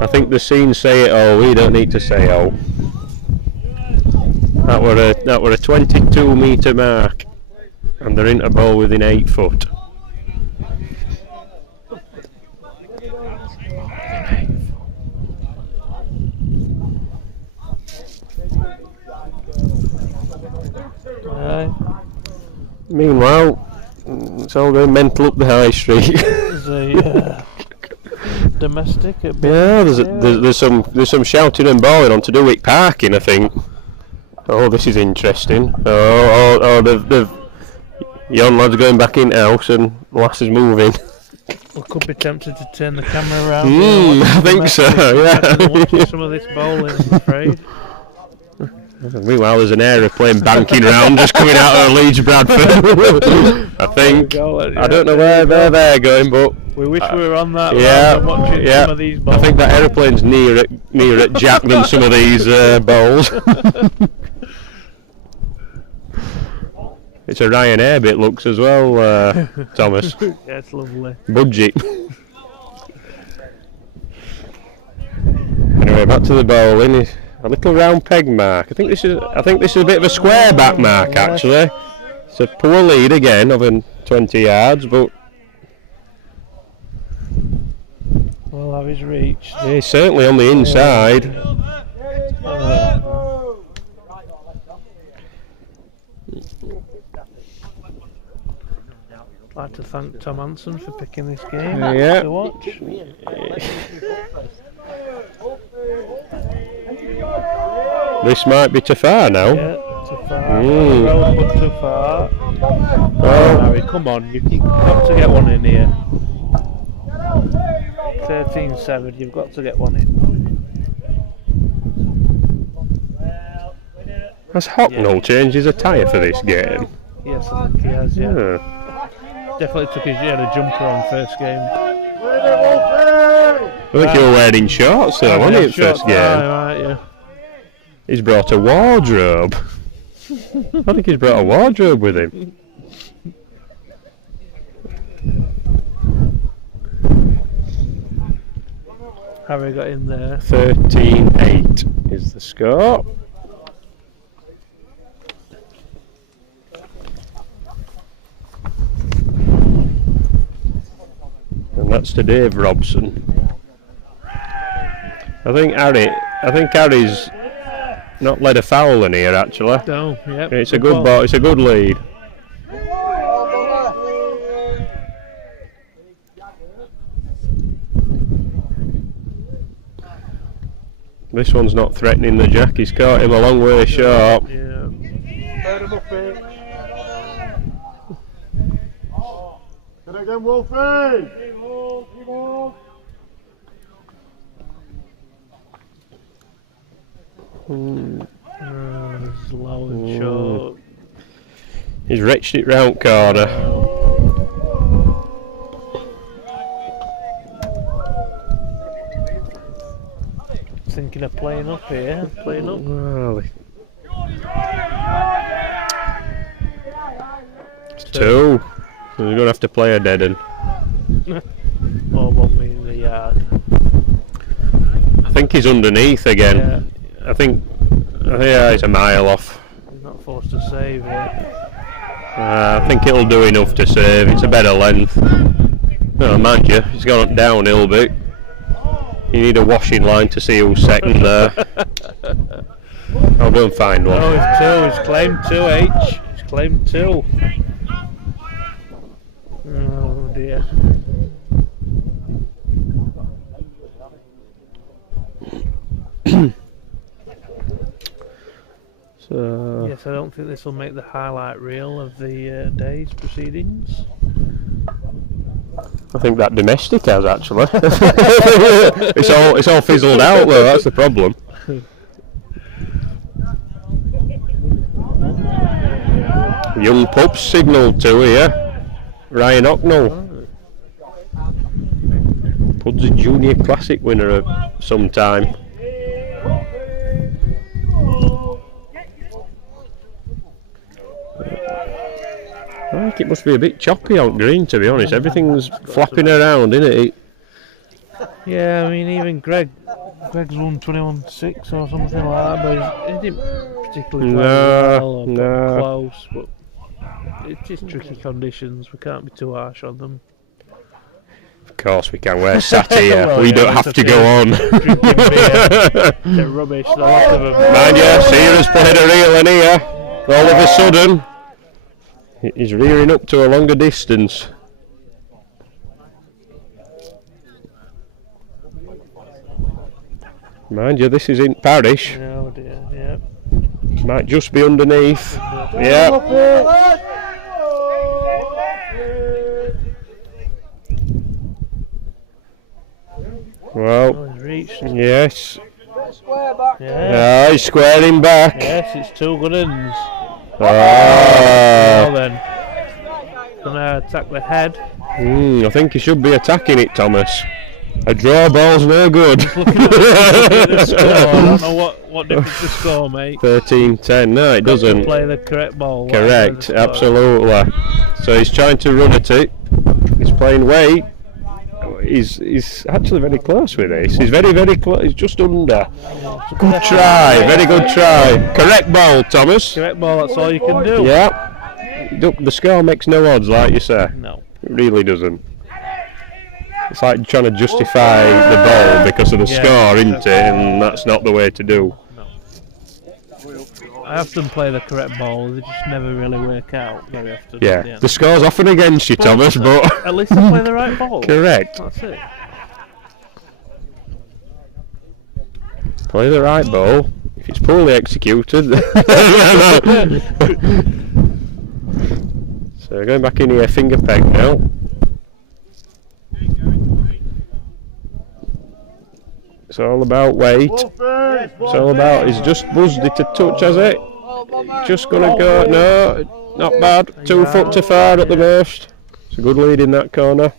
I think the scenes say it all. We don't need to say all. That were a 22 metre mark, and they're into ball within 8 foot. Meanwhile, it's all going mental up the high street. There's a domestic. Yeah, there's some shouting and bawling on to do with parking, I think. Oh, this is interesting. The young lad's going back in house and lass is moving. We could be tempted to turn the camera around. I think so. Yeah. Watching some of this bowling, I'm afraid. Meanwhile, there's an aeroplane banking round just coming out of Leeds Bradford. I think. I don't know where they're going, but we wish we were on that. Yeah, watching some of these bowls. I think that aeroplane's nearer at Jack than some of these bowls. It's a Ryanair bit looks as well, Thomas. Yeah, it's lovely. Budget. Anyway, back to the bowling. A little round peg mark. I think this is a bit of a square back mark actually. It's a poor lead again of 20 yards, but we'll have his reach. Yeah, he's certainly on the inside. I'd like to thank Tom Hanson for picking this game to watch. This might be too far now. Yeah, too far. But too far. Oh, Harry, come on, you've got to get one in here. 13-7, you've got to get one in. Has Hocknell changed his attire for this game? Yes, I think he has, yeah. Definitely took he had a jumper on first game. I think you were wearing shorts though, wasn't it, first game? Right, yeah. He's brought a wardrobe. I think he's brought a wardrobe with him. Harry got in there. 13-8 is the score. And that's to Dave Robson. I think Harry's not led a foul in here actually. No, yep. It's a good ball. It's a good lead. This one's not threatening the jack. He's caught him a long way short. Yeah. Good again, Wolfie. It's low and short. He's reached it round corner. Thinking of playing up here. Playing up. Well, it's 2. We're going to have to play a dead end. Or one me in the yard. I think he's underneath again. Yeah. I think yeah, it's a mile off. He's not forced to save it. I think it'll do enough to save. It's a better length. Oh, mind you, it's gone downhill a bit. You need a washing line to see who's second there. I'll go and find one. Oh, it's two. He's claimed 2, H. He's claimed 2. Oh dear. So yes, I don't think this will make the highlight reel of the day's proceedings. I think that domestic has actually. it's all fizzled out though. That's the problem. Young pups signalled to here. Ryan Ocknell. Pudsey Junior Classic winner of some time. I think it must be a bit choppy on green, to be honest. Everything's flapping around, isn't it? Yeah, I mean, even Greg's won 21-6 or something like that, but he didn't particularly play well or got close. But it's just tricky conditions. We can't be too harsh on them. Of course we can. We're sat here. Well, we don't have to go on. Drinking beer. They're rubbish, a lot of them. Mind you, Sierra's played a reel in here. All of a sudden, he's rearing up to a longer distance. Mind you, this is in Parish. Oh dear, yeah. Might just be underneath. Yeah. Well, yes. Yeah. He's squaring back. Yes, it's 2 good uns. Well then. Gonna attack the head. I think he should be attacking it, Thomas. A draw ball's no good. Looking at the score, I don't know what difference the score make. 13-10. No, it doesn't. Play the correct ball. Correct, absolutely. So he's trying to run at it. He's playing weight. He's actually very close with this. He's very, very close. He's just under. Good try. Very good try. Correct ball, Thomas. Correct ball. That's all you can do. Yeah. The score makes no odds, like you say. No. It really doesn't. It's like trying to justify the ball because of the score, isn't it? And that's not the way to do. No. I often play the correct ball, they just never really work out very often. Yeah, the score's often against you, Thomas, but... At least I play the right ball. Correct. That's it. Play the right ball. If it's poorly executed... So going back in here, finger peg now. It's all about weight. It's all about, he's just buzzed it a touch, has it? Just gonna go, no, not bad. 2 foot too far at the most. It's a good lead in that corner.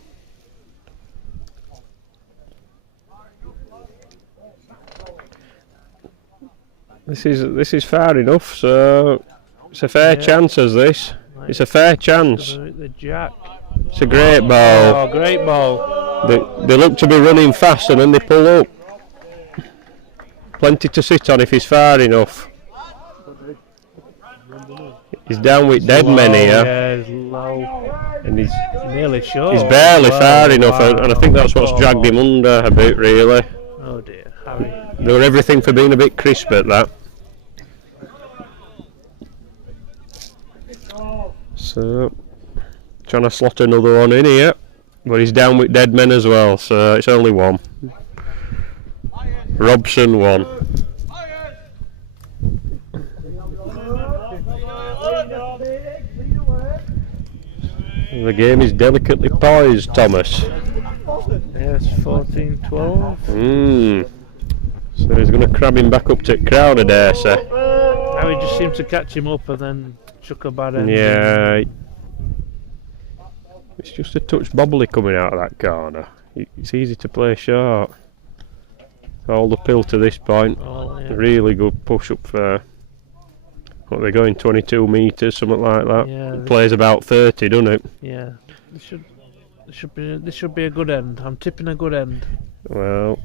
This is far enough, so it's a fair chance as this. It's a fair chance. The jack. It's a great ball. Oh, great ball. They look to be running fast and then they pull up. Plenty to sit on if he's far enough. He's down with dead men here. Yeah, he's low. And he's nearly short. He's barely far enough, and I think that's what's dragged him under a bit, really. Oh dear, Harry. They were everything for being a bit crisp at that. So, trying to slot another one in here, but he's down with dead men as well, so it's only one. Robson won. The game is delicately poised, Thomas. Yes, 14-12. So he's going to crab him back up to crown, I dare say. Harry just seemed to catch him up and then chuck a bad end. Yeah. It's just a touch bobbly coming out of that corner. It's easy to play short. All the pill to this point. Oh, yeah. Really good push up for What, they're going 22 metres, something like that. Yeah, It plays about 30, doesn't it? Yeah, this should be a good end. I'm tipping a good end. Well,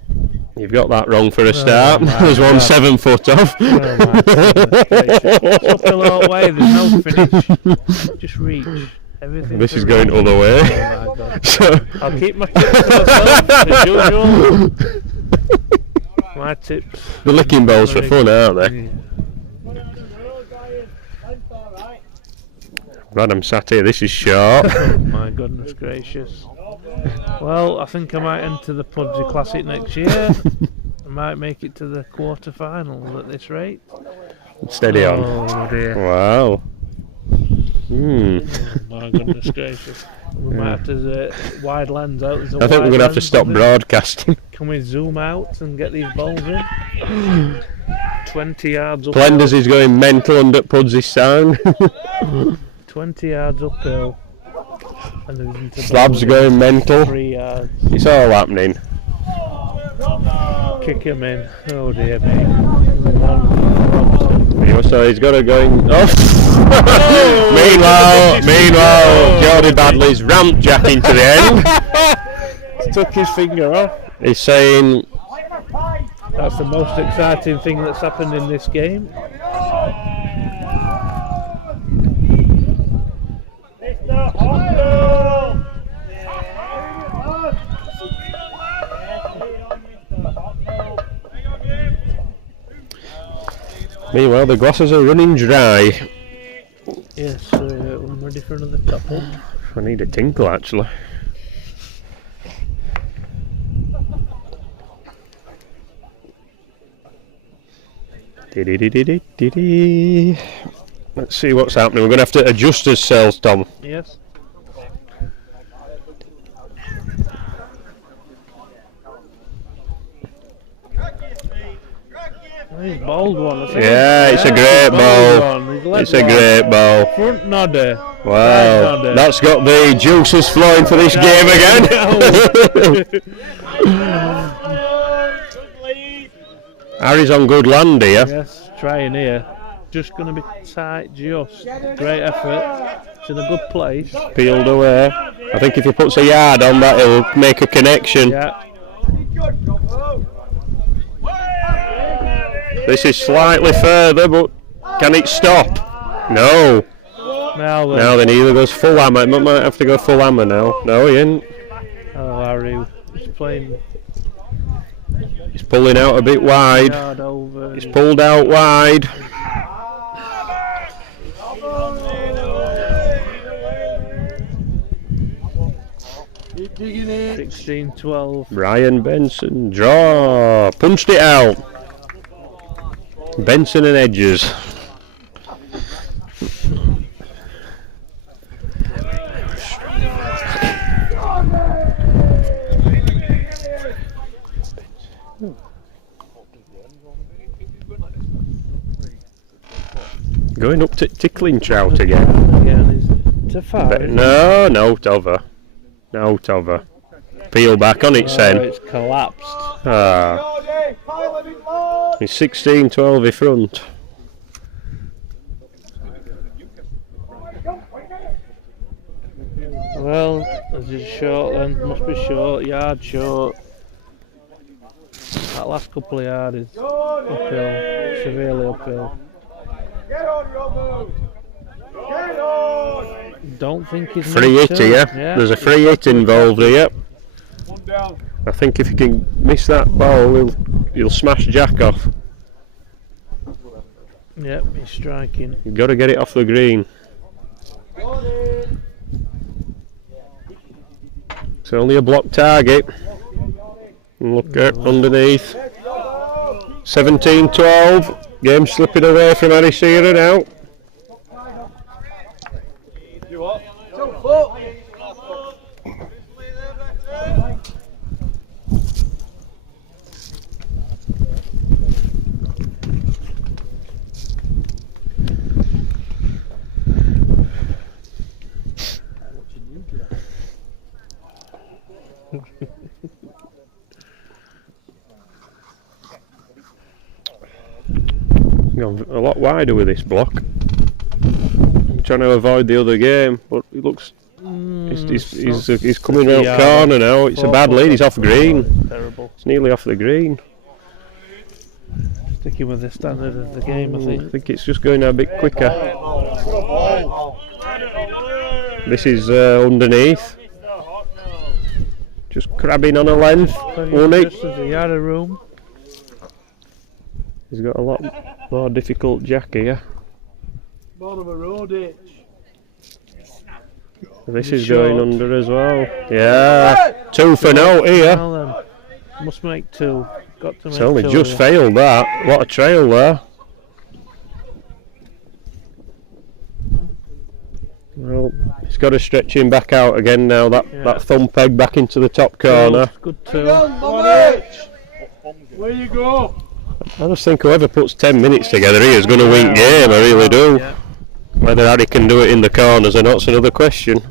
you've got that wrong for a start. my There's one God. 7 foot off. Oh my goodness gracious. It's uphill all the way, there's no finish. Just reach. Everything. This is going the other way. Oh my God. So I'll keep my tips to myself, as usual. My tips. the licking balls for fun, aren't they? Glad I'm sat here. This is short. Oh my goodness gracious. Well, I think I might enter the Pudsey Classic next year. I might make it to the quarter-finals at this rate. Steady on. Oh dear. Wow. Oh my goodness gracious. We might have to wide lens out. There's a I think we're wide going to have to lens, stop isn't it? broadcasting. Can we zoom out and get these balls in? 20 yards uphill. Blenders is going mental under Pudsey sound. 20 yards uphill. And there isn't a Slabs are ball going in. mental. 3 yards. It's all happening. Kick him in. Oh dear me. So he's got to go in. Oh. meanwhile, Jordy Badley's ramped Jack into the end. Took his finger off. He's saying That's the most exciting thing that's happened in this game. Meanwhile, the glasses are running dry. Yes, I'm ready for another top up. I need a tinkle actually. Dee-dee-dee-dee-dee-dee. Let's see what's happening. We're going to have to adjust ourselves, Tom. Yes. He's bald one. Yeah, it's a great ball. It's a great ball. Front nodder. Wow, that's got the juices flowing for this game again. Harry's on good land here. Yes, trying here. Just going to be tight, just. Great effort. It's in a good place. Peeled away. I think if he puts a yard on that, he'll make a connection. Yeah. This is slightly further, but can it stop? No. Now then, he either goes full hammer. He might have to go full hammer now. No, he ain't. Oh, Harry, he's playing. He's pulling out a bit wide. He's pulled out wide. Keep digging it. 16-12. Brian Benson, draw. Punched it out. Benson and Edges. Going up to tickling trout again. It's a foul. No, Tova. No, Tova. Peel back on its end. It's collapsed. Ah. He's 16-12 in front. Well, as it's short then, must be short, yard short. That last couple of yards is uphill, severely uphill. Don't think he's Free meant hit to. here. Yeah. There's a free hit involved here. I think if he can miss that ball, he'll smash Jack off. Yep, he's striking. You've got to get it off the green. It's only a block target. And look at underneath. 17-12. Game slipping away from Harry Shearer now. You what? 2 foot. Gone a lot wider with this block. trying to avoid the other game, but he looks. He's coming round the corner now. It's a bad lead. He's off green. Terrible. It's nearly off the green. Sticking with the standard of the game, I think. I think it's just going a bit quicker. This is underneath. Just crabbing on a length. Won't it? Just as a yard of room. He's got a lot more difficult jack here. Bottom of a road ditch. This is going under as well. Yeah, 2 for now here. Well then, must make 2. Got to make It's only 2. just failed that. What a trail there. Well, he's got to stretch him back out again now. That thumb peg back into the top corner. Good 2. Where you go? I just think whoever puts 10 minutes together here is going to win game. I really do. Yeah. Whether Harry can do it in the corners or not's another question.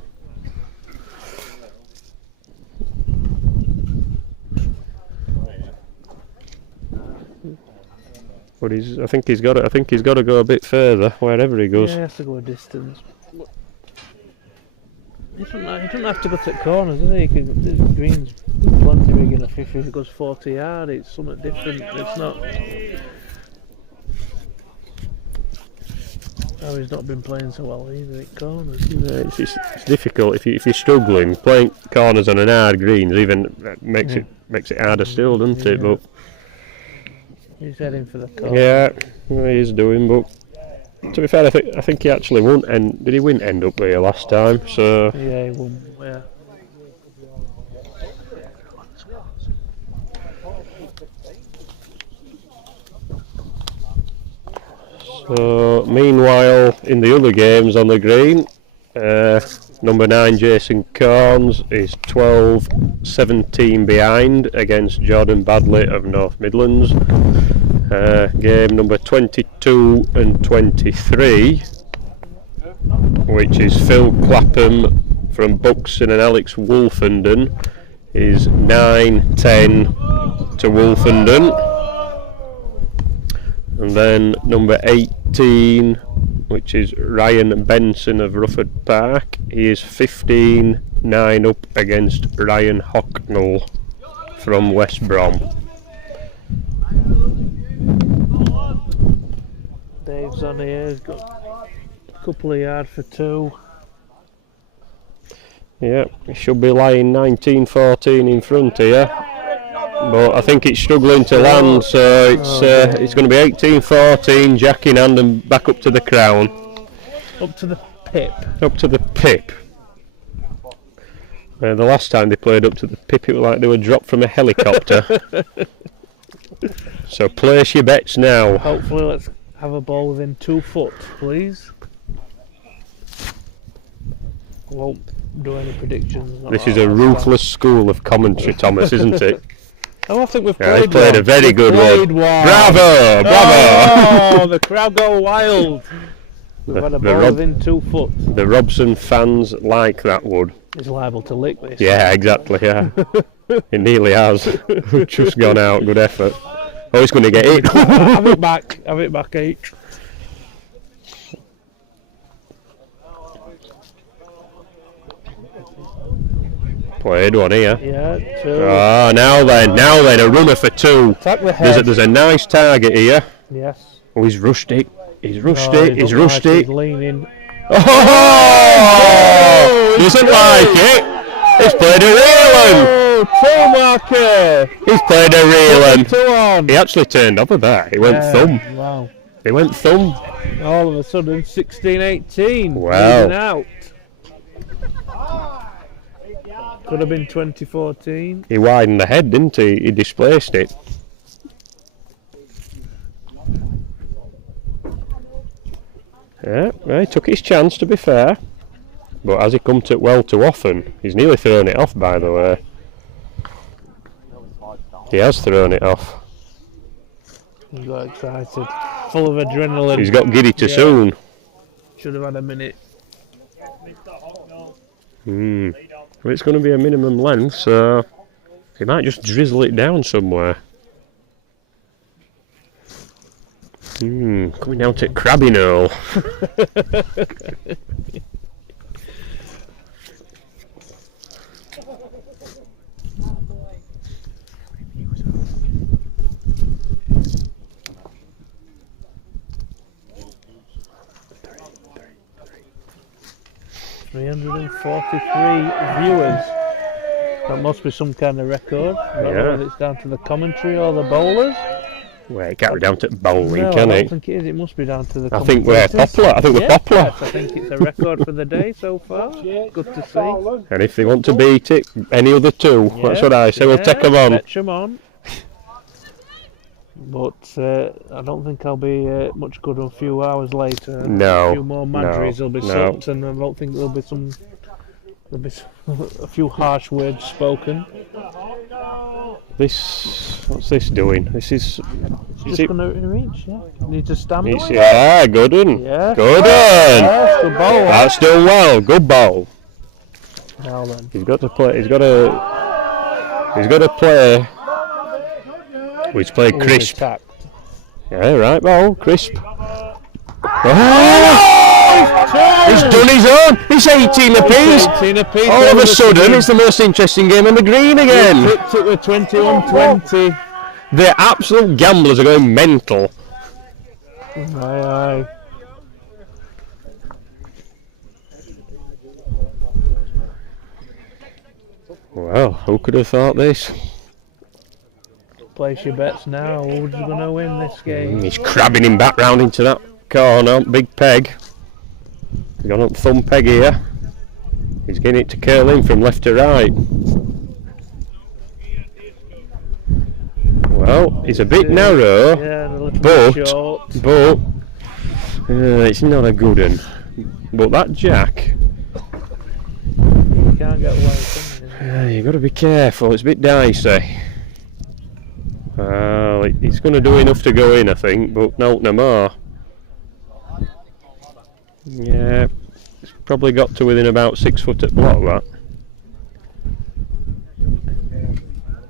But I think he's got to go a bit further wherever he goes. Yeah, he has to go a distance. He doesn't have to go to the corners, does he? The green's plenty big enough. If he goes 40 yard, it's something different. It's not. Oh, he's not been playing so well either at corners. Yeah, it's difficult if you're struggling. Playing corners on an hard greens even makes it harder still, doesn't it? But he's heading for the corner. Yeah, he is doing. But to be fair, I think he actually won. And did he win end up there last time? So yeah, he won. Yeah. So meanwhile, in the other games on the green, number 9 Jason Corns is 12-17 behind against Jordan Badley of North Midlands. Game number 22 and 23, which is Phil Clapham from Buxton and Alex Wolfenden, is 9-10 to Wolfenden. And then number 18, which is Ryan Benson of Rufford Park, he is 15-9 up against Ryan Hocknell from West Brom. Dave's on here, he's got a couple of yards for 2. Yeah, he should be lying 19-14 in front here. But I think it's struggling to land, so it's going to be 18-14, jack in hand and back up to the crown. Up to the pip. Up to the pip. The last time they played up to the pip, it was like they were dropped from a helicopter. So place your bets now. Hopefully let's have a ball within 2 foot, please. Won't do any predictions. This is a ruthless school of commentary, Thomas, isn't it? Oh, I think we've He's played played a very good one. Bravo! Bravo! Oh, the crowd go wild. We've had a ball within 2 foot. The Robson fans like that wood. He's liable to lick this. Yeah, exactly, yeah. It nearly has. Just gone out, good effort. Oh, he's going to get it. Have it back, H. Played one here. Yeah, 2. Ah, now then, a runner for 2. Attack the head. There's a nice target here. Yes. Oh, he's rushed it. He's rushed it. He's rushed it. He's leaning. Oh! Doesn't like it. He's played a real one. Oh, 2 marker. He's played a real one. 2 on. He actually turned over there. He went thumb. Wow. He went thumb. All of a sudden, 16-18. Wow. Moving out. Could have been 2014. He widened the head, didn't he? He displaced it. Yeah, well, he took his chance, to be fair. But has he come to it well too often? He's nearly thrown it off, by the way. He has thrown it off. He got excited. Full of adrenaline. He's got giddy too soon. Should have had a minute. Well, it's going to be a minimum length, so he might just drizzle it down somewhere. Coming down to Crabby Knoll. $343 viewers. That must be some kind of record. I don't know whether it's down to the commentary or the bowlers. Well, it can't be down to bowling, No, can I it? don't think it is. It must be down to the I think we're popular. I think we're popular. Yes, I think it's a record for the day so far. Good to see. And if they want to beat it, any other two, that's what I say. We'll take them on. Fetch 'em on. But I don't think I'll be much good a few hours later. No, A few more madries will be no. sucked, and I don't think there'll be a few harsh words spoken. What's this doing? This is Just going to reach, yeah. Need to stand It's, away. yeah, good one. Yeah. Good one. Yes, good ball. That's done well. Good ball. Now then. He's got to play. He's got to play. Oh, he's played crisp. Yeah, right ball, crisp. He's done his own. It's 18 apiece. All of a sudden, it's the most interesting game on the green again. He flipped it with 21-20. The absolute gamblers are going mental. Aye. Well, who could have thought this? Place your bets now. Who's going to win this game? He's crabbing him back round into that corner. Big peg. He's got a thumb peg here. He's getting it to curl in from left to right. Well, it's a bit narrow, but it's not a good one. But that jack, you can't get away from it. You've got to be careful. It's a bit dicey. Well, it's going to do enough to go in, I think, but no more. Yeah, it's probably got to within about 6 foot at block, that.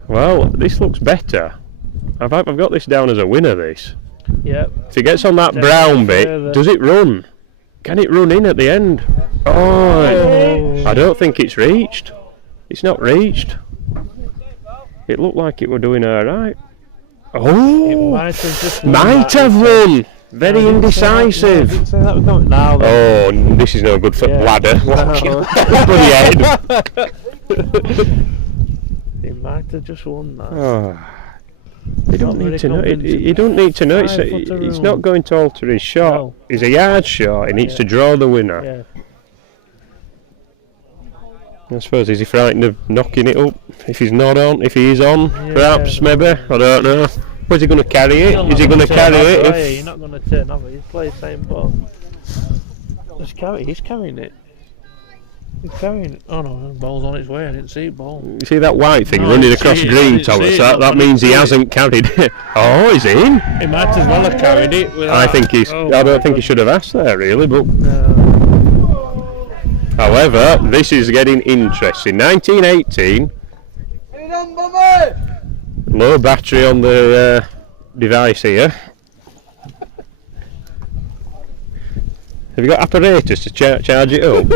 Well, this looks better. I've got this down as a winner, this. Yep. If it gets on that brown bit, does it run? Can it run in at the end? Oh, I don't think it's reached. It's not reached. It looked like it were doing alright. Oh! It might have just run. Might have run! Very indecisive. Oh, this is no good for bladder. Walking over the head. It might have just won that. Oh. You don't need to know. You don't need to know. It's not going to alter his shot. No. It's a yard shot. He needs to draw the winner. Yeah. I suppose, is he frightened of knocking it up? If he's not on, if he is on, perhaps, maybe. I don't know. Where's he going to carry it? Is he going to carry it? You're not going to turn over. He's playing the same ball. He's carrying it. He's carrying it. Oh no, the ball's on its way. I didn't see it. Ball. You see that white thing running across green, Thomas? That means he hasn't carried it. Oh, he's in. He might as well have carried it. I think he's. I don't think he should have asked there, really, but. However, this is getting interesting. 1918. Low battery on the device here. Have you got apparatus to charge it up?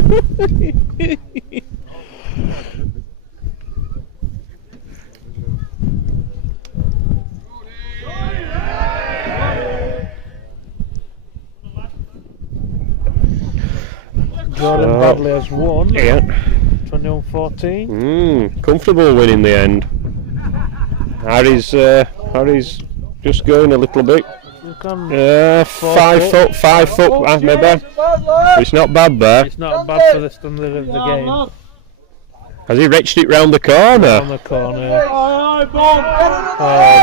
Jordan Bradley has won. Yeah. 21-14. Comfortable win in the end. Harry's just going a little bit. 5 foot, maybe. It's not bad there. It's not bad for the standard of the game. Has he reached it round the corner? Round the corner. Oh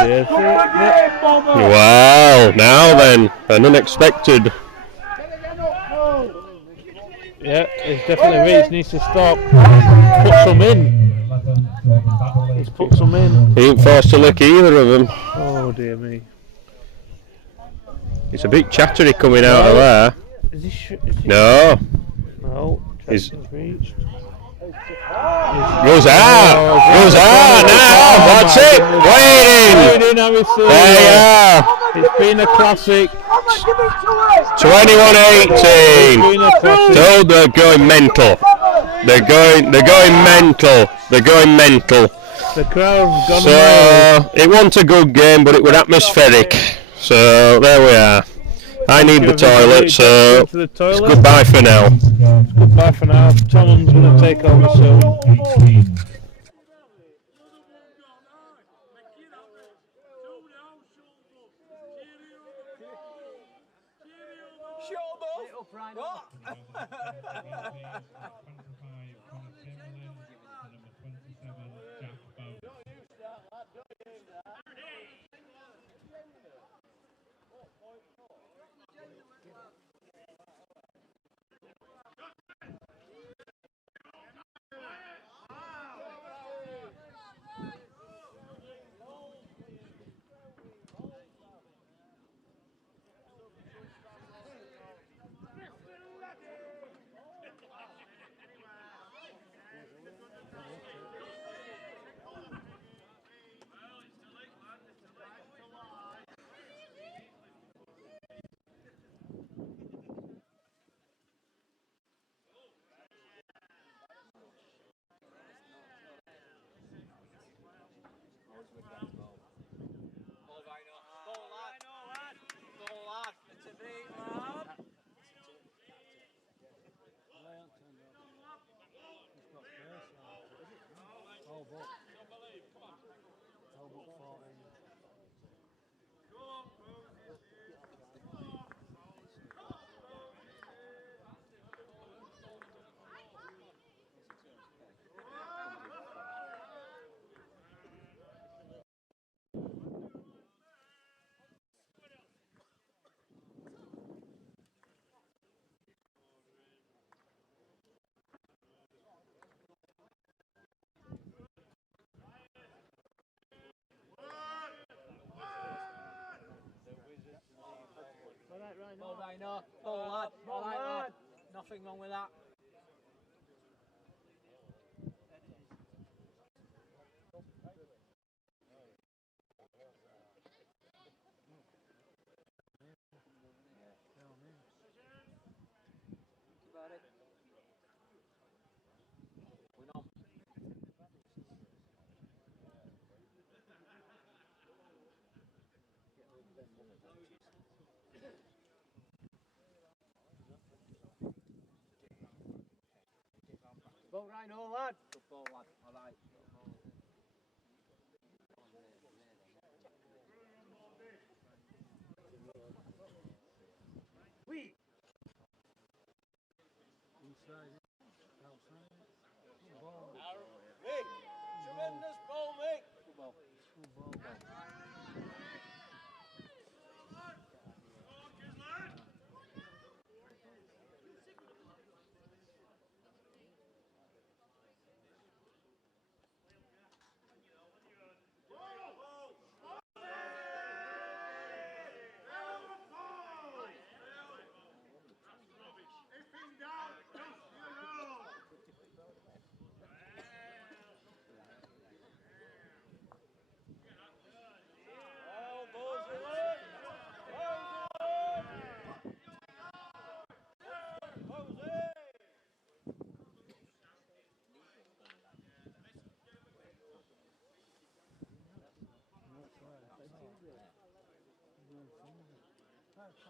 dear. Wow, now then, an unexpected. Yeah, he's definitely reached, needs to stop. Put some in. He's put some in. He ain't forced to lick either of them. Oh dear me. It's a bit chattery coming out of there. Is he no. No. He's reached. Goes out! Goes out now! That's it! Waiting! There you are! It's been a classic. 21-18. So they're going mental. They're going mental. They're going mental. The crowd's gone so wild. It wasn't a good game, but it was atmospheric. So there we are. I need the toilet, so it's goodbye for now. Goodbye for now. Tom's going to take over soon. Well, Rhino. Ball, lad. All right, lad. Nothing wrong with that. About it. We're on. Ball, Rhino, lad. Good ball, lad. All right. We. Inside. Outside. Ball. Mick. Tremendous ball, Mick. Good ball. Good ball.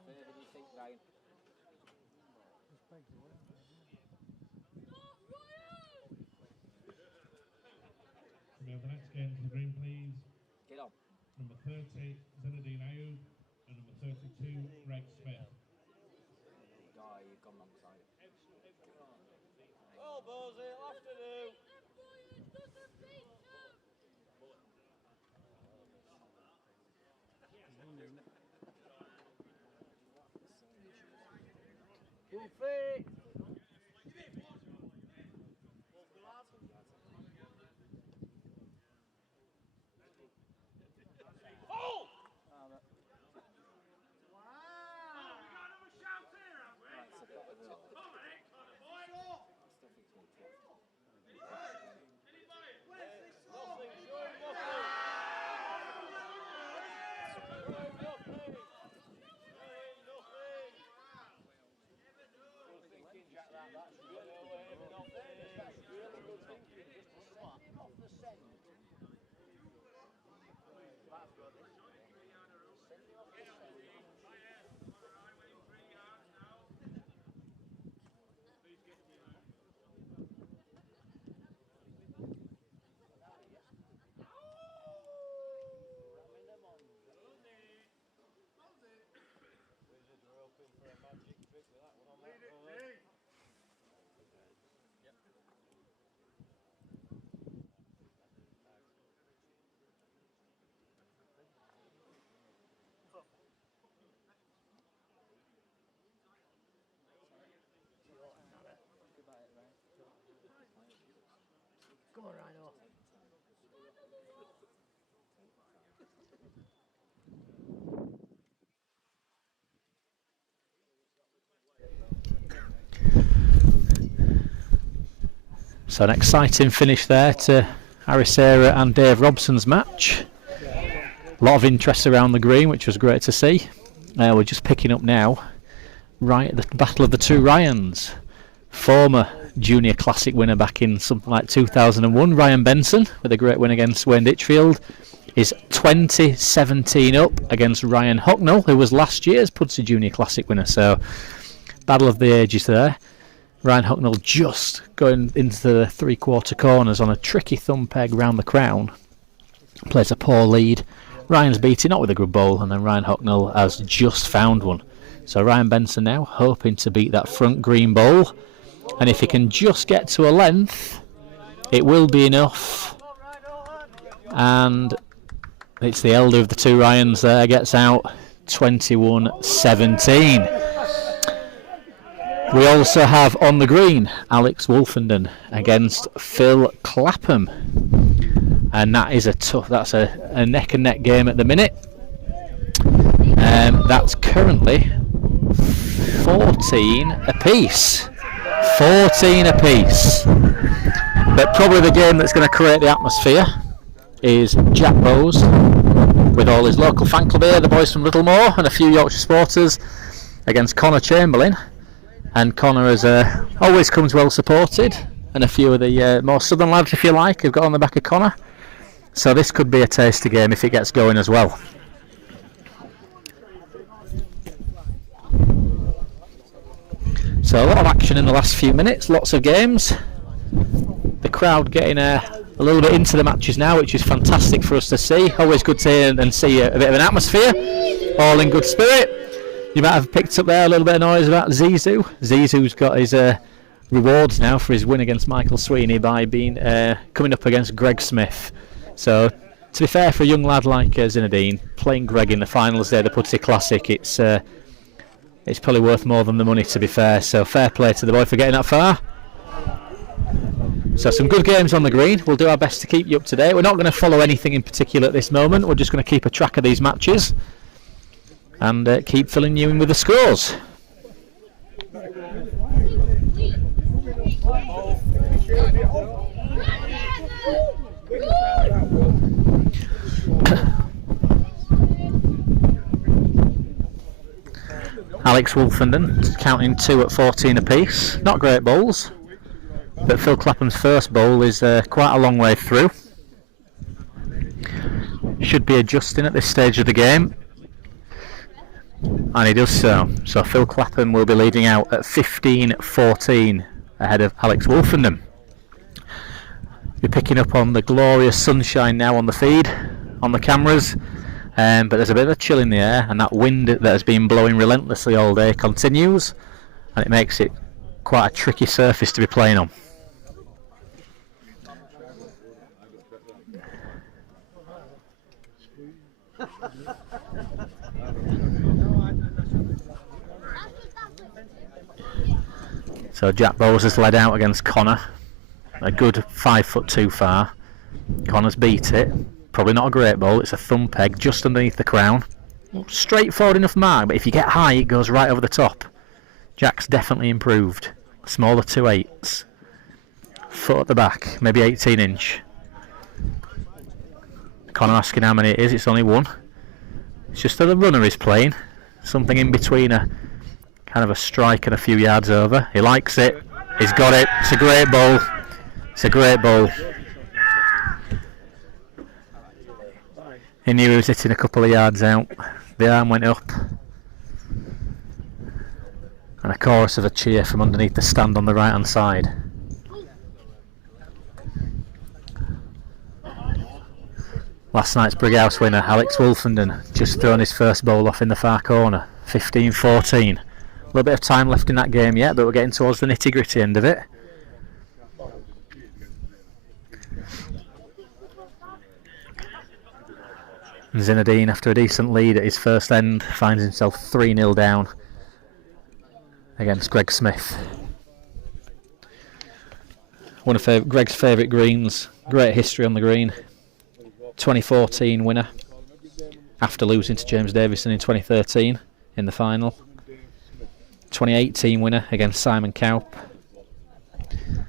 Further do you think, Ryan? We have the next game to the green, please. Get on. Number 30, Zinedine Ayoub, and number 32, Greg Smith. Oh, you've gone wrong side. Well, Bozy, it'll have to do. Full feet. Oh! So an exciting finish there to Arisera and Dave Robson's match. A lot of interest around the green, which was great to see. We're just picking up now, right at the battle of the two Ryans. Former Junior Classic winner back in something like 2001, Ryan Benson, with a great win against Wayne Ditchfield, is 20-17 up against Ryan Hucknall, who was last year's Pudsey Junior Classic winner. So, battle of the ages there. Ryan Hucknall just going into the three-quarter corners on a tricky thumb peg round the crown. Plays a poor lead. Ryan's beating, not with a good bowl, and then Ryan Hucknall has just found one. So Ryan Benson now hoping to beat that front green bowl. And if he can just get to a length, it will be enough. And it's the elder of the two Ryans there, gets out 21-17. We also have on the green Alex Wolfenden against Phil Clapham, and that is that's a neck and neck game at the minute. That's currently 14 apiece. 14 apiece. But probably the game that's going to create the atmosphere is Jack Bowes with all his local fan club here, the boys from Littlemore and a few Yorkshire supporters, against Connor Chamberlain. And Connor has always comes well supported, and a few of the more southern lads, if you like, have got on the back of Connor. So this could be a tasty game if it gets going as well. So a lot of action in the last few minutes, lots of games. The crowd getting a little bit into the matches now, which is fantastic for us to see. Always good to hear and see a bit of an atmosphere, all in good spirit. You might have picked up there a little bit of noise about Zizou. Zizou's got his rewards now for his win against Michael Sweeney by being coming up against Greg Smith. So, to be fair, for a young lad like Zinedine, playing Greg in the finals there, the Pudsey Classic, it's probably worth more than the money, to be fair. So, fair play to the boy for getting that far. So, some good games on the green. We'll do our best to keep you up to date. We're not going to follow anything in particular at this moment. We're just going to keep a track of these matches and keep filling you in with the scores. Alex Wolfenden counting 2 at 14 apiece. Not great bowls, but Phil Clapham's first bowl is quite a long way through. Should be adjusting at this stage of the game, and he does so. So Phil Clapham will be leading out at 15-14 ahead of Alex Wolfenden. You're picking up on the glorious sunshine now on the feed, on the cameras, but there's a bit of a chill in the air, and that wind that has been blowing relentlessly all day continues, and it makes it quite a tricky surface to be playing on. So Jack Bowes has led out against Connor, a good 5 foot too far. Connor's beat it, probably not a great bowl, it's a thumb peg just underneath the crown. Straightforward enough mark, but if you get high it goes right over the top. Jack's definitely improved, smaller 2/8s, foot at the back, maybe 18 inch. Connor asking how many it is, it's only one. It's just that the runner is playing, something in between a kind of a strike and a few yards over. He likes it, he's got it, it's a great bowl, it's a great bowl. He knew he was hitting a couple of yards out, the arm went up, and a chorus of a cheer from underneath the stand on the right hand side. Last night's Brighouse winner, Alex Wolfenden, just thrown his first bowl off in the far corner, 15-14. A little bit of time left in that game yet, but we're getting towards the nitty-gritty end of it. And Zinedine, after a decent lead at his first end, finds himself 3-0 down against Greg Smith. one of Greg's favourite greens. Great history on the green. 2014 winner after losing to James Davison in 2013 in the final. 2018 winner against Simon Cowp.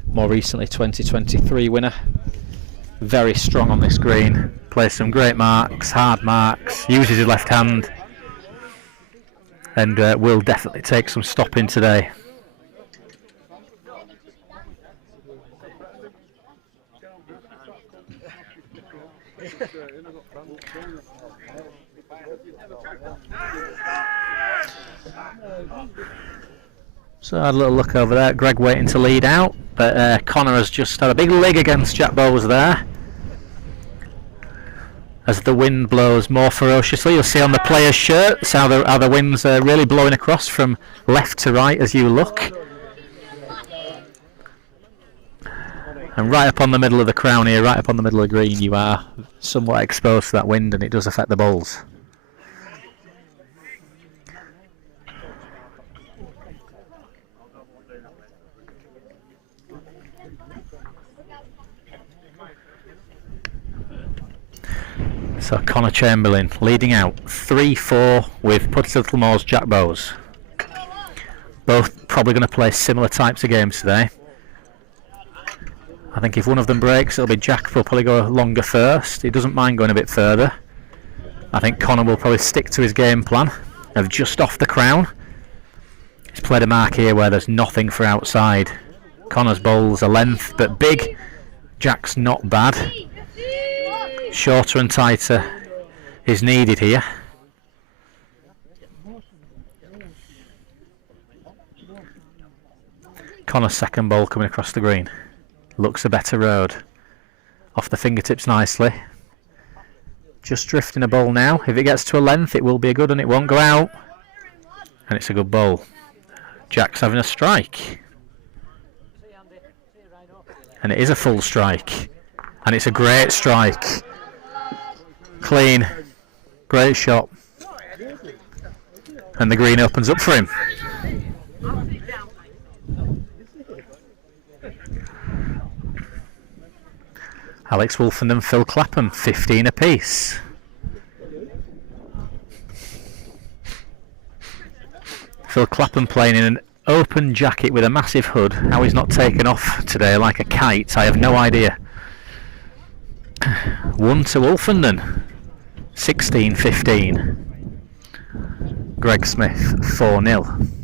More recently 2023 winner. Very strong on this green. Plays some great marks, hard marks, uses his left hand, and will definitely take some stopping today. So I had a little look over there. Greg waiting to lead out, but Connor has just had a big leg against Jack Bowes there. As the wind blows more ferociously, you'll see on the player's shirts how the wind's really blowing across from left to right as you look. And right up on the middle of the crown here, right up on the middle of the green, you are somewhat exposed to that wind, and it does affect the bowls. So Connor Chamberlain leading out 3-4 with Pudsey Littlemore's Jack Bowes. Both probably going to play similar types of games today. I think if one of them breaks, it'll be Jack will probably go longer first. He doesn't mind going a bit further. I think Connor will probably stick to his game plan of just off the crown. He's played a mark here where there's nothing for outside. Connor's bowls are length but big. Jack's not bad. Shorter and tighter is needed here. Connor's second bowl coming across the green. Looks a better road. Off the fingertips nicely. Just drifting a bowl now. If it gets to a length, it will be a good and it won't go out. And it's a good bowl. Jack's having a strike. And it is a full strike. And it's a great strike. Clean. Great shot. And the green opens up for him. Alex Wolfen and Phil Clapham, 15 apiece. Phil Clapham playing in an open jacket with a massive hood. How he's not taken off today like a kite, I have no idea. 1 to Wolfenden, 16-15. Greg Smith, 4-0.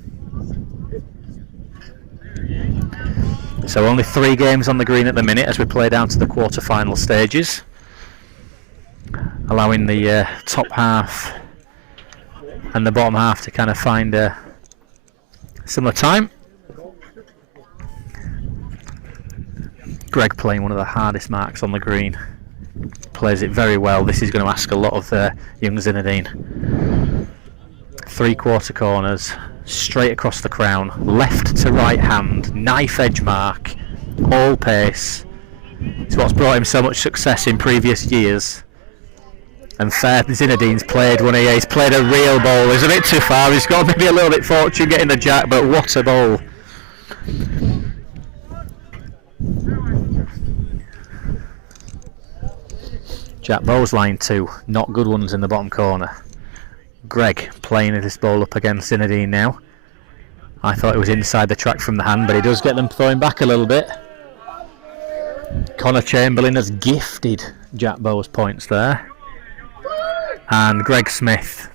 So only 3 games on the green at the minute as we play down to the quarter-final stages, allowing the top half and the bottom half to kind of find a similar time. Greg playing one of the hardest marks on the green. Plays it very well. This is going to ask a lot of young Zinedine. 3/4 corners, straight across the crown, left to right hand, knife edge mark, all pace. It's what's brought him so much success in previous years. And Zinedine's played one here. He's played a real bowl. He's a bit too far. He's got maybe a little bit fortune getting the jack, but what a bowl. Jack Bowes line 2, not good ones in the bottom corner. Greg playing this ball up against Zinedine now. I thought it was inside the track from the hand, but he does get them throwing back a little bit. Connor Chamberlain has gifted Jack Bowes points there. And Greg Smith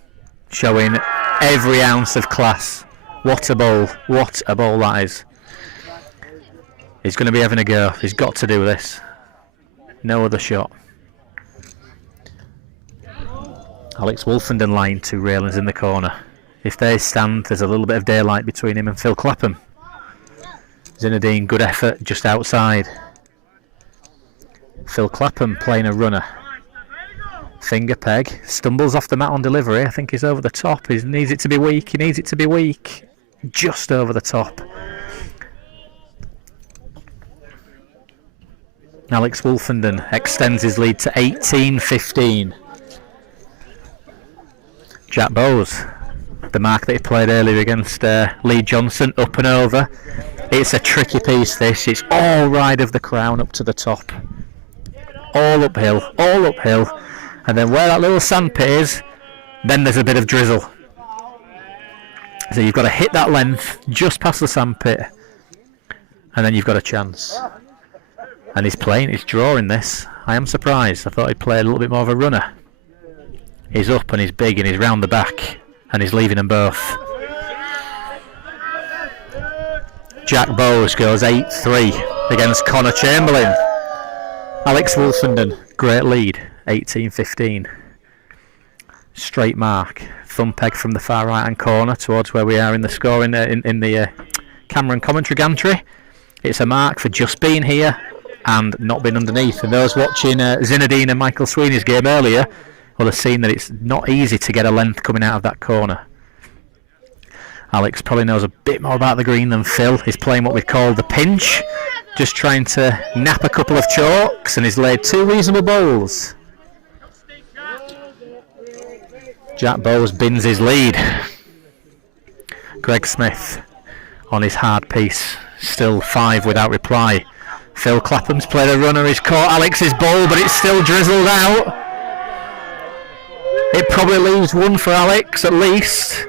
showing every ounce of class. What a bowl that is. He's going to be having a go. He's got to do this. No other shot. Alex Wolfenden line 2 railings in the corner. If they stand, there's a little bit of daylight between him and Phil Clapham. Zinedine, good effort, just outside. Phil Clapham playing a runner. Finger peg, stumbles off the mat on delivery. I think he's over the top. He needs it to be weak. He needs it to be weak. Just over the top. Alex Wolfenden extends his lead to 18-15. Jack Bowes, the mark that he played earlier against Lee Johnson, up and over. It's a tricky piece, this. It's all Ride of the Crown up to the top. All uphill. And then where that little sandpit is, then there's a bit of drizzle. So you've got to hit that length just past the sandpit, and then you've got a chance. And he's drawing this. I am surprised. I thought he'd play a little bit more of a runner. He's up and he's big and he's round the back, and he's leaving them both. Jack Bowes goes 8-3 against Connor Chamberlain. Alex Wolfenden, great lead, 18-15. Straight mark, thumb peg from the far right hand corner towards where we are in the score in the camera and commentary gantry. It's a mark for just being here and not being underneath. And those watching Zinedine and Michael Sweeney's game earlier will have seen that it's not easy to get a length coming out of that corner. Alex probably knows a bit more about the green than Phil. He's playing what we call the pinch, just trying to nap a couple of chalks, and he's laid 2 reasonable bowls. Jack Bowes bins his lead. Greg Smith on his hard piece, still 5 without reply. Phil Clapham's played a runner, he's caught Alex's ball, but it's still drizzled out. It probably leaves 1 for Alex at least.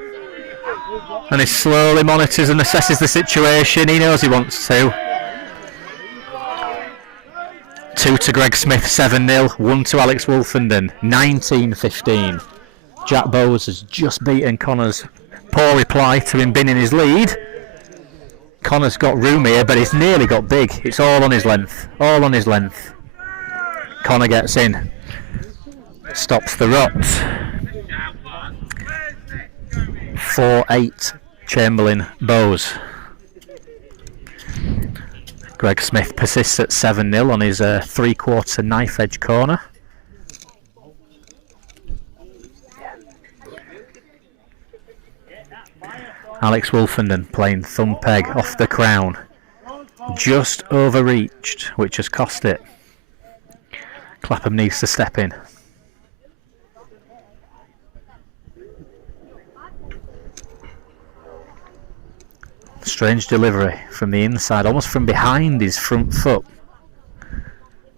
And he slowly monitors and assesses the situation. He knows he wants to. 2 to Greg Smith, 7-0. 1 to Alex Wolfenden, 19-15. Jack Bowes has just beaten Connor's poor reply to him binning his lead. Connor's got room here, but he's nearly got big. It's all on his length. All on his length. Connor gets in. Stops the rot. 4-8 Chamberlain Bowes. Greg Smith persists at 7-0 on his 3/4 knife edge corner. Alex Wolfenden playing thumb peg off the crown. Just overreached, which has cost it. Clapham needs to step in. Strange delivery from the inside, almost from behind his front foot.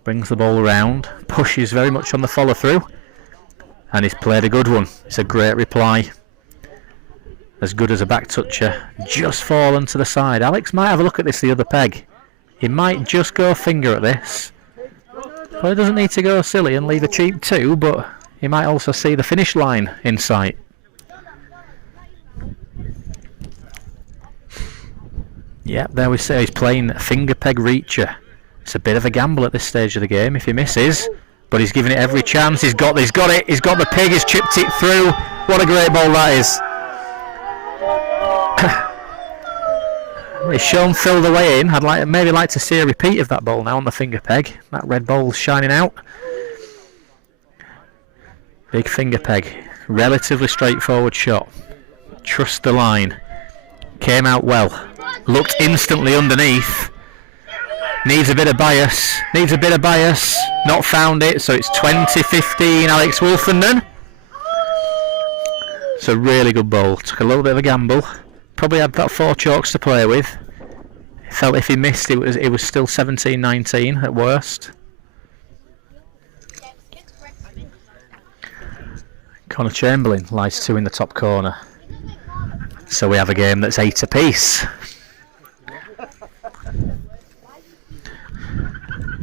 Brings the ball round, pushes very much on the follow through, and he's played a good one. It's a great reply. As good as a back toucher, just fallen to the side. Alex might have a look at this the other peg. He might just go finger at this. Probably doesn't need to go silly and leave a cheap 2, but he might also see the finish line in sight. Yep, there we see he's playing finger peg reacher. It's a bit of a gamble at this stage of the game if he misses, but he's given it every chance. He's got it, he's got the pig, he's chipped it through. What a great ball that is. He's shown Phil the way in. I'd maybe like to see a repeat of that ball now on the finger peg. That red ball's shining out. Big finger peg. Relatively straightforward shot. Trust the line. Came out well. Looked instantly underneath. Needs a bit of bias. Not found it, so it's 20-15 Alex Wolfenden. It's a really good ball. Took a little bit of a gamble. Probably had that 4 chalks to play with. Felt if he missed it was still 17-19 at worst. Connor Chamberlain lies 2 in the top corner. So we have a game that's 8 apiece.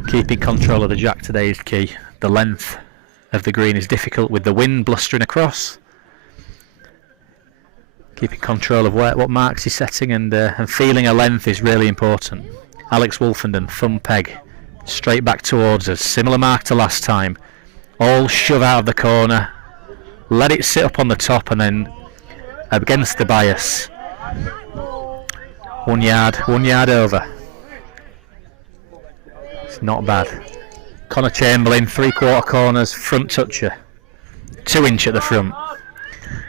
Keeping control of the jack today is key. The length of the green is difficult with the wind blustering across. Keeping control of what marks he's setting and feeling a length is really important. Alex Wolfenden, thumb peg, straight back towards us. Similar mark to last time. All shove out of the corner. Let it sit up on the top and then against the bias. 1 yard over. It's not bad. Connor Chamberlain, 3/4 corners, front toucher. 2 inch at the front.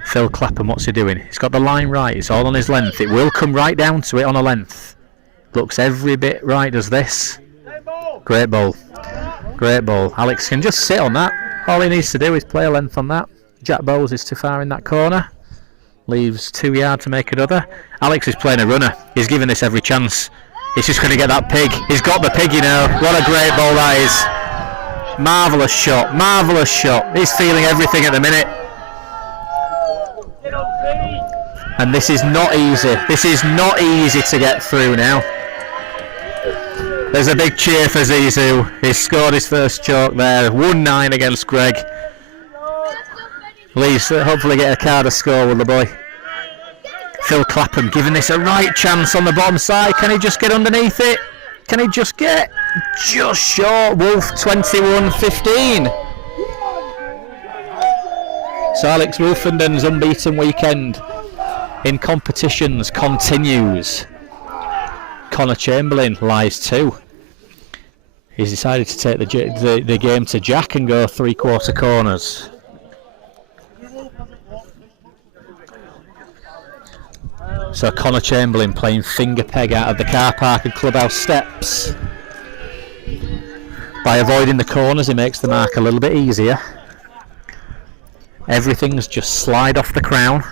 Phil Clapham, what's he doing? He's got the line right, it's all on his length. It will come right down to it on a length. Looks every bit right, does this. Great ball. Alex can just sit on that. All he needs to do is play a length on that. Jack Bowes is too far in that corner. Leaves 2 yards to make another. Alex is playing a runner. He's given this every chance. He's just going to get that pig. He's got the pig, you know. What a great ball that is. Marvellous shot, marvellous shot. He's feeling everything at the minute. And this is not easy. This is not easy to get through now. There's a big cheer for Zizou. He's scored his first chalk there. 1-9 against Greg. Lee's hopefully get a card of score with the boy. Phil Clapham giving this a right chance on the bottom side. Can he just get underneath it? Can he just get just short? Wolf 21-15. So Alex Wolfenden's unbeaten weekend in competitions continues. Connor Chamberlain lies 2. He's decided to take the game to Jack and go 3/4 corners. So Connor Chamberlain playing finger peg out of the car park and clubhouse steps. By avoiding the corners, he makes the mark a little bit easier. Everything's just slide off the crown.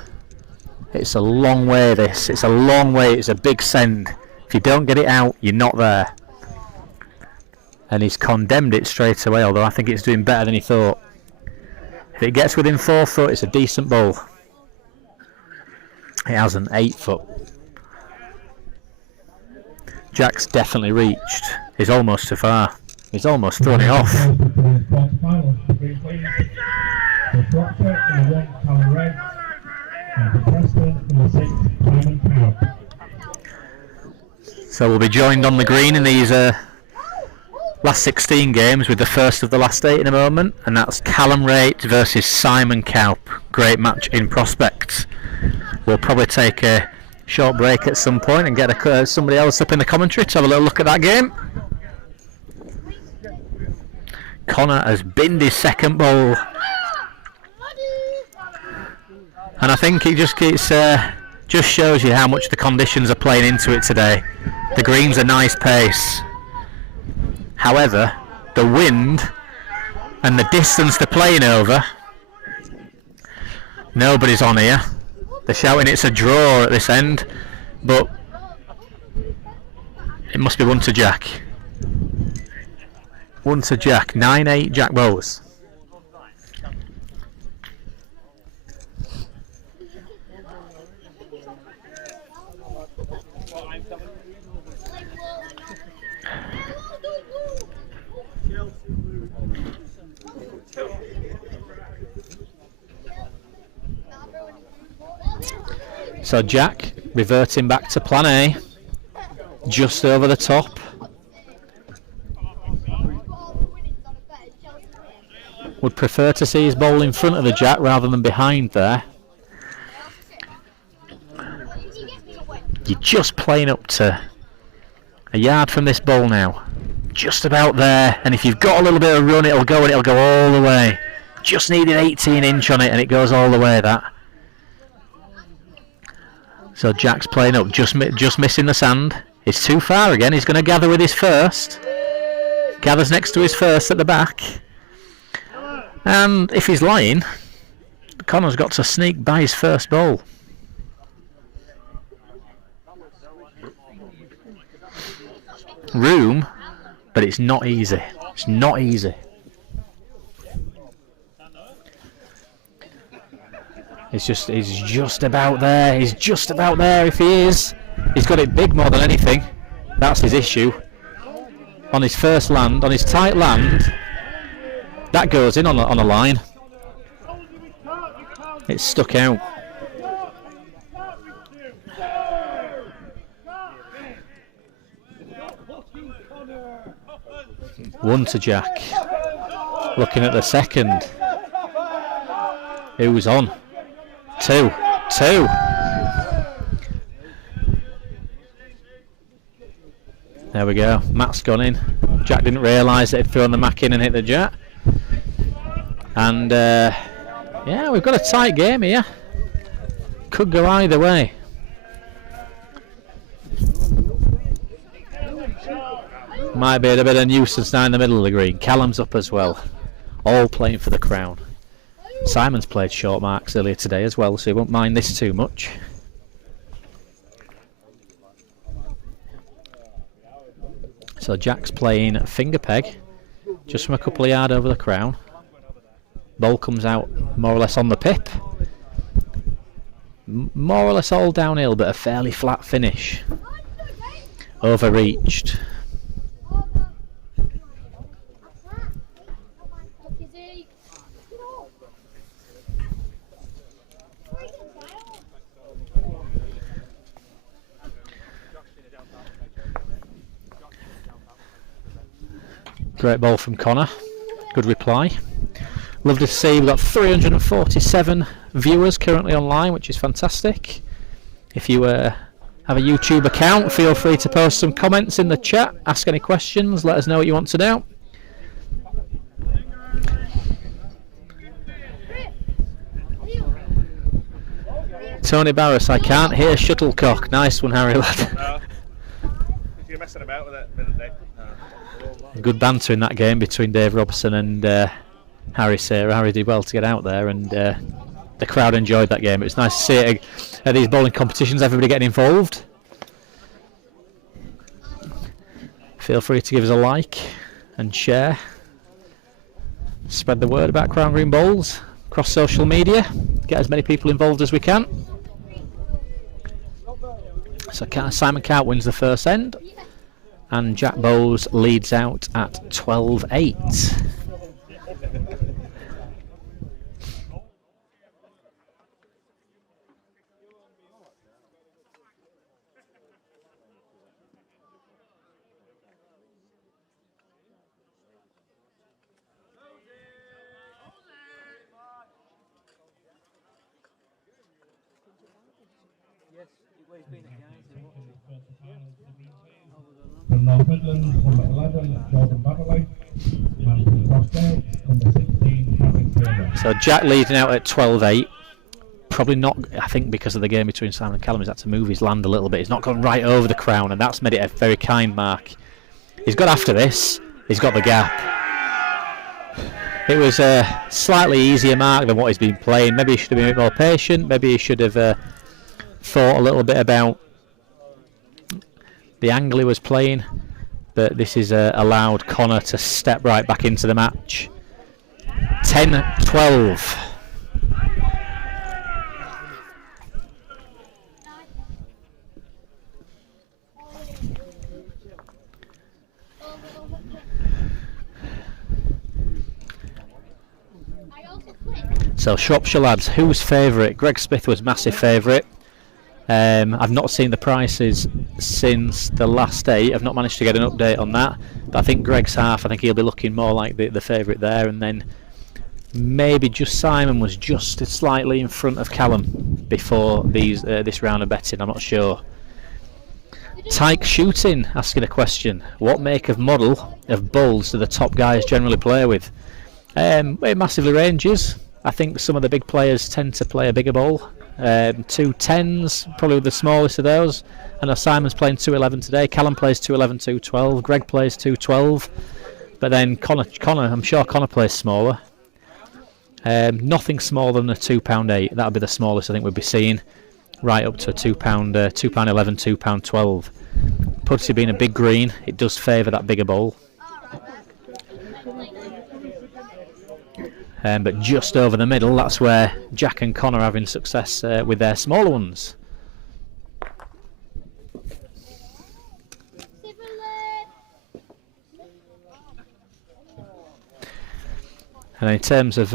It's a long way, this. It's a long way. It's a big send. If you don't get it out, you're not there. And he's condemned it straight away, although I think it's doing better than he thought. If it gets within 4 foot, it's a decent ball. It has an 8 foot. Jack's definitely reached. He's almost too far. He's almost thrown it off. So we'll be joined on the green in these last 16 games with the first of the last 8 in a moment, and that's Callum Raitt versus Simon Kaup. Great match in prospect. We'll probably take a short break at some point and get somebody else up in the commentary to have a little look at that game. Connor has binned his second ball, and I think it just shows you how much the conditions are playing into it today. The green's a nice pace. However, the wind and the distance they're playing over, nobody's on here. They're shouting it's a draw at this end, but it must be 1 to Jack. 1 to Jack. 9-8 Jack Bowes. So Jack reverting back to plan A, just over the top. Would prefer to see his ball in front of the Jack rather than behind there. You're just playing up to a yard from this ball now. Just about there, and if you've got a little bit of run, it'll go and it'll go all the way. Just needed 18 inch on it and it goes all the way, that. So Jack's playing up, just missing the sand. It's too far again. He's going to gather with his first. Gathers next to his first at the back. And if he's lying, Connor's got to sneak by his first ball. Room, but it's not easy. It's not easy. He's just about there. He's just about there. If he is, he's got it big more than anything. That's his issue. On his first land, on his tight land, that goes in on a line. It's stuck out. One to Jack. Looking at the second. Who's on? Two. There we go. Matt's gone in. Jack didn't realise that he'd thrown the Mac in and hit the Jack. And yeah, we've got a tight game here. Could go either way. Might be a bit of nuisance down in the middle of the green. Callum's up as well. All playing for the crown. Simon's played short marks earlier today as well, so he won't mind this too much. So Jack's playing finger peg, just from a couple of yards over the crown. Ball comes out more or less on the pip. More or less all downhill, but a fairly flat finish. Overreached. Great ball from Connor. Good reply. Lovely to see we've got 347 viewers currently online, which is fantastic. If you have a YouTube account, feel free to post some comments in the chat, ask any questions, let us know what you want to know. Tony Barris, I can't hear shuttlecock. Nice one, Harry lad. You're messing about with it, didn't they? Good banter in that game between Dave Robson and Harry Sarah. Harry did well to get out there, and the crowd enjoyed that game. It was nice to see it at these bowling competitions, everybody getting involved. Feel free to give us a like and share. Spread the word about Crown Green Bowls across social media. Get as many people involved as we can. So Simon Cowt wins the first end, and Jack Bowes leads out at 12-8. From North Midlands, number 11, Jordan Baddeley, and from Crossgate, number 16, Patrick Taylor. So Jack leading out at 12-8. Probably not, I think, because of the game between Simon and Callum, he's had to move his land a little bit. He's not gone right over the crown, and that's made it a very kind mark. He's got after this, he's got the gap. It was a slightly easier mark than what he's been playing. Maybe he should have been a bit more patient, maybe he should have thought a little bit about the angle he was playing, but this is allowed Connor to step right back into the match. 10-12. So Shropshire lads, who's favourite? Greg Smith was massive favourite. I've not seen the prices since the last 8. I've not managed to get an update on that. But I think Greg's half. I think he'll be looking more like the favourite there, and then maybe just Simon was just slightly in front of Callum before this round of betting. I'm not sure. Tyke Shooting asking a question: what make of model of bowls do the top guys generally play with? It massively ranges. I think some of the big players tend to play a bigger bowl. 210s, probably the smallest of those. I know Simon's playing 211 today. Callum plays 211, 212. Greg plays 212. But then Connor, I'm sure Connor plays smaller. Nothing smaller than a £2.8. That would be the smallest I think we'd be seeing. Right up to a £2.11, £2.12. Pudsey being a big green, it does favour that bigger bowl. But just over the middle, that's where Jack and Connor are having success with their smaller ones. And in terms of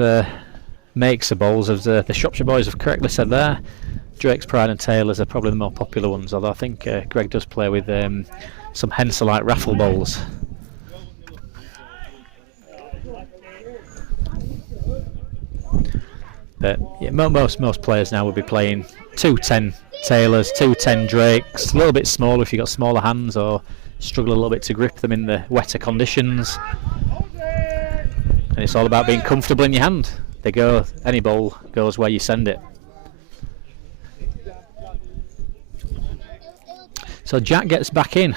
makes of bowls, as the Shropshire boys have correctly said there, Drake's Pride and Taylors are probably the more popular ones, although I think Greg does play with some Henselite raffle bowls. But yeah, most players now will be playing 210 Taylors, 210 Drakes, a little bit smaller if you've got smaller hands or struggle a little bit to grip them in the wetter conditions. And it's all about being comfortable in your hand. Any bowl goes where you send it. So Jack gets back in.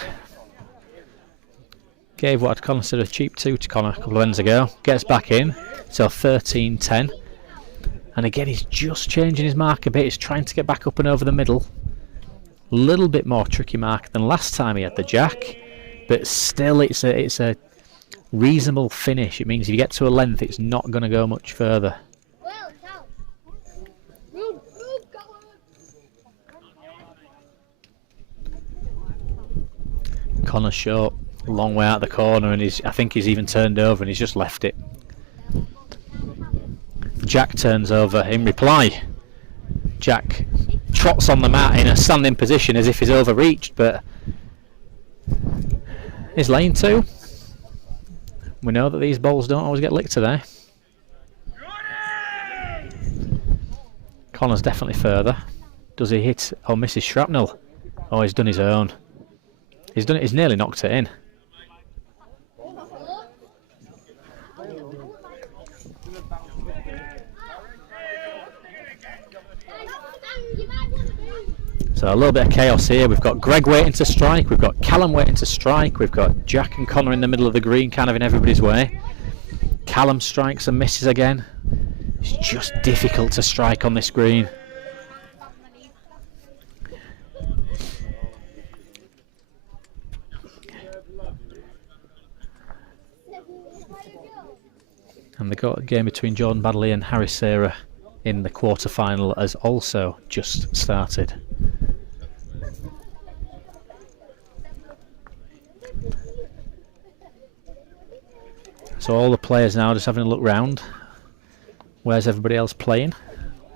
Gave what I'd consider a cheap 2 to Connor a couple of ends ago. Gets back in, so 13-10. And again, he's just changing his mark a bit. He's trying to get back up and over the middle. Little bit more tricky mark than last time he had the Jack. but still it's a reasonable finish. It means if you get to a length, it's not going to go much further. Connor's short, a long way out of the corner, and I think he's even turned over and he's just left it. Jack turns over in reply. Jack trots on the mat in a standing position as if he's overreached, but is lane 2. We know that these balls don't always get licked today. Connor's definitely further. Does he hit or miss his shrapnel? Oh, he's done his own. He's done it. He's nearly knocked it in. So a little bit of chaos here. We've got Greg waiting to strike, we've got Callum waiting to strike, we've got Jack and Connor in the middle of the green, kind of in everybody's way. Callum strikes and misses again. It's just difficult to strike on this green. And the game between Jordan Baddeley and Harry Serra in the quarter-final has also just started. So all the players now just having a look round. Where's everybody else playing?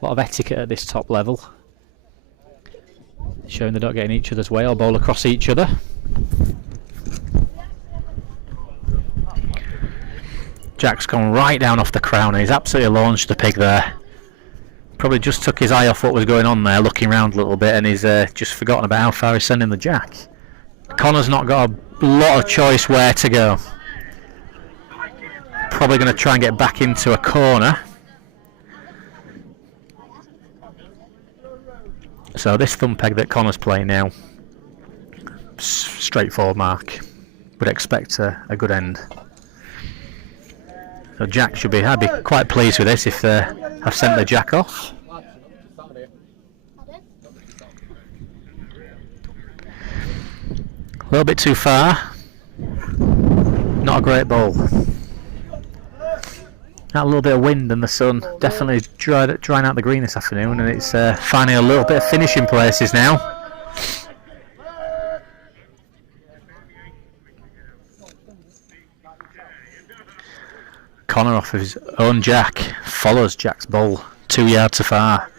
A lot of etiquette at this top level. Showing they don't get in each other's way or bowl across each other. Jack's gone right down off the crown and he's absolutely launched the pig there. Probably just took his eye off what was going on there, looking around a little bit, and he's just forgotten about how far he's sending the Jack. Connor's not got a lot of choice where to go. Probably going to try and get back into a corner. So this thumb peg that Connor's playing now, straightforward mark. Would expect a good end. So Jack should be, I'd be quite pleased with this if they have sent the Jack off. A little bit too far. Not a great ball. That little bit of wind and the sun definitely drying out the green this afternoon, and it's finding a little bit of finishing places now. Connor off of his own Jack follows Jack's ball 2 yards too far.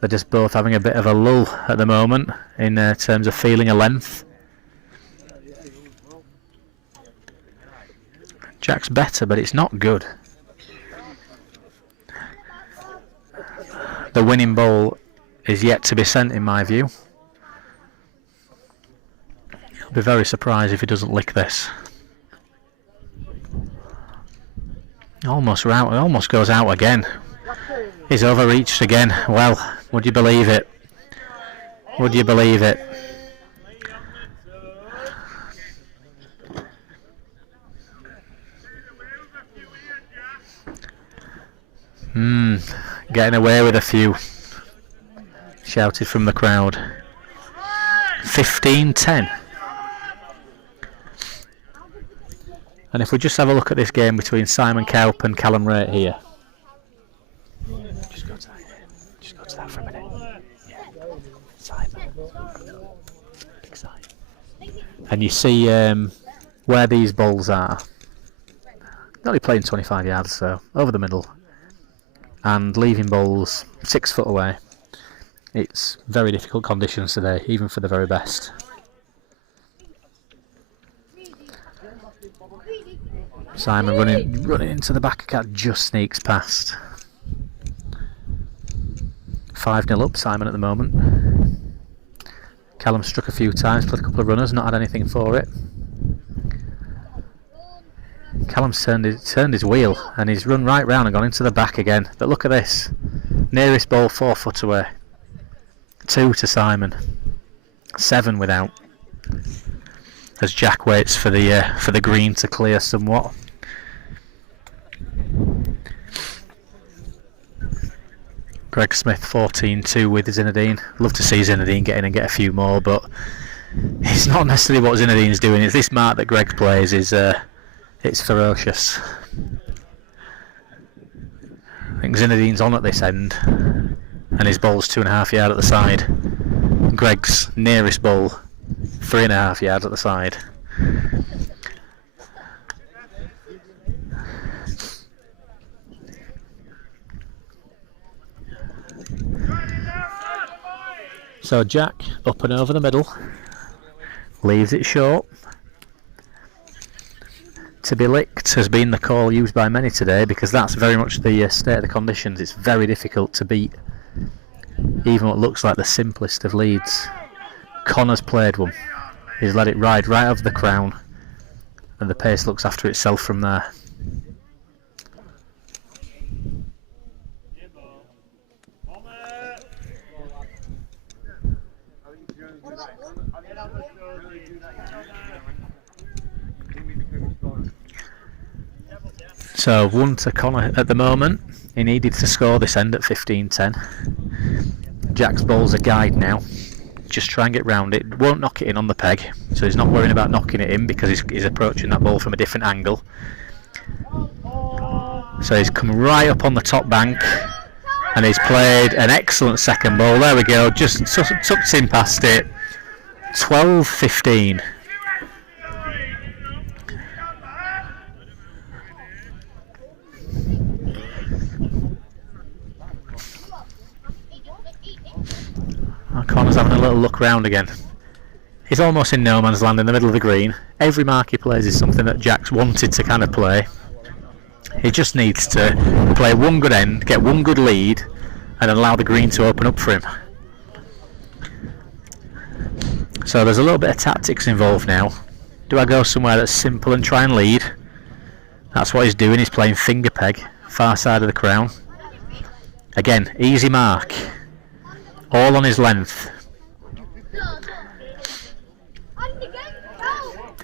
They're just both having a bit of a lull at the moment in terms of feeling a length. Jack's better, but it's not good. The winning ball is yet to be sent, in my view. I'll be very surprised if he doesn't lick this. Almost out, almost goes out again. He's overreached again. Well, would you believe it? Would you believe it? Getting away with a few. Shouted from the crowd. 15-10. And if we just have a look at this game between Simon Cowp and Callum Raitt here. Just go to that for a minute. Yeah. Simon. Big Simon. And you see where these balls are. They're only playing 25 yards, so over the middle. And leaving balls 6 foot away. It's very difficult conditions today, even for the very best. Simon running into the back of cat, just sneaks past. 5-0 up, Simon at the moment. Callum struck a few times, played a couple of runners, not had anything for it. Callum's turned his wheel and he's run right round and gone into the back again. But look at this, nearest ball 4 foot away. 2 to Simon. 7 without. As Jack waits for the green to clear somewhat. Greg Smith 14-2 with Zinedine. Love to see Zinedine get in and get a few more, but it's not necessarily what Zinedine's doing. It's this mark that Greg plays is it's ferocious. I think Zinedine's on at this end, and his ball's 2.5 yards at the side. Greg's nearest ball 3.5 yards at the side. So Jack up and over the middle, leaves it short. To be licked has been the call used by many today, because that's very much the state of the conditions. It's very difficult to beat even what looks like the simplest of leads. Connor's played one. He's let it ride right over the crown, and the pace looks after itself from there. So 1 to Connor at the moment. He needed to score this end at 15-10. Jack's ball's a guide now. Just try and get round it. Won't knock it in on the peg, so he's not worrying about knocking it in because he's approaching that ball from a different angle. So he's come right up on the top bank, and he's played an excellent second ball. There we go, just tucked in past it. 12-15. Connor's having a little look round again. He's almost in no man's land in the middle of the green. Every mark he plays is something that Jack's wanted to kind of play. He just needs to play one good end, get one good lead, and allow the green to open up for him. So there's a little bit of tactics involved now. Do I go somewhere that's simple and try and lead? That's what he's doing. He's playing finger peg, far side of the crown. Again, easy mark. All on his length.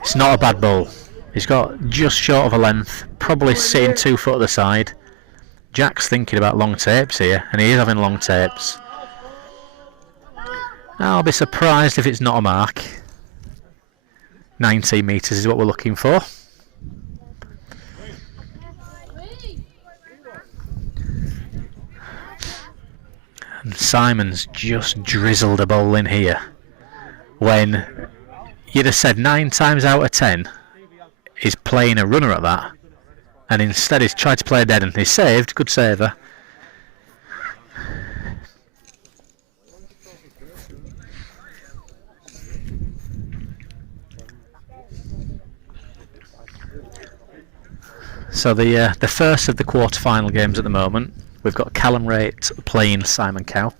It's not a bad ball. He's got just short of a length, probably sitting 2 foot at the side. Jack's thinking about long tapes here, and he is having long tapes. I'll be surprised if it's not a mark. 19 metres is what we're looking for. And Simon's just drizzled a ball in here, when you'd have said 9 times out of 10 he's playing a runner at that, and instead he's tried to play a dead end. He's saved, good saver. So the first of the quarter-final games at the moment, we've got Callum Raitt playing Simon Kaup.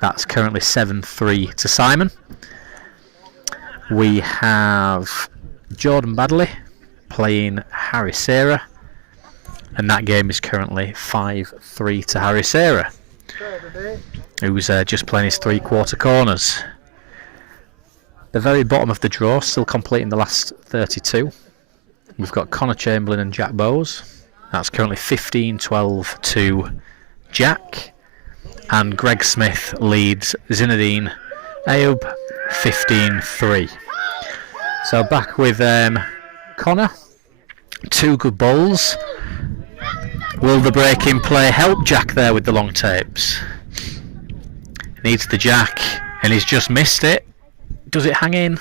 That's currently 7-3 to Simon. We have Jordan Badley playing Harry Serra, and that game is currently 5-3 to Harry Serra, who's just playing his 3-quarter corners. The very bottom of the draw, still completing the last 32. We've got Connor Chamberlain and Jack Bowes. That's currently 15-12 to Jack. And Greg Smith leads Zinedine Ayoub 15-3. So back with Connor. 2 good bowls. Will the break-in play help Jack there with the long tapes? Needs the Jack, and he's just missed it. Does it hang in?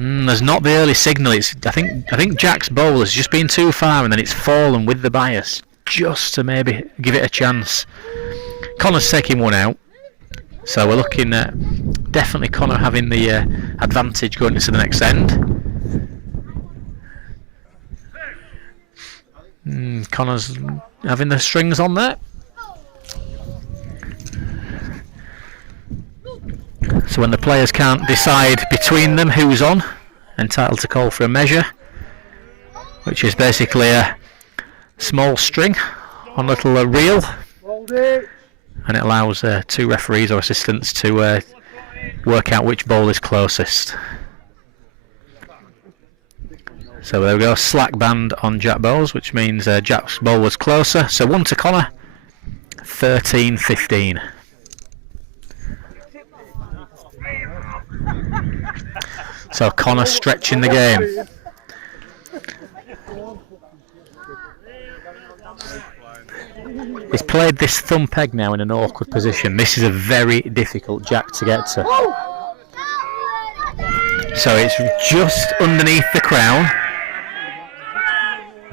There's not the early signal. I think Jack's bowl has just been too far, and then it's fallen with the bias just to maybe give it a chance. Connor's taking one out, so we're looking at definitely Connor having the advantage going into the next end. Connor's having the strings on there. So when the players can't decide between them who's on, entitled to call for a measure, which is basically a small string on a little reel, and it allows 2 referees or assistants to work out which ball is closest. So there we go, slack band on Jack Bowles, which means Jack's ball was closer. So 1 to Connor, 13-15. So Connor stretching the game. He's played this thumb peg now in an awkward position. This is a very difficult jack to get to. So it's just underneath the crown.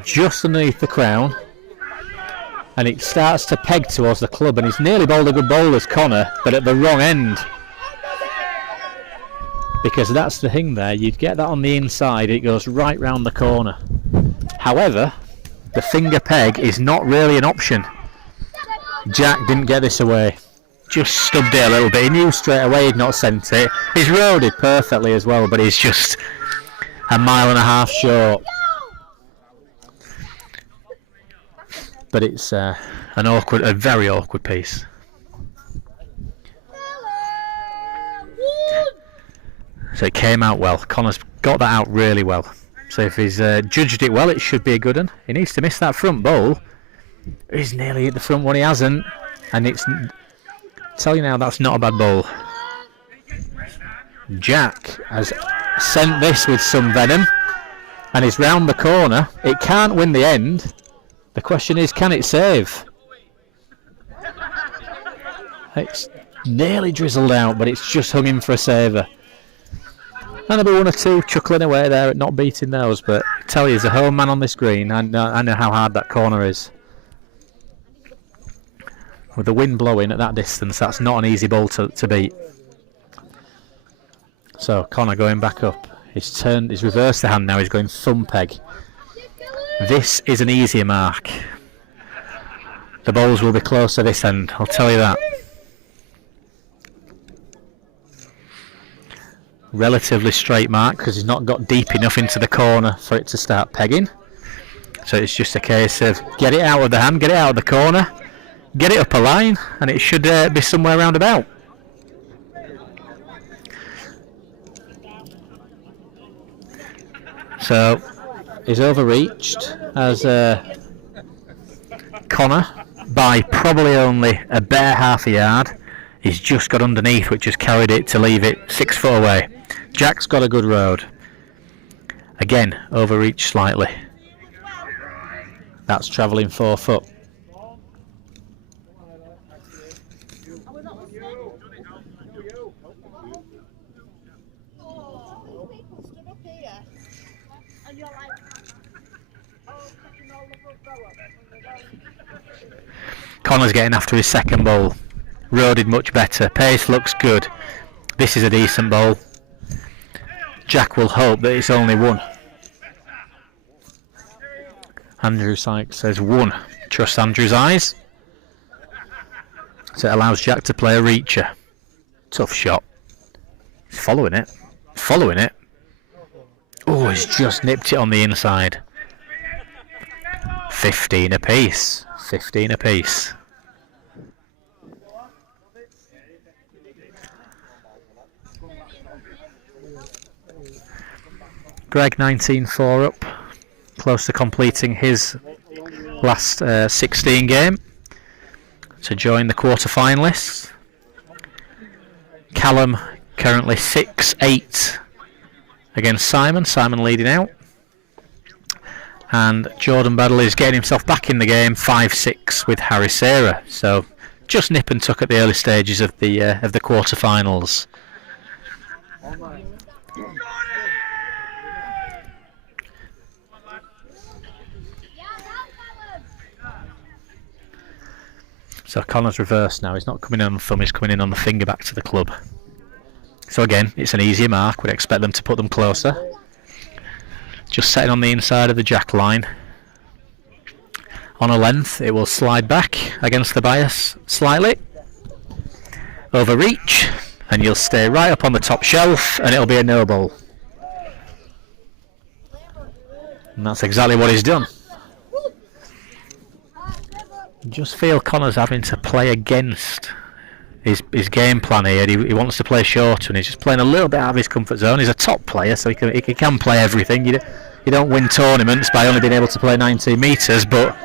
Just underneath the crown. And it starts to peg towards the club, and he's nearly bowled a good bowl as Connor, but at the wrong end. Because that's the thing there, you'd get that on the inside, it goes right round the corner. However, the finger peg is not really an option. Jack didn't get this away. Just stubbed it a little bit. He knew straight away he'd not sent it. He's rode it perfectly as well, but he's just a mile and a half short. But it's a very awkward piece. So it came out well. Connor's got that out really well. So if he's judged it well, it should be a good one. He needs to miss that front bowl. He's nearly hit the front one, he hasn't. And it's... tell you now, that's not a bad bowl. Jack has sent this with some venom. And he's round the corner. It can't win the end. The question is, can it save? It's nearly drizzled out, but it's just hung in for a saver. And there'll be one or two chuckling away there at not beating those, but I tell you, as a home man on this green, I know how hard that corner is. With the wind blowing at that distance, that's not an easy ball to beat. So Connor going back up. He's reversed the hand now, he's going thumb peg. This is an easier mark. The bowls will be closer this end, I'll tell you that. Relatively straight mark because he's not got deep enough into the corner for it to start pegging. So it's just a case of get it out of the hand, get it out of the corner, get it up a line, and it should be somewhere round about. So he's overreached as Connor by probably only a bare half a yard. He's just got underneath, which has carried it to leave it 6 foot away. Jack's got a good road. Again, overreached slightly. That's travelling 4 foot. Connor's getting after his second bowl. Roded much better. Pace looks good. This is a decent bowl. Jack will hope that it's only one. Andrew Sykes says one. Trust Andrew's eyes. So it allows Jack to play a reacher. Tough shot. He's following it. Following it. Oh, he's just nipped it on the inside. 15 apiece. 15 apiece. Greg 19-4 up, close to completing his last 16 game to join the quarter-finalists. Callum currently 6-8 against Simon. Simon leading out. And Jordan Battle is getting himself back in the game, 5-6 with Harry Serra. So just nip and tuck at the early stages of the quarter-finals. So Connor's reversed now. He's not coming in on the thumb, he's coming in on the finger back to the club. So again, it's an easier mark. We'd expect them to put them closer. Just setting on the inside of the jack line. On a length, it will slide back against the bias slightly. Overreach, and you'll stay right up on the top shelf, and it'll be a no ball. And that's exactly what he's done. Just feel Connor's having to play against his game plan here. He wants to play short, and he's just playing a little bit out of his comfort zone. He's a top player, so he can play everything. You don't win tournaments by only being able to play 19 metres, but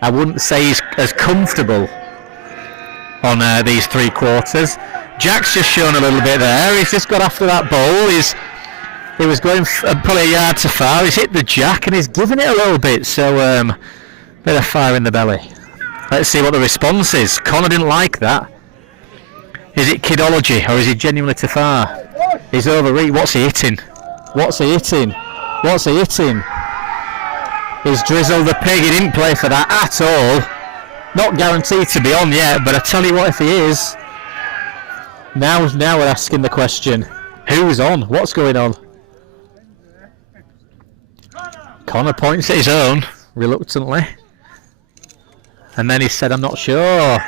I wouldn't say he's as comfortable on these 3 quarters. Jack's just shown a little bit there. He's just got after that ball. He's He was going probably a yard too far. He's hit the jack and he's given it a little bit. So bit of fire in the belly. Let's see what the response is. Connor didn't like that. Is it kidology or is he genuinely too far? He's overreached. What's he hitting? What's he hitting? What's he hitting? He's drizzled the pig. He didn't play for that at all. Not guaranteed to be on yet, but I tell you what, if he is, now we're asking the question: who's on? What's going on? Connor points at his own reluctantly, and then he said, "I'm not sure."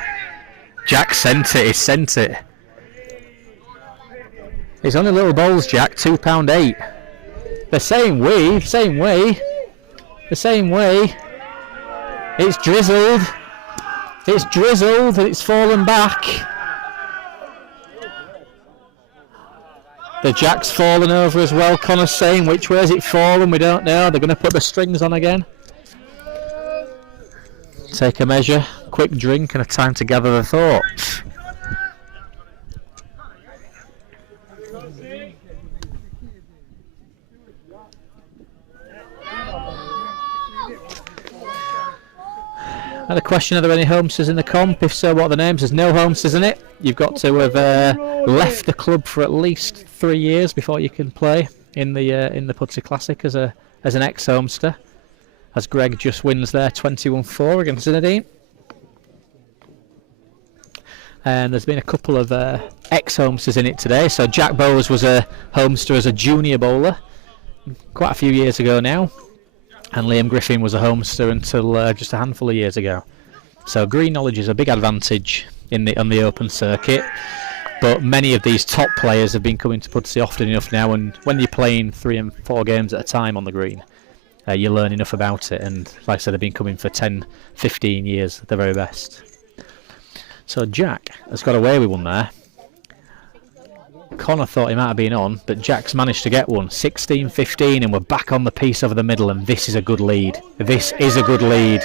Jack sent it. He sent it. He's only little bowls, Jack. £2.8. The same way. The same way. It's drizzled. It's drizzled and it's fallen back. The jack's fallen over as well. Connor's saying, which way has it fallen? We don't know. They're going to put the strings on again. Take a measure, quick drink, and a time to gather the thoughts. And a question: are there any homesters in the comp? If so, what are the names? There's no homesters in it. You've got to have left the club for at least 3 years before you can play in the Pudsey Classic as an ex-homester. As Greg just wins there 21-4 against Zinedine. And there's been a couple of ex-homesters in it today. So Jack Bowes was a homester as a junior bowler quite a few years ago now. And Liam Griffin was a homester until just a handful of years ago. So green knowledge is a big advantage on the open circuit. But many of these top players have been coming to Pudsey often enough now, and when you're playing 3 and 4 games at a time on the green, you learn enough about it, and like I said, they've been coming for 10, 15 years at the very best. So Jack has got away with one there. Connor thought he might have been on, but Jack's managed to get one. 16-15, and we're back on the piece over the middle, and this is a good lead. This is a good lead.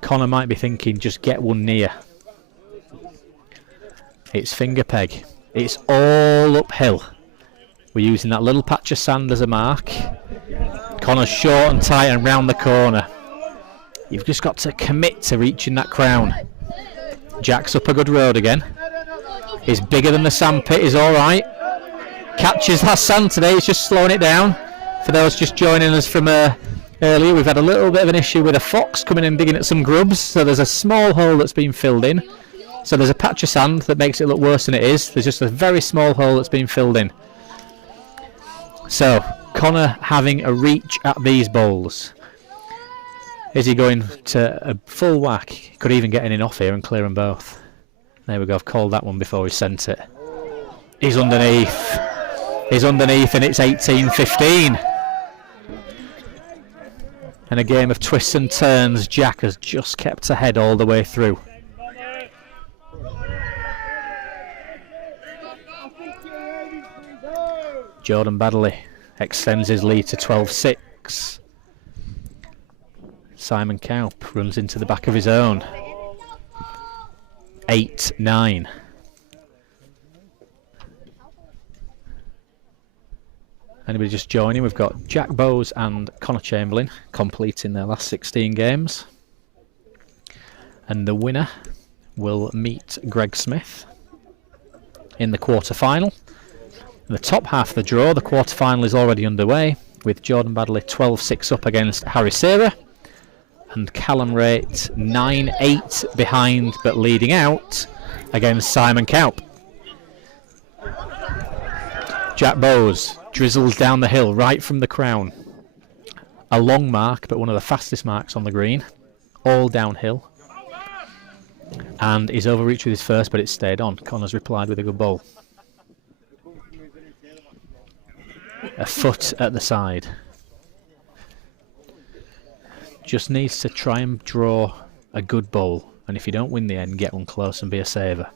Connor might be thinking, just get one near. It's finger peg. It's all uphill. We're using that little patch of sand as a mark. Connor's short and tight and round the corner. You've just got to commit to reaching that crown. Jack's up a good road again. He's bigger than the sandpit, is alright. Catches that sand today, he's just slowing it down. For those just joining us from earlier, we've had a little bit of an issue with a fox coming and digging at some grubs, so there's a small hole that's been filled in. So there's a patch of sand that makes it look worse than it is. There's just a very small hole that's been filled in. So, Connor having a reach at these bowls. Is he going to a full whack? Could even get in off here and clear them both. There we go, I've called that one before he sent it. He's underneath. He's underneath and it's 18-15. And a game of twists and turns. Jack has just kept ahead all the way through. Jordan Baddeley extends his lead to 12-6. Simon Kaup runs into the back of his own. 8-9. Anybody just joining? We've got Jack Bowes and Connor Chamberlain completing their last 16 games. And the winner will meet Greg Smith in the quarter-final. In the top half of the draw, the quarter-final is already underway, with Jordan Baddeley 12-6 up against Harry Serra, and Callum Raitt 9-8 behind but leading out against Simon Kaup. Jack Bowes drizzles down the hill right from the crown. A long mark, but one of the fastest marks on the green. All downhill. And he's overreached with his first, but it's stayed on. Connor's replied with a good bowl. A foot at the side. Just needs to try and draw a good bowl. And if you don't win the end, get one close and be a saver.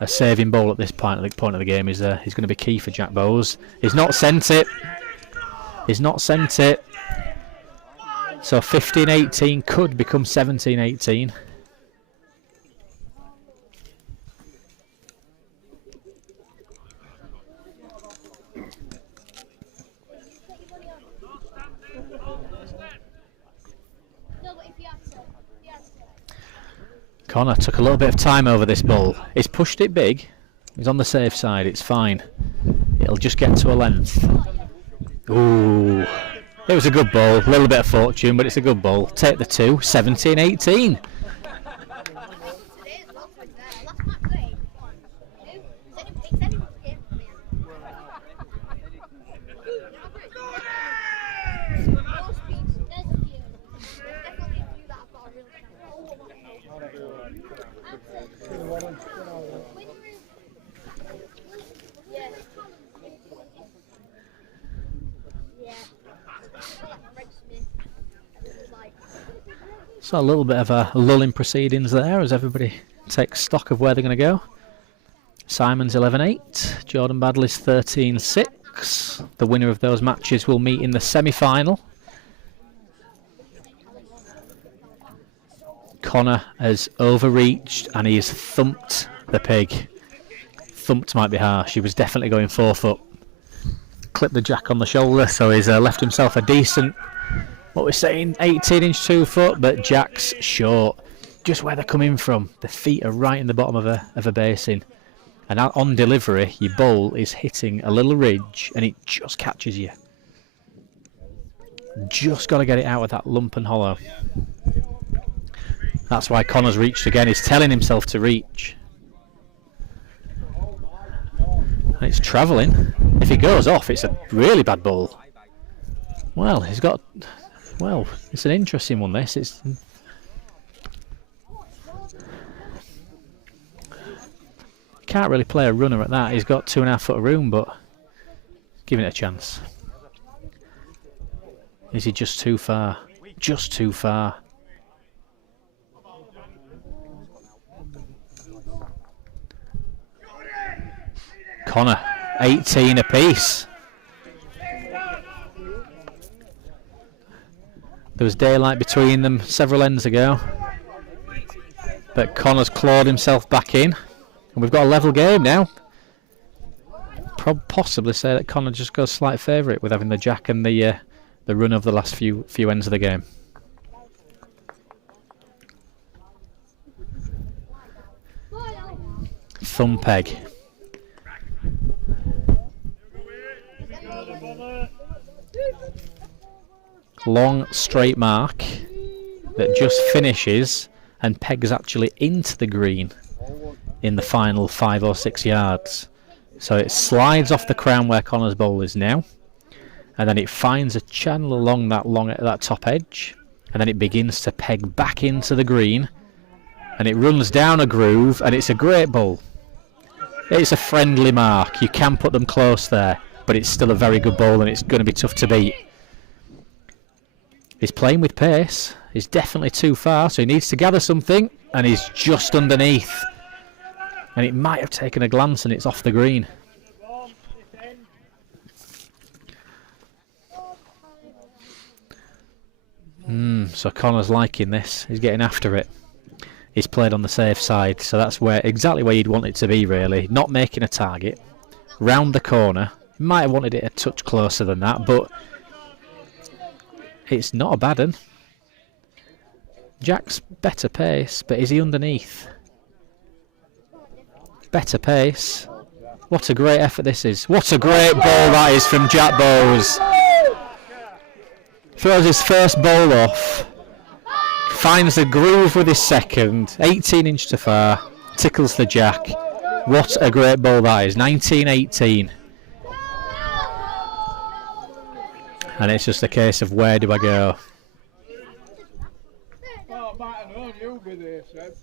A saving bowl at this point of the game is going to be key for Jack Bowes. He's not sent it. He's not sent it. So 15-18 could become 17-18. Connor took a little bit of time over this ball. He's pushed it big. He's on the safe side. It's fine. It'll just get to a length. Ooh. It was a good ball. A little bit of fortune, but it's a good ball. Take the 2. 17-18. So a little bit of a lull in proceedings there as everybody takes stock of where they're going to go. Simon's 11-8, Jordan Badley's 13-6. The winner of those matches will meet in the semi-final. Connor has overreached and he has thumped the pig. Thumped might be harsh, he was definitely going 4 foot. Clipped the jack on the shoulder, so he's left himself a decent, what we're saying, 18-inch 2 foot, but jack's short. Just where they're coming from, the feet are right in the bottom of a basin. And on delivery, your bowl is hitting a little ridge and it just catches you. Just got to get it out of that lump and hollow. That's why Connor's reached again. He's telling himself to reach. And it's travelling. If he goes off, it's a really bad ball. Well, he's got... Well, it's an interesting one, this. It's... Can't really play a runner at that. He's got 2.5 foot of room, but giving it a chance. Is he just too far? Just too far. Connor, 18 apiece. There was daylight between them several ends ago, but Connor's clawed himself back in. And we've got a level game now. Possibly say that Connor just goes slight favourite with having the jack and the run of the last few ends of the game. Thumb peg. Long straight mark that just finishes and pegs actually into the green in the final 5 or 6 yards. So it slides off the crown where Connor's bowl is now, and then it finds a channel along that top edge, and then it begins to peg back into the green, and it runs down a groove, and it's a great bowl. It's a friendly mark. You can put them close there, but it's still a very good bowl, and it's going to be tough to beat. He's playing with pace. He's definitely too far, so he needs to gather something, and he's just underneath. And it might have taken a glance and it's off the green. So Connor's liking this. He's getting after it. He's played on the safe side, so that's exactly where you'd want it to be, really. Not making a target. Round the corner. He might have wanted it a touch closer than that, but it's not a bad one. Jack's better pace, but is he underneath? Better pace. What a great effort this is. What a great ball that is from Jack Bowes. Throws his first ball off. Finds the groove with his second. 18-inch to far. Tickles the jack. What a great ball that is. 19-18. And it's just a case of where do I go? Oh, I might have known you'd be there, Seb.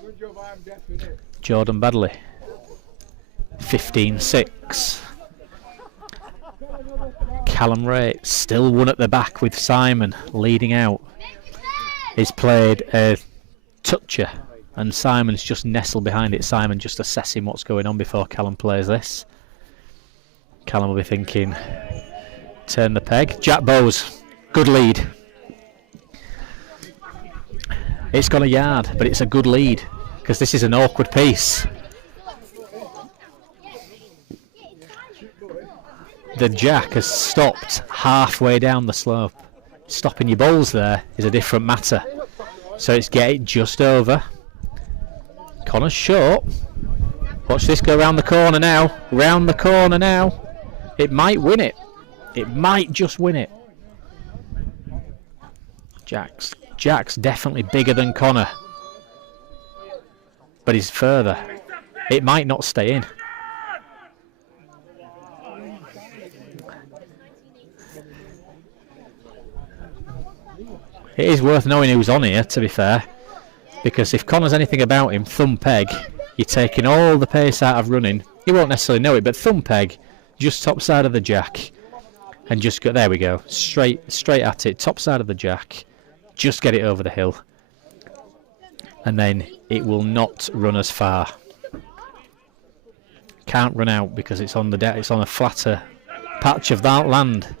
Good job I'm deaf in it. Jordan Badley. 15-6. Callum Ray still one at the back with Simon leading out. He's played a toucher and Simon's just nestled behind it. Simon just assessing what's going on before Callum plays this. Callum will be thinking, turn the peg. Jack Bowes, good lead. It's gone a yard, but it's a good lead because this is an awkward piece. The jack has stopped halfway down the slope. Stopping your bowls there is a different matter. So it's get it just over. Connor's short. Watch this go round the corner now. Round the corner now. It might win it. It might just win it. Jack's definitely bigger than Connor. But he's further. It might not stay in. It is worth knowing who's on here, to be fair, because if Connor's anything about him, thumb peg, you're taking all the pace out of running. He won't necessarily know it, but thumb peg, just top side of the jack, and just go. There we go, straight at it, top side of the jack. Just get it over the hill, and then it will not run as far. Can't run out because it's on the it's on a flatter patch of that land.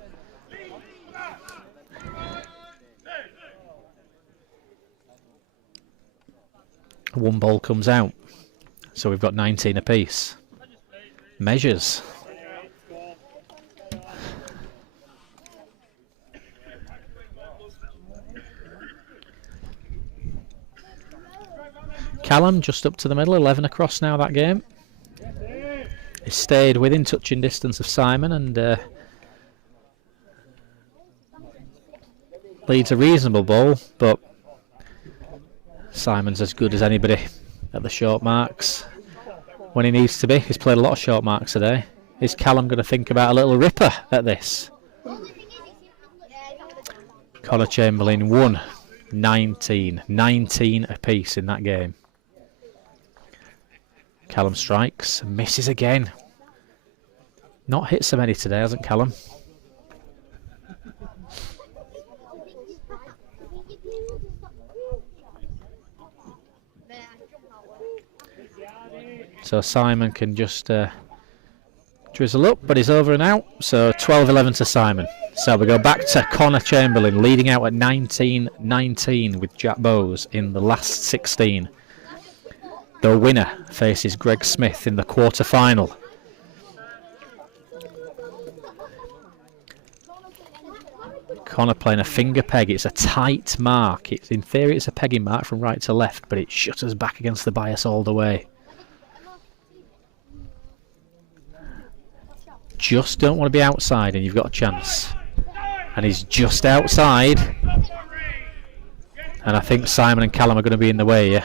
One ball comes out, so we've got 19 apiece. Measures. Callum just up to the middle, 11 across now that game. He stayed within touching distance of Simon and leads a reasonable ball, but Simon's as good as anybody at the short marks when he needs to be. He's played a lot of short marks today. Is Callum going to think about a little ripper at this? Connor Chamberlain won 19 apiece in that game. Callum strikes, misses again. Not hit so many today, hasn't Callum? So Simon can just drizzle up, but he's over and out. So 12-11 to Simon. So we go back to Connor Chamberlain leading out at 19-19 with Jack Bowes in the last 16. The winner faces Greg Smith in the quarter-final. Connor playing a finger peg. It's a tight mark. In theory it's a pegging mark from right to left, but it shutters back against the bias all the way. Just don't want to be outside and you've got a chance. And he's just outside. And I think Simon and Callum are going to be in the way here.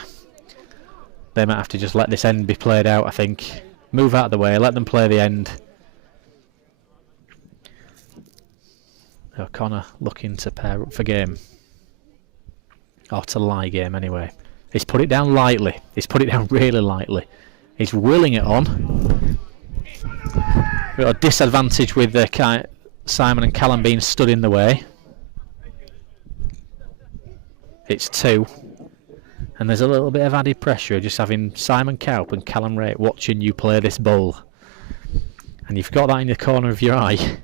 They might have to just let this end be played out, I think. Move out of the way, let them play the end. O'Connor looking to pair up for game. Or to lie game anyway. He's put it down lightly. He's put it down really lightly. He's willing it on. We've got a disadvantage with Simon and Callum being stood in the way. It's 2. And there's a little bit of added pressure just having Simon Cowp and Callum Raitt watching you play this bowl. And you've got that in the corner of your eye.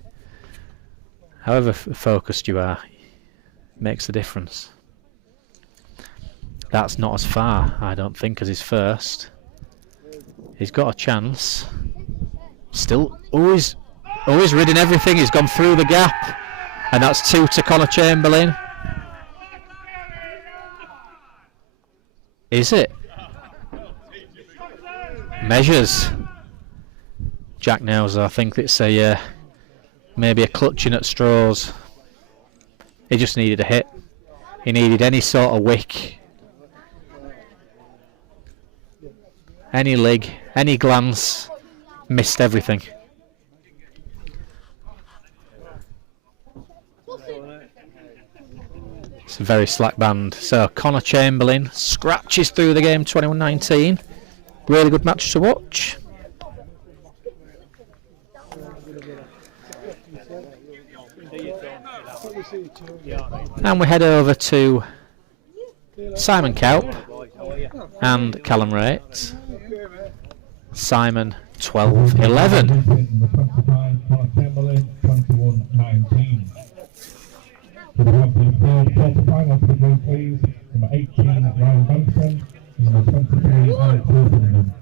However focused you are, makes the difference. That's not as far, I don't think, as his first. He's got a chance. Still always ridding everything. He's gone through the gap. And that's 2 to Connor Chamberlain. Is it? Measures. Jack knows, I think it's a maybe a clutching at straws. He just needed a hit. He needed any sort of wick. Any leg, any glance. Missed everything. It's a very slack band. So Connor Chamberlain scratches through the game 21-19. Really good match to watch. And we head over to Simon Cowp and Callum Raitt. Simon 12-11. We have the third quarter-final for the game, please. Number 18, Ryan Benson. Number 23, Alex Wilson.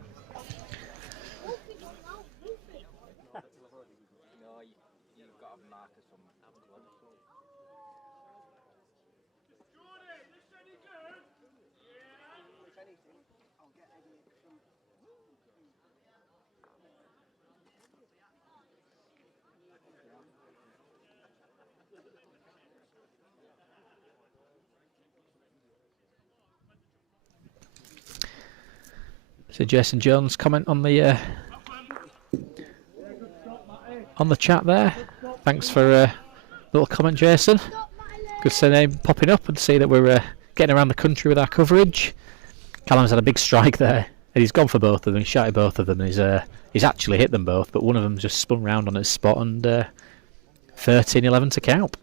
So Jason Jones comment on the chat there. Thanks for a little comment, Jason. Good to see the name popping up and see that we're getting around the country with our coverage. Callum's had a big strike there, and he's gone for both of them. He's shot at both of them. He's actually hit them both, but one of them just spun round on its spot, and 13-11 to count.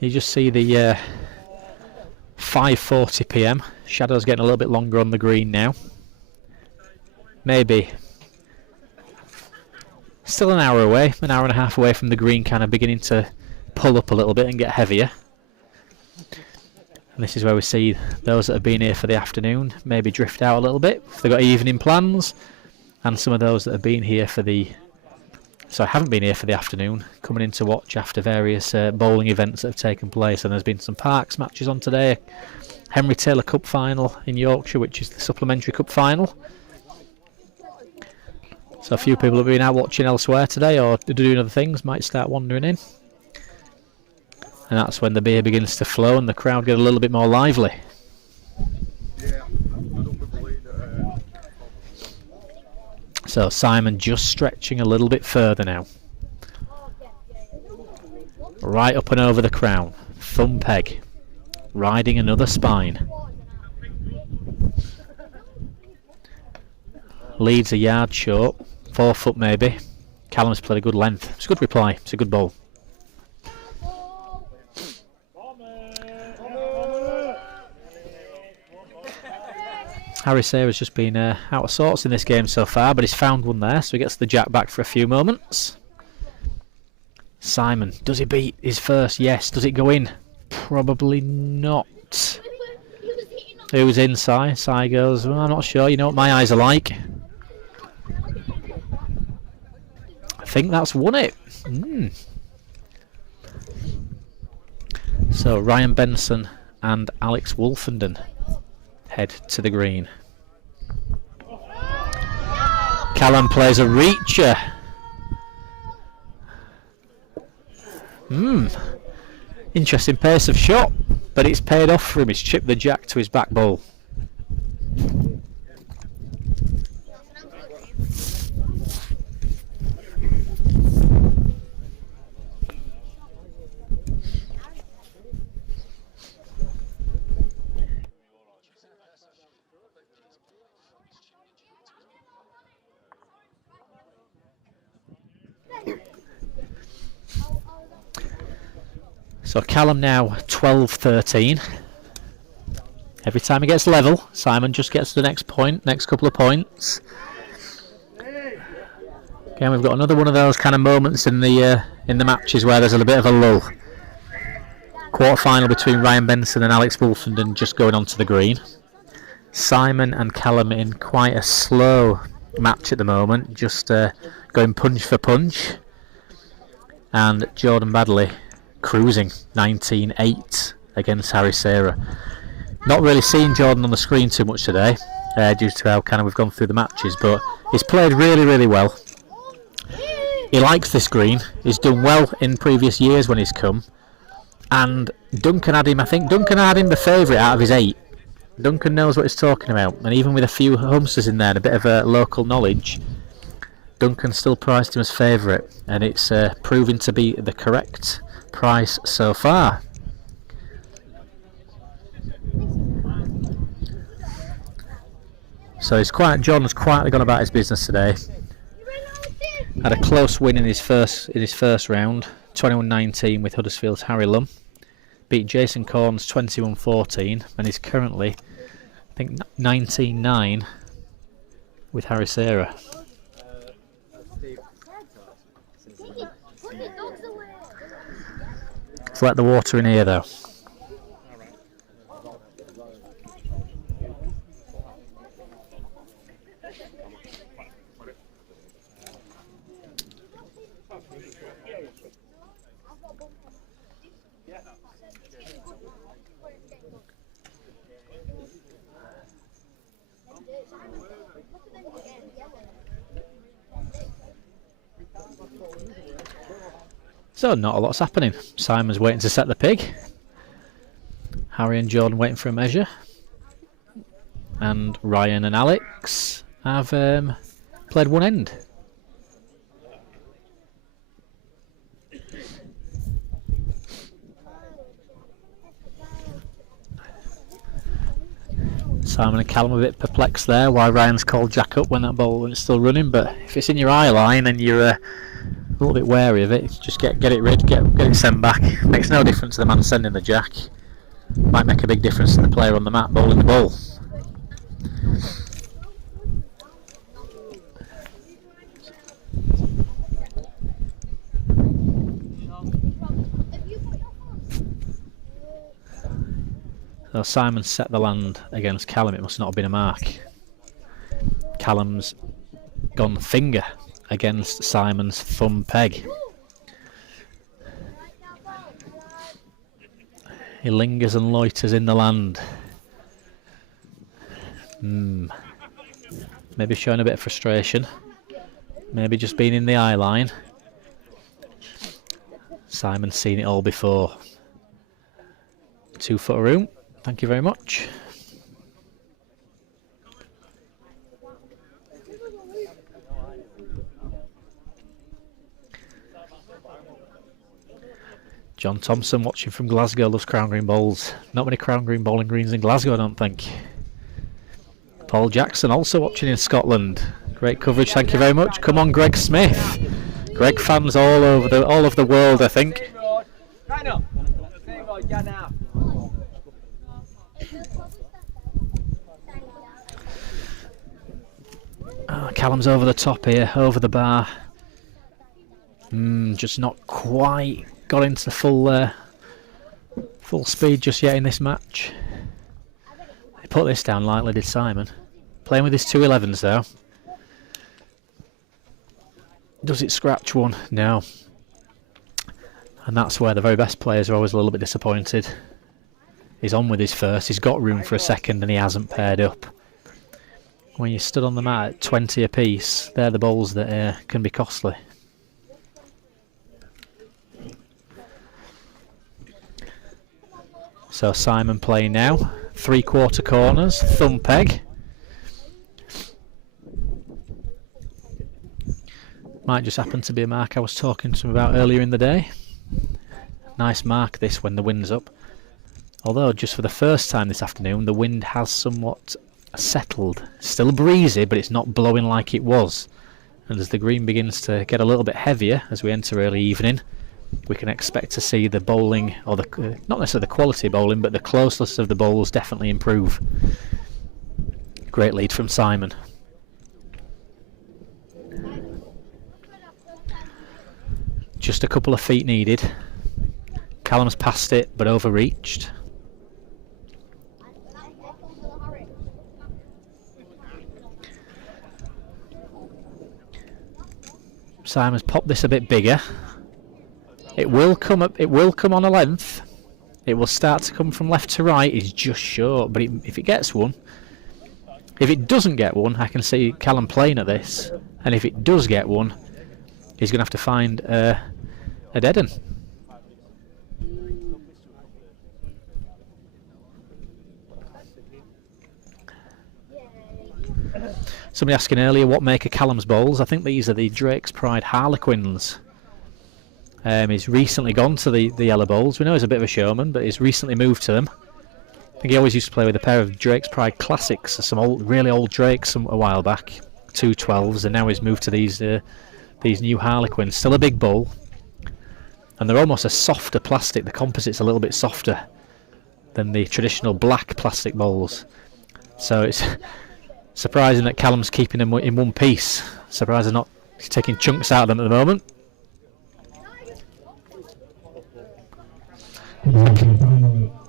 You just see the 5:40 p.m. Shadow's getting a little bit longer on the green now. Maybe still an hour away, an hour and a half away from the green kind of beginning to pull up a little bit and get heavier. And this is where we see those that have been here for the afternoon maybe drift out a little bit if they've got evening plans, and some of those that have been here for haven't been here for the afternoon, coming in to watch after various bowling events that have taken place. And there's been some Parks matches on today. Henry Taylor Cup final in Yorkshire, which is the supplementary cup final. So a few people have been out watching elsewhere today or doing other things, might start wandering in. And that's when the beer begins to flow and the crowd get a little bit more lively. So Simon just stretching a little bit further now. Right up and over the crown. Thumb peg. Riding another spine. Leads a yard short. 4 foot maybe. Callum's played a good length. It's a good reply. It's a good bowl. Harry Sayre's just been out of sorts in this game so far, but he's found one there, so he gets the jack back for a few moments. Simon, does he beat his first? Yes. Does it go in? Probably not. Who's in, Si? Si goes, well, I'm not sure. You know what my eyes are like. I think that's won it. So Ryan Benson and Alex Wolfenden head to the green. Callum plays a reacher. Interesting pace of shot, but it's paid off for him. He's chipped the jack to his back bowl. So Callum now 12-13. Every time he gets level, Simon just gets the next point, next couple of points. Again, we've got another one of those kind of moments in the matches where there's a bit of a lull. Quarter final between Ryan Benson and Alex Wolfenden just going onto the green. Simon and Callum in quite a slow match at the moment, just going punch for punch. And Jordan Badley cruising 19-8 against Harry Sayre. Not really seeing Jordan on the screen too much today due to how kind of we've gone through the matches, but he's played really, really well. He likes this green. He's done well in previous years when he's come, and Duncan had him, I think Duncan had him the favourite out of his 8. Duncan knows what he's talking about, and even with a few homesters in there and a bit of local knowledge, Duncan still priced him as favourite, and it's proving to be the correct price so far. So Jordan's quietly gone about his business today. Had a close win in his first round, 21-19 with Huddersfield's Harry Lum. Beat Jason Corns 21-14, and is currently, I think, 19-9 with Harry Sayre. Let's let the water in here though. So not a lot's happening. Simon's waiting to set the pig. Harry and Jordan waiting for a measure. And Ryan and Alex have played one end. Simon and Callum a bit perplexed there why Ryan's called Jack up when that ball was still running, but if it's in your eye line and you're a little bit wary of it, just get it rid, get it sent back. Makes no difference to the man sending the jack. Might make a big difference to the player on the mat bowling the ball. So Simon set the land against Callum. It must not have been a mark. Callum's gone finger against Simon's thumb peg. He lingers and loiters in the land. Maybe showing a bit of frustration. Maybe just being in the eye line. Simon's seen it all before. 2 foot of room. Thank you very much. John Thompson watching from Glasgow, loves crown green bowls. Not many crown green bowling greens in Glasgow, I don't think. Paul Jackson also watching in Scotland. Great coverage, thank you very much. Come on, Greg Smith. Greg fans all over the world, I think. Oh, Callum's over the top here, over the bar. Just not quite got into full speed just yet in this match. He put this down lightly, did Simon. Playing with his 211s though. Does it scratch one? No. And that's where the very best players are always a little bit disappointed. He's on with his first, he's got room for a second and he hasn't paired up. When you stood on the mat at 20 apiece, they're the bowls that can be costly. So Simon playing now, 3/4 corners, thumb peg. Might just happen to be a mark I was talking to him about earlier in the day. Nice mark this when the wind's up. Although just for the first time this afternoon the wind has somewhat settled. Still breezy, but it's not blowing like it was. And as the green begins to get a little bit heavier as we enter early evening, we can expect to see the bowling, or the not necessarily the quality bowling, but the closeness of the bowls definitely improve. Great lead from Simon. Just a couple of feet needed. Callum's passed it, but overreached. Simon's popped this a bit bigger. It will come up. It will come on a length. It will start to come from left to right. It's just short, but if it gets one, if it doesn't get one, I can see Callum playing at this, and if it does get one, he's going to have to find a dead end. Somebody asking earlier what make of Callum's bowls. I think these are the Drake's Pride Harlequins. He's recently gone to the yellow bowls. We know he's a bit of a showman, but he's recently moved to them. I think he always used to play with a pair of Drake's Pride Classics, some really old Drakes a while back, 212s, and now he's moved to these new Harlequins. Still a big bowl, and they're almost a softer plastic. The composite's a little bit softer than the traditional black plastic bowls. So it's surprising that Callum's keeping them in one piece. Surprised he's not taking chunks out of them at the moment.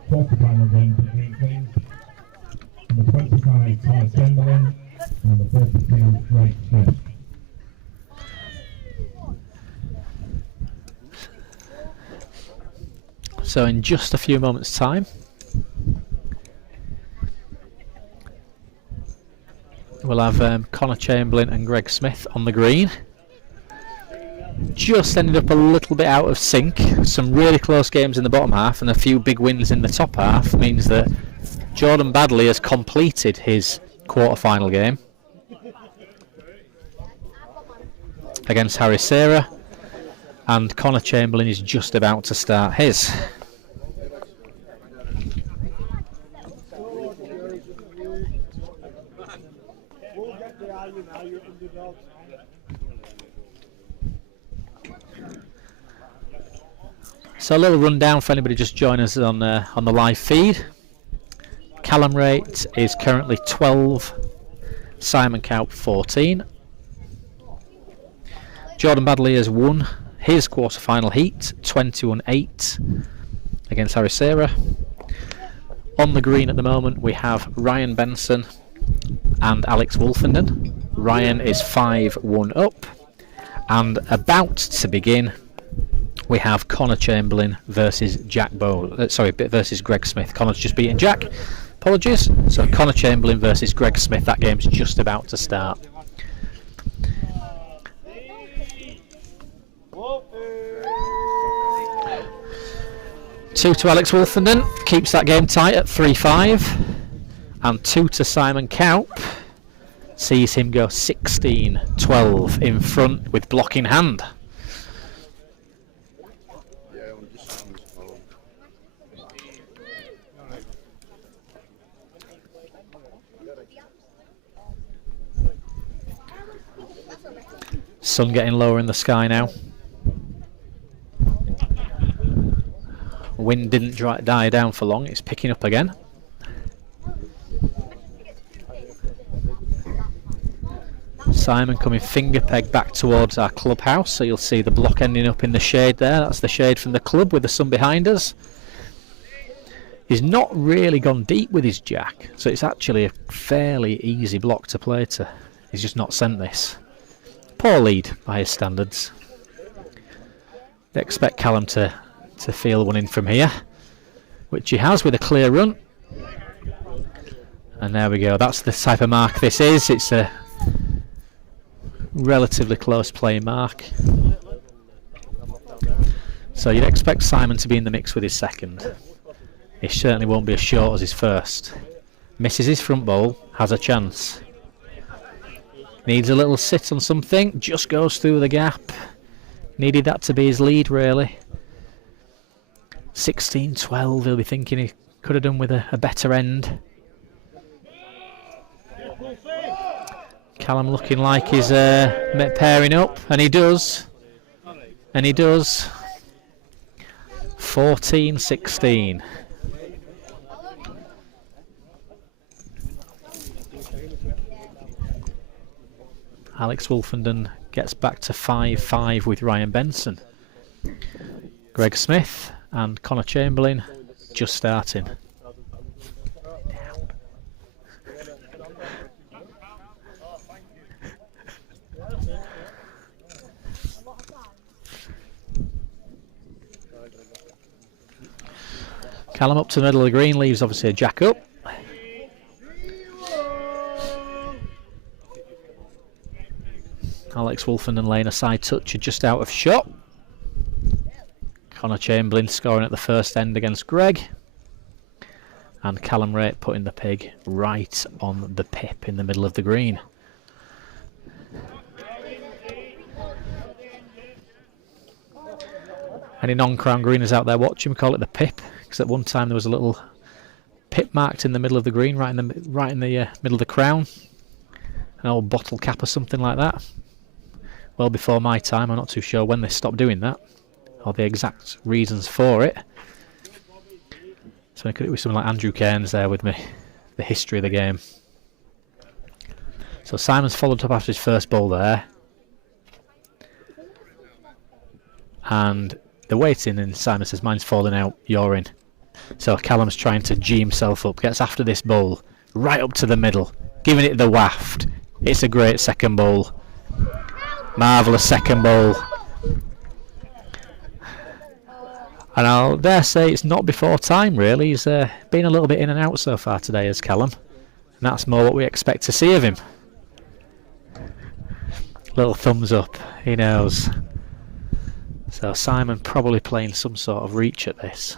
Quarter-final game for Green Queens. Number 25, Thomas Chamberlain, and number 32, Greg Smith. So in just a few moments' time, we'll have Connor Chamberlain and Greg Smith on the green. just ended up a little bit out of sync. Some really close games in the bottom half and a few big wins in the top half means that Jordan Badley has completed his quarter-final game against Harry Sarah, and Connor Chamberlain is just about to start his. So a little rundown for anybody just joining us on the live feed. Callum rate is currently 12, Simon Cowp 14. Jordan Badley has won his quarter-final heat, 21-8 against Harry Sarah. On the green at the moment we have Ryan Benson and Alex Wolfenden. Ryan is 5-1 up, and about to begin we have Connor Chamberlain versus versus Greg Smith. Connor's just beaten Jack. Apologies. So Connor Chamberlain versus Greg Smith. That game's just about to start. Two to Alex Wolfenden, keeps that game tight at 3-5, and 2 to Simon Cowp sees him go 16-12 in front with block in hand. Sun getting lower in the sky now. Wind didn't die down for long, it's picking up again. Simon coming finger peg back towards our clubhouse, so you'll see the block ending up in the shade there. That's the shade from the club with the sun behind us. He's not really gone deep with his jack, so it's actually a fairly easy block to play to. He's just not sent this. Poor lead by his standards. They expect Callum to feel one in from here, which he has with a clear run. And there we go, that's the type of mark this is. It's a relatively close play mark. So you'd expect Simon to be in the mix with his second. He certainly won't be as short as his first. Misses his front bowl, has a chance. Needs a little sit on something, just goes through the gap. Needed that to be his lead really. 16-12, he'll be thinking he could have done with a better end. Callum looking like he's pairing up, and he does. And he does. 14-16. Alex Wolfenden gets back to 5-5 with Ryan Benson. Greg Smith and Connor Chamberlain just starting. Callum up to the middle of the green, leaves obviously a jack up. Alex Wolfenden laying a side touch just out of shot. Connor Chamberlain scoring at the first end against Greg. And Callum Raitt putting the pig right on the pip in the middle of the green. Any non-crown greeners out there watching, we call it the pip, because at one time there was a little pip marked in the middle of the green, right in the middle of the crown. An old bottle cap or something like that. Well before my time, I'm not too sure when they stopped doing that, or the exact reasons for it. So I could be someone like Andrew Cairns there with me, the history of the game. So Simon's followed up after his first ball there. And the waiting, and Simon says, mine's falling out, you're in. So Callum's trying to G himself up, gets after this bowl, right up to the middle, giving it the waft. It's a great second bowl. Marvellous second bowl. And I'll dare say it's not before time really. He's been a little bit in and out so far today as Callum. And that's more what we expect to see of him. Little thumbs up, he knows. So Simon probably playing some sort of reach at this.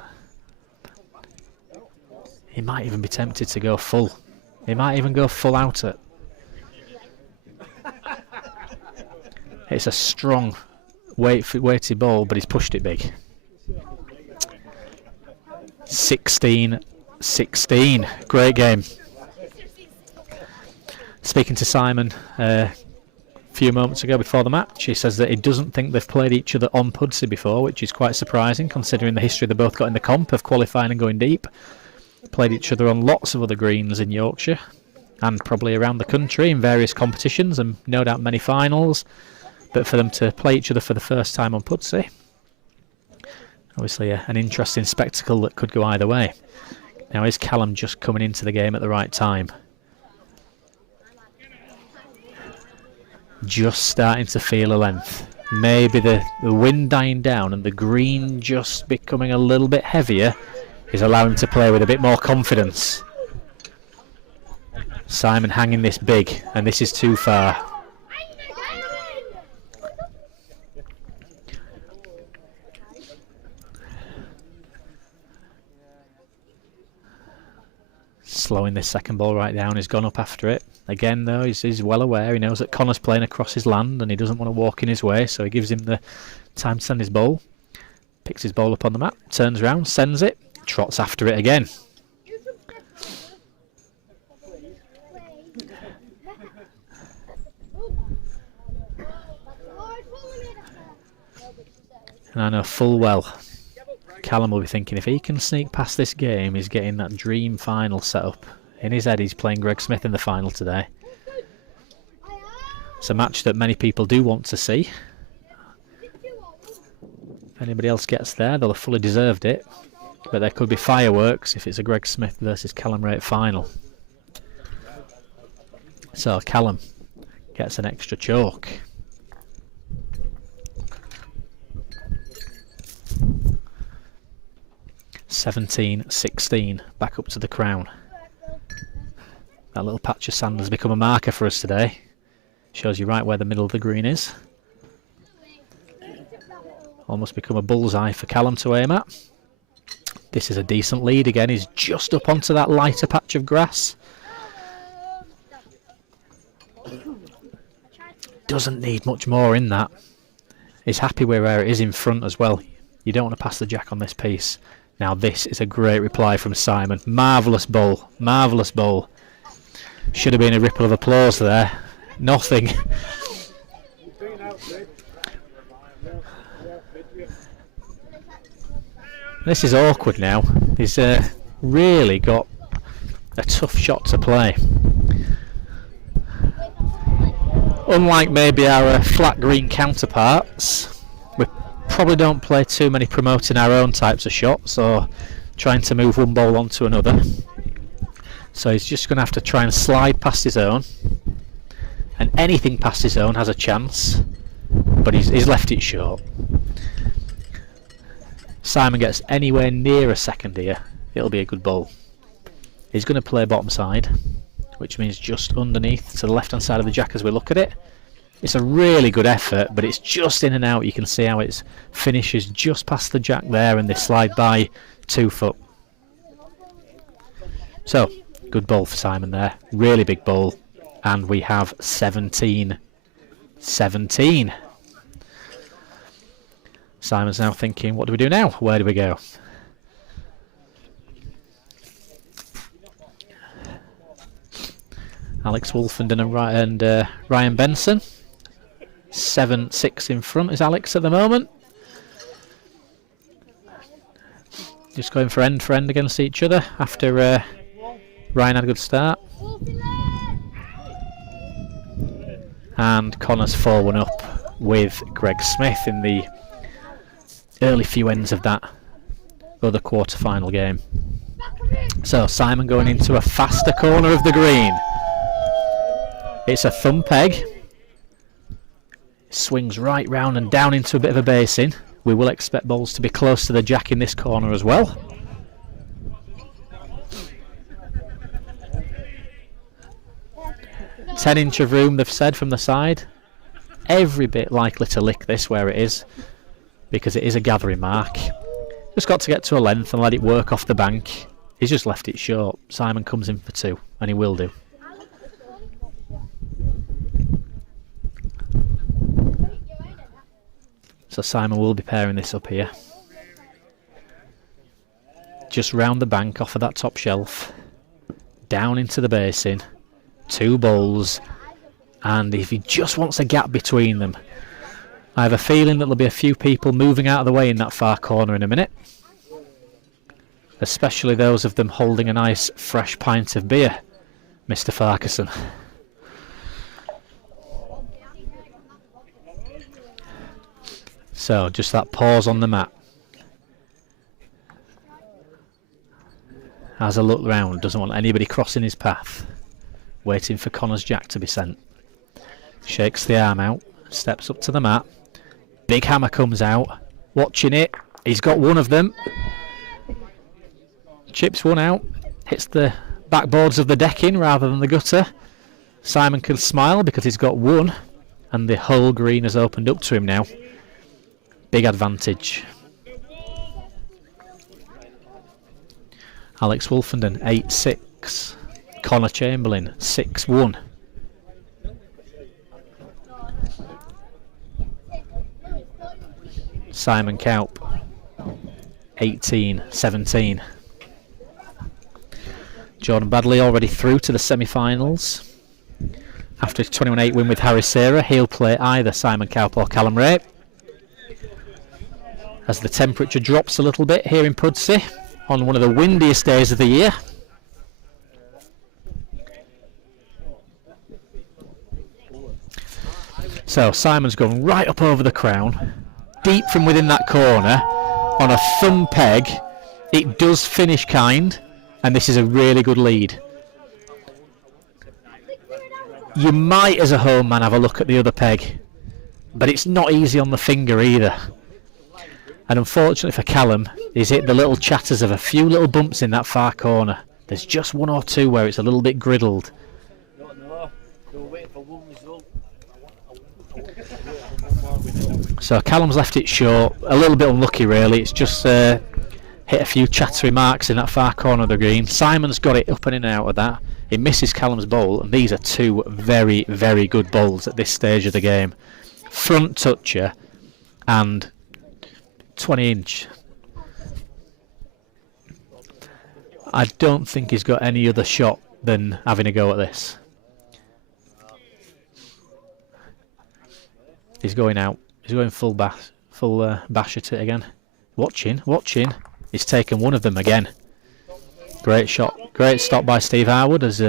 He might even be tempted to go full. He might even go full out at. It's a strong weighty ball, but he's pushed it big. 16-16. Great game. Speaking to Simon a few moments ago before the match, he says that he doesn't think they've played each other on Pudsey before, which is quite surprising considering the history they both got in the comp of qualifying and going deep. Played each other on lots of other greens in Yorkshire and probably around the country in various competitions and no doubt many finals. But for them to play each other for the first time on Pudsey, obviously an interesting spectacle that could go either way. Now is Callum just coming into the game at the right time? Just starting to feel a length. Maybe the wind dying down and the green just becoming a little bit heavier is allowing him to play with a bit more confidence. Simon hanging this big, and this is too far. Slowing this second ball right down, he's gone up after it. Again though, he's well aware, he knows that Connor's playing across his land and he doesn't want to walk in his way, so he gives him the time to send his bowl. Picks his ball up on the mat, turns around, sends it, trots after it again. And I know full well Callum will be thinking if he can sneak past this game, he's getting that dream final set up. In his head, he's playing Greg Smith in the final today. It's a match that many people do want to see. If anybody else gets there, they'll have fully deserved it. But there could be fireworks if it's a Greg Smith versus Callum Raitt final. So Callum gets an extra chalk. (17-16) back up to the crown. That little patch of sand has become a marker for us today. Shows you right where the middle of the green is. Almost become a bullseye for Callum to aim at. This is a decent lead again. He's just up onto that lighter patch of grass. Doesn't need much more in that. He's happy where it is in front as well. You don't want to pass the jack on this piece. Now this is a great reply from Simon. Marvellous bowl. Marvellous bowl. Should have been a ripple of applause there. Nothing. This is awkward now. He's really got a tough shot to play. Unlike maybe our flat green counterparts, we probably don't play too many promoting our own types of shots or trying to move one ball onto another. So he's just going to have to try and slide past his own. And anything past his own has a chance, but he's left it short. Simon gets anywhere near a second here, it'll be a good ball. He's going to play bottom side, which means just underneath to the left hand side of the jack as we look at it. It's a really good effort, but it's just in and out. You can see how it finishes just past the jack there and they slide by 2 foot. So, good ball for Simon there. Really big ball. And we have 17-17. Simon's now thinking, what do we do now? Where do we go? Alex Wolfenden and Ryan Benson. 7-6 in front is Alex at the moment. Just going for end against each other after Ryan had a good start. And Connor's 4-1 up with Greg Smith in the early few ends of that other quarter-final game. So Simon going into a faster corner of the green. It's a thumb peg. Swings right round and down into a bit of a basin. We will expect balls to be close to the jack in this corner as well. "10" of room, they've said, from the side. Every bit likely to lick this where it is. because it is a gathering mark. Just got to get to a length and let it work off the bank. He's just left it short. Simon comes in for 2, and he will do. So Simon will be pairing this up here. Just round the bank off of that top shelf. Down into the basin. 2 bowls. And if he just wants a gap between them, I have a feeling that there'll be a few people moving out of the way in that far corner in a minute. Especially those of them holding a nice fresh pint of beer, Mr. Farquharson. So just that pause on the mat. Has a look round, doesn't want anybody crossing his path. Waiting for Connor's jack to be sent. Shakes the arm out, steps up to the mat. Big hammer comes out, watching it. He's got one of them. Chips one out, hits the backboards of the decking rather than the gutter. Simon can smile because he's got one, and the whole green has opened up to him now. Big advantage. Alex Wolfenden 8-6. Connor Chamberlain 6-1. Simon Kaup 18-17. Jordan Badley already through to the semi-finals. After his 21-8 win with Harry Serra, he'll play either Simon Kaup or Callum Ray. As the temperature drops a little bit here in Pudsey on one of the windiest days of the year. So Simon's gone right up over the crown, deep from within that corner, on a thumb peg. It does finish kind, and this is a really good lead. You might, as a home man, have a look at the other peg, but it's not easy on the finger either. And unfortunately for Callum, he's hit the little chatters of a few little bumps in that far corner. There's just one or two where it's a little bit griddled. So Callum's left it short, a little bit unlucky really. It's just hit a few chattery marks in that far corner of the green. Simon's got it up and in and out of that. It misses Callum's bowl, and these are two very, very good bowls at this stage of the game. Front toucher and 20 inch. I don't think he's got any other shot than having a go at this. He's going out. He's going full bash at it again. Watching. He's taken one of them again. Great shot. Great stop by Steve Harwood as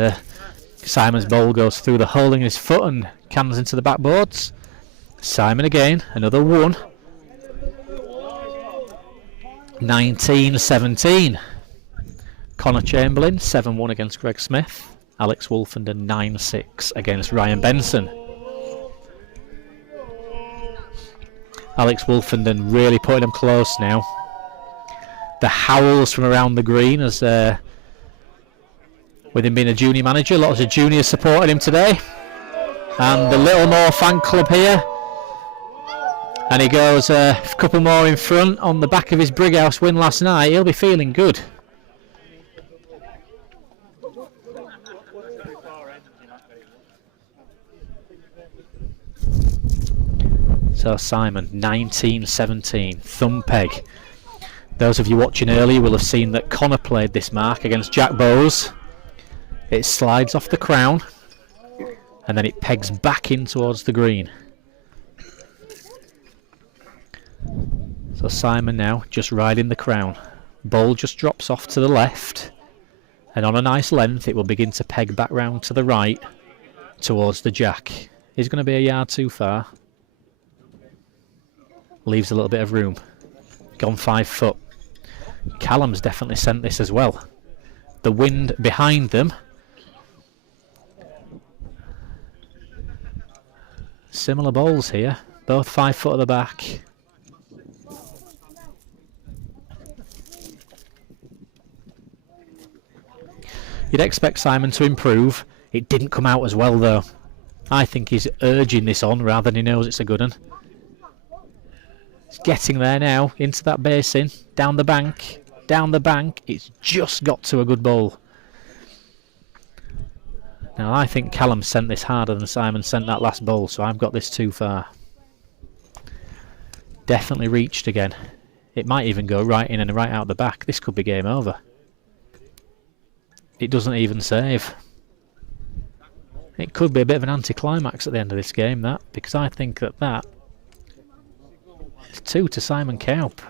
Simon's bowl goes through the hole in his foot and cans into the backboards. Simon again. Another one. 19-17. Connor Chamberlain 7-1 against Greg Smith. Alex Wolfenden 9-6 against Ryan Benson. Alex Wolfenden really putting him close now. The howls from around the green as with him being a junior manager, lots of juniors supporting him today. And the Littlemore fan club here. And he goes a couple more in front on the back of his Brighouse win last night. He'll be feeling good. So Simon, 19-17, thumb peg. Those of you watching earlier will have seen that Connor played this mark against Jack Bowes. It slides off the crown and then it pegs back in towards the green. So Simon now just riding the crown. Bowl just drops off to the left, and on a nice length it will begin to peg back round to the right towards the jack. He's going to be a yard too far. Leaves a little bit of room. Gone 5 foot. Callum's definitely sent this as well. The wind behind them. Similar bowls here. Both 5 foot at the back. You'd expect Simon to improve. It didn't come out as well though. I think he's urging this on rather than he knows it's a good one. It's getting there now, into that basin, down the bank, down the bank. It's just got to a good bowl. Now I think Callum sent this harder than Simon sent that last bowl, so I've got this too far. Definitely reached again. It might even go right in and right out the back. This could be game over. It doesn't even save. It could be a bit of an anticlimax at the end of this game, that, because I think that is 2 to Simon Cowp.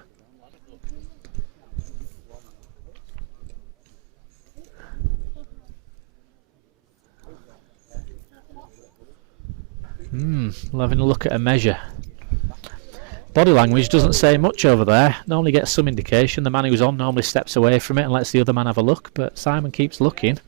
Having a look at a measure. Body language doesn't say much over there. Normally gets some indication. The man who's on normally steps away from it and lets the other man have a look, but Simon keeps looking.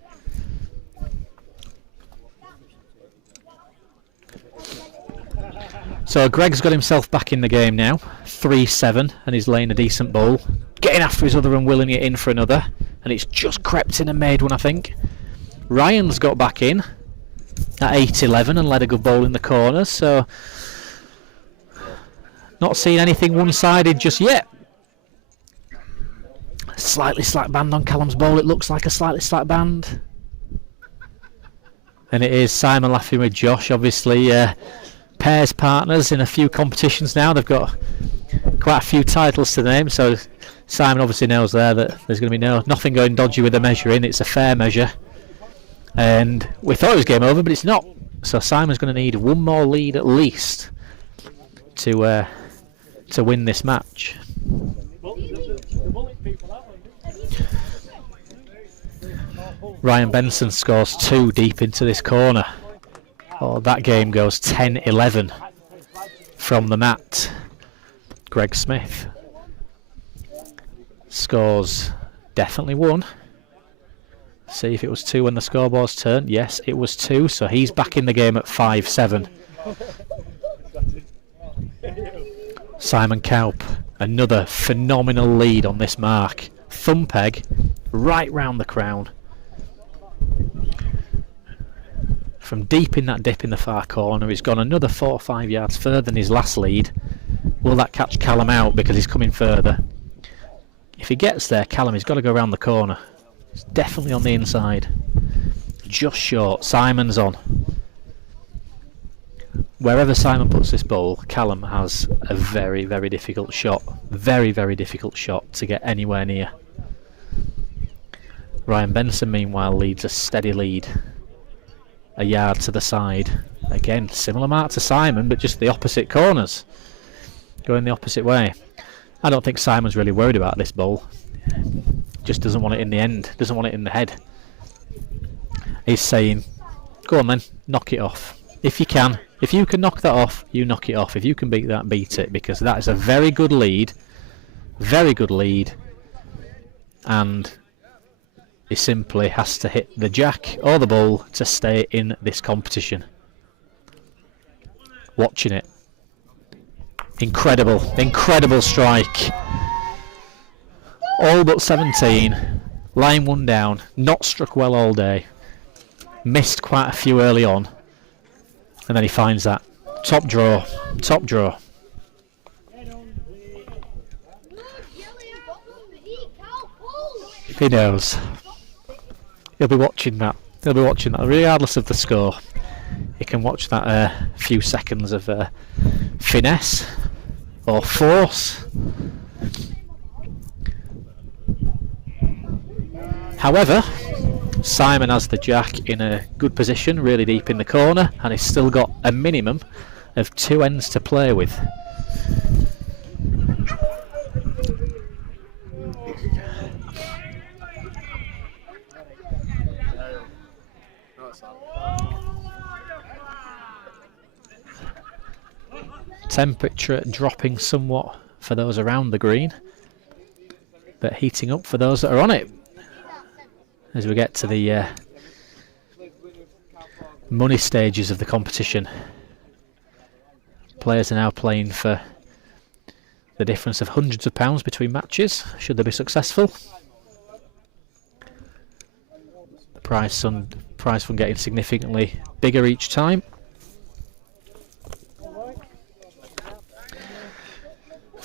So Greg's got himself back in the game now. 3-7, and he's laying a decent bowl. Getting after his other and willing it in for another, and it's just crept in and made one, I think. Ryan's got back in at 8-11 and led a good bowl in the corner, so not seeing anything one-sided just yet. Slightly slack band on Callum's bowl. It looks like a slightly slack band. And it is Simon laughing with Josh, obviously pairs partners in a few competitions now. They've got quite a few titles to name, so Simon obviously knows there that there's going to be nothing going dodgy with the measuring. It's a fair measure. And we thought it was game over, but it's not. So Simon's going to need one more lead at least to win this match. Ryan Benson scores 2 deep into this corner. Oh, that game goes 10-11 from the mat. Greg Smith scores definitely 1. See if it was 2 when the scoreboard's turned. Yes, it was 2, so he's back in the game at 5-7. Simon Cowp, another phenomenal lead on this mark. Thumb peg right round the crown. From deep in that dip in the far corner, he's gone another 4 or 5 yards further than his last lead. Will that catch Callum out because he's coming further? If he gets there, Callum has got to go around the corner. It's definitely on the inside. Just short. Simon's on. Wherever Simon puts this bowl, Callum has a very, very difficult shot. Very, very difficult shot to get anywhere near. Ryan Benson, meanwhile, leads a steady lead. A yard to the side. Again, similar mark to Simon, but just the opposite corners. Going the opposite way. I don't think Simon's really worried about this bowl. Just doesn't want it in the end. Doesn't want it in the head. He's saying, go on then, knock it off. If you can. If you can knock that off, you knock it off. If you can beat that, beat it. Because that is a very good lead. Very good lead. And he simply has to hit the jack or the bull to stay in this competition. Watching it. Incredible. Incredible strike. All but 17. Line 1 down. Not struck well all day. Missed quite a few early on. And then he finds that. Top draw. Top draw. He knows. He'll be watching that. He'll be watching that regardless of the score. He can watch that few seconds of finesse or force. However, Simon has the jack in a good position, really deep in the corner, and he's still got a minimum of 2 ends to play with. Temperature dropping somewhat for those around the green, but heating up for those that are on it. As we get to the money stages of the competition. Players are now playing for the difference of hundreds of pounds between matches, should they be successful. The prize fund getting significantly bigger each time.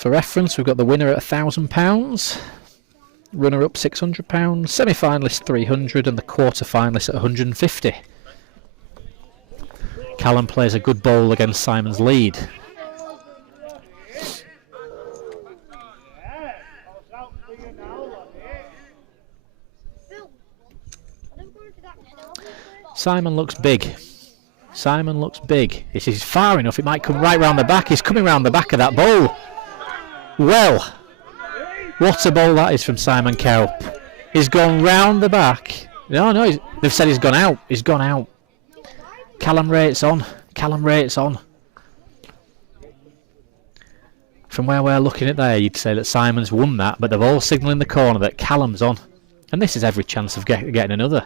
For reference, we've got the winner at £1,000, runner-up £600, semi-finalist 300, and the quarter-finalist at 150. Callum plays a good bowl against Simon's lead. Simon looks big. Simon looks big. This is far enough. It might come right round the back. He's coming round the back of that bowl. Well, what a bowl that is from Simon Kelp. He's gone round the back. No, they've said he's gone out. He's gone out. Callum rates on. Callum rates on. From where we're looking at there, you'd say that Simon's won that, but they've all signalled in the corner that Callum's on. And this is every chance of getting another.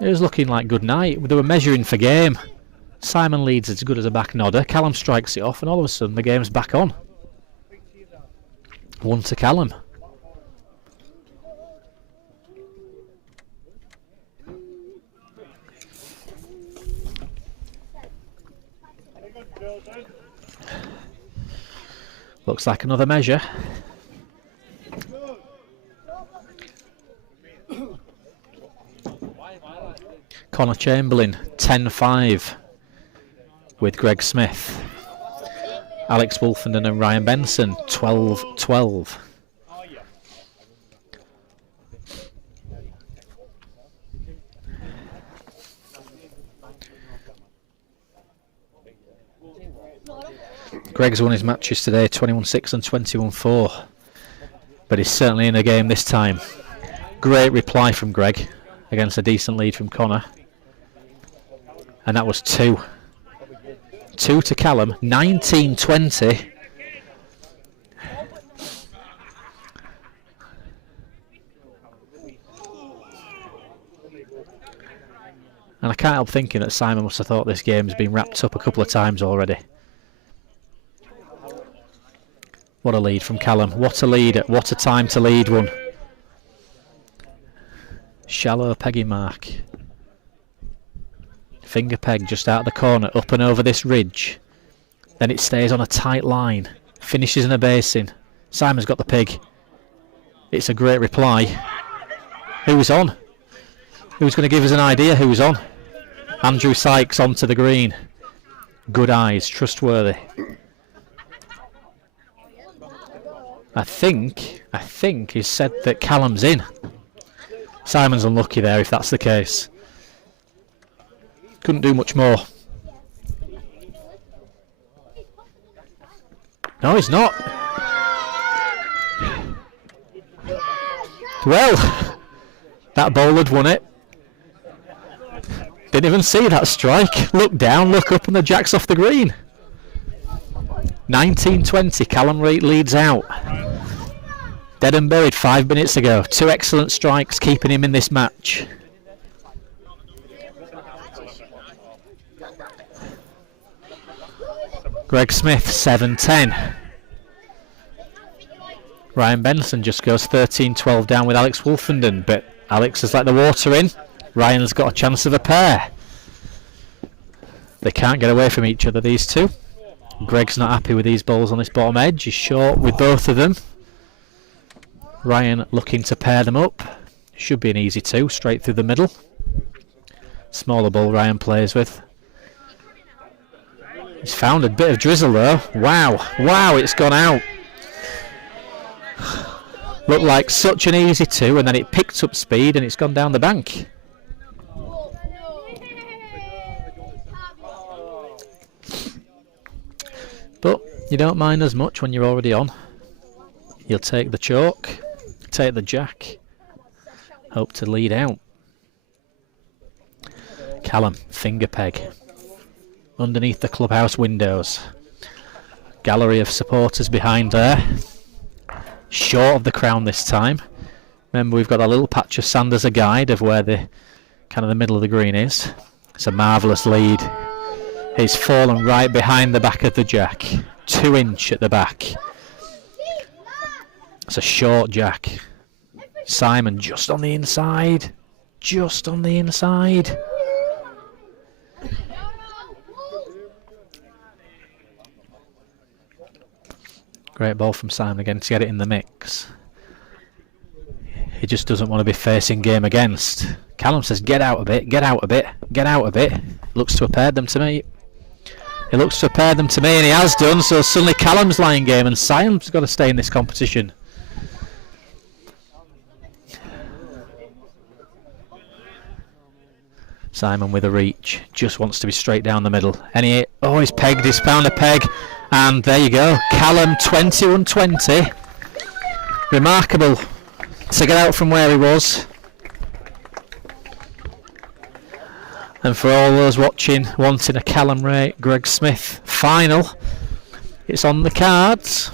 It was looking like good night. They were measuring for game. Simon leads as good as a back nodder. Callum strikes it off, and all of a sudden the game's back on. 1 to Callum. Looks like another measure. Connor Chamberlain 10-5 with Greg Smith. Alex Wolfenden and Ryan Benson 12-12. Greg's won his matches today 21-6 and 21-4, but he's certainly in the game this time. Great reply from Greg against a decent lead from Connor. And that was 2. 2 to Callum, 19-20. And I can't help thinking that Simon must have thought this game's been wrapped up a couple of times already. What a lead from Callum. What a lead. What a time to lead one. Shallow pegging mark. Finger peg just out of the corner, up and over this ridge. Then it stays on a tight line. Finishes in a basin. Simon's got the pig. It's a great reply. Who's on? Who's going to give us an idea who's on? Andrew Sykes onto the green. Good eyes, trustworthy. I think he's said that Callum's in. Simon's unlucky there if that's the case. Couldn't do much more. No, he's not. Well, that bowl had won it. Didn't even see that strike. Look down, look up, and the jack's off the green. 19-20, Callum Reid leads out. Dead and buried 5 minutes ago. 2 excellent strikes keeping him in this match. Greg Smith 7-10. Ryan Benson just goes 13-12 down with Alex Wolfenden, but Alex has let the water in. Ryan's got a chance of a pair. They can't get away from each other, these two. Greg's not happy with these balls on this bottom edge. He's short with both of them. Ryan looking to pair them up. Should be an easy 2, straight through the middle. Smaller ball Ryan plays with. He's found a bit of drizzle though. Wow, wow, it's gone out. Looked like such an easy 2, and then it picked up speed and it's gone down the bank. But you don't mind as much when you're already on. You'll take the chalk, take the jack, hope to lead out. Callum, finger peg. Underneath the clubhouse windows. Gallery of supporters behind there. Short of the crown this time. Remember, we've got that little patch of sand as a guide of where the kind of the middle of the green is. It's a marvellous lead. He's fallen right behind the back of the jack. 2 inch at the back. It's a short jack. Simon just on the inside. Just on the inside. Great ball from Simon again to get it in the mix. He just doesn't want to be facing game against. Callum says, get out a bit, get out a bit, get out a bit. Looks to have paired them to me. He looks to have paired them to me, and he has done, so suddenly Callum's lying game, and Simon's got to stay in this competition. Simon with a reach, just wants to be straight down the middle. He's pegged, he's found a peg, and there you go. Callum 21-20. Remarkable to get out from where he was. And for all those watching, wanting a Callum Ray, Greg Smith final, it's on the cards.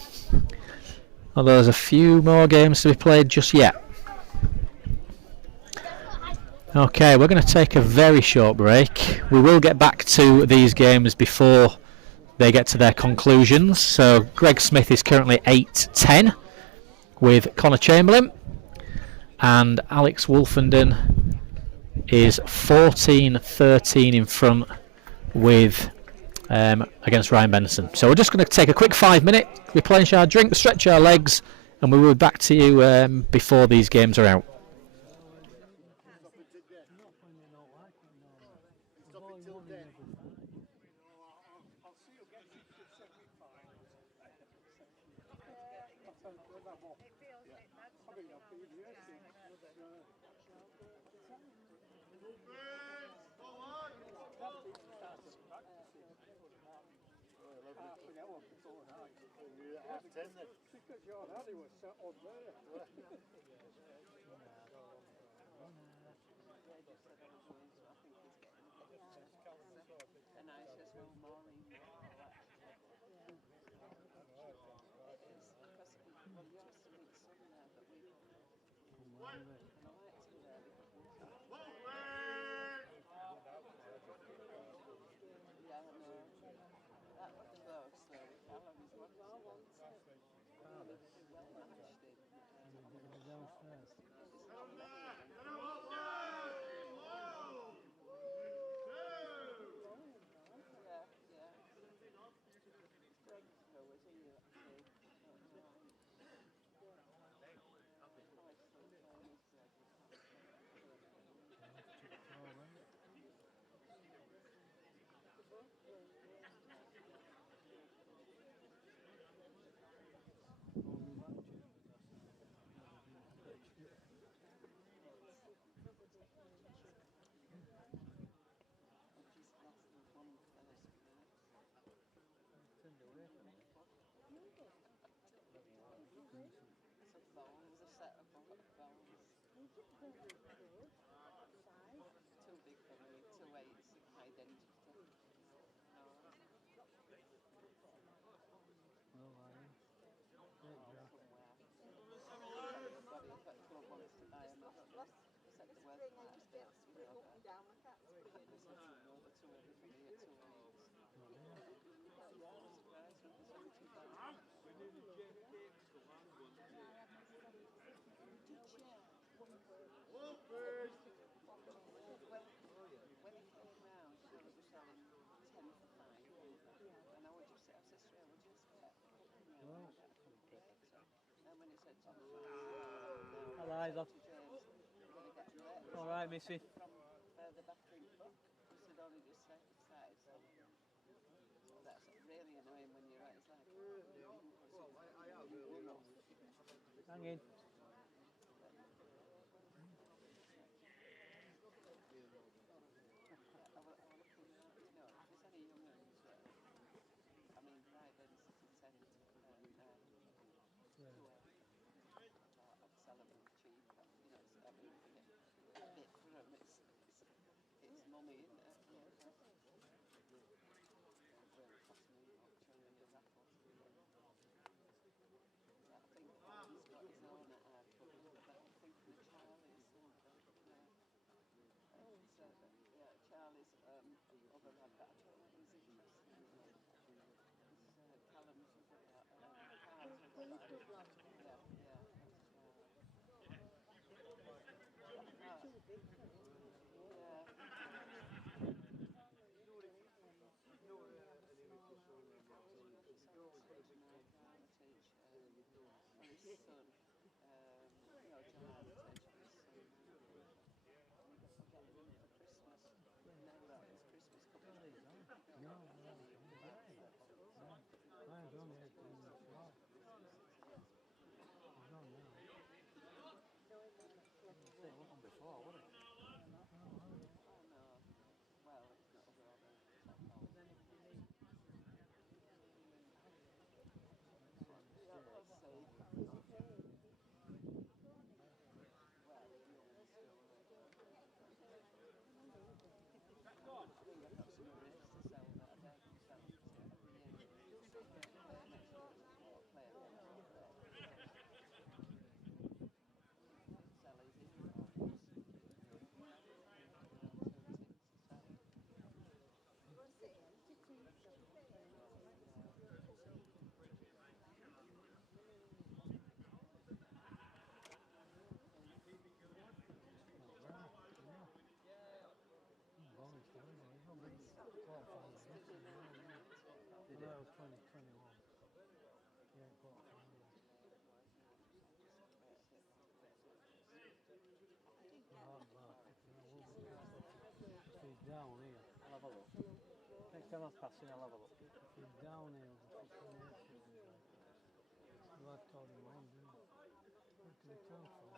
Although there's a few more games to be played just yet. Okay, we're going to take a very short break. We will get back to these games before they get to their conclusions. So Greg Smith is currently 8-10 with Connor Chamberlain, and Alex Wolfenden is 14-13 in front with against Ryan Benson. So we're just going to take a quick 5 minute, replenish our drink, stretch our legs, and we will be back to you before these games are out. Because your daddy was sat on there. Hello. All right, Missy. Hang in. his son, you know, July retention his son. We got to get him in for Christmas. Know that it's Christmas coming. No, mine's only 18 months old. He's on now. Say, what on before, wasn't it? Oh no. Well, it's not over on the top hole. Yeah, let's see. Well, you're still I think I've got some rates to sell that I don't sell every year. Next year, play sell his informs. Did that was 2021. Yeah, quarterfinal. If he's down here, I'll have a look. Next time I'm passing, I'll have a look. if he's down here, the fucking the lad told him on, didn't he? What did he tell for?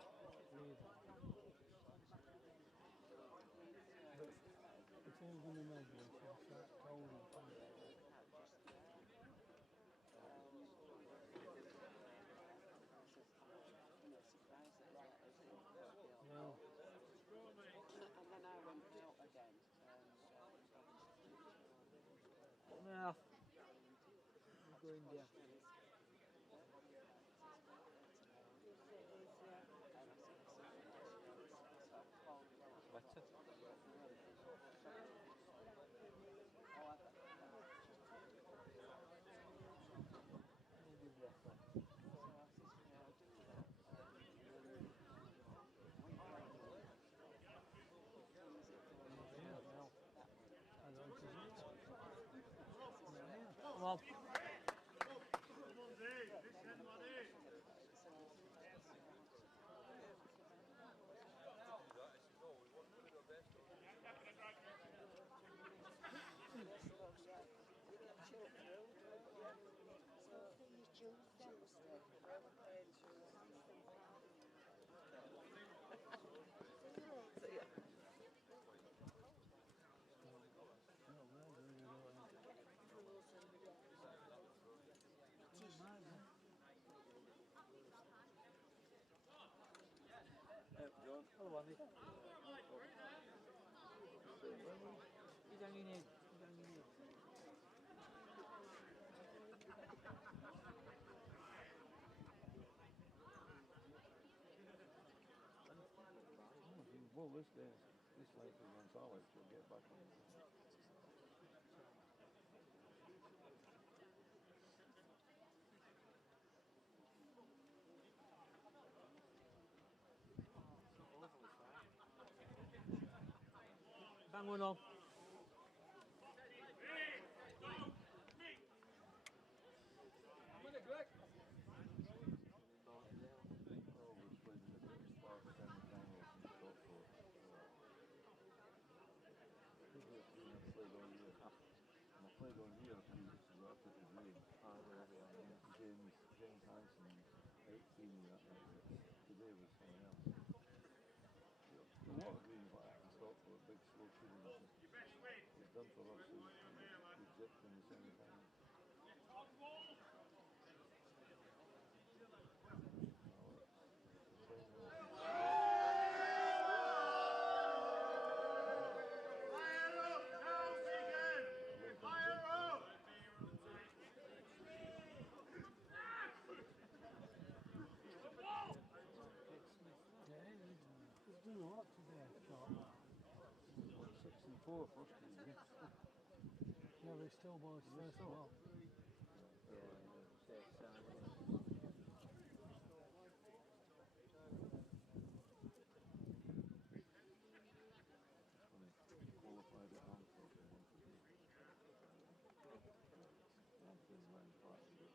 If he was in the medal, he'll start cold and fun. No. And then I went out again. No. We'll go India. Better. Come on. John. Hello, Andy. He's hanging in. He's hanging in. Well, this lake is on solid, she'll get back on. Bang one on. I'm in it, Greg. I played on here a few weeks ago after the rain. James Hanson's 18 that night. Today was someone else. A lot of greens like that in Stockport, big slow shooting. It's done for us who's dipped in the semi-final. He's doing a lot today, I thought. 6 and 4 first year. Yeah, but he's still boys first ball. Qualified at Antwerp and won for good. Antwerp ran fast, but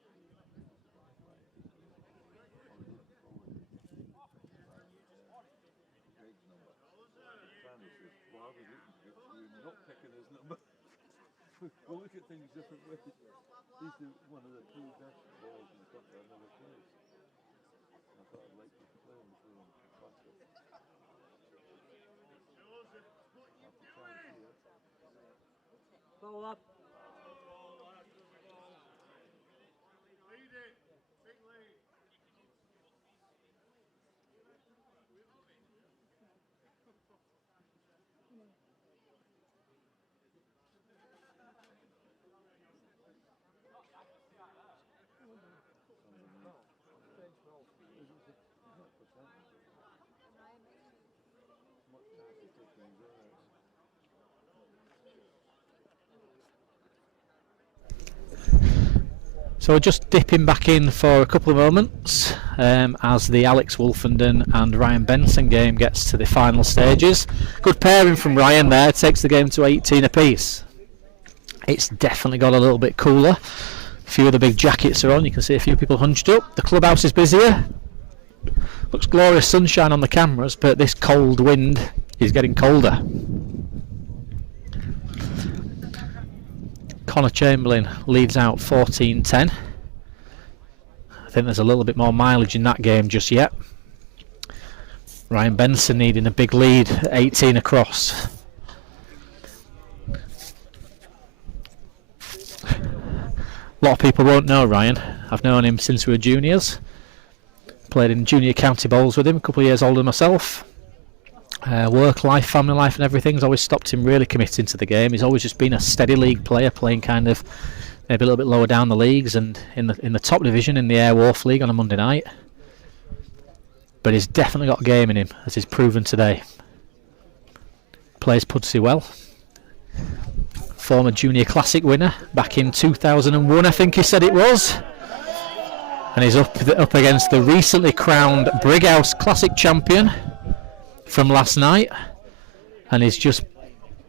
Well, we're not picking his number. We'll look at things different ways. He's one of the two best balls in the country I've never played. I thought I'd like to play him for him. Ball up. So we're just dipping back in for a couple of moments as the Alex Wolfenden and Ryan Benson game gets to the final stages. Good pairing from Ryan there, takes the game to 18 apiece. It's definitely got a little bit cooler. A few of the big jackets are on, you can see a few people hunched up. The clubhouse is busier. Looks glorious sunshine on the cameras, but this cold wind is getting colder. Connor Chamberlain leads out 14-10. I think there's a little bit more mileage in that game just yet. Ryan Benson needing a big lead at 18 across. A lot of people won't know Ryan. I've known him since we were juniors. Played in junior county bowls with him, a couple of years older than myself. Work life, family life and everything's always stopped him really committing to the game. He's always just been a steady league player, playing kind of maybe a little bit lower down the leagues and in the top division in the Air Wharf League on a Monday night. But he's definitely got a game in him, as he's proven today. Plays Pudsey well. Former Junior Classic winner back in 2001, I think he said it was. And he's up against the recently crowned Brighouse Classic champion from last night, and he's just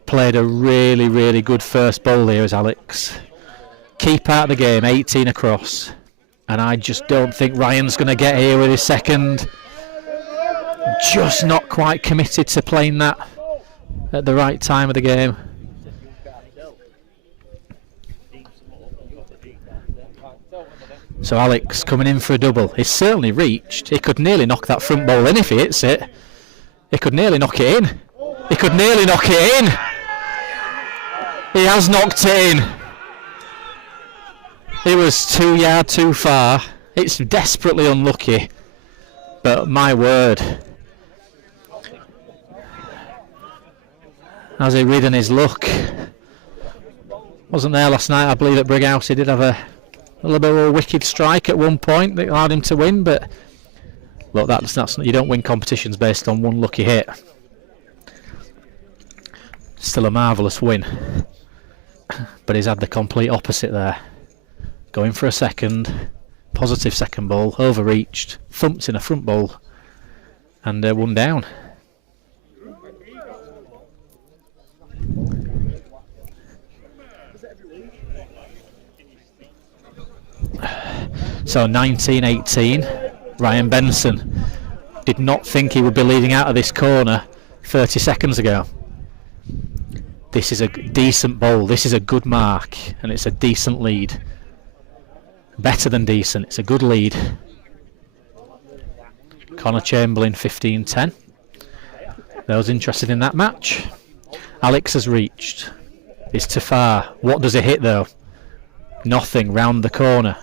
played a really, really good first bowl here as Alex. Key part of the game, 18 across, and I just don't think Ryan's going to get here with his second. Just not quite committed to playing that at the right time of the game. So Alex coming in for a double. He's certainly reached. He could nearly knock that front bowl in if he hits it. He could nearly knock it in. He could nearly knock it in. He has knocked it in. It was 2 yards too far. It's desperately unlucky. But my word. How's he reading his luck? Wasn't there last night, I believe, at Brighouse. He did have a little bit of a wicked strike at one point that allowed him to win, but look, that's you don't win competitions based on one lucky hit. Still a marvellous win, but he's had the complete opposite there. Going for a second, positive second bowl, overreached, thumped in a front bowl, and one down. So 19-18. Ryan Benson did not think he would be leading out of this corner 30 seconds ago. This is a decent bowl. This is a good mark, and it's a decent lead. Better than decent. It's a good lead. Connor Chamberlain 15-10. Those interested in that match. Alex has reached. It's too far. What does it hit though? Nothing. Round the corner.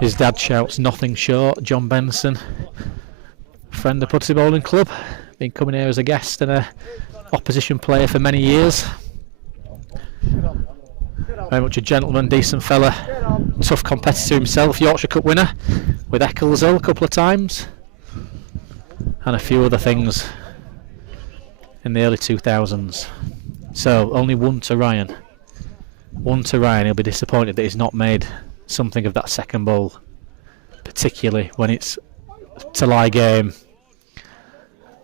His dad shouts nothing short. John Benson, friend of Pudsey Bowling Club, been coming here as a guest and a opposition player for many years. Very much a gentleman, decent fella, tough competitor himself, Yorkshire Cup winner with Eccleshill a couple of times, and a few other things in the early 2000s. So only one to Ryan. One to Ryan. He'll be disappointed that he's not made something of that second bowl, particularly when it's to lie game.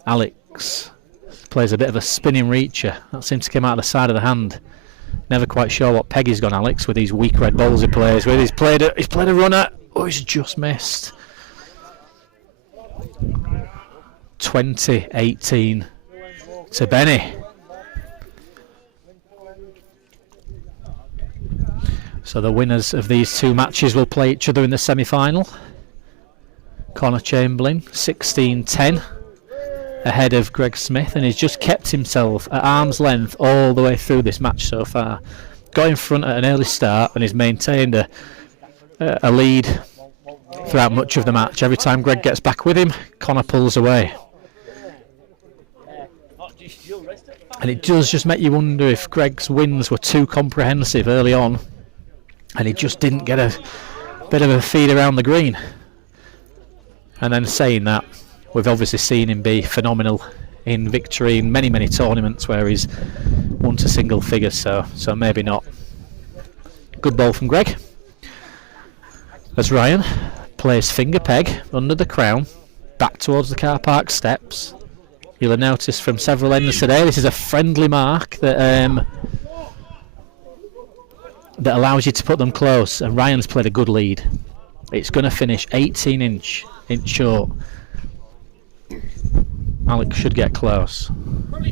Alex plays a bit of a spinning reacher that seems to come out of the side of the hand. Never quite sure what peg he's gone, Alex, with these weak red balls he plays with. He's played a runner. Oh, he's just missed. 20-18 to Benny. So the winners of these two matches will play each other in the semi-final. Connor Chamberlain 16-10 ahead of Greg Smith, and he's just kept himself at arm's length all the way through this match so far. Got in front at an early start and he's maintained a lead throughout much of the match. Every time Greg gets back with him, Connor pulls away. And it does just make you wonder if Greg's wins were too comprehensive early on and he just didn't get a bit of a feed around the green. And then saying that, we've obviously seen him be phenomenal in victory in many, many tournaments where he's won to single figures, so maybe not. Good ball from Greg. As Ryan plays finger peg under the crown, back towards the car park steps. You'll have noticed from several ends today, this is a friendly mark that that allows you to put them close, and Ryan's played a good lead. It's going to finish 18 inch short. Alex should get close.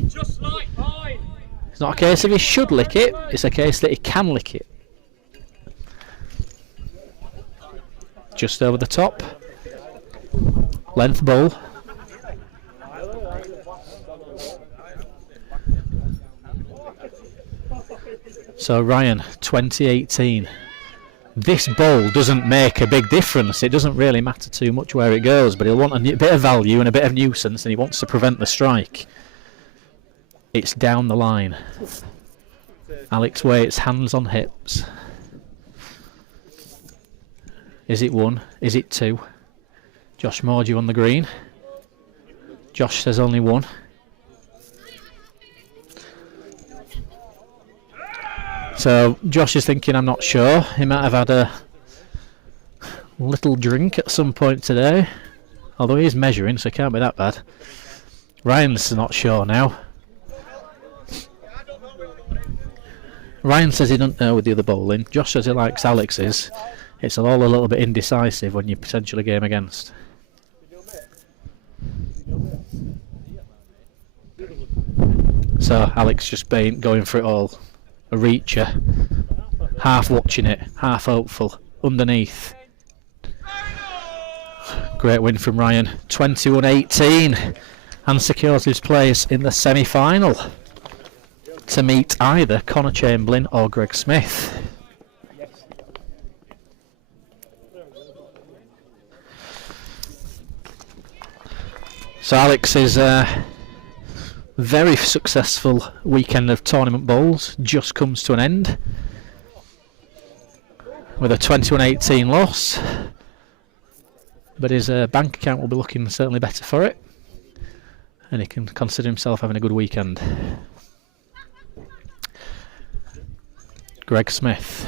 Just like mine. It's not a case of he should lick it, it's a case that he can lick it. Just over the top. Length ball. So Ryan, 2018. This ball doesn't make a big difference. It doesn't really matter too much where it goes, but he'll want a bit of value and a bit of nuisance, and he wants to prevent the strike. It's down the line. Alex Waits, hands on hips. Is it one? Is it two? Josh Mordew on the green. Josh says only one. So Josh is thinking, I'm not sure. He might have had a little drink at some point today. Although he is measuring, so it can't be that bad. Ryan's not sure now. Ryan says he doesn't know with the other bowling. Josh says he likes Alex's. It's all a little bit indecisive when you're potentially game against. So Alex just going for it all. A reacher, half watching it, half hopeful, underneath. Great win from Ryan, 21-18, and secures his place in the semi-final to meet either Connor Chamberlain or Greg Smith. So Alex's very successful weekend of tournament bowls just comes to an end with a 21-18 loss, but his bank account will be looking certainly better for it, and he can consider himself having a good weekend. Greg Smith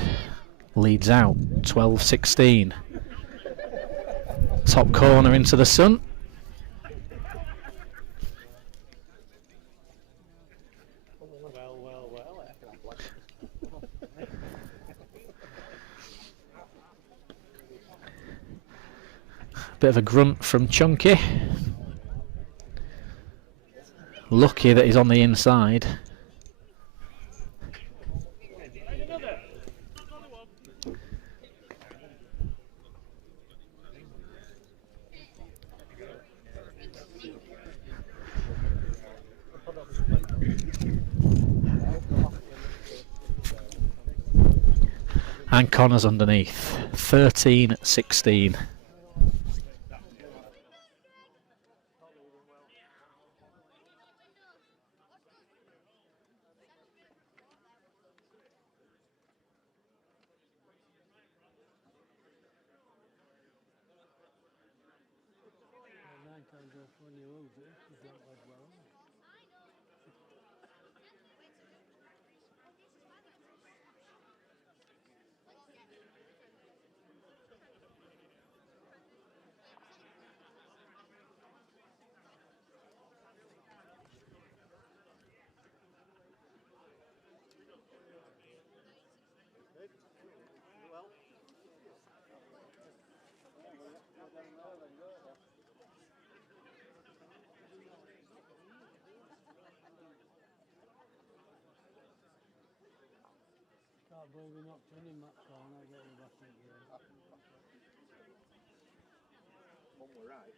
leads out 12-16. Top corner into the sun. Bit of a grunt from Chunky. Lucky that he's on the inside. And Connor's underneath. 13-16. can't believe we knocked in that corner. I get you back in the game. Mum were right.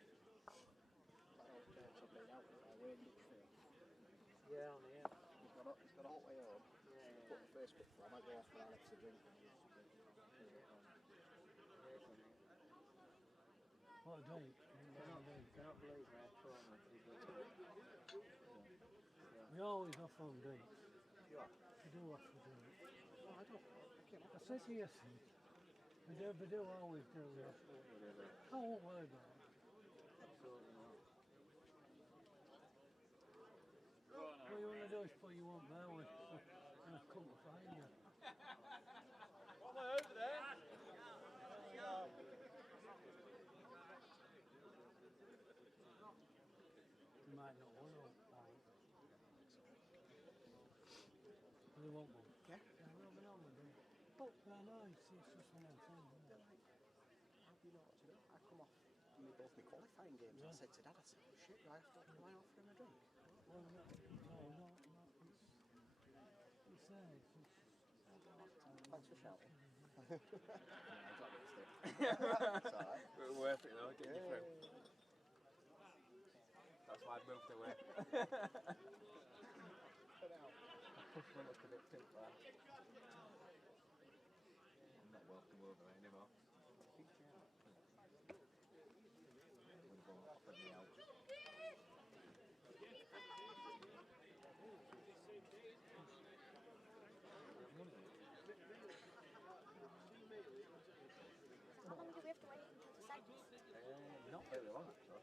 That old Kurt's up been out there, way in Litchfield. Yeah, on here. He's got a whole way home. Yeah. Put the Facebook for him. I go off for Alex to drink. What a drink. Cannot believe we're at corner. We always offer them drinks. You are? We do offer drinks. No, I don't. I said to you, we do always do that. I won't worry about it. What you want to do is put you on there with and I've come to find you. Come on over there. You might not want to. You want one? Yeah. We'll be on with it. But I know, it's just one of them things, isn't it? How do you know what to do? I come off both my qualifying games. Yeah. I said to Dad, I said, oh shit, do I offer him a drink? Well, no, it's there. Thanks for shouting. It's alright. But worth it though, getting you through. That's why I moved away. I pushed my luck a bit too far. I'm not welcome over anymore. When the ball offered me out. How long do we have to wait until the seconds? Not very long actually.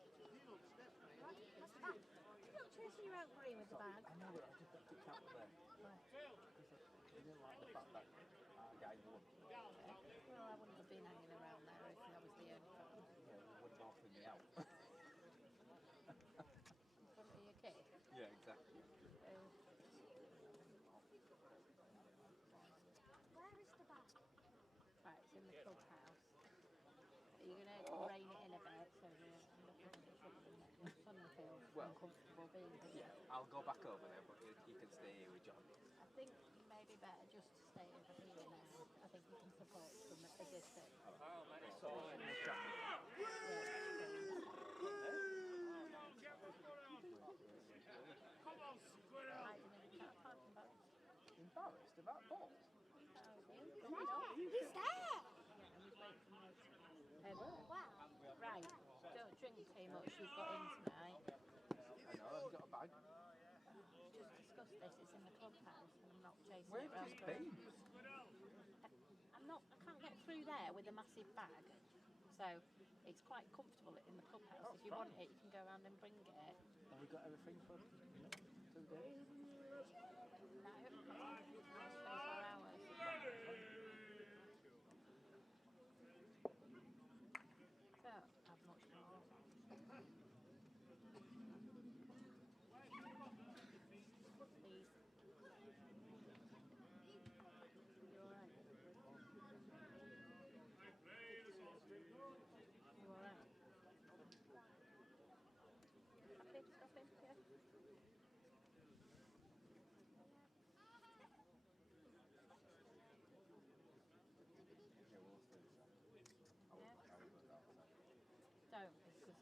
What's the bag? You're not chasing you out green with the bag. I know, but I just picked up there. Because I didn't like the fact that our guy won. Well, I wouldn't have been hanging around there if I was the only fan. Yeah, he would have offered me out. In front of your kid. Yeah, exactly. Where is the bag? Right, it's in the clubhouse. Are you going to rein it in a bit so we're looking at the trouble and suddenly feel uncomfortable being here? Yeah, I'll go back over there, but you can stay here with John. I think you may be better just to stay over here now. I think you can support from a distance. Oh, mate, sorry. Come on, squid out. Embarrassed about balls? He's there! Wow. Right, don't drink too much, you've got in tonight. I know, have you got a bag? Just discussed this, it's in the clubhouse and I'm not chasing Where it have around. you been? I can't get through there with a massive bag. So it's quite comfortable in the clubhouse. If you want it, you can go around and bring it. Have we got everything for 2 days? No, it's 24 hours. Don't have much more. Please. You alright? You alright? Happy? Happy? Yeah. Don't, because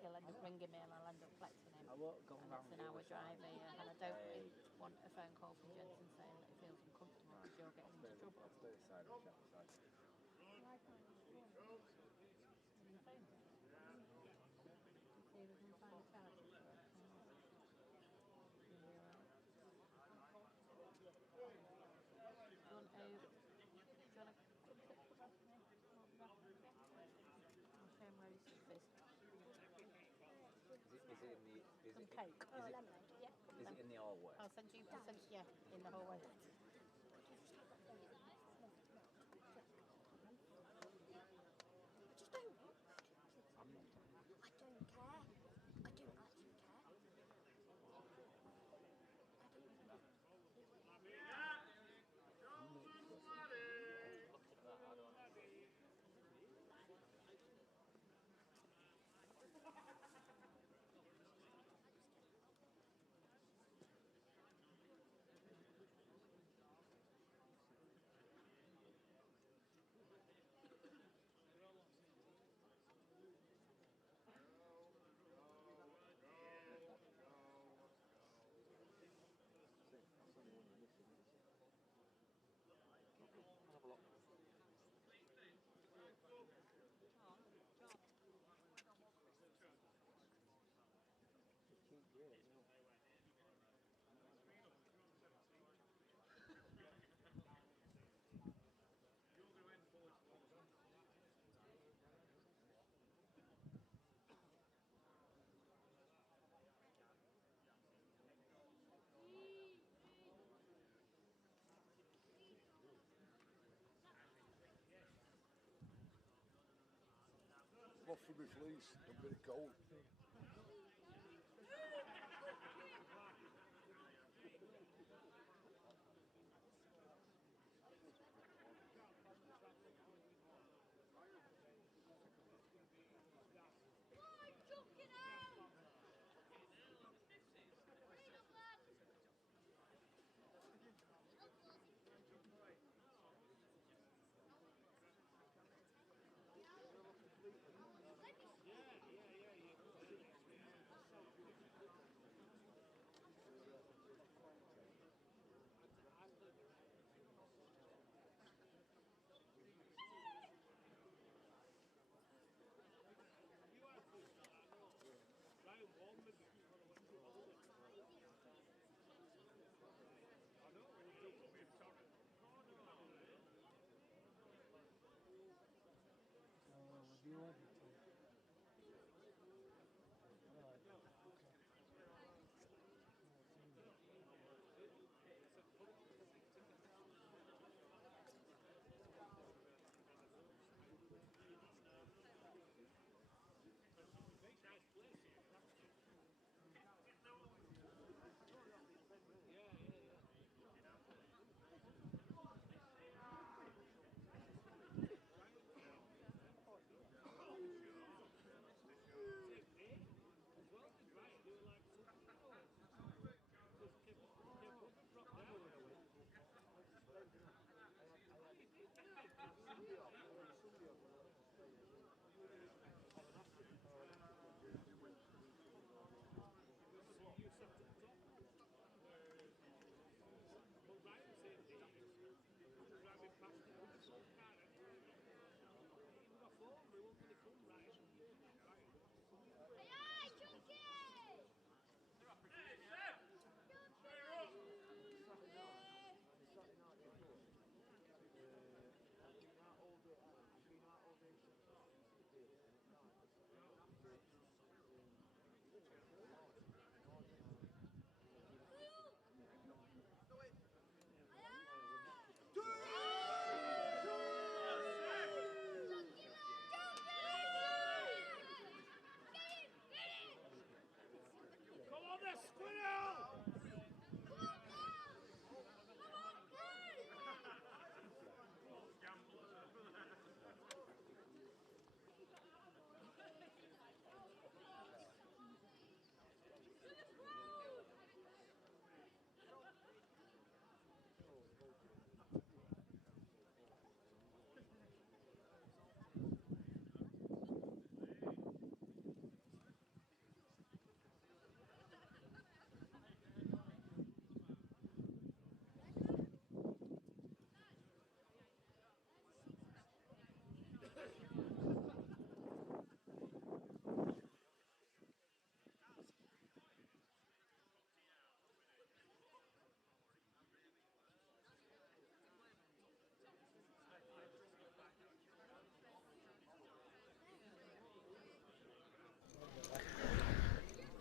he'll end up ringing me and I'll end up collecting him. I won't go and round it's an the hour other drive side. here, and I don't really want a phone call from Jensen saying that he feels uncomfortable because you're getting into trouble. I'll stay aside and chat aside. On the phone. See if we can find a charger for it. You'll be alright. Do you want to come take the bath with me? I'll show him where his stuff is. Is it in the... Is Some it, cake. is it, Yeah. is it in the hallway? I'll send you, yeah, in the hallway. Just don't. I don't care. I don't actually care. off for my fleece. I'm very cold.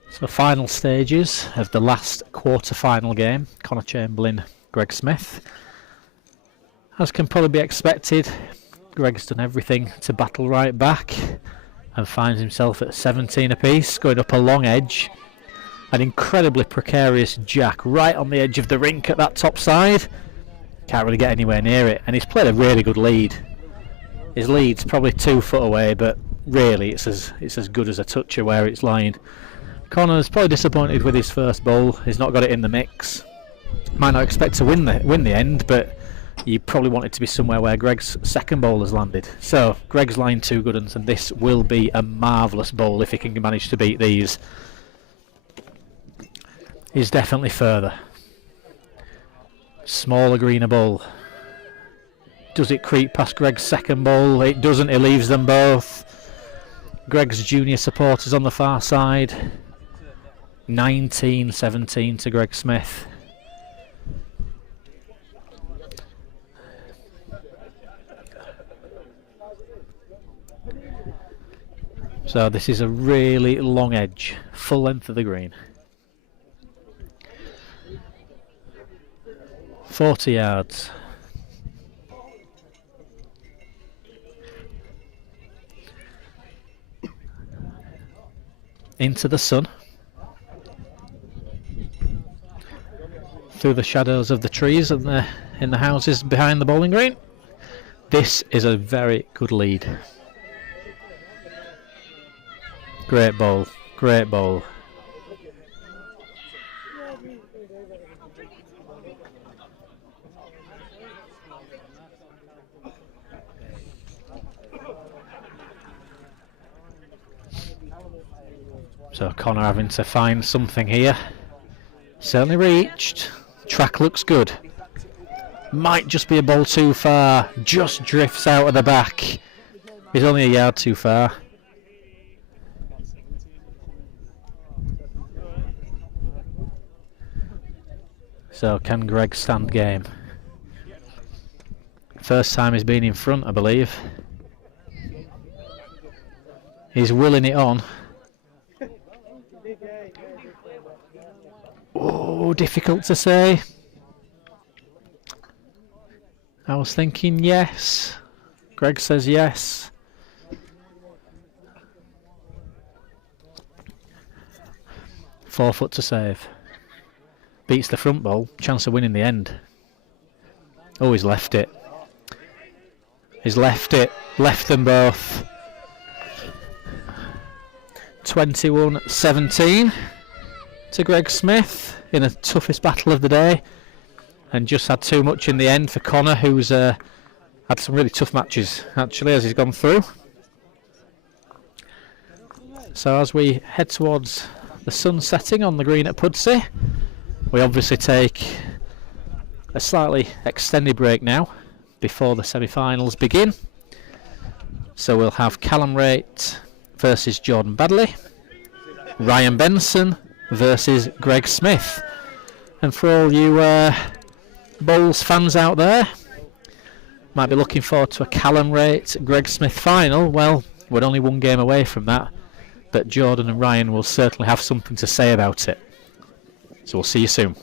So final stages of the last quarter-final game. Connor Chamberlain, Greg Smith. As can probably be expected, Greg's done everything to battle right back and finds himself at 17 apiece, going up a long edge. An incredibly precarious jack right on the edge of the rink at that top side. Can't really get anywhere near it, and he's played a really good lead. His lead's probably 2 foot away, but really it's as good as a toucher where it's lying. Connor's probably disappointed with his first bowl. He's not got it in the mix. Might not expect to win the end, but you probably want it to be somewhere where Greg's second bowl has landed. So Greg's line 2 good uns, and this will be a marvellous bowl if he can manage to beat these. He's definitely further. Smaller, greener bowl. Does it creep past Greg's second bowl? It doesn't. He leaves them both. Greg's junior supporters on the far side. 19-17 to Greg Smith. So this is a really long edge, full length of the green. 40 yards. into the sun, through the shadows of the trees and in the houses behind the bowling green. This is a very good lead. Great bowl, great bowl. So Connor having to find something here. Certainly reached. Track looks good. Might just be a ball too far. Just drifts out of the back. He's only a yard too far. So can Greg stand game? First time he's been in front, I believe. He's willing it on. Oh, difficult to say. I was thinking yes. Greg says yes. Four foot to save. Beats the front ball. Chance of winning the end. Oh, he's left it. He's left it. Left them both. 21-17 to Greg Smith in the toughest battle of the day, and just had too much in the end for Connor, who's had some really tough matches actually as he's gone through. So as we head towards the sun setting on the green at Pudsey, we obviously take a slightly extended break now before the semi-finals begin. So we'll have Callum Raitt versus Jordan Badley, Ryan Benson versus Greg Smith. And for all you bowls fans out there, might be looking forward to a Callum Raitt Greg Smith final. Well, we're only one game away from that, but Jordan and Ryan will certainly have something to say about it. So we'll see you soon.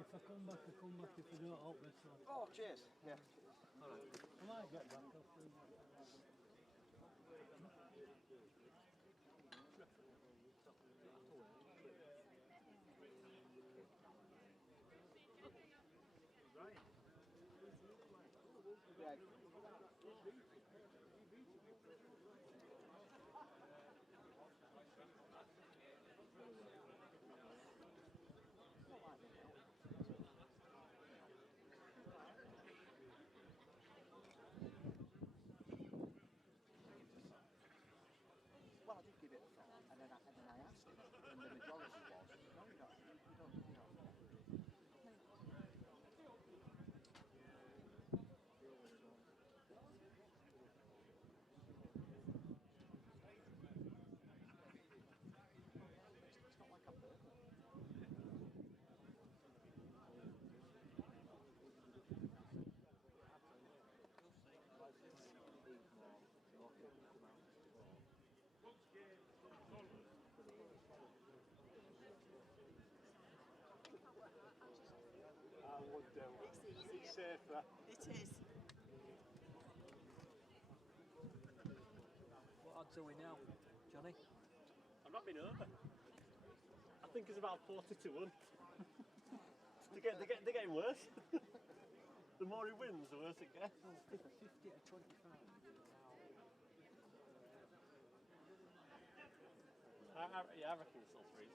If I come back, I come back. If I don't, I'll miss one. Oh, cheers. Yeah. All right. I might get back. I'll see. Greg. do. It's safer. It is. What odds are we now, Johnny? I've not been over. I think it's about 40 to 1. They're getting worse. The more he wins, the worse it gets. 50 to 25. I reckon it's still 3.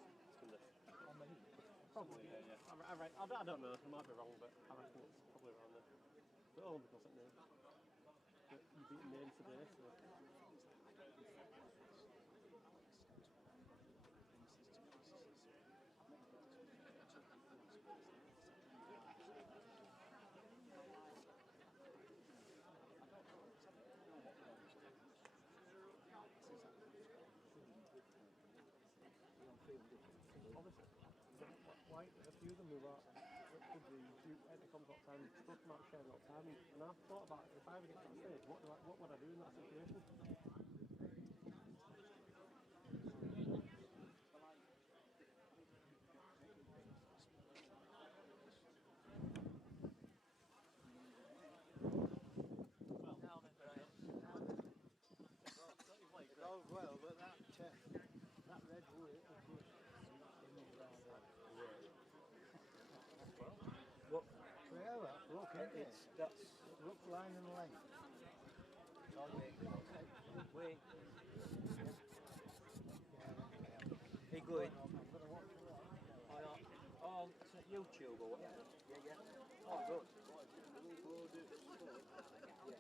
On the heat. Probably, yeah. I don't know, I might be wrong, but I reckon it's probably around there. But only because it names. But you beat name today, so. Obviously, why a few of them move out at the comfort time, both not sharing all the time, and I've thought about if I ever get to that stage, what would I do in that situation? It goes well, but that red wood is What? forever. Look, it's that's look line and length. Oh, wait. Hey, good. Oh, it's at YouTube or whatever. Yeah. Oh, good. Yeah.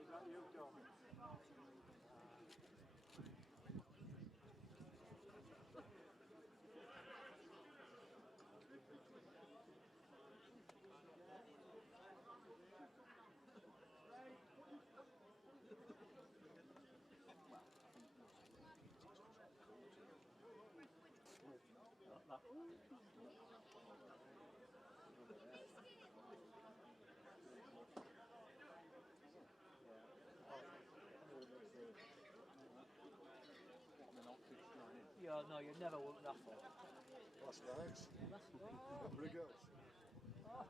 Is that you, Tom? Yeah, no, you'd never want that for. That's nice. Bring it. Right.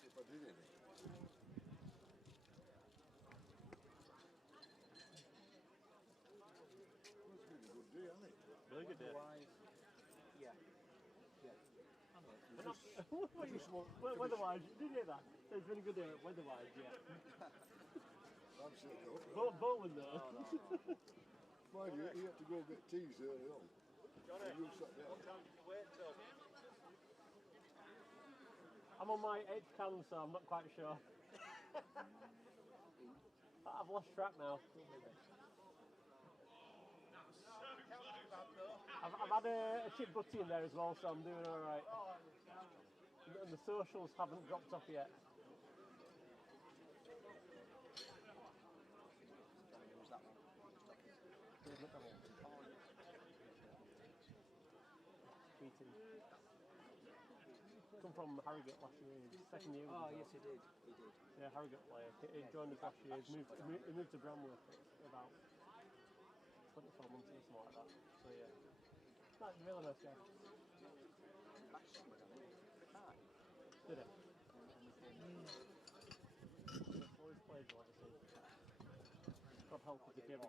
If I did any. It's been a good day, hasn't it? Really good day. Otherwise, yeah. Weather-wise, did you hear that? It's been a good day, weather-wise, yeah. Absolutely. Bowling though. Mind you, he had to go get teas early on. Johnny, And you sat down. what time did you wait till? I'm on my 8th can, so I'm not quite sure. I've lost track now. I've had a chip butty in there as well, so I'm doing alright. And the socials haven't dropped off yet. Meeting. Come from Harrogate last year, second year. Oh, yes, he did. Yeah, Harrogate player. He joined us last year. He moved to Bramley about 24 months or something like that. So yeah, no, he's a really nice guy. Did it? Always played well, obviously. God help us if he ever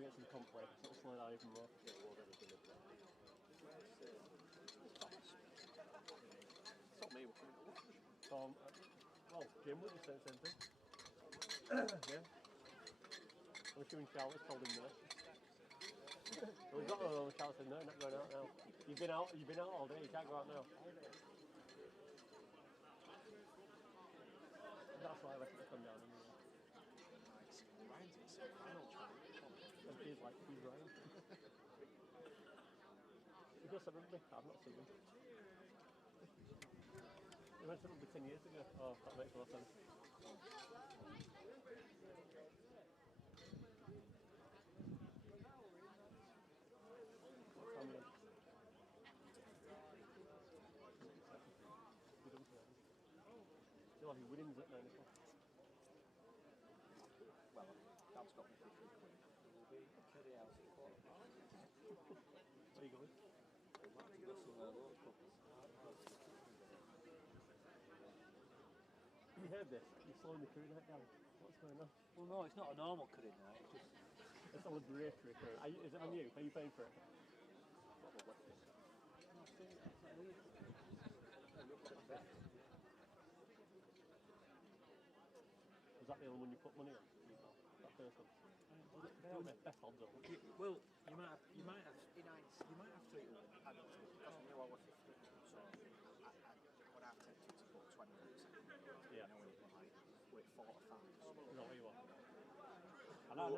gets some comp play, it'll slow down even more. It's not me, we're coming to well, Jim would just say the same thing. Yeah. I'm assuming Charlotte's told him no. Well, he's not going on. Charlotte said no, not going out now. You've been out all day, you can't go out now. That's why I left it to come down anyway. And he's like, he's Ryan. He does some rugby, I've not seen him. He went to rugby 10 years ago. Oh, that makes more sense. How many? Still having winnings at 9 o'clock. curry house at Port. Where you going? I'd like to go somewhere local. You heard this? You're slowing the curry night down. What's going on? Well, no, it's not a normal curry night. It's just It's a liberatory curry. Is it on you? Are you paying for it? probably. No, it's not weird. Was that the only one you put money on? That first one? They are the best odds on. Well, you might have to eat one. I don't know, because I knew I was 50, so I have tempted to put 20 minutes in. Yeah. You know, when you put like, we're 4 or 5. Is that what you want?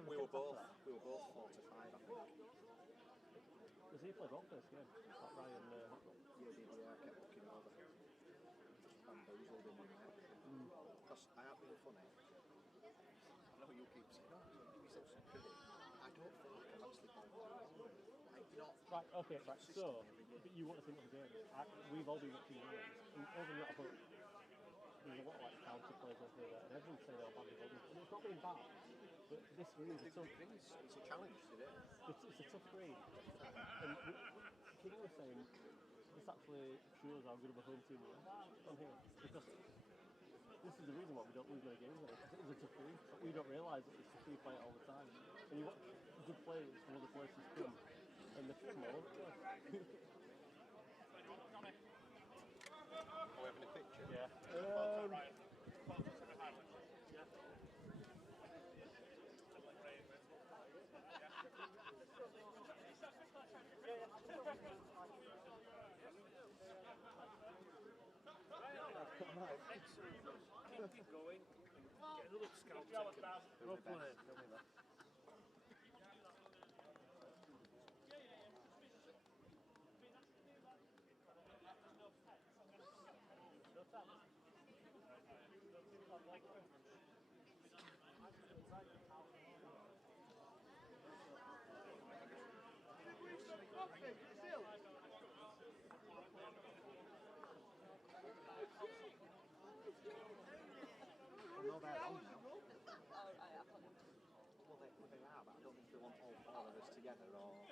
We were both 4 to 5, I think. Does he play well first game? Like Ryan Hotwell? Yeah, I kept looking over. Bamboozled him in there. Because I have been funny. I know you keep saying, oh, give yourself some credit. I don't feel like I've actually gone through it. Like, not right, okay, right. So, but you want to think of the games. We've all been watching games. Over at home, there's a lot of like counter plays over there, and everyone's saying how bad they've done. And it's not been bad, but this green is tough. It's a challenge today. It's a tough green. And King was saying this actually shows how good of a home team we are on here. Because this is the reason why we don't lose many games on it. Because it is a tough green. But we don't realise that it's tough. We play it all the time. And you watch good players from other places come, and they're from all over the place. Are we having a picture? Yeah. Keep going. Get another scout taken. Well played. No, they're on now. Well, they are, but I don't think they want all 4 of us together, or...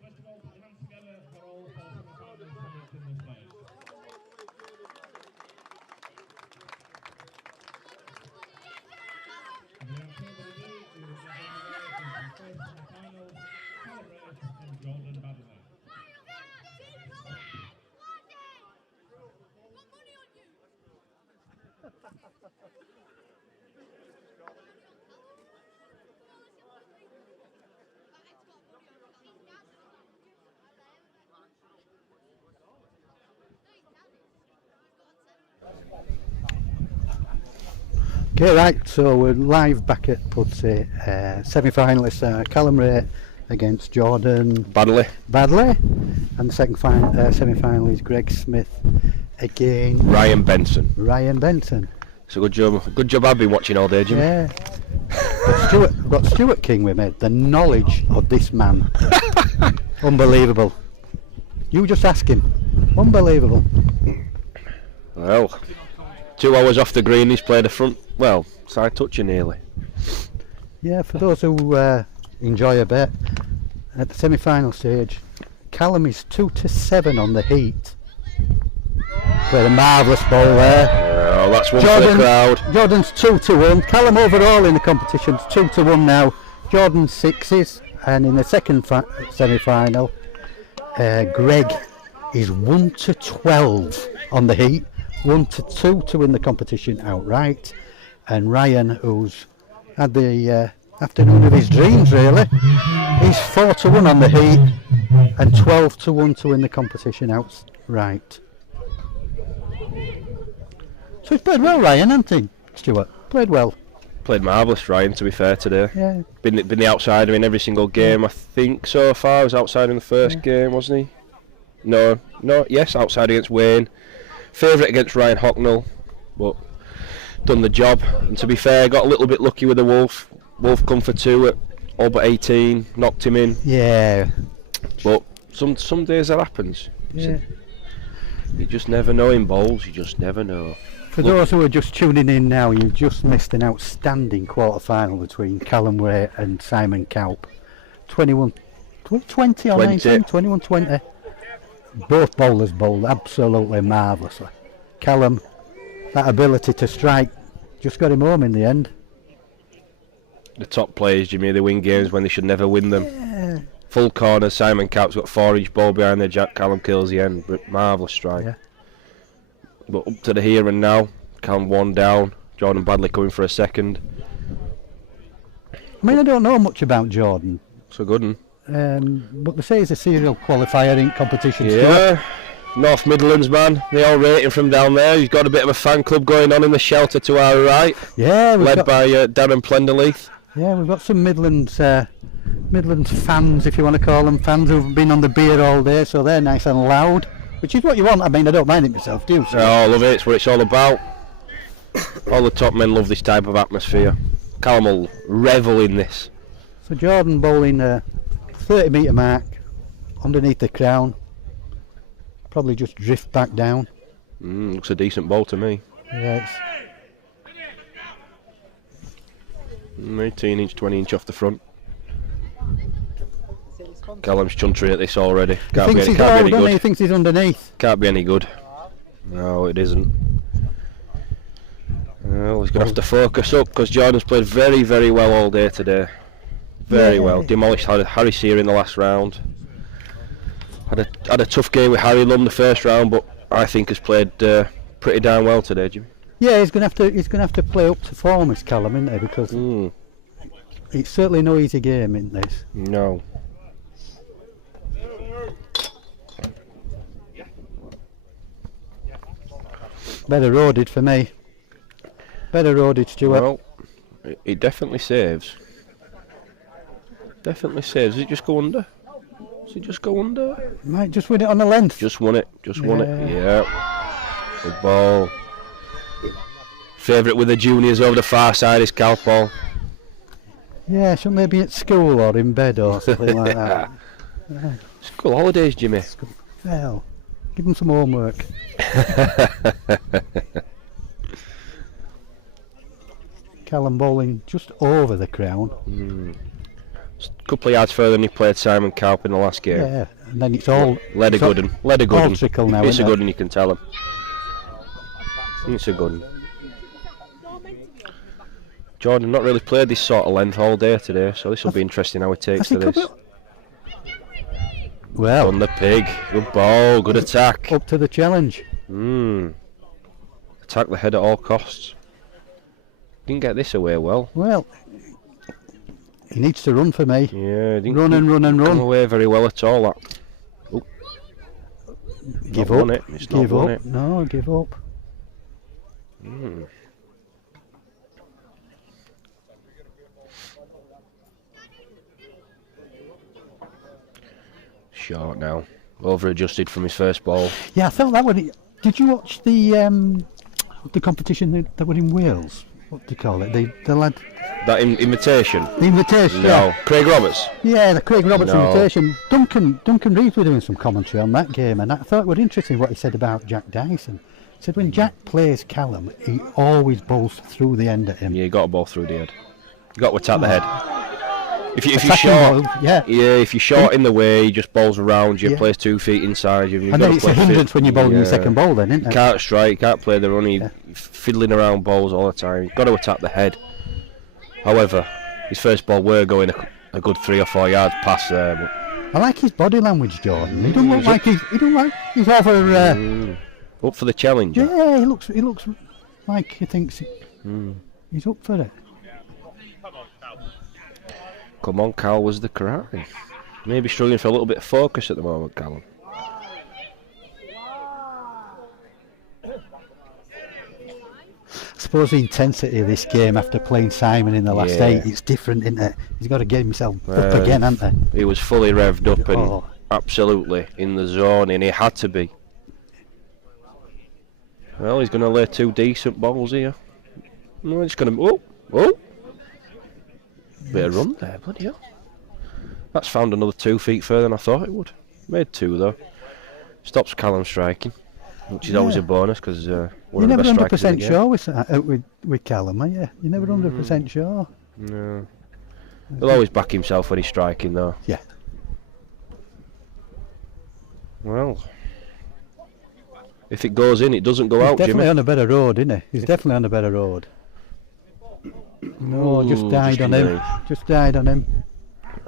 First of all, put your hands together for all the semi-finals in this place. Without further ado, we will get underway with the first semi-finals, Calibrate and Jordan Baddeley. Okay, right, so we're live back at Pudsey. Semi-finalists Callum Ray against Jordan Badley. And the second semi-final is Greg Smith against Ryan Benson. So good job I've been watching all day, Jim. Yeah. We've got Stuart King with me. The knowledge of this man. Unbelievable. You just ask him. Unbelievable. Well, 2 hours off the green, he's played a front, side toucher nearly. Yeah, for those who enjoy a bet, at the semi-final stage, Callum is 2-7 on the heat. Played a marvellous ball there. Oh, that's one for the crowd. Jordan's 2-1. Callum overall in the competition's 2-1 now. Jordan 6s, and in the second semi-final, Greg is 1-12 on the heat. 1-2 to win the competition outright, and Ryan, who's had the afternoon of his dreams really, he's 4-1 on the heat and 12-1 to win the competition outright. So he's played well, Ryan, hasn't he, Stuart? Played well. Played marvellous, Ryan, to be fair today. Yeah. Been the outsider in every single game, I think, so far. He was outside in the first game, wasn't he? No, yes, outside against Wayne. Favourite against Ryan Hocknell, but done the job. And to be fair, got a little bit lucky with the Wolf. Wolf come for 2 at all but 18, knocked him in. Yeah. But some days that happens. Yeah. You just never know in bowls, you just never know. For those who are just tuning in now, you've just missed an outstanding quarter-final between Callum Ray and Simon Kaup. 21-20 or 19? 21-20. Both bowlers bowled absolutely marvellously. Callum, that ability to strike, just got him home in the end. The top players, Jimmy, they win games when they should never win them. Yeah. Full corner, Simon Kaup's got 4-inch ball behind the jack, Callum kills the end. Marvellous strike. Yeah. But up to the here and now, Callum 1 down, Jordan Badley coming for a second. I mean, I don't know much about Jordan. So good one. But they say he's a serial qualifier in competitions. Yeah, North Midlands man, they all rate him from down there. He's got a bit of a fan club going on in the shelter to our right. Yeah, led by Darren Plenderleith. Yeah, we've got some Midlands fans, if you want to call them fans, who've been on the beer all day, so they're nice and loud, which is what you want. I mean, I don't mind it myself, do you? Oh, I love it. It's what it's all about. All the top men love this type of atmosphere. Callum will revel in this. So Jordan bowling 30 metre mark underneath the crown, probably just drift back down. Looks a decent bowl to me. Yeah, 18-inch, 20-inch off the front. Callum's chuntry at this already. Can't be any good. He thinks he's underneath. Can't be any good. No, it isn't. Well, he's going to have to focus up because Jordan's played very, very well all day today. Very well. Demolished Harry Sear in the last round. Had a tough game with Harry Lum the first round, but I think has played pretty darn well today, Jimmy. Yeah, he's going to have to play up to form as Callum, isn't he? Because it's certainly no easy game, isn't this? No. Better roaded for me. Better roaded, Stuart. Well, it definitely saves. Definitely saves. Does it just go under? Does it just go under? Might just win it on the length. Just won it. Just won it. Yeah. Good ball. Favourite with the juniors over the far side is Calpol. Yeah, so maybe at school or in bed or something like that. Yeah. School holidays, Jimmy. Well, give them some homework. Callum bowling just over the crown. A couple of yards further than he played Simon Kaup in the last game. Yeah, and then it's all led a good one. All trickle now. It's a good one, you can tell him. It's a good one. Jordan not really played this sort of length all day today, so this will be interesting how he takes to this. Well, on the pig, good ball, good attack. Up to the challenge. Attack the head at all costs. Didn't get this away well. Well, he needs to run for me. Yeah, didn't run. Come away very well at all. That. Give up. It's not won it. No, give up. Short now. Over adjusted from his first ball. Yeah, I felt that when did you watch the competition that were in Wales? What do you call it? The lad. That invitation? The invitation, no. yeah. Craig Roberts? Yeah, the Craig Roberts No. invitation. Duncan Reeves was doing some commentary on that game, and I thought it was interesting what he said about Jack Dyson. He said when Jack plays Callum, he always bowls through the end at him. Yeah, you got to bowl through the head. You got to attack the head. If you're Attacking short, ball, yeah. if you're short in the way, he just bowls around you, Yeah. plays 2 feet inside you. And then it's a hindrance when you're bowling your second ball then, isn't You it? can't strike, you can't play the run, you're fiddling around balls all the time. You've got to attack the head. However, his first ball were going a good 3 or 4 yards past there. But I like his body language, Jordan. He don't look like he's over. up for the challenge. Yeah, he looks like he thinks he's up for it. Come on, Cal was the karate. Maybe struggling for a little bit of focus at the moment, Callum. I suppose the intensity of this game after playing Simon in the last 8, it's different, isn't it? He's got to get himself up again, hasn't he? He was fully revved up and absolutely in the zone, and he had to be. Well, he's going to lay 2 decent balls here. No, he's going to... Oh! Bit of run there, bloody hell. That's found another 2 feet further than I thought it would. Made 2 though. Stops Callum striking, which is always a bonus because You're never 100% sure with Callum, are you? You're never 100% sure. No. He'll always back himself when he's striking though. Yeah. Well, if it goes in, it doesn't go out, He's definitely Jimmy. on a better road, isn't he? He's definitely on a better road. No, just died on him. Just died on him.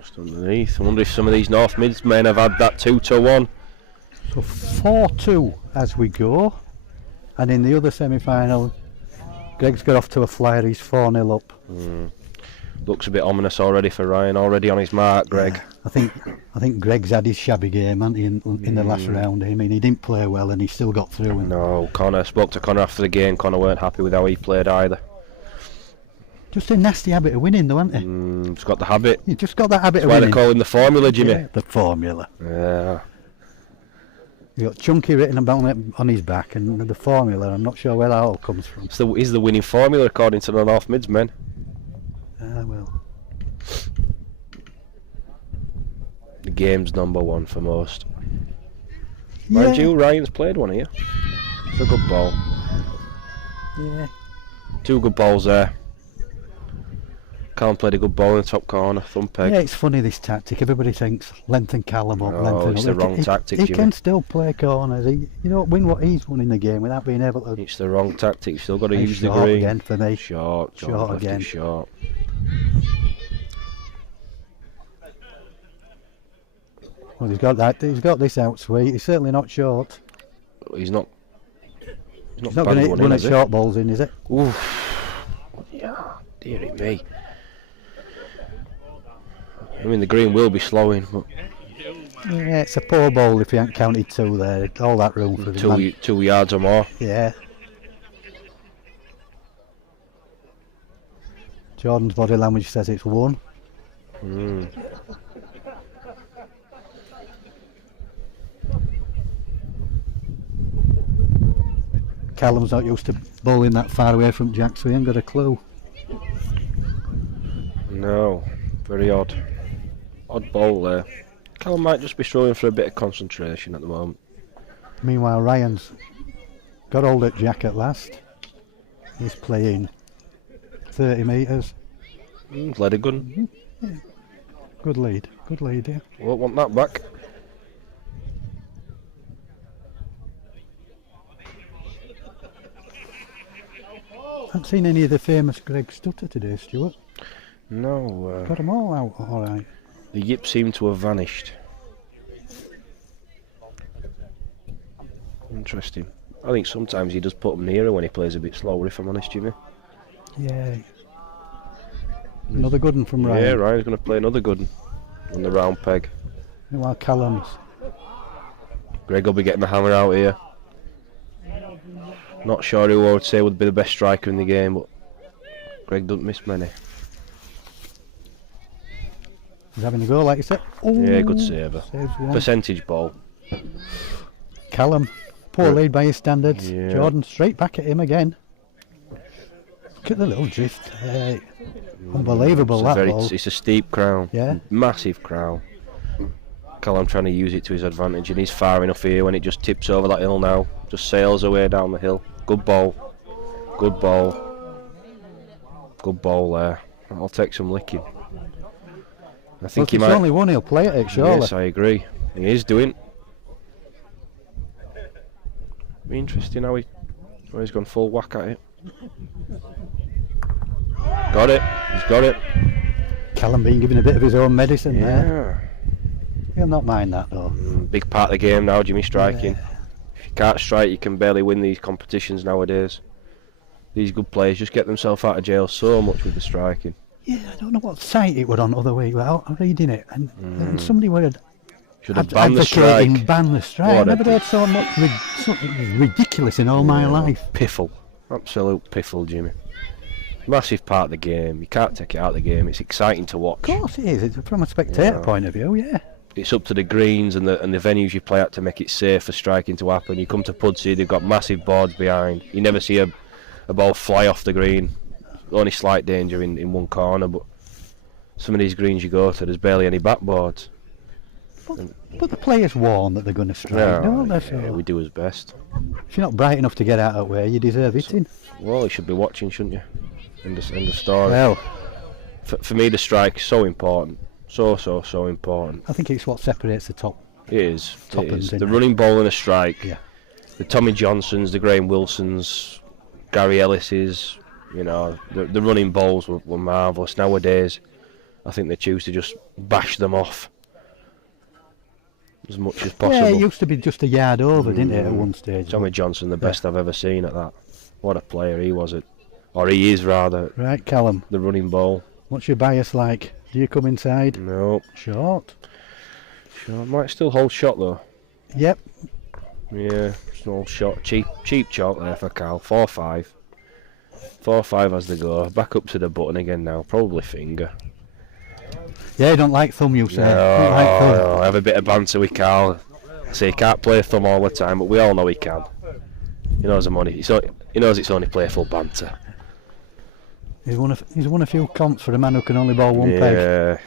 Just underneath. I wonder if some of these North Mids men have had that 2-1. So 4-2 as we go. And in the other semi-final, Greg's got off to a flyer. He's 4-0 up. Looks a bit ominous already for Ryan. Already on his mark, Greg. Yeah, I think Greg's had his shabby game, hasn't he, in the last round. I mean, he didn't play well and he still got through. No, Connor spoke to Connor after the game. Connor weren't happy with how he played either. Just a nasty habit of winning, though, hasn't he? He's got the habit. He's just got that habit of That's why winning. they call him the formula, Jimmy. Yeah, the formula. Yeah. He's got Chunky written about it on his back, and the formula, I'm not sure where that all comes from. He's the winning formula according to the North Mids men. Ah, well. The game's #1 for most. Mind you, Ryan's played one here. It's a good ball. Yeah. 2 good balls there. Callum played a good ball in the top corner, thumb peg. Yeah, it's funny this tactic. Everybody thinks lengthen Callum up, lengthen it's up. the wrong tactic, He Jimmy. can still play corners. You don't win what he's won in the game without being able to. It's the wrong tactic. You've still got to He's use the short green. again for me. Short Short again. Short. Well, he's got that. He's got this out sweet. He's certainly not short. He's not. He's not going to run at short balls in, is it? Oof. Yeah, dearie me. I mean, the green will be slowing, but Yeah, it's a poor ball if you haven't counted 2 there. All that room for him. 2 yards or more. Yeah. Jordan's body language says it's 1. Callum's not used to bowling that far away from Jack, so he ain't got a clue. No, very odd. Odd ball there. Callum might just be struggling for a bit of concentration at the moment. Meanwhile, Ryan's got hold at Jack at last. He's playing 30 metres. Led a gun. Yeah. Good lead, yeah. Won't want that back. Haven't seen any of the famous Greg Stutter today, Stuart. No. Got them all out, all right. The yip seemed to have vanished. Interesting. I think sometimes he does put them nearer when he plays a bit slower, if I'm honest, Jimmy. Yeah. Another good one from Ryan. Yeah, Ryan's going to play another good one on the round peg. Meanwhile, Callum's. Greg will be getting the hammer out here. Not sure who I would say would be the best striker in the game, but Greg doesn't miss many. He's having a go, like you said. Yeah, good Ooh, saver. saves one. Percentage ball. Callum, poor Good. lead by his standards. Yeah. Jordan straight back at him again. Look at the little drift. Unbelievable, It's that ball. it's a steep crown. Yeah. Massive crown. Callum trying to use it to his advantage, and he's far enough here when it just tips over that hill now. Just sails away down the hill. Good ball. Good ball. Good ball there. That'll take some licking. I think he Look, might. it's only one, he'll play at it, surely. Yes, I agree. He is doing. Be interesting how he's gone full whack at it. Got it. He's got it. Callum being given a bit of his own medicine Yeah. there. He'll not mind that though. Big part of the game now, Jimmy, striking. If you can't strike, you can barely win these competitions nowadays. These good players just get themselves out of jail so much with the striking. Yeah, I don't know what site it was on the other week. Well, I'm reading it, and somebody were Should have banned the advocating strike. ban the strike. What I a never heard so much something ridiculous in all my life. Piffle. Absolute piffle, Jimmy. Massive part of the game. You can't take it out of the game. It's exciting to watch. Of course it is. It's from a spectator point of view, yeah. It's up to the greens and the venues you play at to make it safe for striking to happen. You come to Pudsey, they've got massive boards behind. You never see a ball fly off the green. Only slight danger in one corner, but some of these greens you go to, there's barely any backboards. But the players warn that they're going to strike, don't they? Yeah, we do his best. If you're not bright enough to get out of the way, you deserve hitting. Well, you should be watching, shouldn't you? End of story. Well, for me, the strike is so important. So important. I think it's what separates the top. It is. Top It ends, is. isn't The it? running ball and a strike. Yeah. The Tommy Johnsons, the Graham Wilsons, Gary Ellis's, you know, the running balls were marvellous. Nowadays, I think they choose to just bash them off as much as possible. Yeah, it used to be just a yard over, didn't it, at one stage? Tommy Johnson, the best I've ever seen at that. What a player he was, or he is rather. Right, Callum. The running ball. What's your bias like? Do you come inside? No. Short. Might still hold shot though. Yep. Yeah, small shot. Cheap chalk there for Cal. 4-5. 4-5 as they go. Back up to the button again now. Probably finger. Yeah, you don't like thumb, you say. No, Don't like thumb. no, have a bit of banter with Cal. Say he can't play thumb all the time, but we all know he can. He knows it's only playful banter. He's won a few comps for a man who can only ball one peg. Yeah.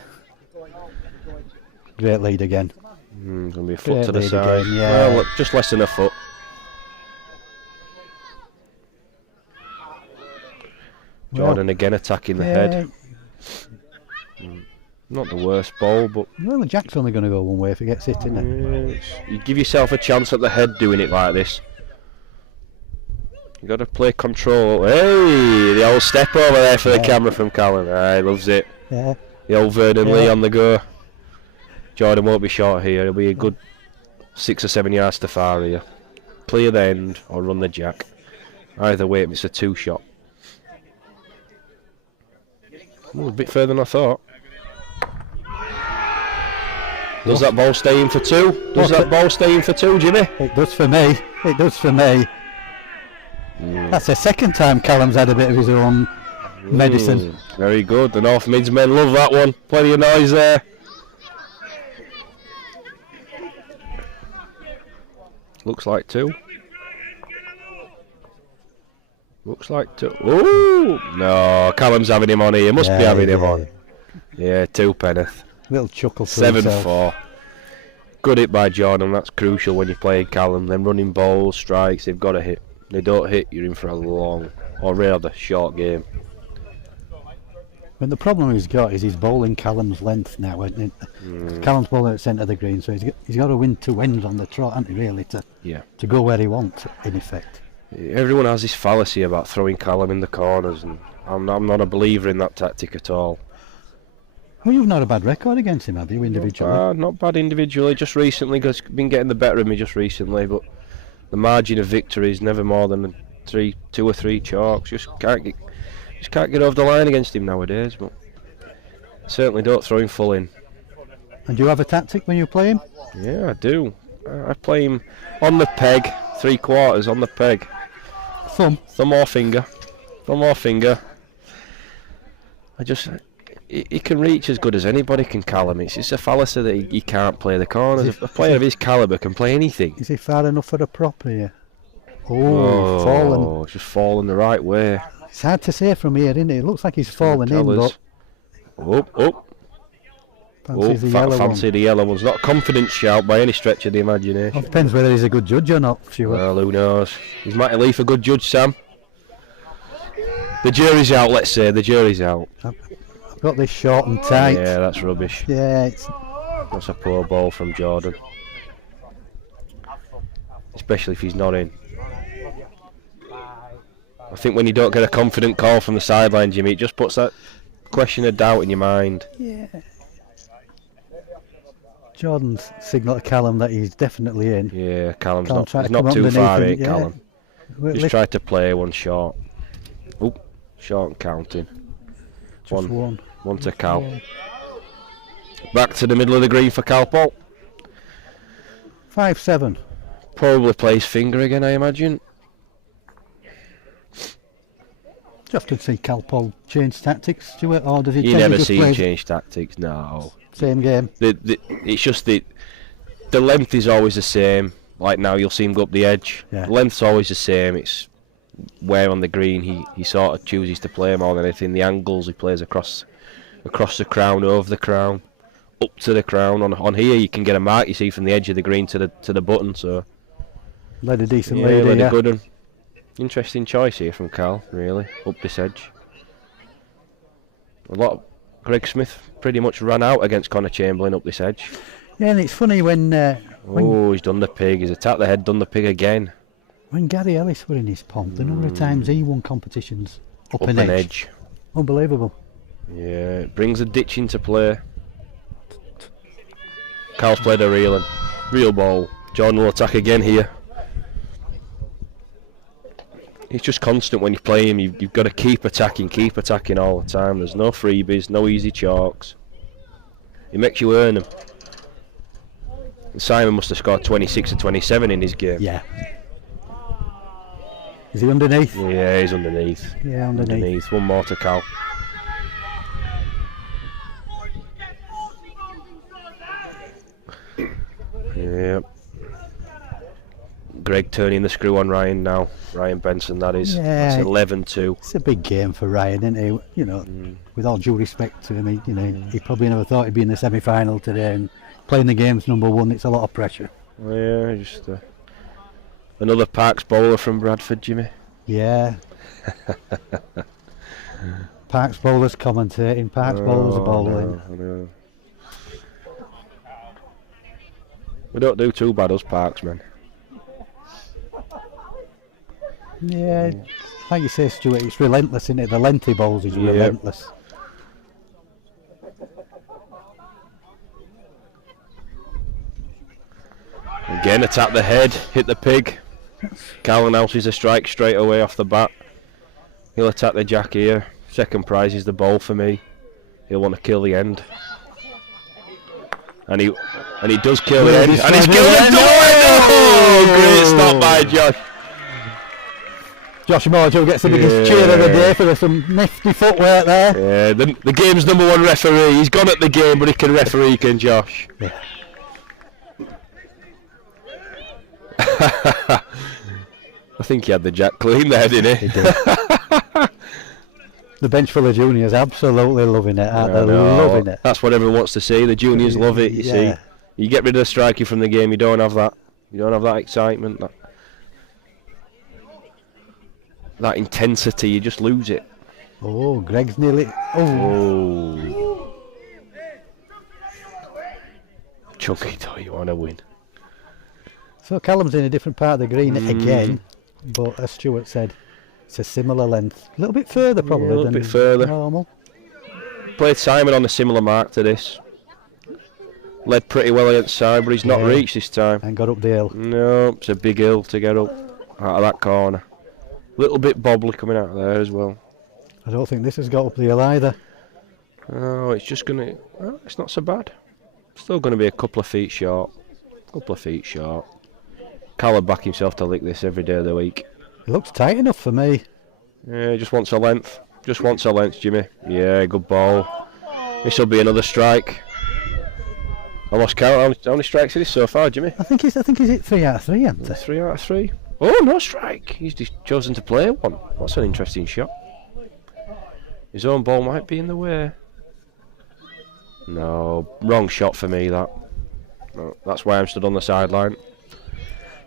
Great lead again. Gonna be a foot Great to the lead side. again, yeah. Well, look, just less than a foot. Jordan again attacking the head. Not the worst ball, but Well, the jack's only going to go one way if he gets hit, isn't it? you give yourself a chance at the head doing it like this. You got to play control. Hey, the old step over there for the camera from Callum. He loves it. Yeah. The old Vernon Lee on the go. Jordan won't be short here. He'll be a good 6 or 7 yards to far here. Clear the end or run the jack. Either way, it's a 2-shot. A bit further than I thought. Does that ball stay in for 2? Does that ball stay in for 2, Jimmy? It does for me. It does for me. That's the second time Callum's had a bit of his own medicine. Very good. The North Mids men love that one. Plenty of noise there. Looks like 2. Looks like 2. Ooh! No, Callum's having him on here. Must be having him on. Yeah, 2 penneth. Little chuckle to himself. 7-4. Good hit by Jordan. That's crucial when you're playing Callum. Them running balls, strikes, they've got to hit. They don't hit, you're in for a long, or rather, short game. But the problem he's got is he's bowling Callum's length now, isn't it? Callum's bowling at centre of the green, so he's got to win 2 ends on the trot, hasn't he, really, to go where he wants, in effect. Everyone has this fallacy about throwing Callum in the corners, and I'm not a believer in that tactic at all. Well, you've not a bad record against him, have you, individually? Not bad individually, just recently, because he's been getting the better of me just recently, but the margin of victory is never more than 2 or 3 chalks. Just can't get over the line against him nowadays, but certainly don't throw him full in. And do you have a tactic when you play him? Yeah, I do. I play him on the peg, 3/4 on the peg. Thumb or finger. Thumb or finger. he can reach as good as anybody can, Callum. It's just a fallacy that he can't play the corners. A player of his calibre can play anything. Is he far enough for a prop here? Oh, fallen. Just fallen the right way. It's hard to say from here, isn't it? It looks like he's fallen in, but... Fancies the yellow fancy one. the yellow one's not a confident shout by any stretch of the imagination. Well, depends whether he's a good judge or not, Stuart. Well, who knows? Is Matty Leaf a good judge, Sam? The jury's out, let's say. The jury's out. I've got this short and tight. Yeah, that's rubbish. Yeah, that's a poor ball from Jordan. Especially if he's not in. I think when you don't get a confident call from the sideline, Jimmy, it just puts that question of doubt in your mind. Yeah. Jordan's signal to Callum that he's definitely in. Yeah, Callum's Callum not too far, yeah. Callum. Just tried to play one short. Oop, short and counting. Just one. One to Cal. Back to the middle of the green for Cal Paul. 5-7. Probably plays finger again, I imagine. Do you often see Cal Paul change tactics, Stuart, or does he? You never see him change tactics. No. Same game. It's just the length is always the same. Like now, you'll see him go up the edge. Yeah. The length's always the same. It's where on the green he sort of chooses to play more than anything. The angles he plays across the crown, over the crown, up to the crown. On here, you can get a mark. You see from the edge of the green to the button. So led a decent lead. Led a good one. Interesting choice here from Cal. Really up this edge. A lot of Greg Smith pretty much ran out against Connor Chamberlain up this edge. Yeah, and it's funny when he's done the pig. He's attacked the head, done the pig again. When Gary Ellis were in his pomp, the number of times he won competitions up an edge. Unbelievable. Yeah, it brings a ditch into play. Cal's played a real ball. Jordan will attack again here. It's just constant when you play him. You've got to keep attacking all the time. There's no freebies, no easy chalks. It makes you earn them. Simon must have scored 26 or 27 in his game. Yeah. Is he underneath? Yeah, he's underneath. Yeah, underneath. One more to Cal. Yeah. Greg turning the screw on Ryan now. Ryan Benson, that is. Yeah, it's 11-2. It's a big game for Ryan, isn't it? You know, with all due respect to him, he probably never thought he'd be in the semi-final today, and playing the game's number one, it's a lot of pressure. Yeah, just another Parks bowler from Bradford, Jimmy. Yeah. Parks bowlers commentating, Parks bowlers are bowling. I know. We don't do too bad, us Parks men. Yeah, like you say, Stuart, it's relentless, isn't it? The length he bowls is relentless. Again, attack the head, hit the pig. Cal announces a strike straight away off the bat. He'll attack the jack here. Second prize is the bowl for me. He'll want to kill the end. And he does kill the end. And he's killed the end! Great stop by Josh. Josh Morgill gets the biggest cheer of the day for some nifty footwork there. Yeah, the game's number one referee. He's gone at the game, but he can referee, can Josh? Yeah. I think he had the jack clean there, didn't he? He did. The bench full of juniors absolutely loving it, aren't they? Loving it. That's what everyone wants to see. The juniors love it, you see. You get rid of the striking from the game, you don't have that. You don't have that excitement, that intensity, you just lose it. Oh, Greg's nearly... Oh. Chunky toy, you want to win. So Callum's in a different part of the green again, but as Stuart said, it's a similar length. A little bit further probably a little than bit further. normal. Played Simon on a similar mark to this. Led pretty well against Simon, but he's not reached this time. And got up the hill. No, it's a big hill to get up out of that corner. Little bit bobbly coming out of there as well. I don't think this has got up the hill either. Oh, it's just going to... Well, it's not so bad. Still going to be a couple of feet short. Cal would back himself to lick this every day of the week. It looks tight enough for me. Yeah, just wants a length. Jimmy. Yeah, good ball. This will be another strike. I lost count. How many strikes is this so far, Jimmy? I think he's hit 3 out of 3, hasn't he? 3 out of 3. Oh, no strike. He's just chosen to play one. That's an interesting shot. His own ball might be in the way. No, wrong shot for me, that. No, that's why I'm stood on the sideline.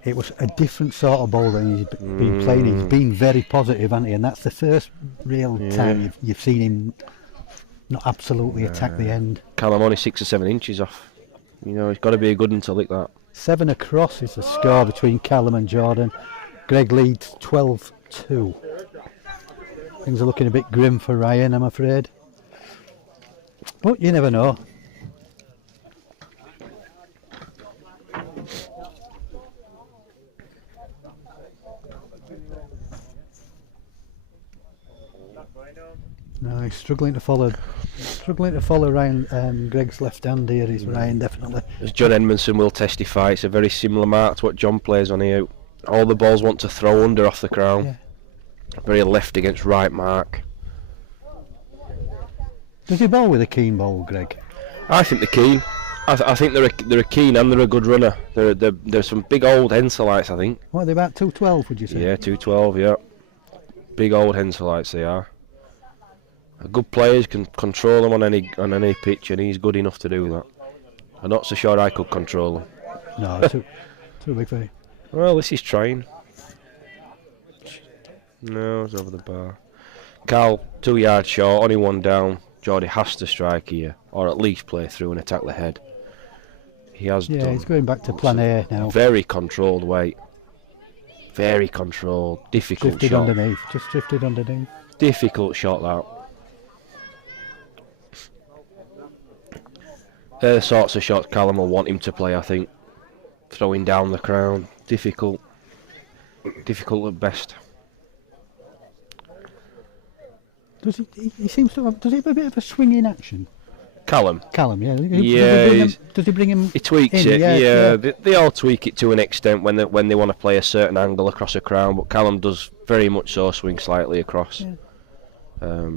It was a different sort of ball than he's been playing. He's been very positive, hasn't he? And that's the first real time you've seen him not absolutely attack the end. Callum only 6 or 7 inches off. You know, he's got to be a good one to lick that. 7 across is the score between Callum and Jordan. Greg leads 12-2. Things are looking a bit grim for Ryan, I'm afraid. But you never know. No, he's struggling to follow Ryan. Greg's left hand here is Ryan, definitely. As John Edmondson will testify, it's a very similar mark to what John plays on here. All the balls want to throw under off the crown. Yeah. Very left against right mark. Does he bowl with a keen ball, Greg? I think they're keen. I think they're a keen and they're a good runner. They're some big old Henselites, I think. What are they, about 212, would you say? Yeah, 212, yeah. Big old Henselites they are. Good players can control them on any pitch, and he's good enough to do that. I'm not so sure I could control them. No, too big for you. Well, this is trying. No, it's over the bar. Cal, 2 yards short, only 1 down. Geordie has to strike here, or at least play through and attack the head. He has done. Yeah, he's going back to plan A now. Very controlled weight. Very controlled. Difficult drifted shot. Underneath. Just drifted underneath. Difficult shot, that. They're the sorts of shots Callum will want him to play, I think. Throwing down the crown. Difficult. Difficult at best. Does he seems to have, does he have a bit of a swing in action? Callum, yeah. Yeah, Does he bring him? He tweaks in? it, yeah. They all tweak it to an extent when they want to play a certain angle across a crown, but Callum does very much so swing slightly across. Yeah.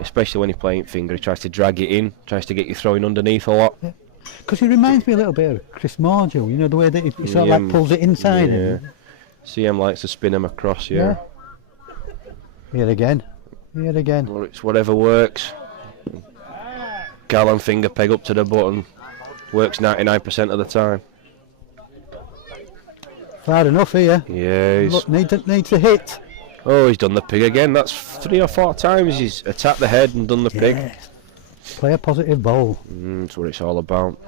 Especially when he's playing finger, he tries to drag it in, tries to get you throwing underneath a lot. Because he reminds me a little bit of Chris Margil, you know, the way that he sort of like pulls it inside him. CM likes to spin him across, yeah. Here again. Well, it's whatever works. Callum finger peg up to the button. Works 99% of the time. Far enough here. Yeah, Look, needs a hit. Oh, he's done the pig again. That's 3 or 4 times he's attacked the head and done the pig. Play a positive bowl. That's what it's all about.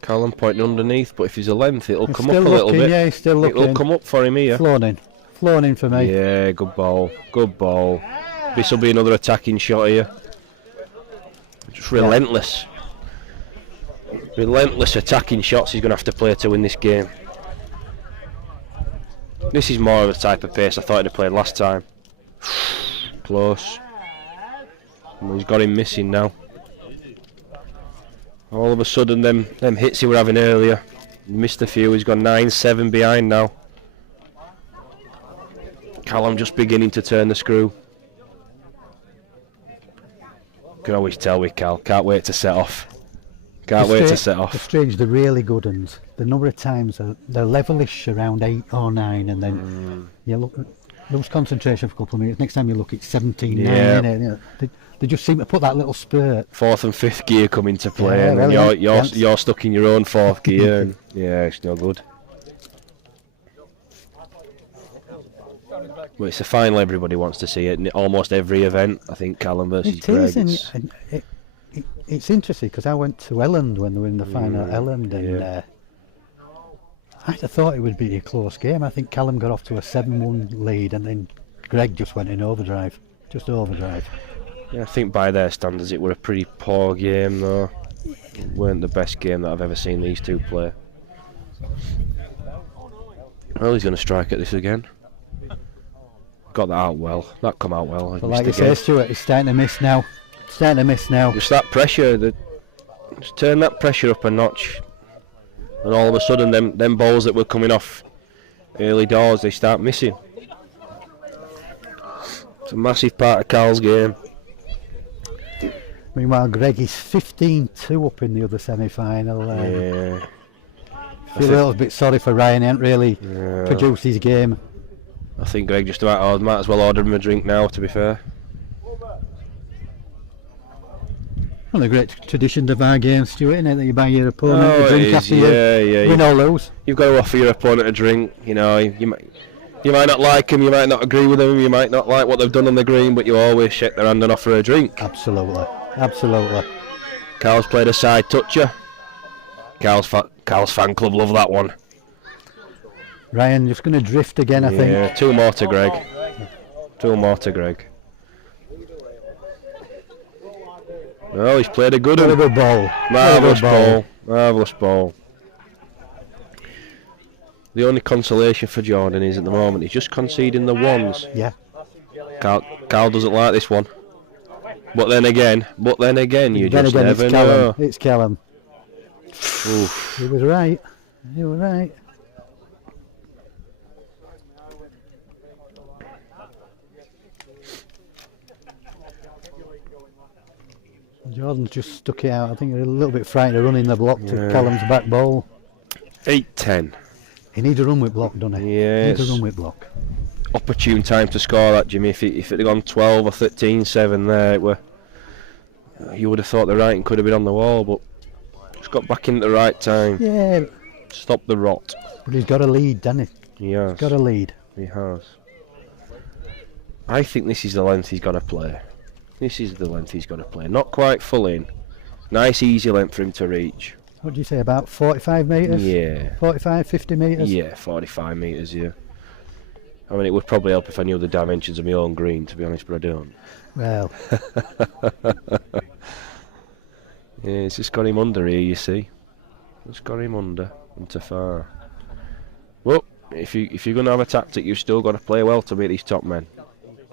Callum pointing underneath, but if he's a length, it'll come up a little bit. Yeah, he's still looking. It'll come up for him here. Flown in for me. Yeah, good ball. Good ball. This will be another attacking shot here. Just relentless. Relentless attacking shots he's going to have to play to win this game. This is more of the type of pace I thought he'd played last time. Close. Well, he's got him missing now. All of a sudden, them hits he were having earlier, missed a few. He's got 9-7 behind now. Callum just beginning to turn the screw. Can always tell with Cal. Can't wait to set off. Can't wait to set off. The strange, the really good ones. The number of times they're levelish around 8 or 9, and then you look, lose concentration for a couple of minutes. Next time you look, it's 17-9. Yeah. You know, they just seem to put that little spurt. 4th and 5th gear come into play, and then you're stuck in your own 4th gear, and yeah, it's no good. Well, it's the final everybody wants to see it in almost every event. I think Callum versus Greg. And it's interesting because I went to Elland when they were in the final at Elland, and I'd have thought it would be a close game. I think Callum got off to a 7-1 lead, and then Greg just went in overdrive. Yeah, I think by their standards it were a pretty poor game though. It weren't the best game that I've ever seen these two play. Well, he's going to strike at this again. Got that out well. That come out well. But like you say, Stuart, he's starting to miss now. Just that pressure. Just turn that pressure up a notch, and all of a sudden them balls that were coming off early doors, they start missing. It's a massive part of Carl's game. Meanwhile, Greg is 15-2 up in the other semi-final. Yeah. Feel a little bit sorry for Ryan. He hasn't really produced his game. I think Greg just about might as well order him a drink now, to be fair. One of the great traditions of our game, Stuart, isn't it? That you buy your opponent a drink after you win or lose. You've got to offer your opponent a drink. You know, you might not like them, you might not agree with them, you might not like what they've done on the green, but you always shake their hand and offer a drink. Absolutely, absolutely. Carl's played a side toucher. Carl's fan club love that one. Ryan just going to drift again, I think. Yeah, 2 more to Greg. 2 more to Greg. Oh, he's played a good one. Very good ball. Marvellous ball. Marvellous ball. The only consolation for Jordan is at the moment he's just conceding the ones. Yeah. Carl doesn't like this one. But then again, you just never know. It's Callum. He was right. He was right. Jordan's just stuck it out. I think they're a little bit frightened of running the block to Callum's back ball. 8-10. He needs a run with block, doesn't he? Yes. He needs a run with block. Opportune time to score that, Jimmy. If it had gone 12 or 13-7 there, you would have thought the writing could have been on the wall, but just got back in at the right time. Yeah. Stop the rot. But he's got a lead, doesn't he? He has. He's got a lead. He has. I think this is the length he's got to play. This is the length he's got to play. Not quite full in. Nice easy length for him to reach. What do you say, about 45 metres? Yeah. 45, 50 metres? Yeah, 45 metres, yeah. I mean, it would probably help if I knew the dimensions of my own green, to be honest, but I don't. Well. Yeah, it's just got him under here, you see. It's got him under and to far. Well, if you're going to have a tactic, you've still got to play well to beat these top men.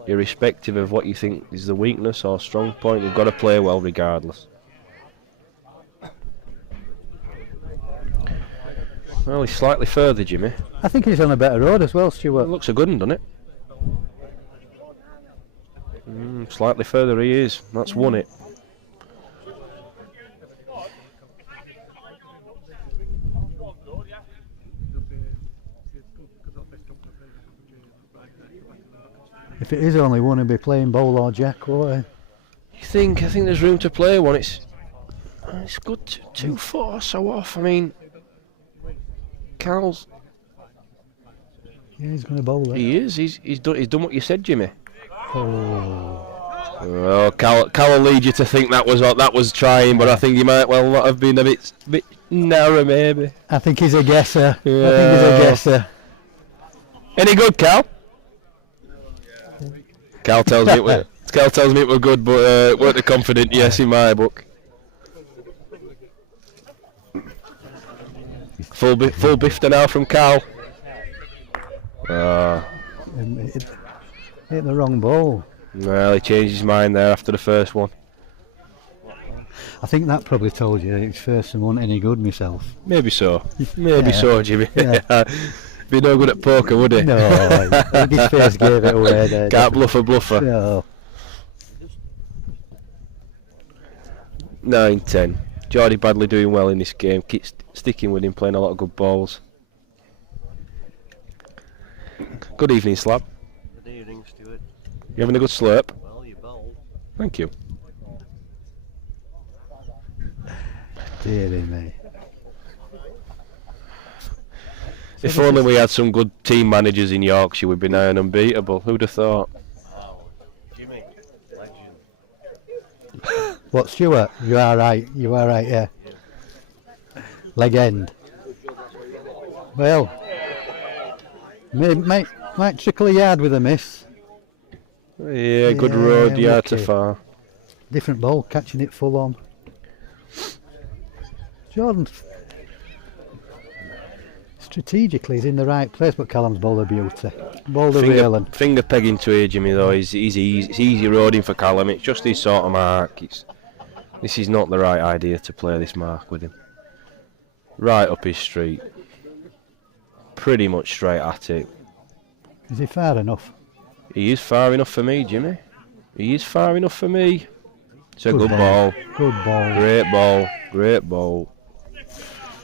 Irrespective of what you think is the weakness or strong point, you've got to play well regardless. Well, he's slightly further, Jimmy. I think he's on a better road as well, Stuart. It looks a good one, doesn't it? Slightly further he is. That's won it. If it is only one, he'll be playing bowl or jack, won't he? I think there's room to play one. It's good 2 foot or so off. I mean, Carl's. Yeah, he's going to bowl it. He is. He's done what you said, Jimmy. Oh. Cal will lead you to think that was trying, but I think he might well not have been a bit narrow, maybe. I think he's a guesser. Yeah. I think he's a guesser. Any good, Cal? Cal tells me it were good, but weren't the confident yes in my book. Full bifter now from Cal. Hit the wrong ball. Well, he changed his mind there after the first one. I think that probably told you his first one wasn't any good myself. Maybe so. Maybe so, Jimmy. Yeah. Be no good at poker, would he? No, I think his face gave it away there. Can't bluff a bluffer. No. 9-10. Geordie Badley doing well in this game. Keep sticking with him, playing a lot of good balls. Good evening, Slab. Good evening, Stuart. You having a good slurp? Well, you bowled. Thank you. Deary me. If only we had some good team managers in Yorkshire, we'd be nigh and unbeatable. Who'd have thought? Oh, Jimmy, legend. What, Stuart? You are right, yeah. Legend. Well, might trickle a yard with a miss. Yeah, good road, yard to lucky. far. Different ball, catching it full on. Jordan strategically is in the right place, but Callum's bowler beauty. Bowler real. Finger pegging to here, Jimmy, though. It's easy roading for Callum. It's just his sort of mark. It's This is not the right idea to play this mark with him. Right up his street. Pretty much straight at it. Is he far enough? He is far enough for me, Jimmy. He is far enough for me. It's a Good good ball. Good ball. Great ball. Great ball.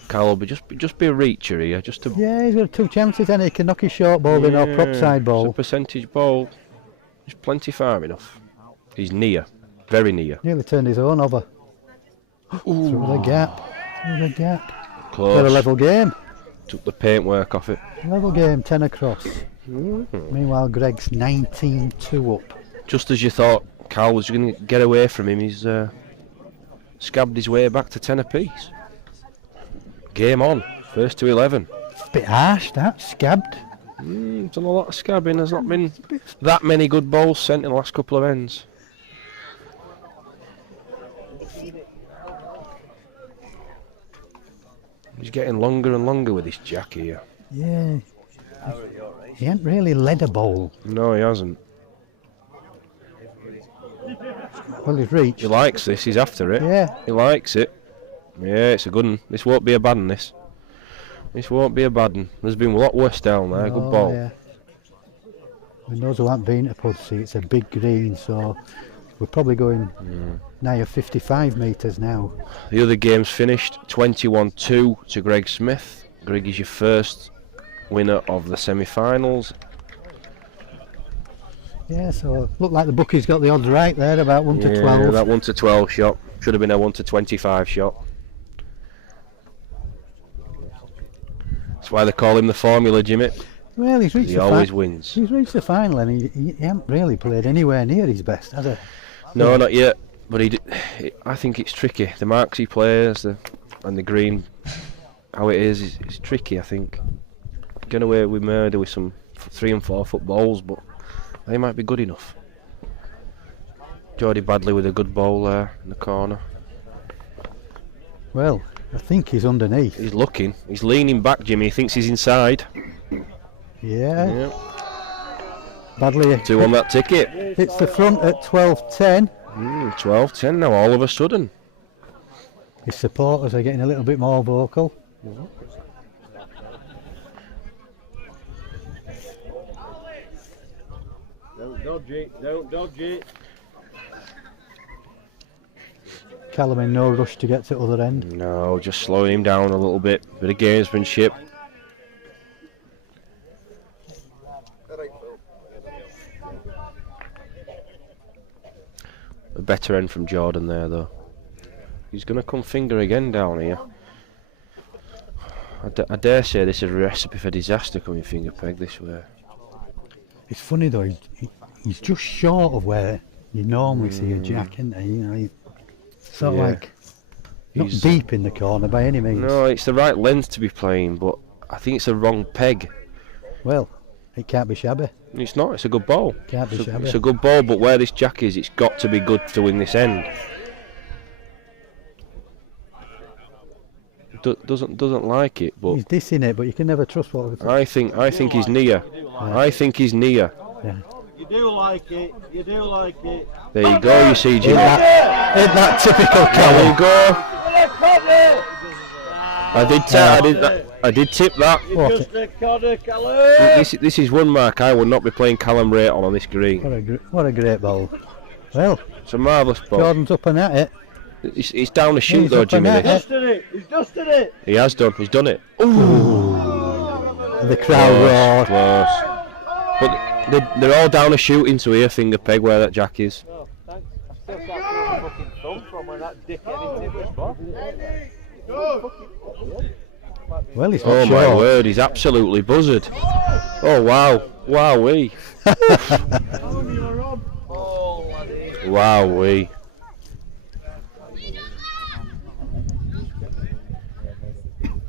Cal will just be a reacher here. Just to Yeah, he's got 2 chances and he can knock his short ball in or prop side ball. It's a percentage ball. He's plenty far enough. He's near. Very near. Nearly turned his own over. Through the gap. Through the gap. Close. Got a level game. Took the paintwork off it. Level game, 10 across. Meanwhile, Greg's 19-2 up. Just as you thought Cal was going to get away from him, he's scabbed his way back to 10 apiece. Game on. First to 11. Bit harsh, that. Scabbed. Done a lot of scabbing. There's not been that many good balls sent in the last couple of ends. He's getting longer and longer with his jack here. Yeah. He ain't really led a bowl. No, he hasn't. Well, he's reached. He likes this. He's after it. Yeah. He likes it. Yeah, it's a good one. This won't be a bad one, this. This won't be a bad one. There's been a lot worse down there. Good ball. Yeah. For those who haven't been to Pudsey, it's a big green, so we're probably going nigh 55 metres now. The other game's finished. 21-2 to Greg Smith. Greg is your first winner of the semi-finals. Yeah, so looked like the bookie's got the odds right there, about 1 to 12. Yeah, that 1 to 12 shot. Should have been a 1 to 25 shot. That's why they call him the formula, Jimmy. Well, he's reached He the always wins. He's reached the final and he hasn't really played anywhere near his best, has he? No, not yet. But I think it's tricky. The marks he plays and the green, how it is tricky, I think. Getting away with murder with some 3 and 4 foot balls, but they might be good enough. Geordie Badley with a good ball there in the corner. Well, I think he's underneath. He's looking. He's leaning back, Jimmy. He thinks he's inside. Yeah. Badly. 2 on that ticket. It's the front at 12-10. 12-10 now, all of a sudden. His supporters are getting a little bit more vocal. Don't dodge it, don't dodge it. Callum in no rush to get to the other end. No, just slowing him down a little bit. Bit of gamesmanship. A better end from Jordan there, though. He's going to come finger again down here. I dare say this is a recipe for disaster coming finger peg this way. It's funny though, he's just short of where you normally see a jack, isn't he? You know, he's sort of like not deep in the corner by any means. No, it's the right length to be playing, but I think it's a wrong peg. Well, it can't be shabby. It's not, it's a good ball. Can't be shabby. It's a good ball, but where this jack is, it's got to be good to win this end. Doesn't like it, but he's dissing it, but you can never trust what. I think he's near. I think he's near. Yeah. You do like it. You do like it. There you go. You see, Jimmy. Ain't that typical Callum? There you go. I did tip that. This is one mark I would not be playing Callum Ray on this green. What a great ball. Well, it's a marvellous ball. Jordan's up and at it. He's down the shoot though, Jimmy. He's dusted it. He's dusted it. He has done. He's done it. Ooh. The crowd roared. Close. But they're all down a shooting to here, finger peg where that jack is. Oh, thanks. I still can't feel the fucking thumb from when that dickhead hit it was. Well, he's not Oh sure. my word, he's absolutely buzzard. Oh wow, wowee. Wowee.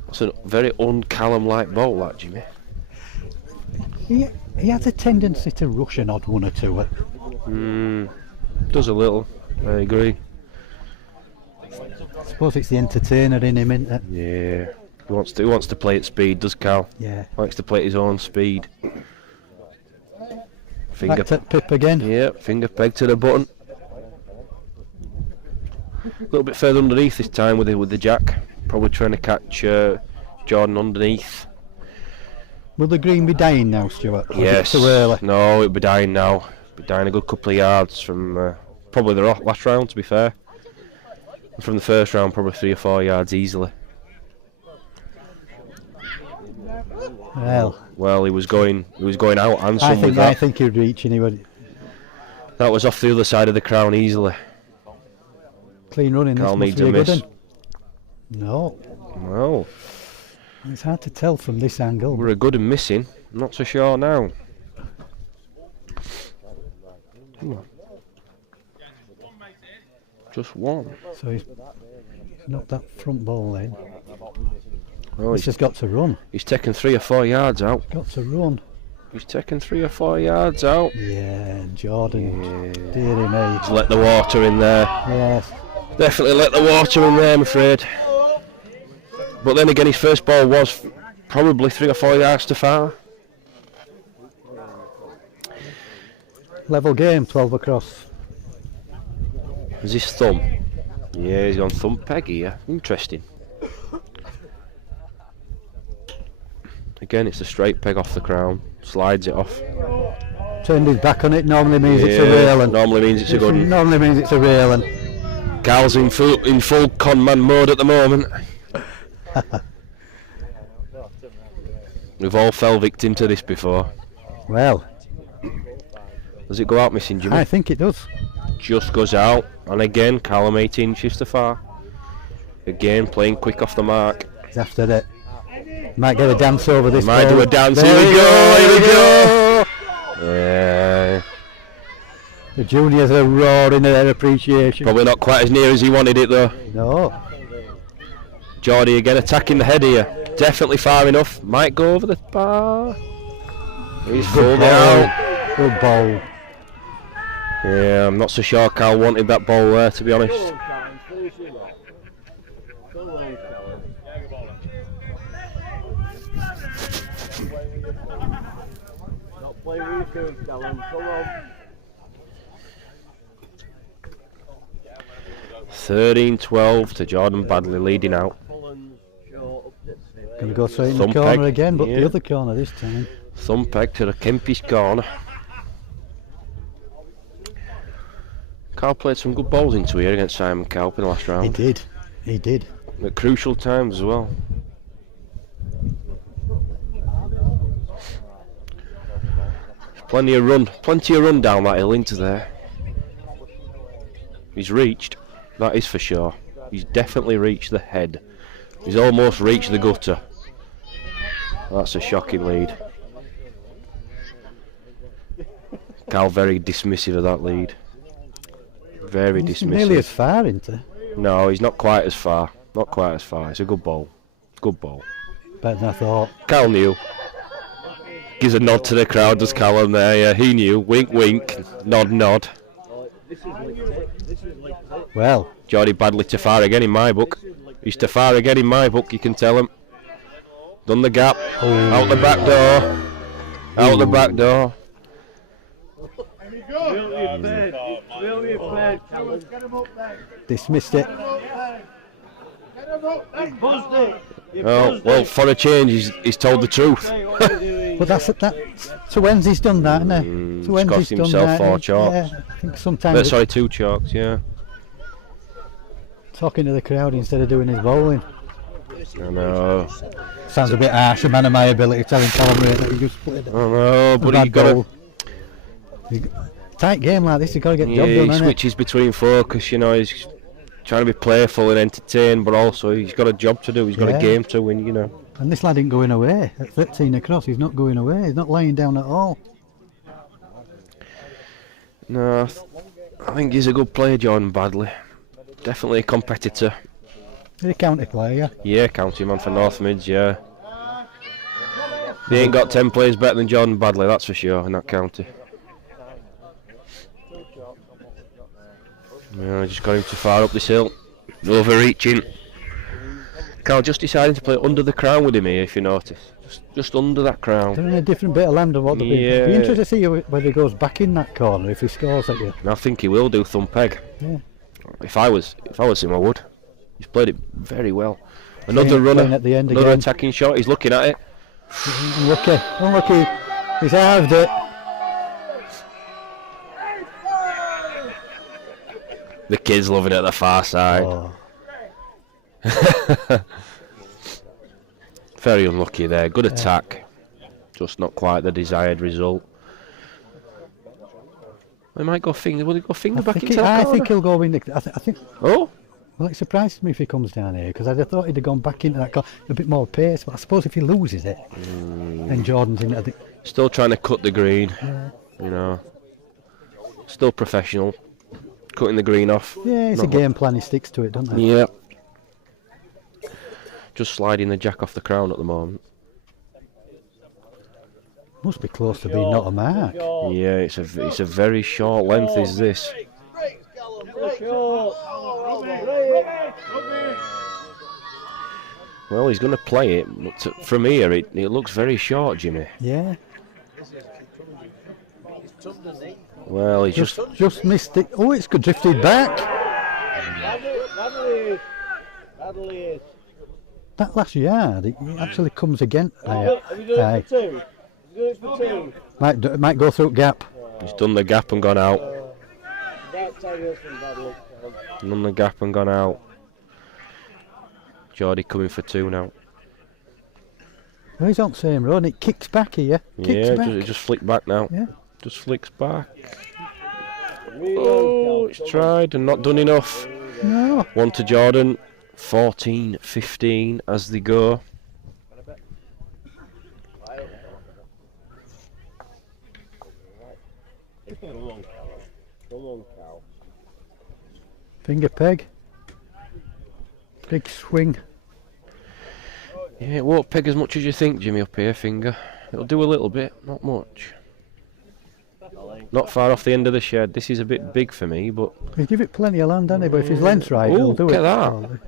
It's a very un-Callum-like ball, that, Jimmy. He has a tendency to rush an odd 1 or 2. Does a little. I agree. I suppose it's the entertainer in him, isn't it? Yeah. He wants to play at speed, does Cal? Yeah. Likes to play at his own speed. Back to Pip again. Yeah, finger peg to the button. A little bit further underneath this time with the jack. Probably trying to catch Jordan underneath. Will the green be dying now, Stuart? Or Yes. Is it too early? No, it'll be dying now. Be dying a good couple of yards from probably the last round, to be fair. From the first round, probably 3 or 4 yards easily. Well, he was going out and some with that. I think he'd reach anybody. That was off the other side of the crown easily. Clean running. Carl This needs must be a good miss. one. No. No. It's hard to tell from this angle. We're a good and missing. I'm not so sure now. Just one. So he's not that front ball then. Oh, He's just got to run. He's taken 3 or 4 yards out. Got to run. He's taken 3 or 4 yards out. Yeah, Jordan. Dearie me. He's let the water in there. Yes. Definitely let the water in there, I'm afraid. But then again, his first ball was probably 3 or 4 yards too far. Level game, 12 across. Is his thumb? Yeah, he's on thumb peg here. Interesting. Again, it's a straight peg off the crown. Slides it off. Turned his back on it. Normally means it's a railing. Normally means it's a good one. Normally means it's a railing. Carl's in full con man mode at the moment. We've all fell victim to this before. Well. Does it go out missing, Jimmy? I think it does. Just goes out, and again, Callum 18 inches too far. Again, playing quick off the mark. He's after it. Might get a dance over this. Might ball. do a dance. There Here we go. Here we go. go. Yeah. The juniors are roaring their appreciation. Probably not quite as near as he wanted it though. No. Geordie again attacking the head here. Definitely far enough. Might go over the bar. He's pulled it out. Good ball. Yeah, I'm not so sure Carl wanted that ball there, to be honest. Play with your coach, Callum. Come on. 13-12 to Jordan Badley leading out. Going to go straight in the Thumb corner peg. again, but Yeah. the other corner this time. Thumb peg to the Kempish corner. Carl played some good balls into here against Simon Calp in the last round. He did. He did. At crucial times as well. Plenty of run down that hill into there. He's reached, that is for sure. He's definitely reached the head. He's almost reached the gutter. That's a shocking lead. Cal very dismissive of that lead. Very He's dismissive. nearly as far, isn't he? No, he's not quite as far. Not quite as far. It's a good ball. Good ball. Better than I thought. Cal knew. Gives a nod to the crowd, does Callum there? Yeah, he knew. Wink, wink. Nod, nod. Well. Geordie Badley too far again in my book. He's too far again in my book, you can tell him. Done the gap. Out the back door. Out the back door. Dismissed it. Oh, well, for a change, he's told the truth. But that's to Wednesday's done that, isn't it? He's To Wednesday's cost done himself that. 4 chalks. Yeah, I think sometimes Sorry, 2 chalks, yeah. talking to the crowd instead of doing his bowling. I know. Sounds a bit harsh, a man of my ability, telling Callum Ray that he just played I know, but bad you got bowl. Tight game like this, you got to get the yeah, job done, he hasn't it? switches between focus, you know, he's trying to be playful and entertain, but also he's got a job to do, he's got Yeah. a game to win, you know. And this lad ain't going away. At 13 across, he's not going away. He's not laying down at all. No, I think he's a good player, Jordan Badley. Definitely a competitor. He's a county player. Yeah, county man for North Mids, yeah. They ain't got 10 players better than Jordan Badley, that's for sure, in that county. Yeah, I just got him too far up this hill. Overreaching. Carl just deciding to play under the crown with him here, if you notice. Just under that crown. They're in a different bit of land than what they've been. Yeah. Be interested to see whether he goes back in that corner if he scores at you. And I think he will do thumb peg. Yeah. If I was him, I would. He's played it very well. Another runner, at the end another again. attacking shot. He's looking at it. Unlucky. He's halved it. The kid's loving it at the far side. Oh. Very unlucky there. Good attack. Just not quite the desired result. They might go finger. Will he go finger back into that I corner? think he'll go in the. I think. Oh. Well, it surprises me if he comes down here because I thought he'd have gone back into that corner a bit more pace. But I suppose if he loses it, then Jordan's in at the. Still trying to cut the green. You know. Still professional. Cutting the green off. Yeah, it's a game plan. He sticks to it, doesn't he? Yeah. Just sliding the jack off the crown at the moment. Must be close to being not a mark. Yeah, it's a very short length. Is this? Well, he's going to play it, but from here it looks very short, Jimmy. Yeah. Well, he just missed it. Oh, it's drifted back. That last yard, it actually comes again. Might go through gap. He's done the gap and gone out. Done the gap and gone out. Geordie coming for 2 now. Well, he's on the same road and it kicks back here. It just flicked back now. Yeah. Just flicks back. Oh, it's tried and not done enough. No. 1 to Jordan. 14-15 as they go. Finger peg. Big swing. Yeah, it won't peg as much as you think, Jimmy, up here, finger. It'll do a little bit, not much. Not far off the end of the shed. This is a bit big for me, but... He'll give it plenty of land, doesn't he? But if his length's right, he'll do it. Look at that.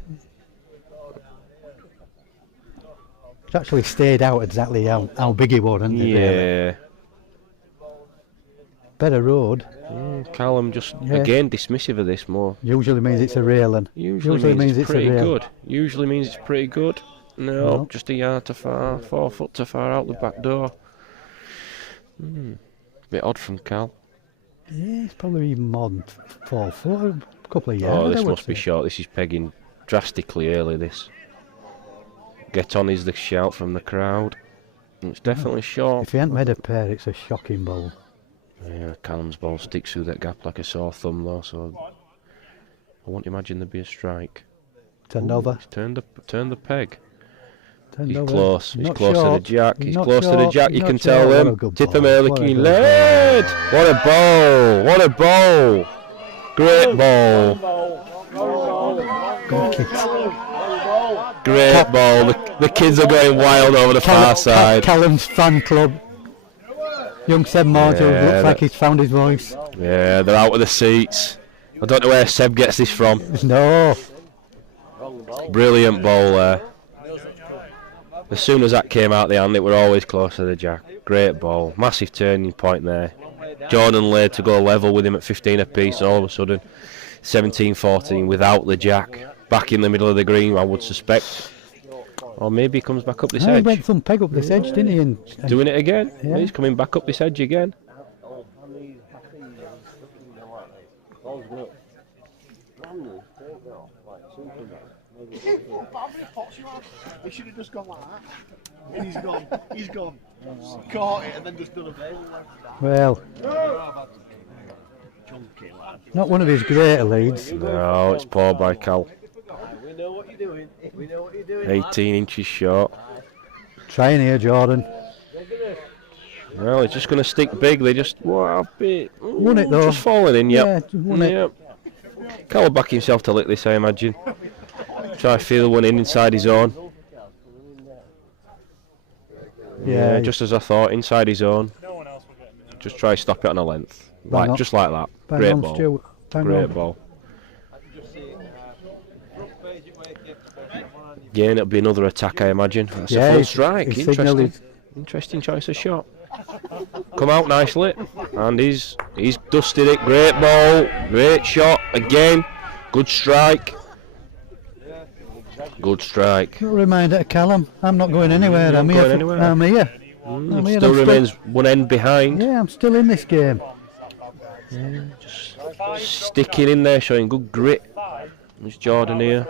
It's actually stayed out exactly how big he was, hasn't it? Yeah. Really? Better road. Yeah, Callum just, again, dismissive of this more. Usually means it's a railing. Usually means it's pretty good. Usually means it's pretty good. No, just a yard too far, 4 foot too far out the back door. Bit odd from Cal. Yeah, it's probably even more than 4 foot, a couple of yards. Oh, this must be short. This is pegging drastically early, this. Get on is the shout from the crowd. It's definitely short. If he hadn't made a pair, it's a shocking ball. Yeah, Callum's ball sticks through that gap like a sore thumb though, so I won't imagine there'd be a strike. Turned over. He's turned the peg. He's close. He's not close short. to the jack. He's Not close to the short. jack. You Not can short. tell What a him. good Tip him ball. early, What a keen good lead. What a ball! What a ball! Great ball. Good kick. Great ball. The kids are going wild over the far side. Callum's fan club. Young Seb Marshall looks like he's found his voice. Yeah, they're out of the seats. I don't know where Seb gets this from. No. Brilliant ball there. As soon as that came out the hand, it were always close to the jack. Great ball. Massive turning point there. Jordan laid to go level with him at 15 apiece, and all of a sudden 17-14 without the jack. Back in the middle of the green, I would suspect. Or maybe he comes back up this He edge. went some peg up this edge, didn't he? And Doing it again. Yeah. He's coming back up this edge again. He should have just gone like that. And he's gone. Caught it and then just done a bail. well, not one of his greater leads. No, it's poor by Cal. We know what you're doing. We know what you're doing. 18 inches short. Trying here, Jordan. Well, it's just going to stick big. They just won it though. Just falling in, yep. Yeah, just won it. Yep. Cal will back himself to lick this, I imagine. Try to feel one inside his own. Yeah, just as I thought, inside his own. Just try to stop it on a length. Just like that. Bang Great on, ball. Stuart. Bang Great on. ball. Again, it'll be another attack, I imagine. That's a full strike. he's Interesting. signalled Interesting choice of shot. Come out nicely. And he's dusted it. Great ball. Great shot. Again. Good strike. Good strike. Little reminder to Callum, I'm not going anywhere. Not I'm going here. anywhere. I'm here. I'm here. Still I'm remains one end behind. Yeah, I'm still in this game. Yeah, just sticking in there, showing good grit. There's Jordan here.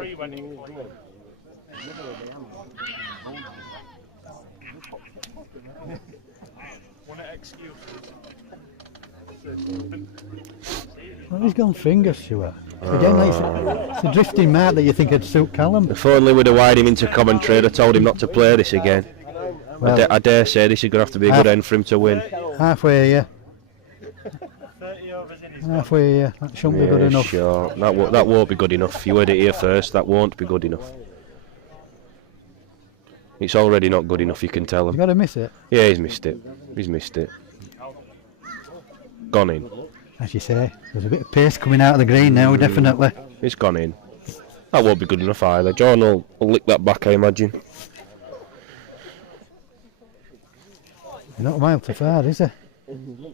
Well, he's gone fingers, Stuart. Again, it's a drifting mark that you think would suit Callum. If only we'd have wired him into commentary, I'd have told him not to play this again. Well, I dare say this is going to have to be a good end for him to win. Halfway here. Halfway here. That shouldn't be good enough. Sure. That won't be good enough. You heard it here first. That won't be good enough. It's already not good enough, you can tell him. You've got to miss it. Yeah, he's missed it. He's missed it. Gone in. As you say, there's a bit of pace coming out of the green now, definitely. It's gone in. That won't be good enough either. John will lick that back, I imagine. Not a mile too far, is he?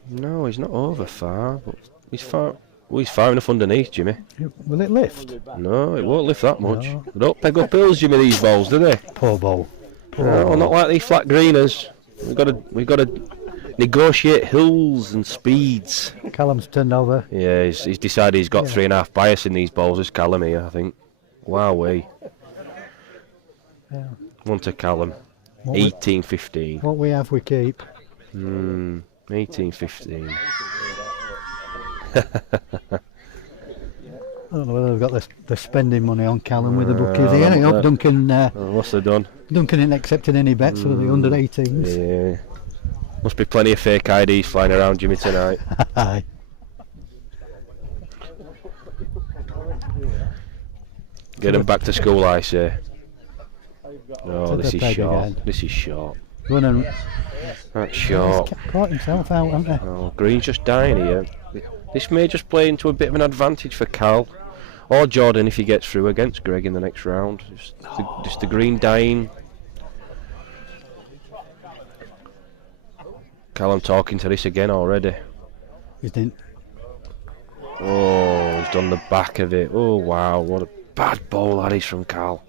No, he's not over far, but he's far. Well, he's far enough underneath, Jimmy. Will it lift? No, it won't lift that much. They don't peg up hills, Jimmy, these balls, do they? Poor ball. No, not like these flat greeners. We've got to negotiate hills and speeds. Callum's turned over. Yeah, he's decided he's got 3.5 bias in these balls. It's Callum here, I think. Wowee. Yeah. One to Callum. 18-15. What we have, we keep. 18-15. I don't know whether they've got the spending money on Callum with the bookies here. I hope Duncan. What's they done? Duncan ain't accepting any bets for the under 18s. Yeah. Must be plenty of fake IDs flying around Jimmy tonight. Aye. Get them back to school, I say. Oh, this is short. Again. This is short. That's He's short. caught himself out, hasn't he? Oh, Green's just dying here. This may just play into a bit of an advantage for Cal. Or Jordan if he gets through against Greg in the next round. Just the Green dying. Callum talking to this again already. He's done. Oh, he's done the back of it. Oh, wow. What a bad ball that is from Cal.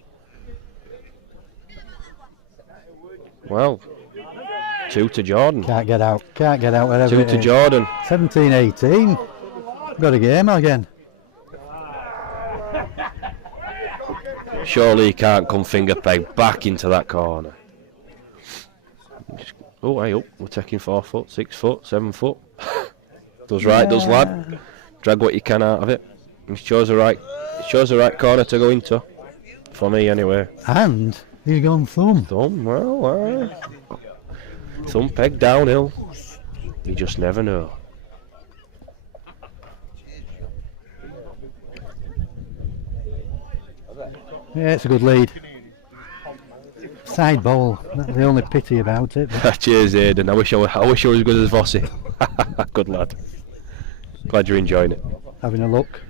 Well, 2 to Jordan. Can't get out. Can't get out wherever 2 it to is. Jordan. 17-18. Got a game again. Surely he can't come finger peg back into that corner. Oh, hey up. We're taking 4 foot, 6 foot, 7 foot. Does right, does lad. Drag what you can out of it. He chose the right corner to go into. For me, anyway. And he's gone thumb. Thumb, well. Thumb peg downhill. You just never know. Yeah, it's a good lead. Side bowl. That's the only pity about it. Cheers, Aidan. I wish I was as good as Vossi. Good lad. Glad you're enjoying it. Having a look.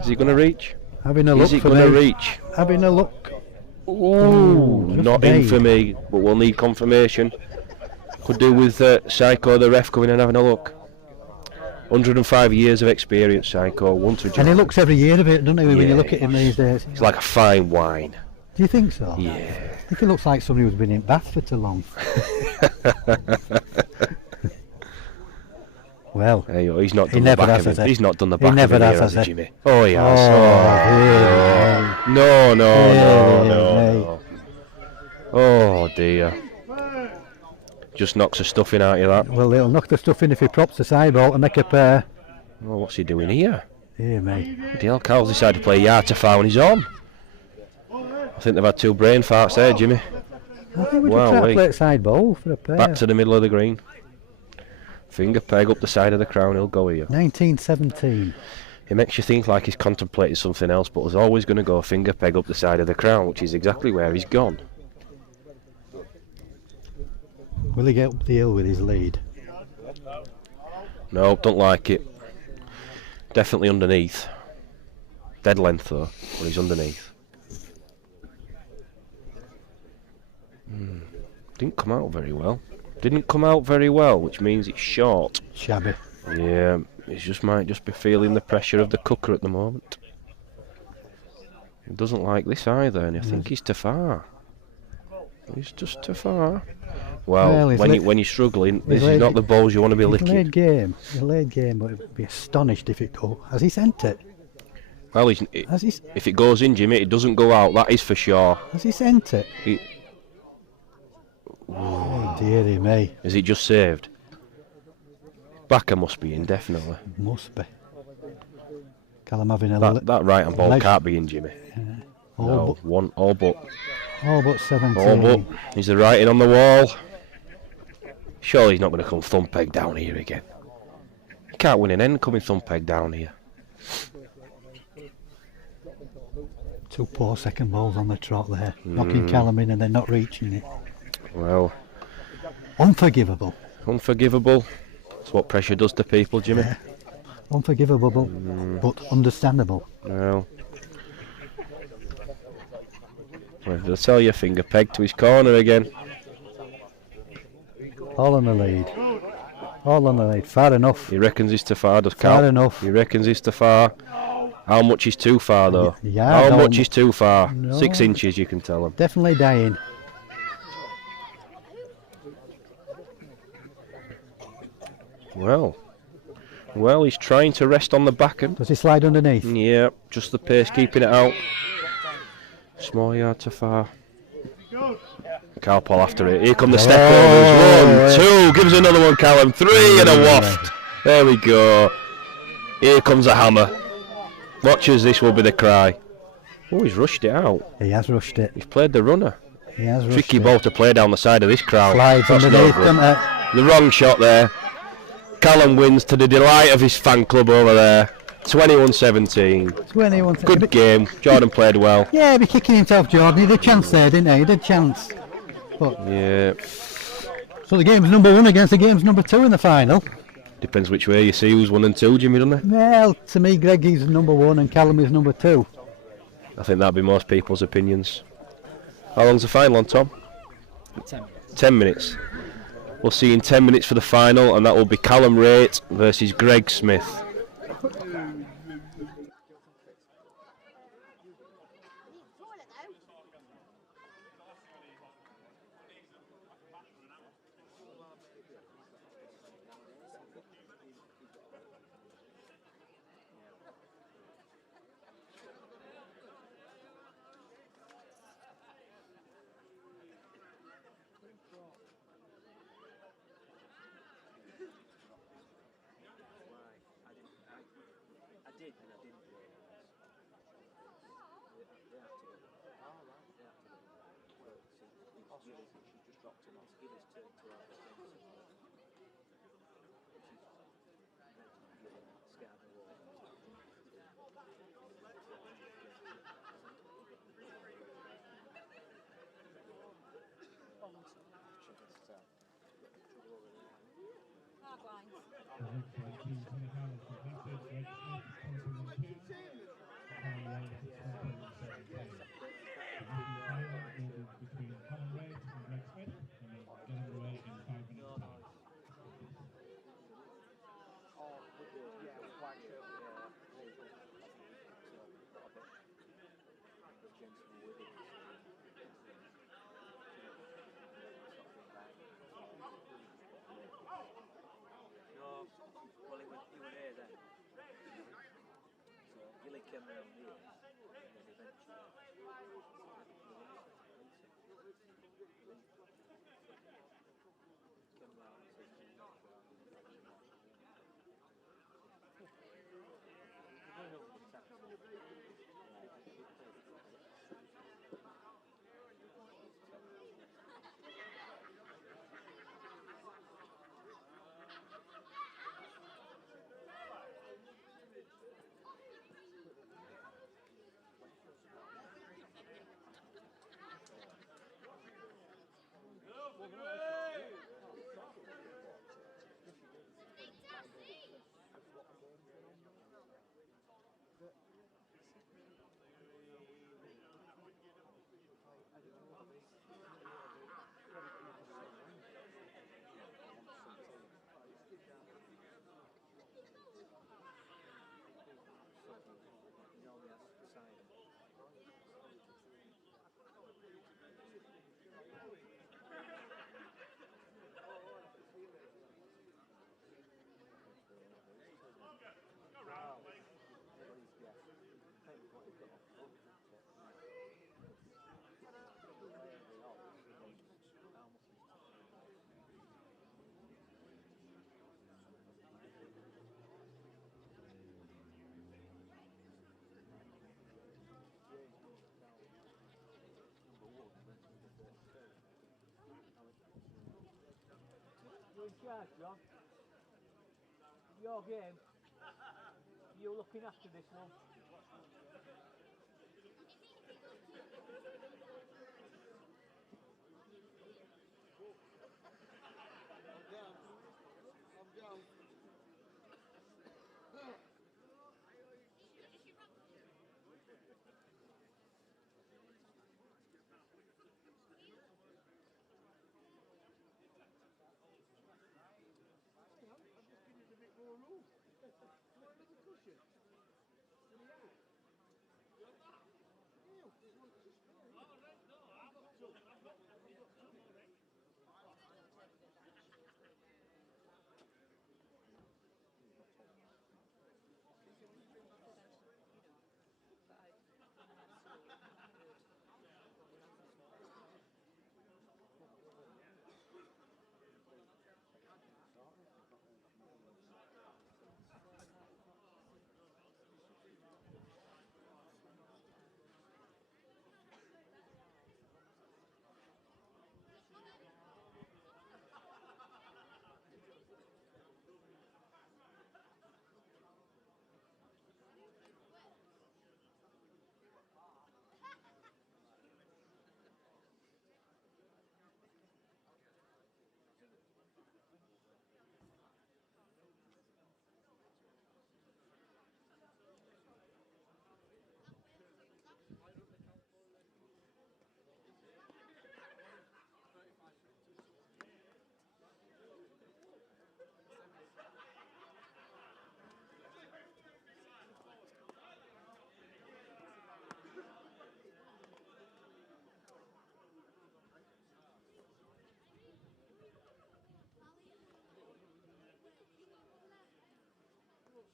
Is he going to reach? Having a look. Is he for going to me. reach? Having a look. Ooh, not in for me, but we'll need confirmation. Could do with Psycho, the ref, coming and having a look. 105 years of experience, Psycho. One to And he looks every year of it, doesn't he, when you Yeah, look at him these days? It's like a fine wine. Do you think so? Yeah. I think he looks like somebody who's been in Bath for too long. Well, hey, he's not he done never the back has, of has him. he? He's not done the He back never of him, has, here, has has he? he, Jimmy? Oh, he has. Oh, No. Oh, dear. Just knocks the stuffing out of that. Well, he'll knock the stuff in if he props the side ball to make a pair. Oh, what's he doing here? Here, mate. Dale Carl's decided to play Yartafow and he's on. I think they've had 2 brain farts there, Jimmy. I think we should try to play it side ball for a pair. Back to the middle of the green. Finger peg up the side of the crown, he'll go here. 1917. It makes you think like he's contemplating something else, but was always going to go finger peg up the side of the crown, which is exactly where he's gone. Will he get up the hill with his lead? No, don't like it. Definitely underneath. Dead length though, but he's underneath. Didn't come out very well. Which means it's short. Shabby. Yeah, he might just be feeling the pressure of the cooker at the moment. He doesn't like this either, and I think he's too far. He's just too far. Well, when you're struggling, this is not the balls you want to be licking. Late game, but I'd be astonished if it goes. Has he sent it? Well, if it goes in, Jimmy, it doesn't go out. That is for sure. Has he sent it? Oh dearie me! Is it just saved? Backer must be in, definitely. Must be. Callum having a that right hand ball can't be in, Jimmy. All but 17. All but. Is the writing on the wall? Surely he's not going to come thumb peg down here again. He can't win an end coming thumb peg down here. 2 poor second balls on the trot there, knocking Callum in and then not reaching it. Well, unforgivable. Unforgivable. That's what pressure does to people, Jimmy. Yeah. Unforgivable, but understandable. Well, did I tell you, finger peg to his corner again. All on the lead. All on the lead. Far enough. He reckons he's too far, does Cal? Far enough. He reckons he's too far. How much is too far, though? Yeah, how much is too far? No. 6 inches, you can tell him. Definitely dying. Well, he's trying to rest on the back end. Does he slide underneath? Yeah, just the pace keeping it out. Small yard too far. Carpal after it. Here come the step overs. 1, 2. Give us another one, Callum. 3 and a waft. There we go. Here comes a hammer. Watch as this will be the cry. Oh, he's rushed it out. He has rushed it. He's played the runner. He has rushed Tricky it. ball to play down the side of this crowd. Slides That's underneath no them. good. The wrong shot there. Callum wins to the delight of his fan club over there. 21-17. 21. Good game. Jordan played well. Yeah, he'd be kicking himself, Jordan. He had a chance there, didn't he? He had a chance. But yeah. So the game's number 1 against the game's number 2 in the final. Depends which way you see who's 1 and 2, Jimmy, doesn't it? Well, to me, Greg is number 1 and Callum is number 2. I think that'd be most people's opinions. How long's the final on, Tom? 10 minutes. 10 minutes. We'll see you in 10 minutes for the final, and that will be Callum Raitt versus Greg Smith. You're in charge, John. Your game. You're looking after this one. I'm down. I'm down. I'm just giving it a bit more room. What another cushion? Let me out. Ew, there's one just there. Oh, right, no, I've got two. I've got two already.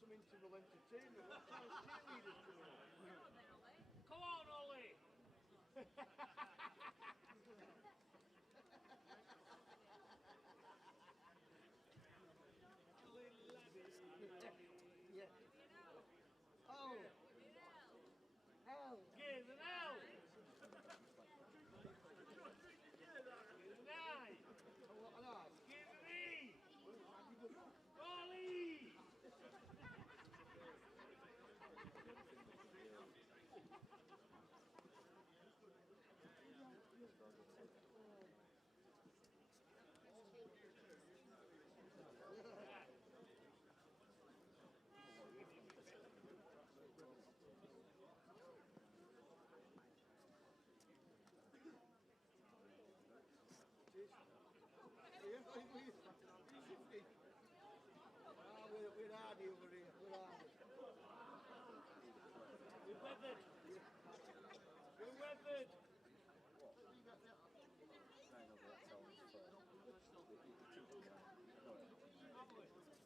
Some interval entertainment. What time is cheerleaders coming on? Come on, Ollie! Yeah. Oh. Hell. Give an L! Give an I! What an eye. Give an E! Ollie! We're hardy over here. We're hardy. We're weathered! We're weathered!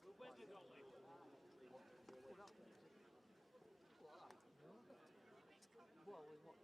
We're weathered, Ollie. Well, we want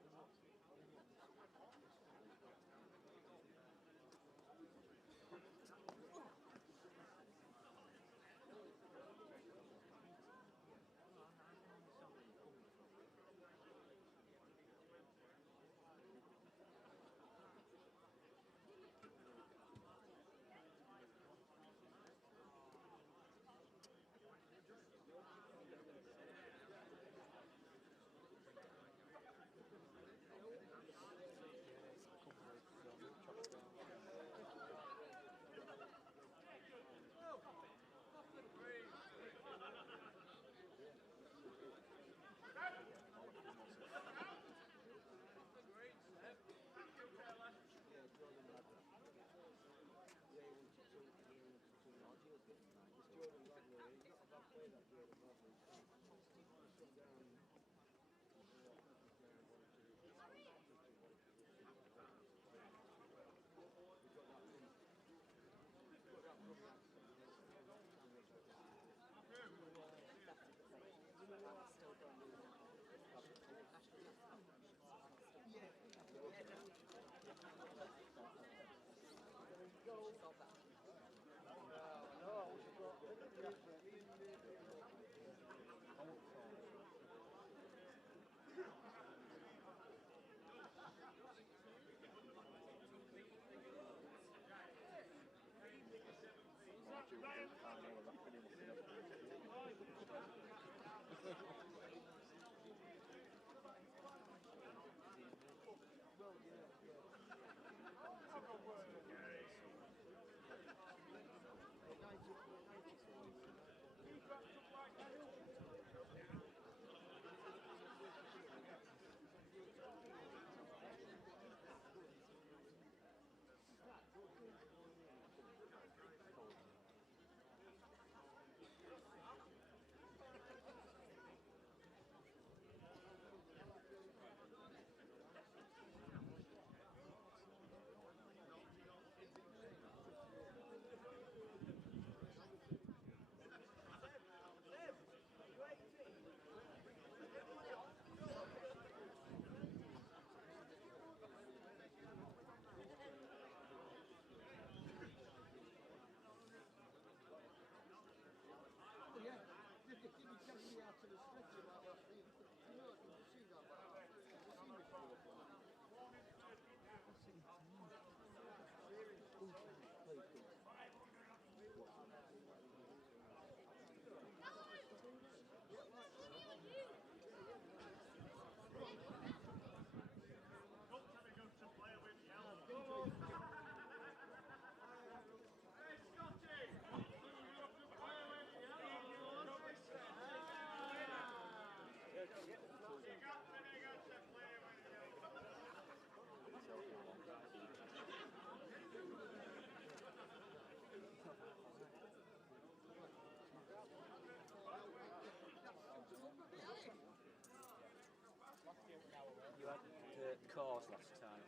You had course last time.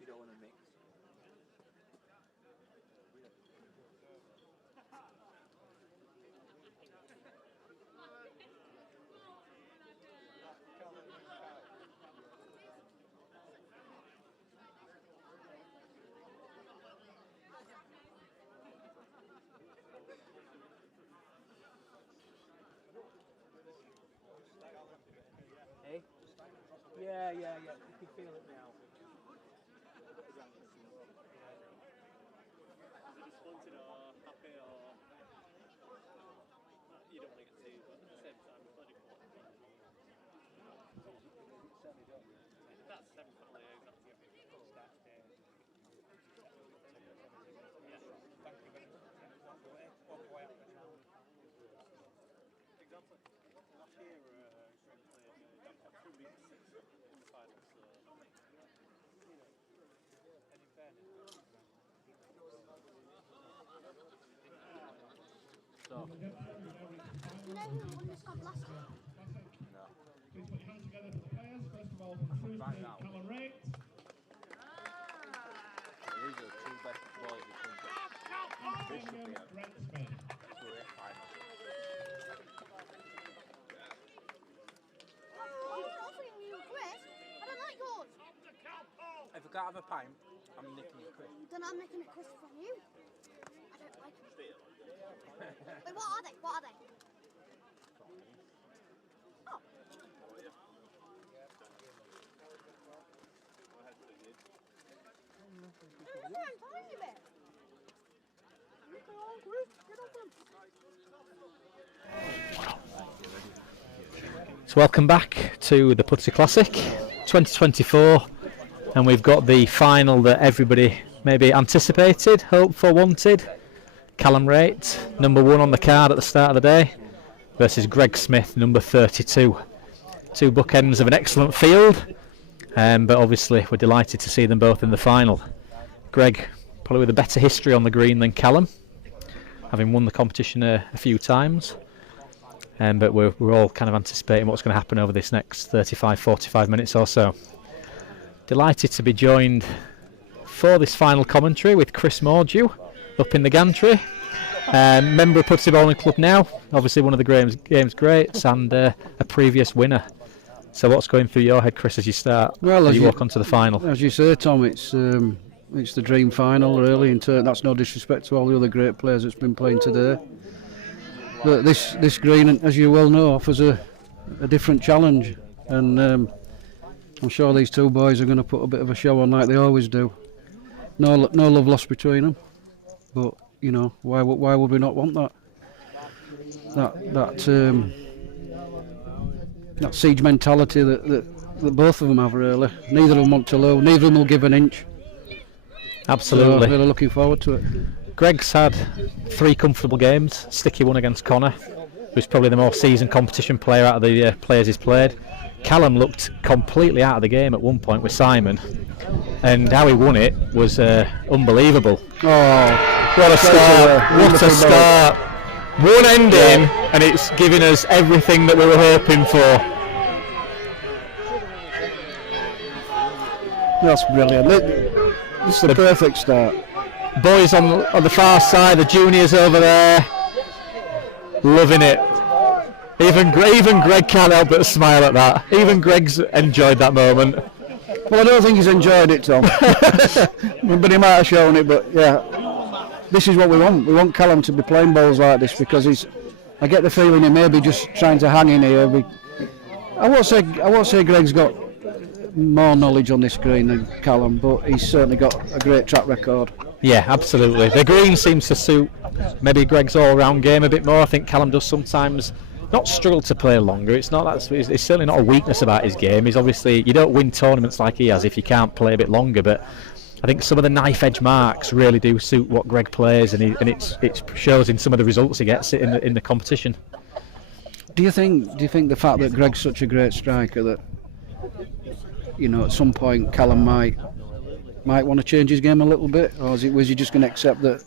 You don't want to mix. Hey? Yeah. You can feel it now. Disappointed or happy or you don't want to get to, but at the same time, we've played it for that's definitely exactly start stage. Yeah. Thank you very much. Walk away out the town. Exactly. Last year, played two weeks in the final, so and in fairness. So. You know who won the Scott last year? No. Please put your hands together for the players. First of all, from Shrewsbury, Callum Rate. These are the two best boys between them. This should be a great final. You're offering me a Chris. I don't like yours. If I can't have a pint, I'm nicking your Chris. Then I'm making a Chris from you. I don't like them. Wait, what are they? What are they? Oh. They're a tiny bit. Come on, Chris. Get off them. So welcome back to the Pudsey Classic 2024, and we've got the final that everybody maybe anticipated, hoped for, wanted. Callum Rate, number 1 on the card at the start of the day, versus Greg Smith, number 32. Two bookends of an excellent field, but obviously we're delighted to see them both in the final. Greg probably with a better history on the green than Callum, having won the competition a few times. But we're all kind of anticipating what's going to happen over this next 35-45 minutes or so. Delighted to be joined for this final commentary with Chris Mordew up in the gantry. Member of Pudsey Bowling Club now, obviously one of the game's greats and a previous winner. So what's going through your head, Chris, as you start, as you walk onto the final? As you say, Tom, it's the dream final really. That's no disrespect to all the other great players that's been playing today. But this green, as you well know, offers a different challenge, and I'm sure these two boys are going to put a bit of a show on like they always do. No love lost between them, but you know why would we not want that that siege mentality that both of them have really. Neither of them want to lose, neither of them will give an inch. Absolutely. So really looking forward to it. Greg's had 3 comfortable games. Sticky one against Connor, who's probably the more seasoned competition player out of the players he's played. Callum looked completely out of the game at one point with Simon, and how he won it was unbelievable. Oh, what a start! What a start! One ending, and it's giving us everything that we were hoping for. That's brilliant. This is the perfect start. Boys on the far side, the juniors over there, loving it. Even Greg can't help but smile at that. Even Greg's enjoyed that moment. Well, I don't think he's enjoyed it, Tom. But he might have shown it. But yeah, this is what we want. We want Callum to be playing balls like this because I get the feeling he may be just trying to hang in here. I won't say Greg's got more knowledge on this green than Callum, but he's certainly got a great track record. Yeah, absolutely. The green seems to suit maybe Greg's all-round game a bit more. I think Callum does sometimes not struggle to play longer. It's certainly not a weakness about his game. He's obviously, you don't win tournaments like he has if you can't play a bit longer, but I think some of the knife edge marks really do suit what Greg plays, and it shows in some of the results he gets in the competition. Do you think the fact that Greg's such a great striker that, you know, at some point Callum might want to change his game a little bit, or was he just going to accept that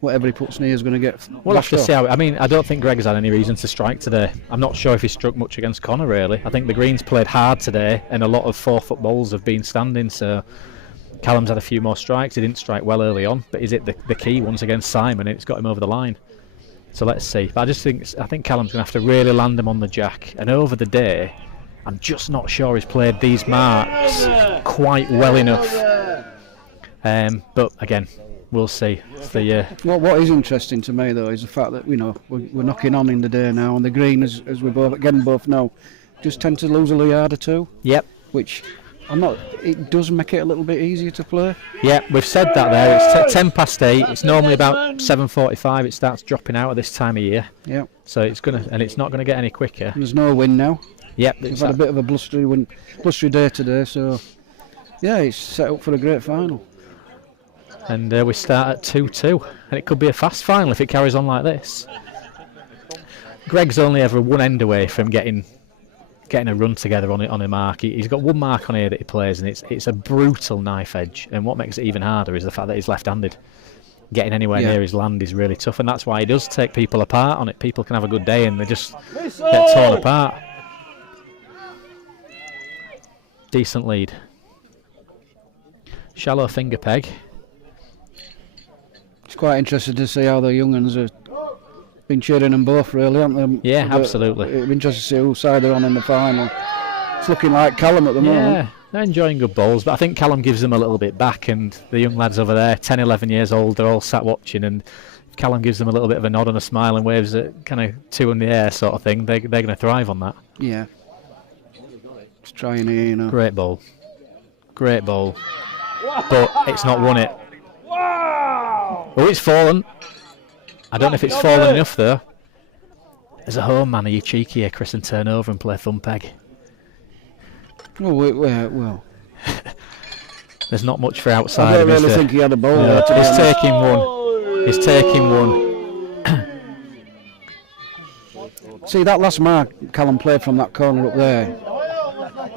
whatever he puts near is going to get? We'll have to see how. I mean, I don't think Greg's had any reason to strike today. I'm not sure if he struck much against Connor really. I think the Greens played hard today, and a lot of 4-foot balls have been standing. So Callum's had a few more strikes. He didn't strike well early on, but is it the key ones against Simon? It's got him over the line. So let's see. But I think Callum's going to have to really land him on the jack. And over the day, I'm just not sure he's played these marks quite well enough. But again, we'll see. What is interesting to me though is the fact that, you know, we're knocking on in the day now, and the green, as we both know, just tend to lose a yard or two. Yep. Which it does make it a little bit easier to play. Yeah, we've said that there. It's 10 past 8. It's normally about 7:45. It starts dropping out at this time of year. Yeah. So it's not gonna get any quicker. There's no wind now. Yep. We've had a bit of a blustery day today, so yeah, it's set up for a great final. And we start at 2-2, and it could be a fast final if it carries on like this. Greg's only ever one end away from getting a run together on a mark. He's got one mark on here that he plays, and it's a brutal knife edge. And what makes it even harder is the fact that he's left-handed. Getting anywhere near his land is really tough, and that's why he does take people apart on it. People can have a good day, and they just get torn apart. Decent lead. Shallow finger peg. It's quite interesting to see how the young uns have been cheering them both, really, haven't they? Yeah, absolutely. It'll be interesting to see whose side they're on in the final. It's looking like Callum at the moment. Yeah, they're enjoying good balls, but I think Callum gives them a little bit back, and the young lads over there, 10, 11 years old, they're all sat watching, and if Callum gives them a little bit of a nod and a smile and waves at kind of 2 in the air sort of thing, they're going to thrive on that. Yeah. Just trying here, you know. Great ball. Great ball. But it's not won it. Oh, it's fallen. I don't know if it's fallen enough though. As a home man, are you cheeky here, Chris, and turn over and play thumb peg? Oh, well. There's not much for outside. I don't really think he had a ball. No, he's taking one. He's taking one. See, that last mark Callum played from that corner up there.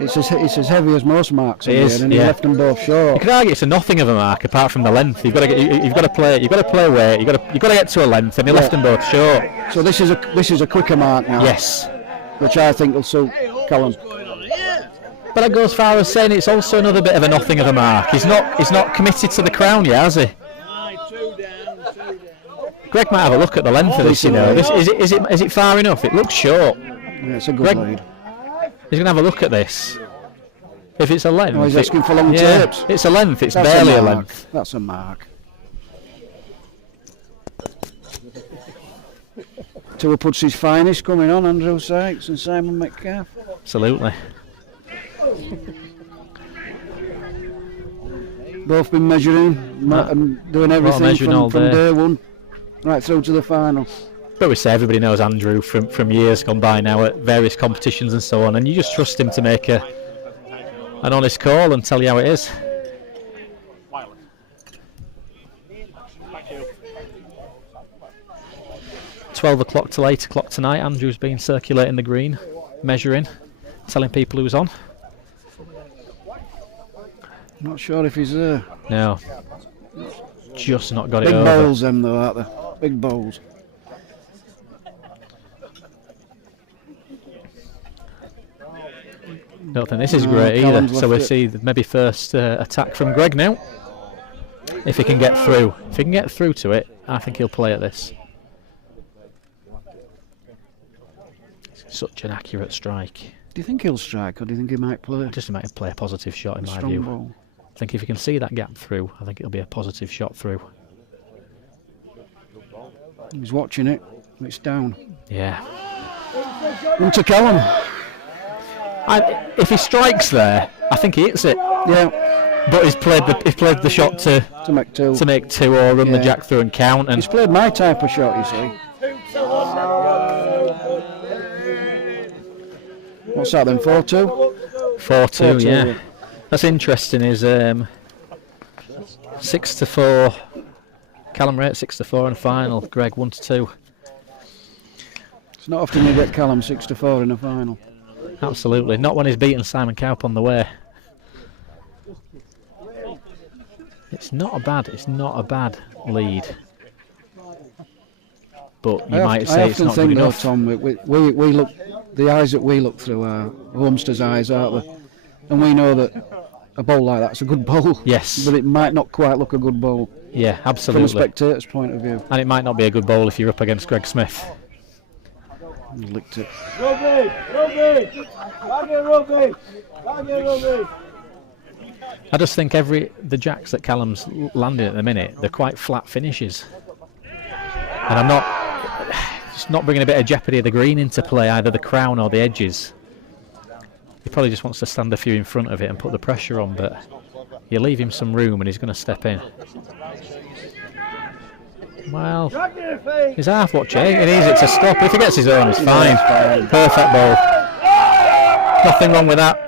It's as heavy as most marks in here, and he left them both short. You could argue it's a nothing of a mark apart from the length. You've got to play weight. You've got to get to a length, and he left them both short. So this is a quicker mark now. Yes. Which I think will suit Callum. But I go as far as saying it's also another bit of a nothing of a mark. He's not committed to the crown yet, has he? Greg might have a look at the length of this. You know, is it far enough? It looks short. Yeah, it's a good lead. He's going to have a look at this. If it's a length... Oh, he's asking for long tapes. It's a length, it's barely a length. That's a mark. Two of Pudsey's finest coming on, Andrew Sykes and Simon Metcalf. Absolutely. Both been measuring and doing everything from day one right through to the final. But we say everybody knows Andrew from years gone by now at various competitions and so on, and you just trust him to make an honest call and tell you how it is. 12 o'clock till 8 o'clock tonight. Andrew's been circulating the green, measuring, telling people who's on. Not sure if he's there. No. Just not got Big it over. Big bowls them though, aren't they? Big bowls. Don't think this is great either. So we'll see maybe first attack from Greg now. If he can get through. If he can get through to it, I think he'll play at this. Such an accurate strike. Do you think he'll strike, or do you think he might play? Just might play a positive shot in my view. Ball. I think if he can see that gap through, I think it'll be a positive shot through. He's watching it. It's down. Yeah. Into Callum. If he strikes there, I think he hits it. Yeah. But he's played the shot to make two, or run the jack through and count. And he's played my type of shot, you see. What's that then? 4-2. 4-2, yeah. That's interesting. Is 6-4. Callum Rate 6-4 in final. Greg 1-2. It's not often you get Callum 6-4 in a final. Absolutely, not when he's beaten Simon Cowp on the way. It's not a bad lead. But you might say it's not good enough. Tom, we look, the eyes that we look through are Homestead's eyes, aren't they? And we know that a bowl like that's a good bowl. Yes. But it might not quite look a good bowl. Yeah, absolutely. From a spectator's point of view. And it might not be a good bowl if you're up against Greg Smith. He licked it. Robbie! I just think the jacks that Callum's landing at the minute, they're quite flat finishes. And I'm not bringing a bit of jeopardy of the green into play, either the crown or the edges. He probably just wants to stand a few in front of it and put the pressure on, but you leave him some room and he's going to step in. Well, he's half watching. He needs it to stop. If he gets his own, it's fine. Perfect ball. Nothing wrong with that.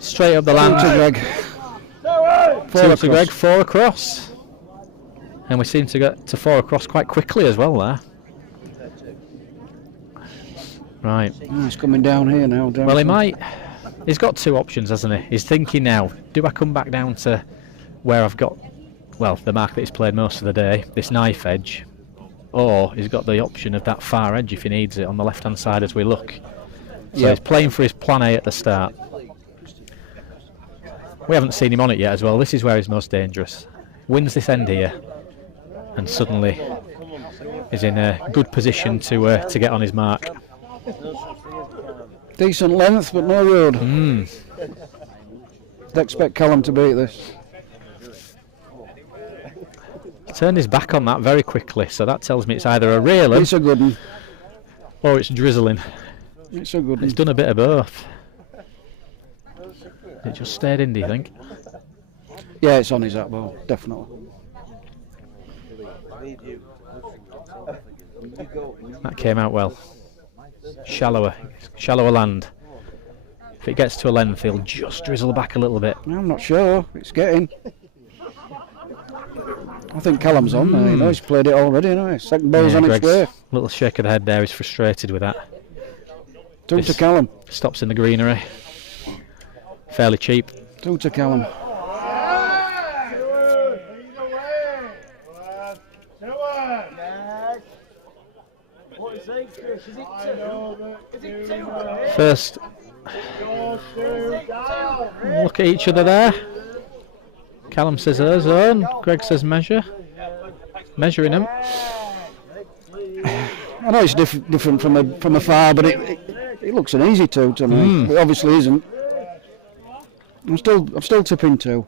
Straight up the land. To Greg. 4 to Greg, 4 across. And we seem to get to 4 across quite quickly as well there. Right. Oh, he's coming down here now. Well, he might. He's got 2 options, hasn't he? He's thinking now, do I come back down to where I've got, well, the mark that he's played most of the day, this knife edge, or he's got the option of that far edge if he needs it on the left-hand side as we look. So he's playing for his plan A at the start. We haven't seen him on it yet as well. This is where he's most dangerous. Wins this end here, and suddenly is in a good position to get on his mark. Decent length, but no road. I'd expect Callum to beat this. Turned his back on that very quickly, so that tells me it's either a real one, it's a good one, or it's drizzling. It's a good one. It's done a bit of both. It just stayed in, do you think? Yeah, it's on his that ball, definitely. That came out well. Shallower land. If it gets to a length, he'll just drizzle back a little bit. I'm not sure. It's getting. I think Callum's on there. You know, he's played it already. You know, second ball's on its way. Little shake of the head there. He's frustrated with that. 2 to Callum. Stops in the greenery. Fairly cheap. 2 to Callum. First, look at each other there. Callum says hers own, Greg says measure. Measuring him. I know it's different from afar, but it looks an easy 2 to me. It obviously isn't. I'm still tipping 2.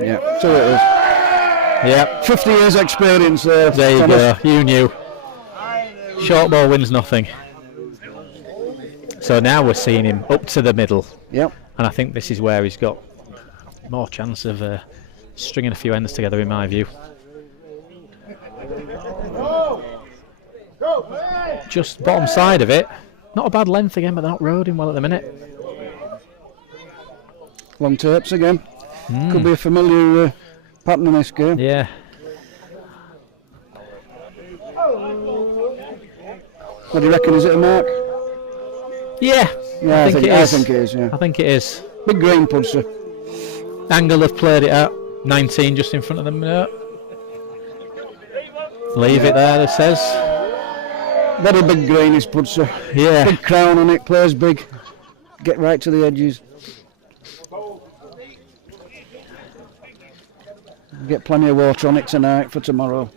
Yeah, so it is. Yeah, 50 years experience there. There you go. You knew. Short ball wins nothing. So now we're seeing him up to the middle. Yep. And I think this is where he's got more chance of stringing a few ends together, in my view. Just bottom side of it. Not a bad length again, but they're not roading well at the minute. Long tapes again. Could be a familiar pattern in this game. Yeah. What do you reckon? Is it a mark? Yeah. Yeah, I think it is. I think it is. Yeah. I think it is. Big green Pudsey. Angle have played it at 19 just in front of them. Leave it there, it says. Very big green is Pudsey. Yeah. Big crown on it, plays big. Get right to the edges. Get plenty of water on it tonight for tomorrow.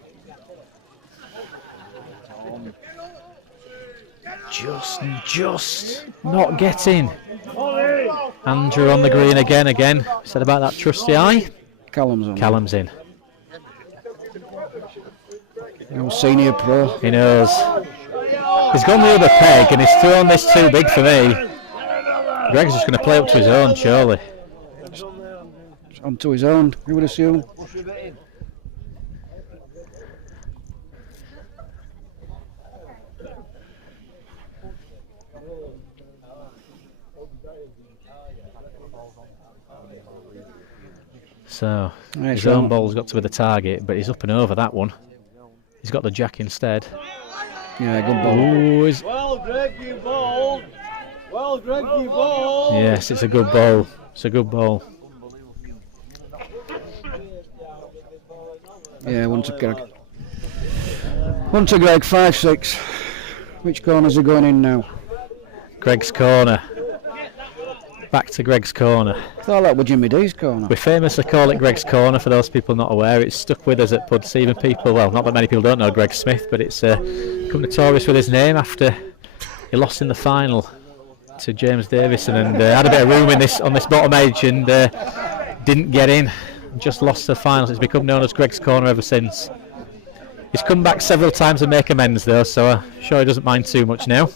Just not getting. Andrew on the green again. Said about that trusty eye. Callum's in. Senior pro. He knows. He's gone the other peg and he's thrown this too big for me. Greg's just going to play up to his own, surely. Onto his own, you would assume. So his own ball's got to be the target, but he's up and over that one. He's got the jack instead. Yeah, good ball. Ooh, Well, Greg, you bowled. Well, Greg, you bowled. Yes, it's a good ball. It's a good ball. Yeah, one to Greg. 5-6. Which corners are going in now? Greg's corner. Back to Greg's corner. I thought that was Jimmy D's corner. We famously call it Greg's corner for those people not aware. It's stuck with us at Pudsey. Even people, well, not that many people don't know Greg Smith, but it's come notorious with his name after he lost in the final to James Davison and had a bit of room in on this bottom edge and didn't get in. Just lost the finals. It's become known as Greg's corner ever since. He's come back several times to make amends though, so I'm sure he doesn't mind too much now.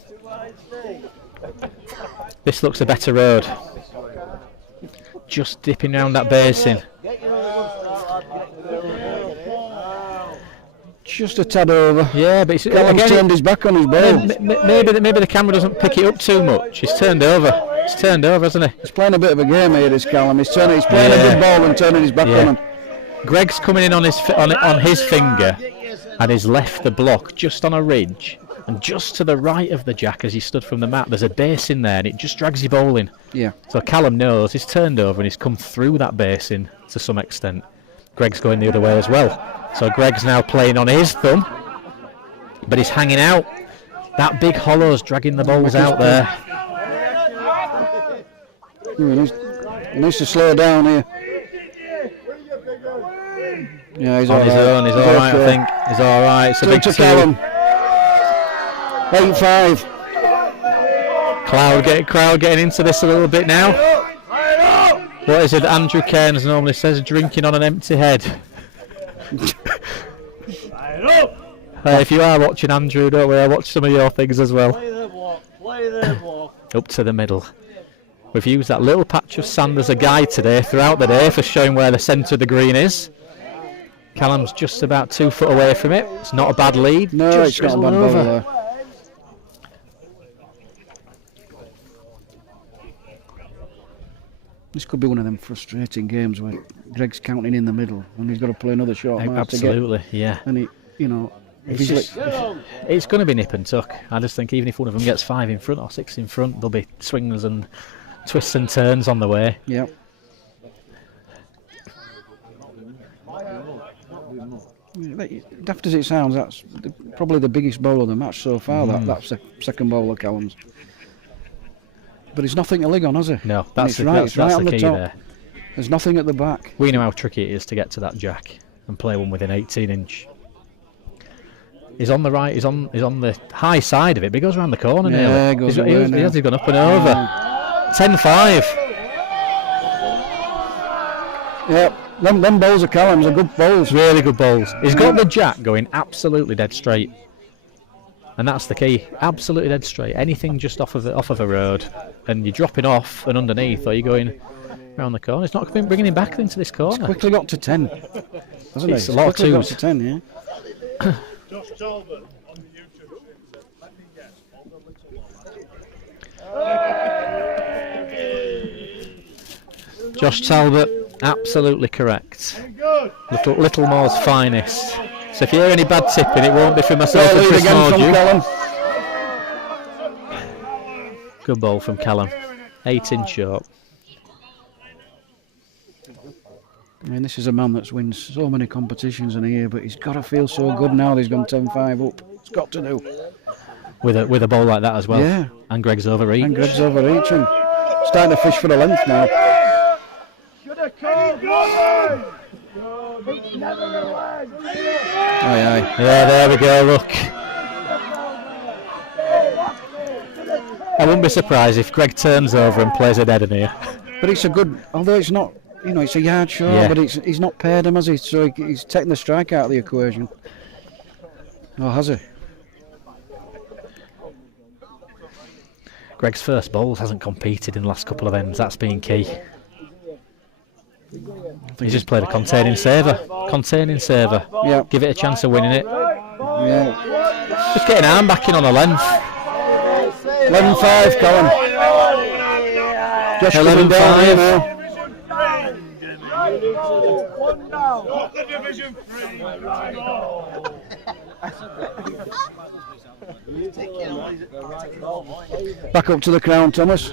This looks a better road. Just dipping round that basin. Just a tad over. Yeah, but he's turned his back on his ball. Maybe the camera doesn't pick it up too much. He's turned over. He's turned over, hasn't he? He's playing a bit of a game here, this Callum. He's playing a good ball and turning his back on him. Greg's coming in on his finger, and he's left the block just on a ridge. And just to the right of the jack as he stood from the mat, there's a basin there and it just drags your ball in. Yeah. So Callum knows he's turned over and he's come through that basin to some extent. Greg's going the other way as well. So Greg's now playing on his thumb, but he's hanging out. That big hollow's dragging the balls out there. He needs to slow down here. Yeah, he's on his own. He's all right, I think. He's all right. It's a big Callum. 8-5. Crowd getting into this a little bit now. What is it Andrew Cairns normally says? Drinking on an empty head. If you are watching Andrew, don't worry, I watch some of your things as well. Play their block. Up to the middle. We've used that little patch of sand as a guide today, throughout the day, for showing where the centre of the green is. Callum's just about 2 foot away from it. It's not a bad lead. No, just it's not a bad ball there. This could be one of them frustrating games where Greg's counting in the middle and he's got to play another short mark. Absolutely, yeah. And he, it's going to be nip and tuck. I just think even if one of them gets 5 in front or 6 in front, there'll be swings and twists and turns on the way. Yeah. Daft as it sounds, that's probably the biggest bowl of the match so far. That second bowl of Callum's. But he's nothing to lig on, has he? No, that's the key there. There's nothing at the back. We know how tricky it is to get to that jack and play one within 18 inch. He's on the right. He's on the high side of it, but he goes around the corner nearly. Yeah, he's gone up and over. 10-5. Yeah, them bowls of Callum's are good bowls. Really good bowls. He's got the jack going absolutely dead straight. And that's the key. Absolutely dead straight. Anything just off of a road, and you're dropping off and underneath, or you're going round the corner. It's not bringing him back into this corner. It's quickly got to 10, hasn't It's it? a lot of quickly got twos. to 10, yeah. Josh Talbot on the YouTube says, let me guess, all the little one. Josh Talbot, absolutely correct. Littlemore's finest. So if you hear any bad tipping, it won't be for myself and Chris Mordew. Good ball from Callum. 8-inch short. I mean, this is a man that's wins so many competitions in a year, but he's got to feel so good now that he's gone 10-5 up. It's got to do. With a ball like that as well. Yeah. And Greg's overreach. And Greg's overreaching. Starting to fish for the length now. Should have called one. It's never a leg. Aye. Yeah, there we go, look. I wouldn't be surprised if Greg turns over and plays a dead in here. But it's a good, although it's not, you know, it's a yard short, Yeah. but he's not paired him, has he? So he's taken the strike out of the equation. Oh, has he? Greg's first bowls hasn't competed in the last couple of ends. That's been key. He's just played a containing saver. Yeah. Give it a chance of winning it. Yeah. Just get an arm back in on a length. 11-5, Colin. Just 11-5 now. Back up to the crown, Thomas.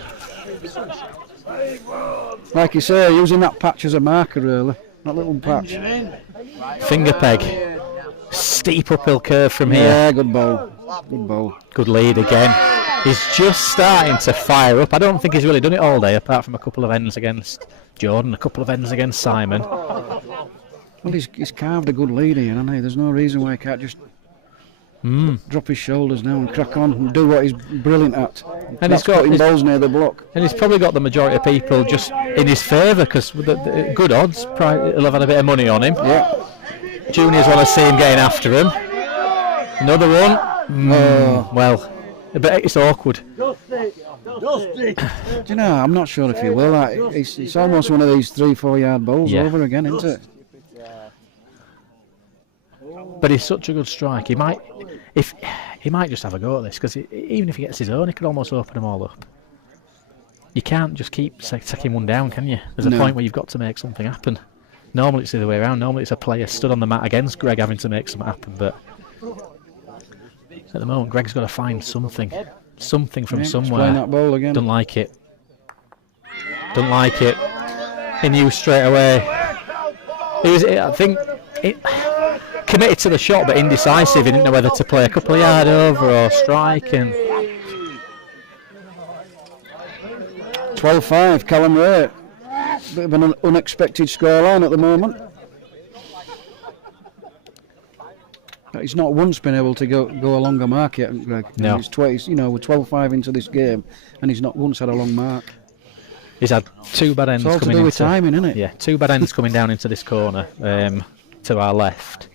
Like you say, using that patch as a marker, really. That little patch. Finger peg. Steep uphill curve from here. Yeah, good ball. Good ball. Good lead again. He's just starting to fire up. I don't think he's really done it all day, apart from a couple of ends against Jordan, a couple of ends against Simon. Well, he's carved a good lead here, hasn't he? There's no reason why he can't just drop his shoulders now and crack on and do what he's brilliant at. And he's got balls near the block. And he's probably got the majority of people just in his favour, because with the good odds, he'll have had a bit of money on him. Yeah. Juniors want to see him getting after him. Another one. Well, but it's awkward. Do you know, I'm not sure if he will. It's almost one of these 3-4 yard balls over again, isn't it? But he's such a good strike. He might just have a go at this, because even if he gets his own, he could almost open them all up. You can't just keep taking one down, can you? There's a point where you've got to make something happen. Normally it's the other way around. Normally it's a player stood on the mat against Greg having to make something happen. But at the moment, Greg's got to find something from somewhere. Playing that ball again. Don't like it. Don't like it. He knew straight away. Committed to the shot, but indecisive. He didn't know whether to play a couple of yards over or strike. And 12-5, Callum Ray. Bit of an unexpected scoreline at the moment. But he's not once been able to go a longer mark yet, Greg. No. We're 12-5 into this game, and he's not once had a long mark. He's had two bad ends It's all to coming do with timing, isn't it? Yeah, two bad ends coming down into this corner to our left,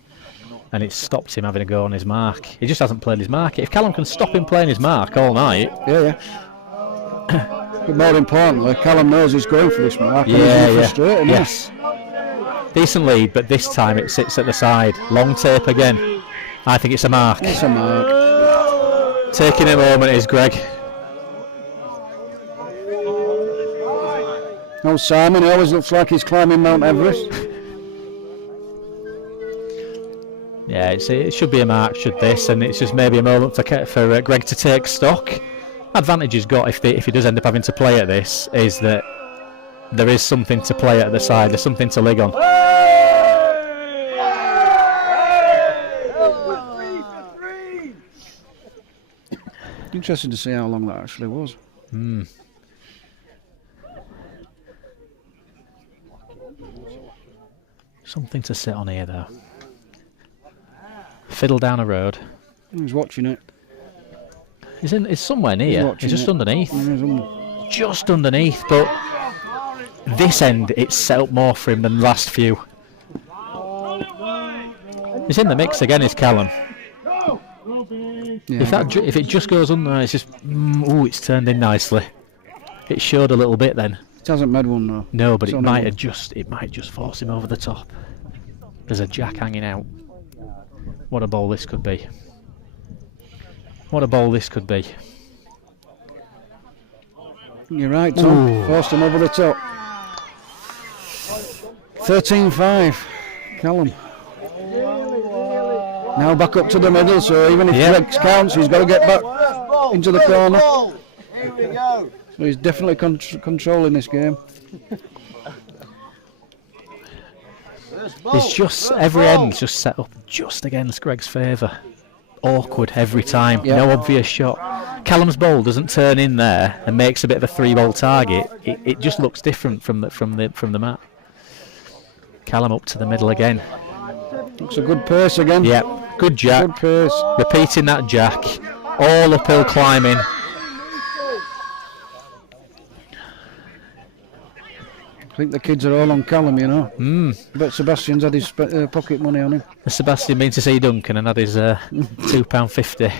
and it's stopped him having a go on his mark. He just hasn't played his mark. If Callum can stop him playing his mark all night, but more importantly, Callum knows he's going for this mark. Yes. Decent lead, but this time it sits at the side. Long tape again. I think it's a mark. It's a mark. Taking a moment is Greg. Oh, Simon, he always looks like he's climbing Mount Everest. Yeah, it should be a mark, should this, and it's just maybe a moment for Greg to take stock. Advantage he's got if he does end up having to play at this is that there is something to play at the side, there's something to lig on. Interesting to see how long that actually was. Something to sit on here though. Fiddle down a road. He's watching it. He's somewhere near. He's just underneath. Just underneath, but this end it's set up more for him than the last few. He's in the mix again, is Callum. Yeah. If it just goes under, it's just it's turned in nicely. It showed a little bit then. It hasn't made one though. No, but It's it only might one. just force him over the top. There's a jack hanging out. What a ball this could be. What a ball this could be. You're right, Tom. Ooh. Forced him over the top. 13-5. Callum. Now back up to the middle, so even if Rex counts, he's got to get back into the corner. Here we go. So he's definitely controlling this game. It's just every end's just set up just against Greg's favour. Awkward every time. Yeah. No obvious shot. Callum's ball doesn't turn in there and makes a bit of a 3-ball target. It just looks different from the mat. Callum up to the middle again. Looks a good pace again. Yeah, good jack. Good pace. Repeating that jack. All uphill climbing. I think the kids are all on Callum, you know. I bet Sebastian's had his pocket money on him. Has Sebastian been to see Duncan and had his £2.50?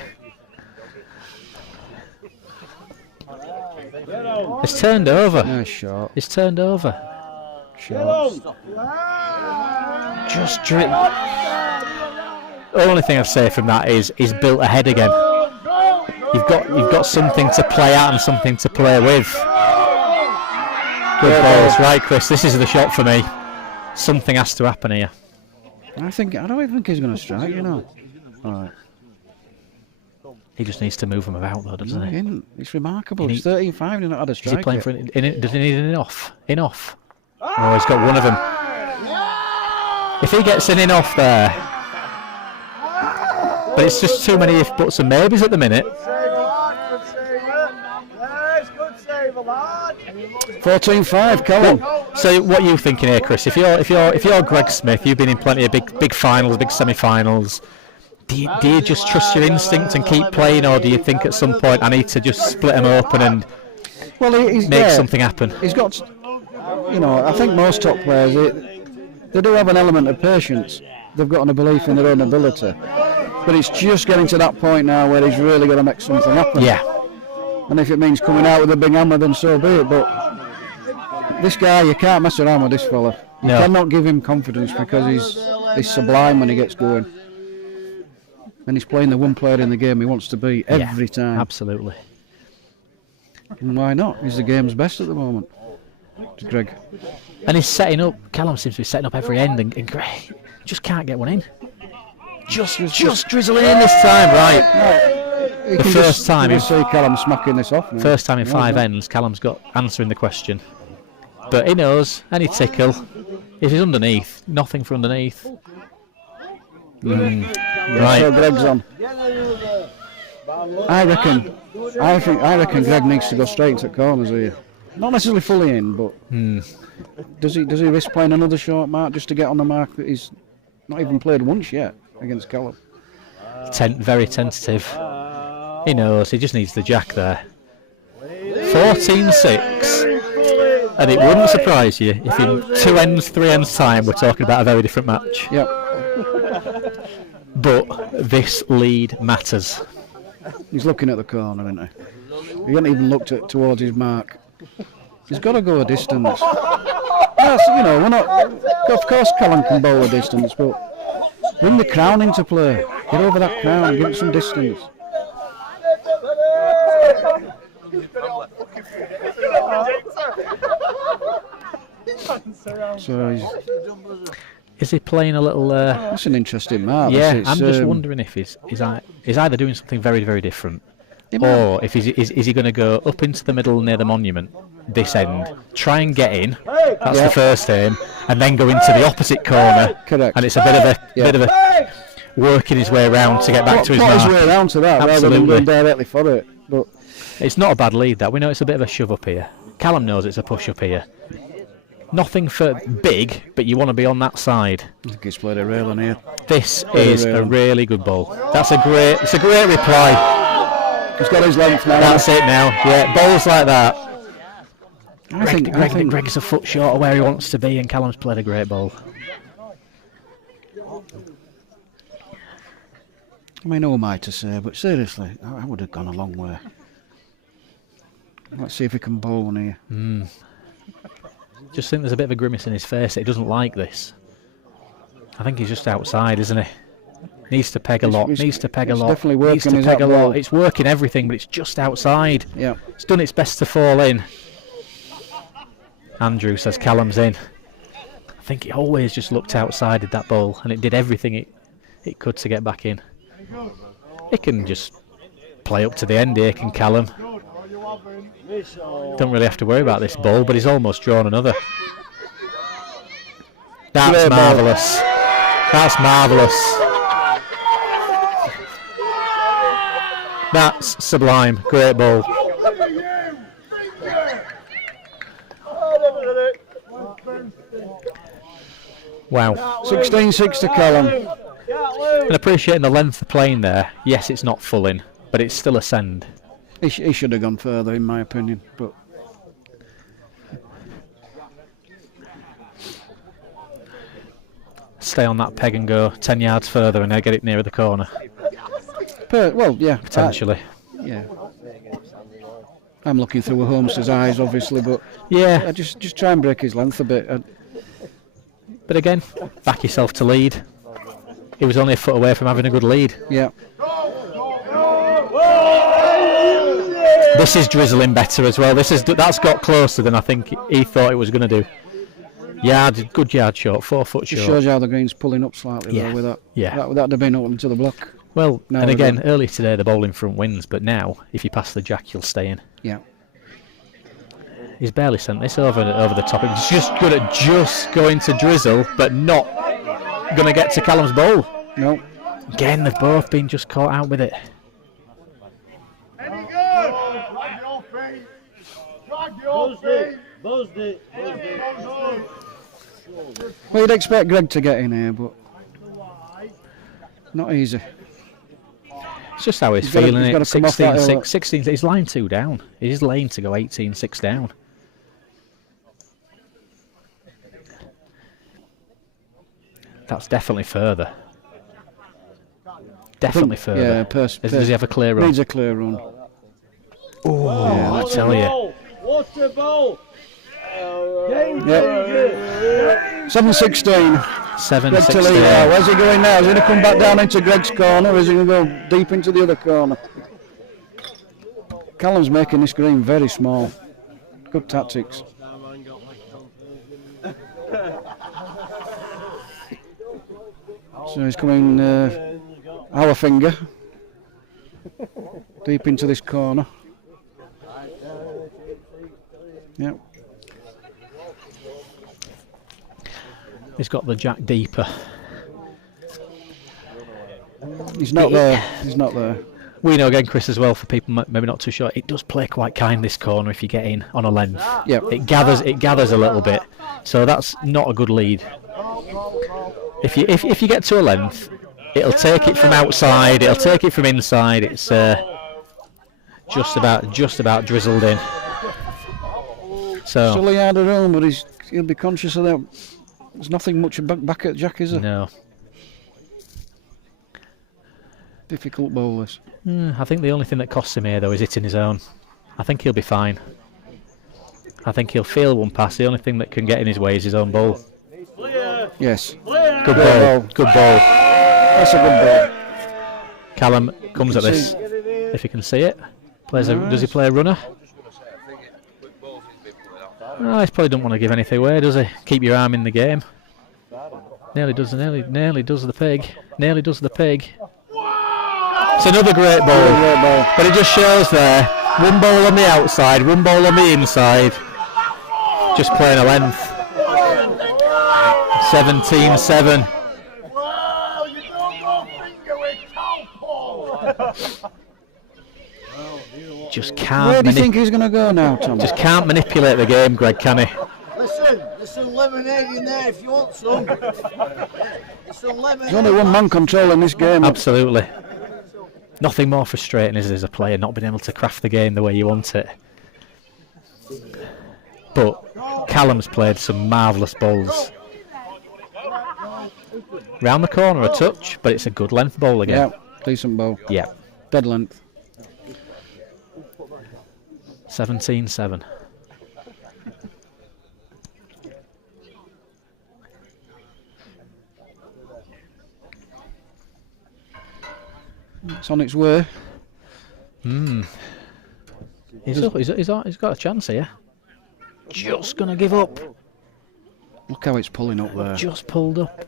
It's turned over. Nice shot. It's turned over. Shot. Just drip. The only thing I'd say from that is he's built ahead again. You've got something to play at and something to play with. Good balls, right, Chris? This is the shot for me. Something has to happen here. I don't even think he's going to strike, you know. All right. He just needs to move him about, though, doesn't he? It's remarkable. He's 13-5. He's not had a strike. Is he playing yet. does he need an in-off? In-off. Oh, he's got one of them. If he gets an in-off there, but it's just too many if buts and maybes at the minute. 14-5, Callum. So what are you thinking here, Chris? If you're Greg Smith, you've been in plenty of big finals, big semi-finals. Do you just trust your instinct and keep playing, or do you think at some point I need to just split them open and make something happen? He's got, I think most top players they do have an element of patience. They've got a belief in their own ability, but it's just getting to that point now where he's really got to make something happen. Yeah. And if it means coming out with a big hammer, then so be it. But this guy, you can't mess around with this fella. You cannot give him confidence because he's sublime when he gets going. And he's playing the one player in the game he wants to be every time. Absolutely. And why not? He's the game's best at the moment. It's Greg. And he's setting up. Callum seems to be setting up every end, and Greg just can't get one in. Just drizzling in this time, right? The first time you see Callum smacking this off. Now. First time in 5 ends, Callum's got answering the question. But he knows any tickle. If he's underneath, nothing for underneath. Right. So Greg's on. I reckon Greg needs to go straight into corners here. Not necessarily fully in, but does he risk playing another short mark just to get on the mark that he's not even played once yet against Callum? Very tentative. He knows, he just needs the jack there. 14-6. And it wouldn't surprise you if in 2 ends, 3 ends time we're talking about a very different match. Yep. But this lead matters. He's looking at the corner, isn't he? He hasn't even looked towards his mark. He's got to go a distance. Yes, we're not. Of course, Callum can bowl a distance, but bring the crown into play. Get over that crown, give it some distance. So is he playing a little? That's an interesting mark. Yeah, I'm just wondering if he's either doing something very, very different, or if is he going to go up into the middle near the monument, this end, try and get in. That's the first aim, and then go into the opposite corner. Correct. And it's a bit of a working his way around to get back to his mark. His way around to that, rather than going directly for it. But it's not a bad lead. That we know it's a bit of a shove up here. Callum knows it's a push up here. Nothing for big, but you want to be on that side. I think he's played a rail on here. This is a really good ball. It's a great reply. He's got his length now. That's it now. Yeah, balls like that. I think Greg's a foot short of where he wants to be, and Callum's played a great ball. I mean, who am I to say? But seriously, I would have gone a long way. Let's see if he can bowl one here. Just think there's a bit of a grimace in his face. He doesn't like this. I think he's just outside, isn't he? Needs to peg a lot. Needs to peg a lot. Definitely working. Needs to peg a lot. It's working everything, but it's just outside. Yeah. It's done its best to fall in. Andrew says Callum's in. I think it always just looked outside at that ball, and it did everything it could to get back in. It can just play up to the end here, can Callum. Don't really have to worry about this ball, but he's almost drawn another. That's marvellous. That's marvellous. That's sublime. Great ball. Wow. 16-6 to Callum. And appreciating the length of playing there. Yes, it's not full in, but it's still a send. He should have gone further, in my opinion. But stay on that peg and go 10 yards further and get it nearer the corner. Well, yeah. Potentially. Yeah. I'm looking through a Holmes's eyes, obviously, but yeah, just try and break his length a bit. But again, back yourself to lead. He was only a foot away from having a good lead. Yeah. This is drizzling better as well. That's got closer than I think he thought it was going to do. Good yard short, 4 foot short. It shows you how the green's pulling up slightly though with that. Yeah. That would have been open to the block. Well, and again, early today the bowling front wins, but now if you pass the jack, you'll stay in. Yeah. He's barely sent this over the top. He's just good at just going to drizzle, but not going to get to Callum's bowl. No. Again, they've both been just caught out with it. Any good? Drag your feet. Drag your feet. Buzzed it. Well, you'd expect Greg to get in here, but not easy. It's just how he's feeling it. 16-6. 16. He's line 2 down. He's lane to go 18-6 down. That's definitely further. Definitely further. Yeah, does he have a clear run? Needs a clear run. Oh, yeah, I tell you. What's the ball? Yeah. 7-16. 7-16. Greg to lead now. Where's he going now? Is he going to come back down into Greg's corner, or is he going to go deep into the other corner? Callum's making this green very small. Good tactics. So he's coming our finger deep into this corner. Yep. He's got the jack deeper. He's not there. He's not there. We know again, Chris, as well, for people maybe not too sure, it does play quite kind this corner if you get in on a length. Yep. It gathers a little bit, so that's not a good lead. If you get to a length, it'll take it from outside, it'll take it from inside. It's just about drizzled in. So Sully had a run, but he'll be conscious of that. There's nothing much back at Jack, is there? No. Difficult bowl this. I think the only thing that costs him here though is hitting his own. I think he'll be fine. I think he'll feel one pass. The only thing that can get in his way is his own bowl. Yes. Good ball. Good ball. That's a good ball. Callum comes at this. If you can see it. Does he play a runner? Oh, he probably don't want to give anything away, does he? Keep your arm in the game. Nearly does the pig. Nearly does the pig. It's another great ball. But it just shows there. One ball on the outside, one ball on the inside. Just playing a length. 17-7. Well, you don't go finger with Taupo. Just can't. Where do you think he's going to go now, Tom? Just can't manipulate the game, Greg, can he? Listen, there's some lemonade in there if you want some. There's some lemonade. There's only one man controlling this game. Absolutely. Nothing more frustrating is as a player not being able to craft the game the way you want it. But Callum's played some marvellous balls. Round the corner a touch, but it's a good length ball again. Yeah, Decent ball. Yeah. Dead length. 17-7. It's on its way. He's got a chance here. Just going to give up. Look how it's pulling up there. Just pulled up.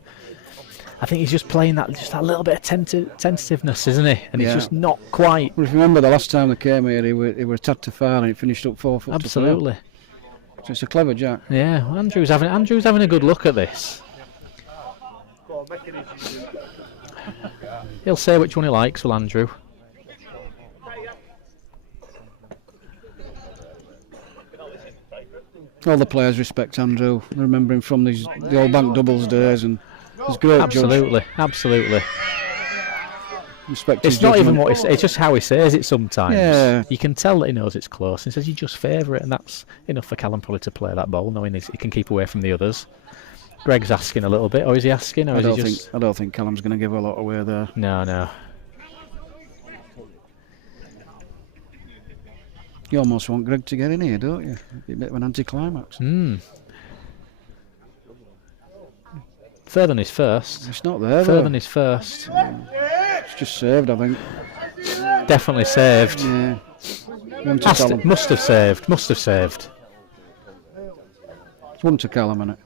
I think he's just playing that little bit of tentativeness, isn't he? And he's just not quite. Well, if you remember the last time they came here, he were a tad too far and it finished up 4 foot. Absolutely. So it's a clever jack. Yeah, well, Andrew's having a good look at this. He'll say which one he likes, will Andrew? All the players respect Andrew. They remember him from the old bank doubles days, and he's a great Absolutely, judge. Absolutely. Respect it's his not judgment. even what it's just how he says it sometimes. Yeah. You can tell that he knows it's close. He says you just favour it, and that's enough for Callum probably to play that ball, knowing he can keep away from the others. Greg's asking a little bit, or is he asking, or I is he just? I don't think Callum's going to give a lot away there. No. You almost want Greg to get in here, don't you? A bit of an anticlimax. Further than his first. It's not there. Further than his first. It's just saved, I think. Definitely saved. Yeah. Must have saved. It's one to Callum, innit?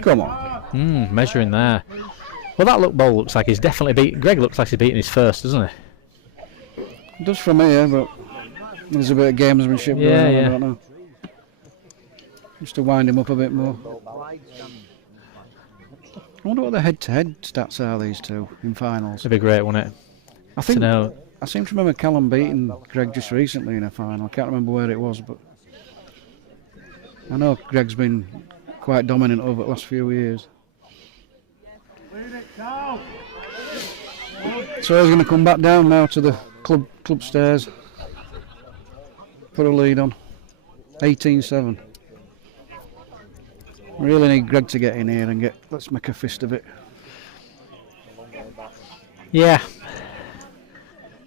Come on. Measuring there. Well, that ball looks like he's definitely beat. Greg looks like he's beating his first, doesn't he? It does from here, but there's a bit of gamesmanship going on. I don't know. Just to wind him up a bit more. I wonder what the head-to-head stats are, these two, in finals. It'd be great, wouldn't it? I seem to remember Callum beating Greg just recently in a final. I can't remember where it was, but I know Greg's been quite dominant over the last few years. So he's going to come back down now to the club stairs. Put a lead on. 18-7. Really need Greg to get in here and let's make a fist of it. Yeah.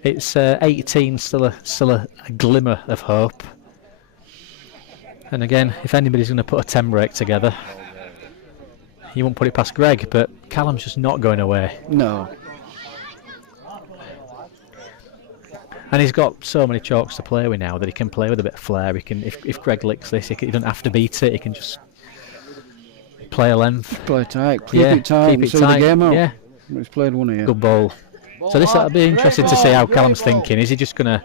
It's 18, still a glimmer of hope. And again, if anybody's going to put a 10 break together, you won't put it past Greg, but Callum's just not going away. No. And he's got so many chalks to play with now that he can play with a bit of flair. He can, if Greg licks this, he doesn't have to beat it. He can just play a length. Play tight. Keep it tight. Keep it see tight. The game out. Yeah. He's played one here. Good ball. So that'll be interesting to see how Callum's thinking. Is he just gonna?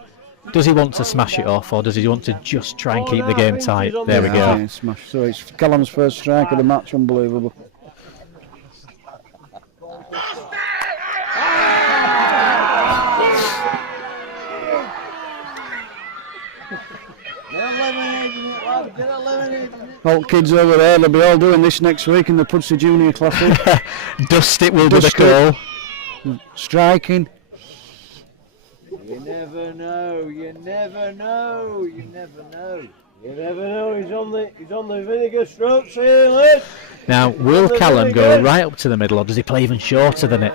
Does he want to smash it off, or does he want to just try and keep the game tight? There we go. Smash. So it's Callum's first strike of the match. Unbelievable. All kids over there, they'll be all doing this next week in the Pudsey Junior Classic. Dust it will be the call. Striking. You never know. You never know. You never know. You never know. He's on the vinegar stroke ceiling. Now, will Callum go right up to the middle, or does he play even shorter than it?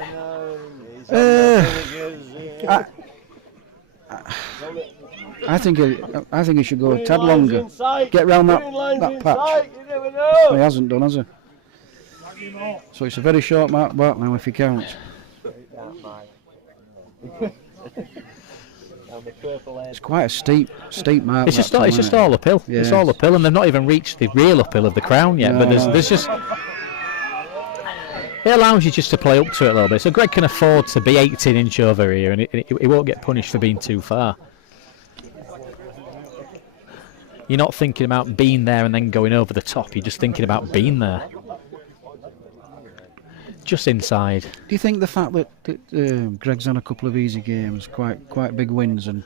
I think he should go a tad longer. Get round that patch. He hasn't done, has he? So it's a very short mark back now if he counts. It's quite a steep mark. It's just all uphill. Yeah. It's all uphill, and they've not even reached the real uphill of the crown yet. No. But there's just. It allows you just to play up to it a little bit. So Greg can afford to be 18 inch over here, and he won't get punished for being too far. You're not thinking about being there and then going over the top. You're just thinking about being there. Just inside. Do you think the fact that Greg's on a couple of easy games, quite big wins, and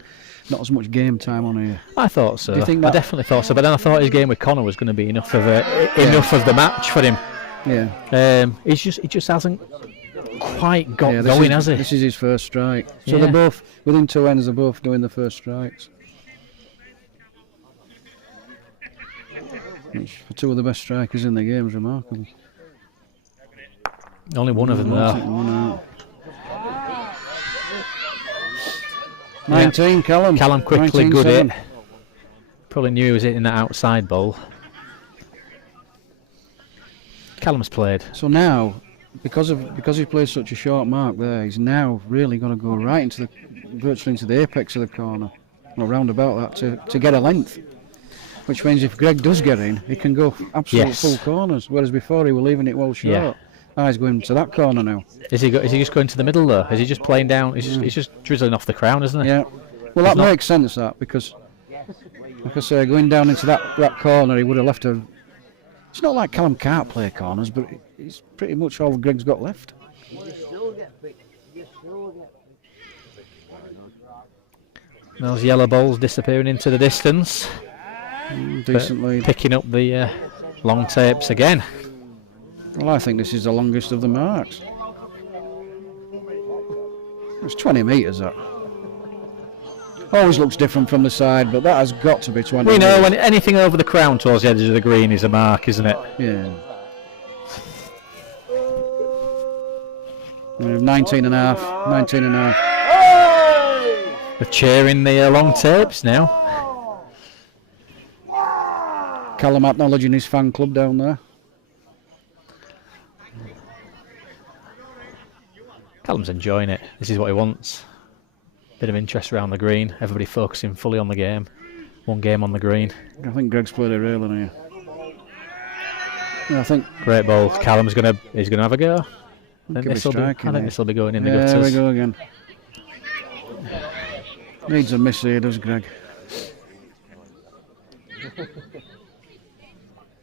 not as much game time on here? I thought so. Do you think I definitely thought so. But then I thought his game with Connor was going to be enough of the match for him. Yeah. He just hasn't quite got going, has he? This is his first strike. So Yeah. they're both within two ends. They're both doing the first strikes. Which for two of the best strikers in the game is remarkable. Only one of them I'll though. take one out. 19, Callum. Callum quickly 19-7. good it. Probably knew he was hitting that outside ball. Callum's played. So now, because he played such a short mark there, he's now really going to go right into virtually into the apex of the corner, or round about that to get a length. Which means if Greg does get in, he can go absolute full corners. Whereas before he was leaving it well short. Yeah. Ah, he's going to that corner now. Is he just going to the middle though? Is he just playing down? He's just drizzling off the crown, isn't he? Yeah. Well, that makes sense, that, because like I say, going down into that corner, he would have left a. It's not like Callum can't play corners, but it's pretty much all Greg's got left. Those yellow balls disappearing into the distance. Decently. Picking up the long tapes again. Well, I think this is the longest of the marks. It's 20 metres, that. Always looks different from the side, but that has got to be 20 We know metres. when anything over the crown towards the edge of the green is a mark, isn't it? Yeah. We have 19 and a half, 19 and a half. They're cheering the long tapes now. Callum acknowledging his fan club down there. Callum's enjoying it. This is what he wants. Bit of interest around the green. Everybody focusing fully on the game. One game on the green. I think Greg's played a railing here. Yeah, I think. Great ball. Callum's he's gonna have a go. I think this striking, will be going in the There gutters. we go again. Needs a miss here, does Greg?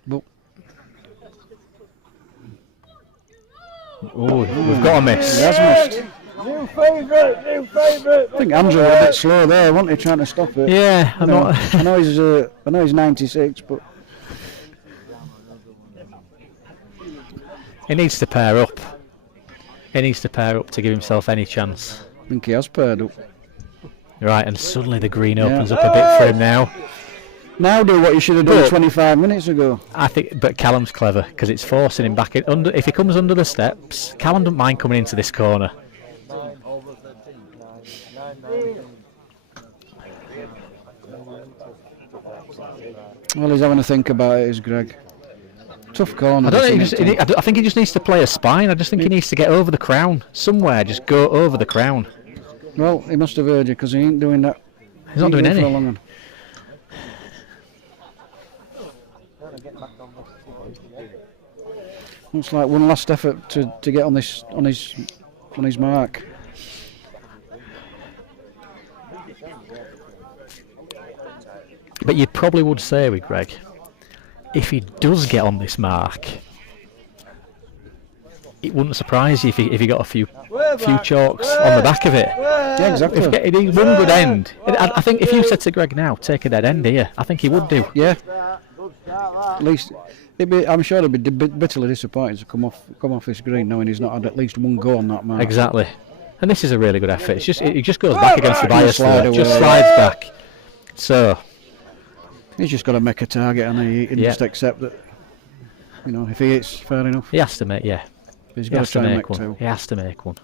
But oh, we've got a miss. He has missed. New favourite, new favourite. I think Andrew was a bit slow there, wasn't he, trying to stop it? Yeah, I know he's 96, but He needs to pair up. He needs to pair up to give himself any chance. I think he has paired up. Right, and suddenly the green opens up a bit for him now. Now do what you should have done 25 minutes ago. I think, but Callum's clever because it's forcing him back in. If he comes under the steps, Callum doesn't mind coming into this corner. Well, he's having to think about it, is Greg. Tough corner. I think he just needs to play a spine. I just think he needs to get over the crown somewhere. Just go over the crown. Well, he must have heard you because he ain't doing that. He's not doing any. For a long one. Looks like one last effort to get on his mark. But you probably would say with Greg, if he does get on this mark, it wouldn't surprise you if he got a few chalks on the back of it. Yeah, exactly. If he one good end, I think if you said to Greg now, take a dead end here, I think he would do. Yeah. At least, I'm sure he'd be bitterly disappointed to come off this green knowing he's not had at least one go on that mark. Exactly. And this is a really good effort. It just goes back against the bias there. Just away. slides back. So he's just got to make a target and he can just accept that. You know, if he hits, fair enough. He has to make, yeah. He's He got has to try and make one. two. He has to make one.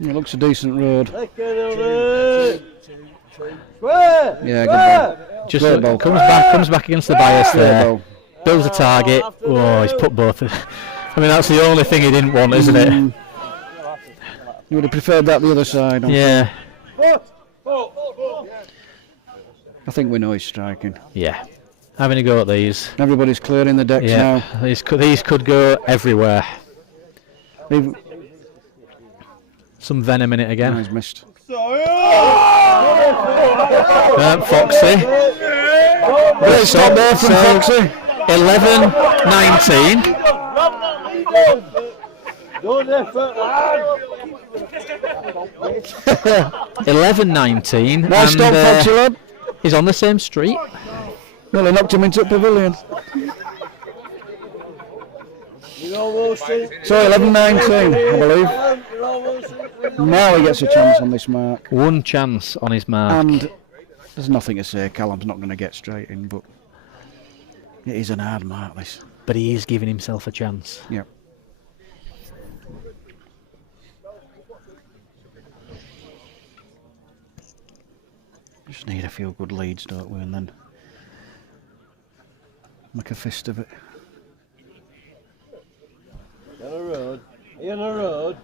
It looks a decent road. Yeah, good ball. Just Great ball. comes back against the bias Great there. ball. Builds a target. Oh, he's put both. I mean, that's the only thing he didn't want, isn't it? You would have preferred that the other side. Yeah. I think we know he's striking. Yeah. Having a go at these. Everybody's clearing the decks Yeah. now. These could go everywhere. Some venom in it again. He's missed. Foxy. Great stop there from Foxy. 11-19. Good effort, lad. 11-19. Nice stop, Foxy, lad. He's on the same street. Well, he knocked him into the pavilion. So 11-19, I believe. Now he gets a chance on this mark. One chance on his mark. And there's nothing to say. Callum's not going to get straight in, but it is an hard mark, this. but he is giving himself a chance. Yeah. Just need a few good leads, don't we, and then make a fist of it. On the road. He on the road.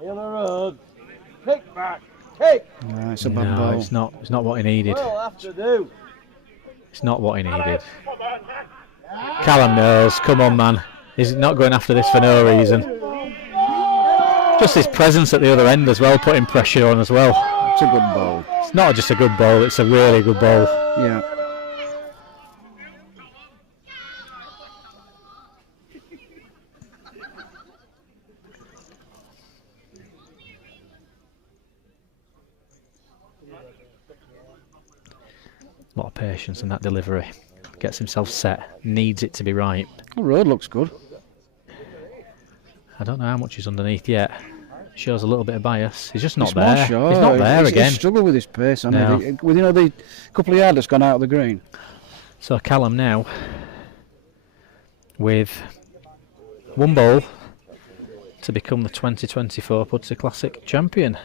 He on the road. Kick back. Kick. No, it's a bad No, ball. it's not. It's not what he needed. Well, have to do. It's not what he needed. Callum knows. Come on, man. He's not going after this for no reason. Just his presence at the other end as well, putting pressure on as well. It's a good ball. It's not just a good ball, it's a really good ball. Yeah. A lot of patience in that delivery. Gets himself set, needs it to be right. The road looks good. I don't know how much he's underneath yet. Shows a little bit of bias. He's just not It's there. more short. He's not there again. He's struggled with his pace, hasn't No. he? With, you know, the couple of yards that's gone out of the green. So Callum now with one ball to become the 2024 Pudsey Classic champion.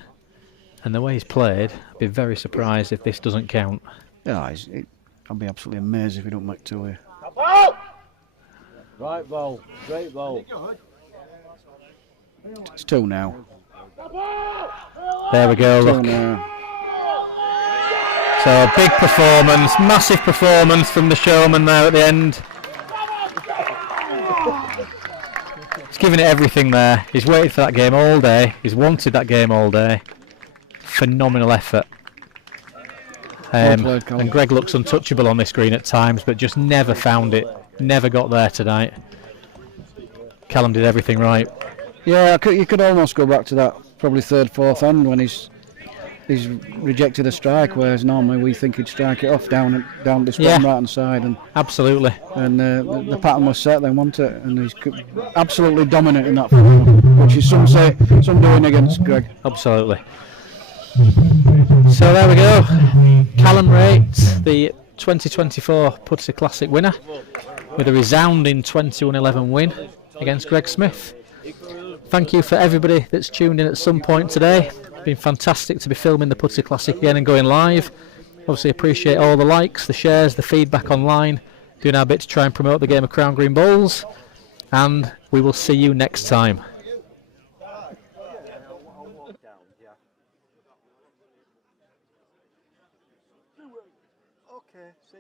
And the way he's played, I'd be very surprised if this doesn't count. Yeah, I'll be absolutely amazed if he don't make two here. Right ball. Great ball. It's two now. There we go, Two look. now. So a big performance, massive performance from the showman there at the end. He's giving it everything there. He's waited for that game all day. He's wanted that game all day. Phenomenal effort. Well played, Colin. And Greg looks untouchable on this green at times, but just never found it. Never got there tonight. Callum did everything right. Yeah, you could almost go back to that probably third, fourth hand when he's rejected a strike, whereas normally we think he'd strike it off down this bottom right hand side. And absolutely. And the pattern was set then, wasn't it? And he's absolutely dominant in that field, which is some doing against Greg. Absolutely. So there we go. Callum Rates, the 2024 Pudsey Classic winner, with a resounding 21-11 win against Greg Smith. Thank you for everybody that's tuned in at some point today. It's been fantastic to be filming the Pudsey Classic again and going live. Obviously appreciate all the likes, the shares, the feedback online. Doing our bit to try and promote the game of Crown Green Bowls. And we will see you next time.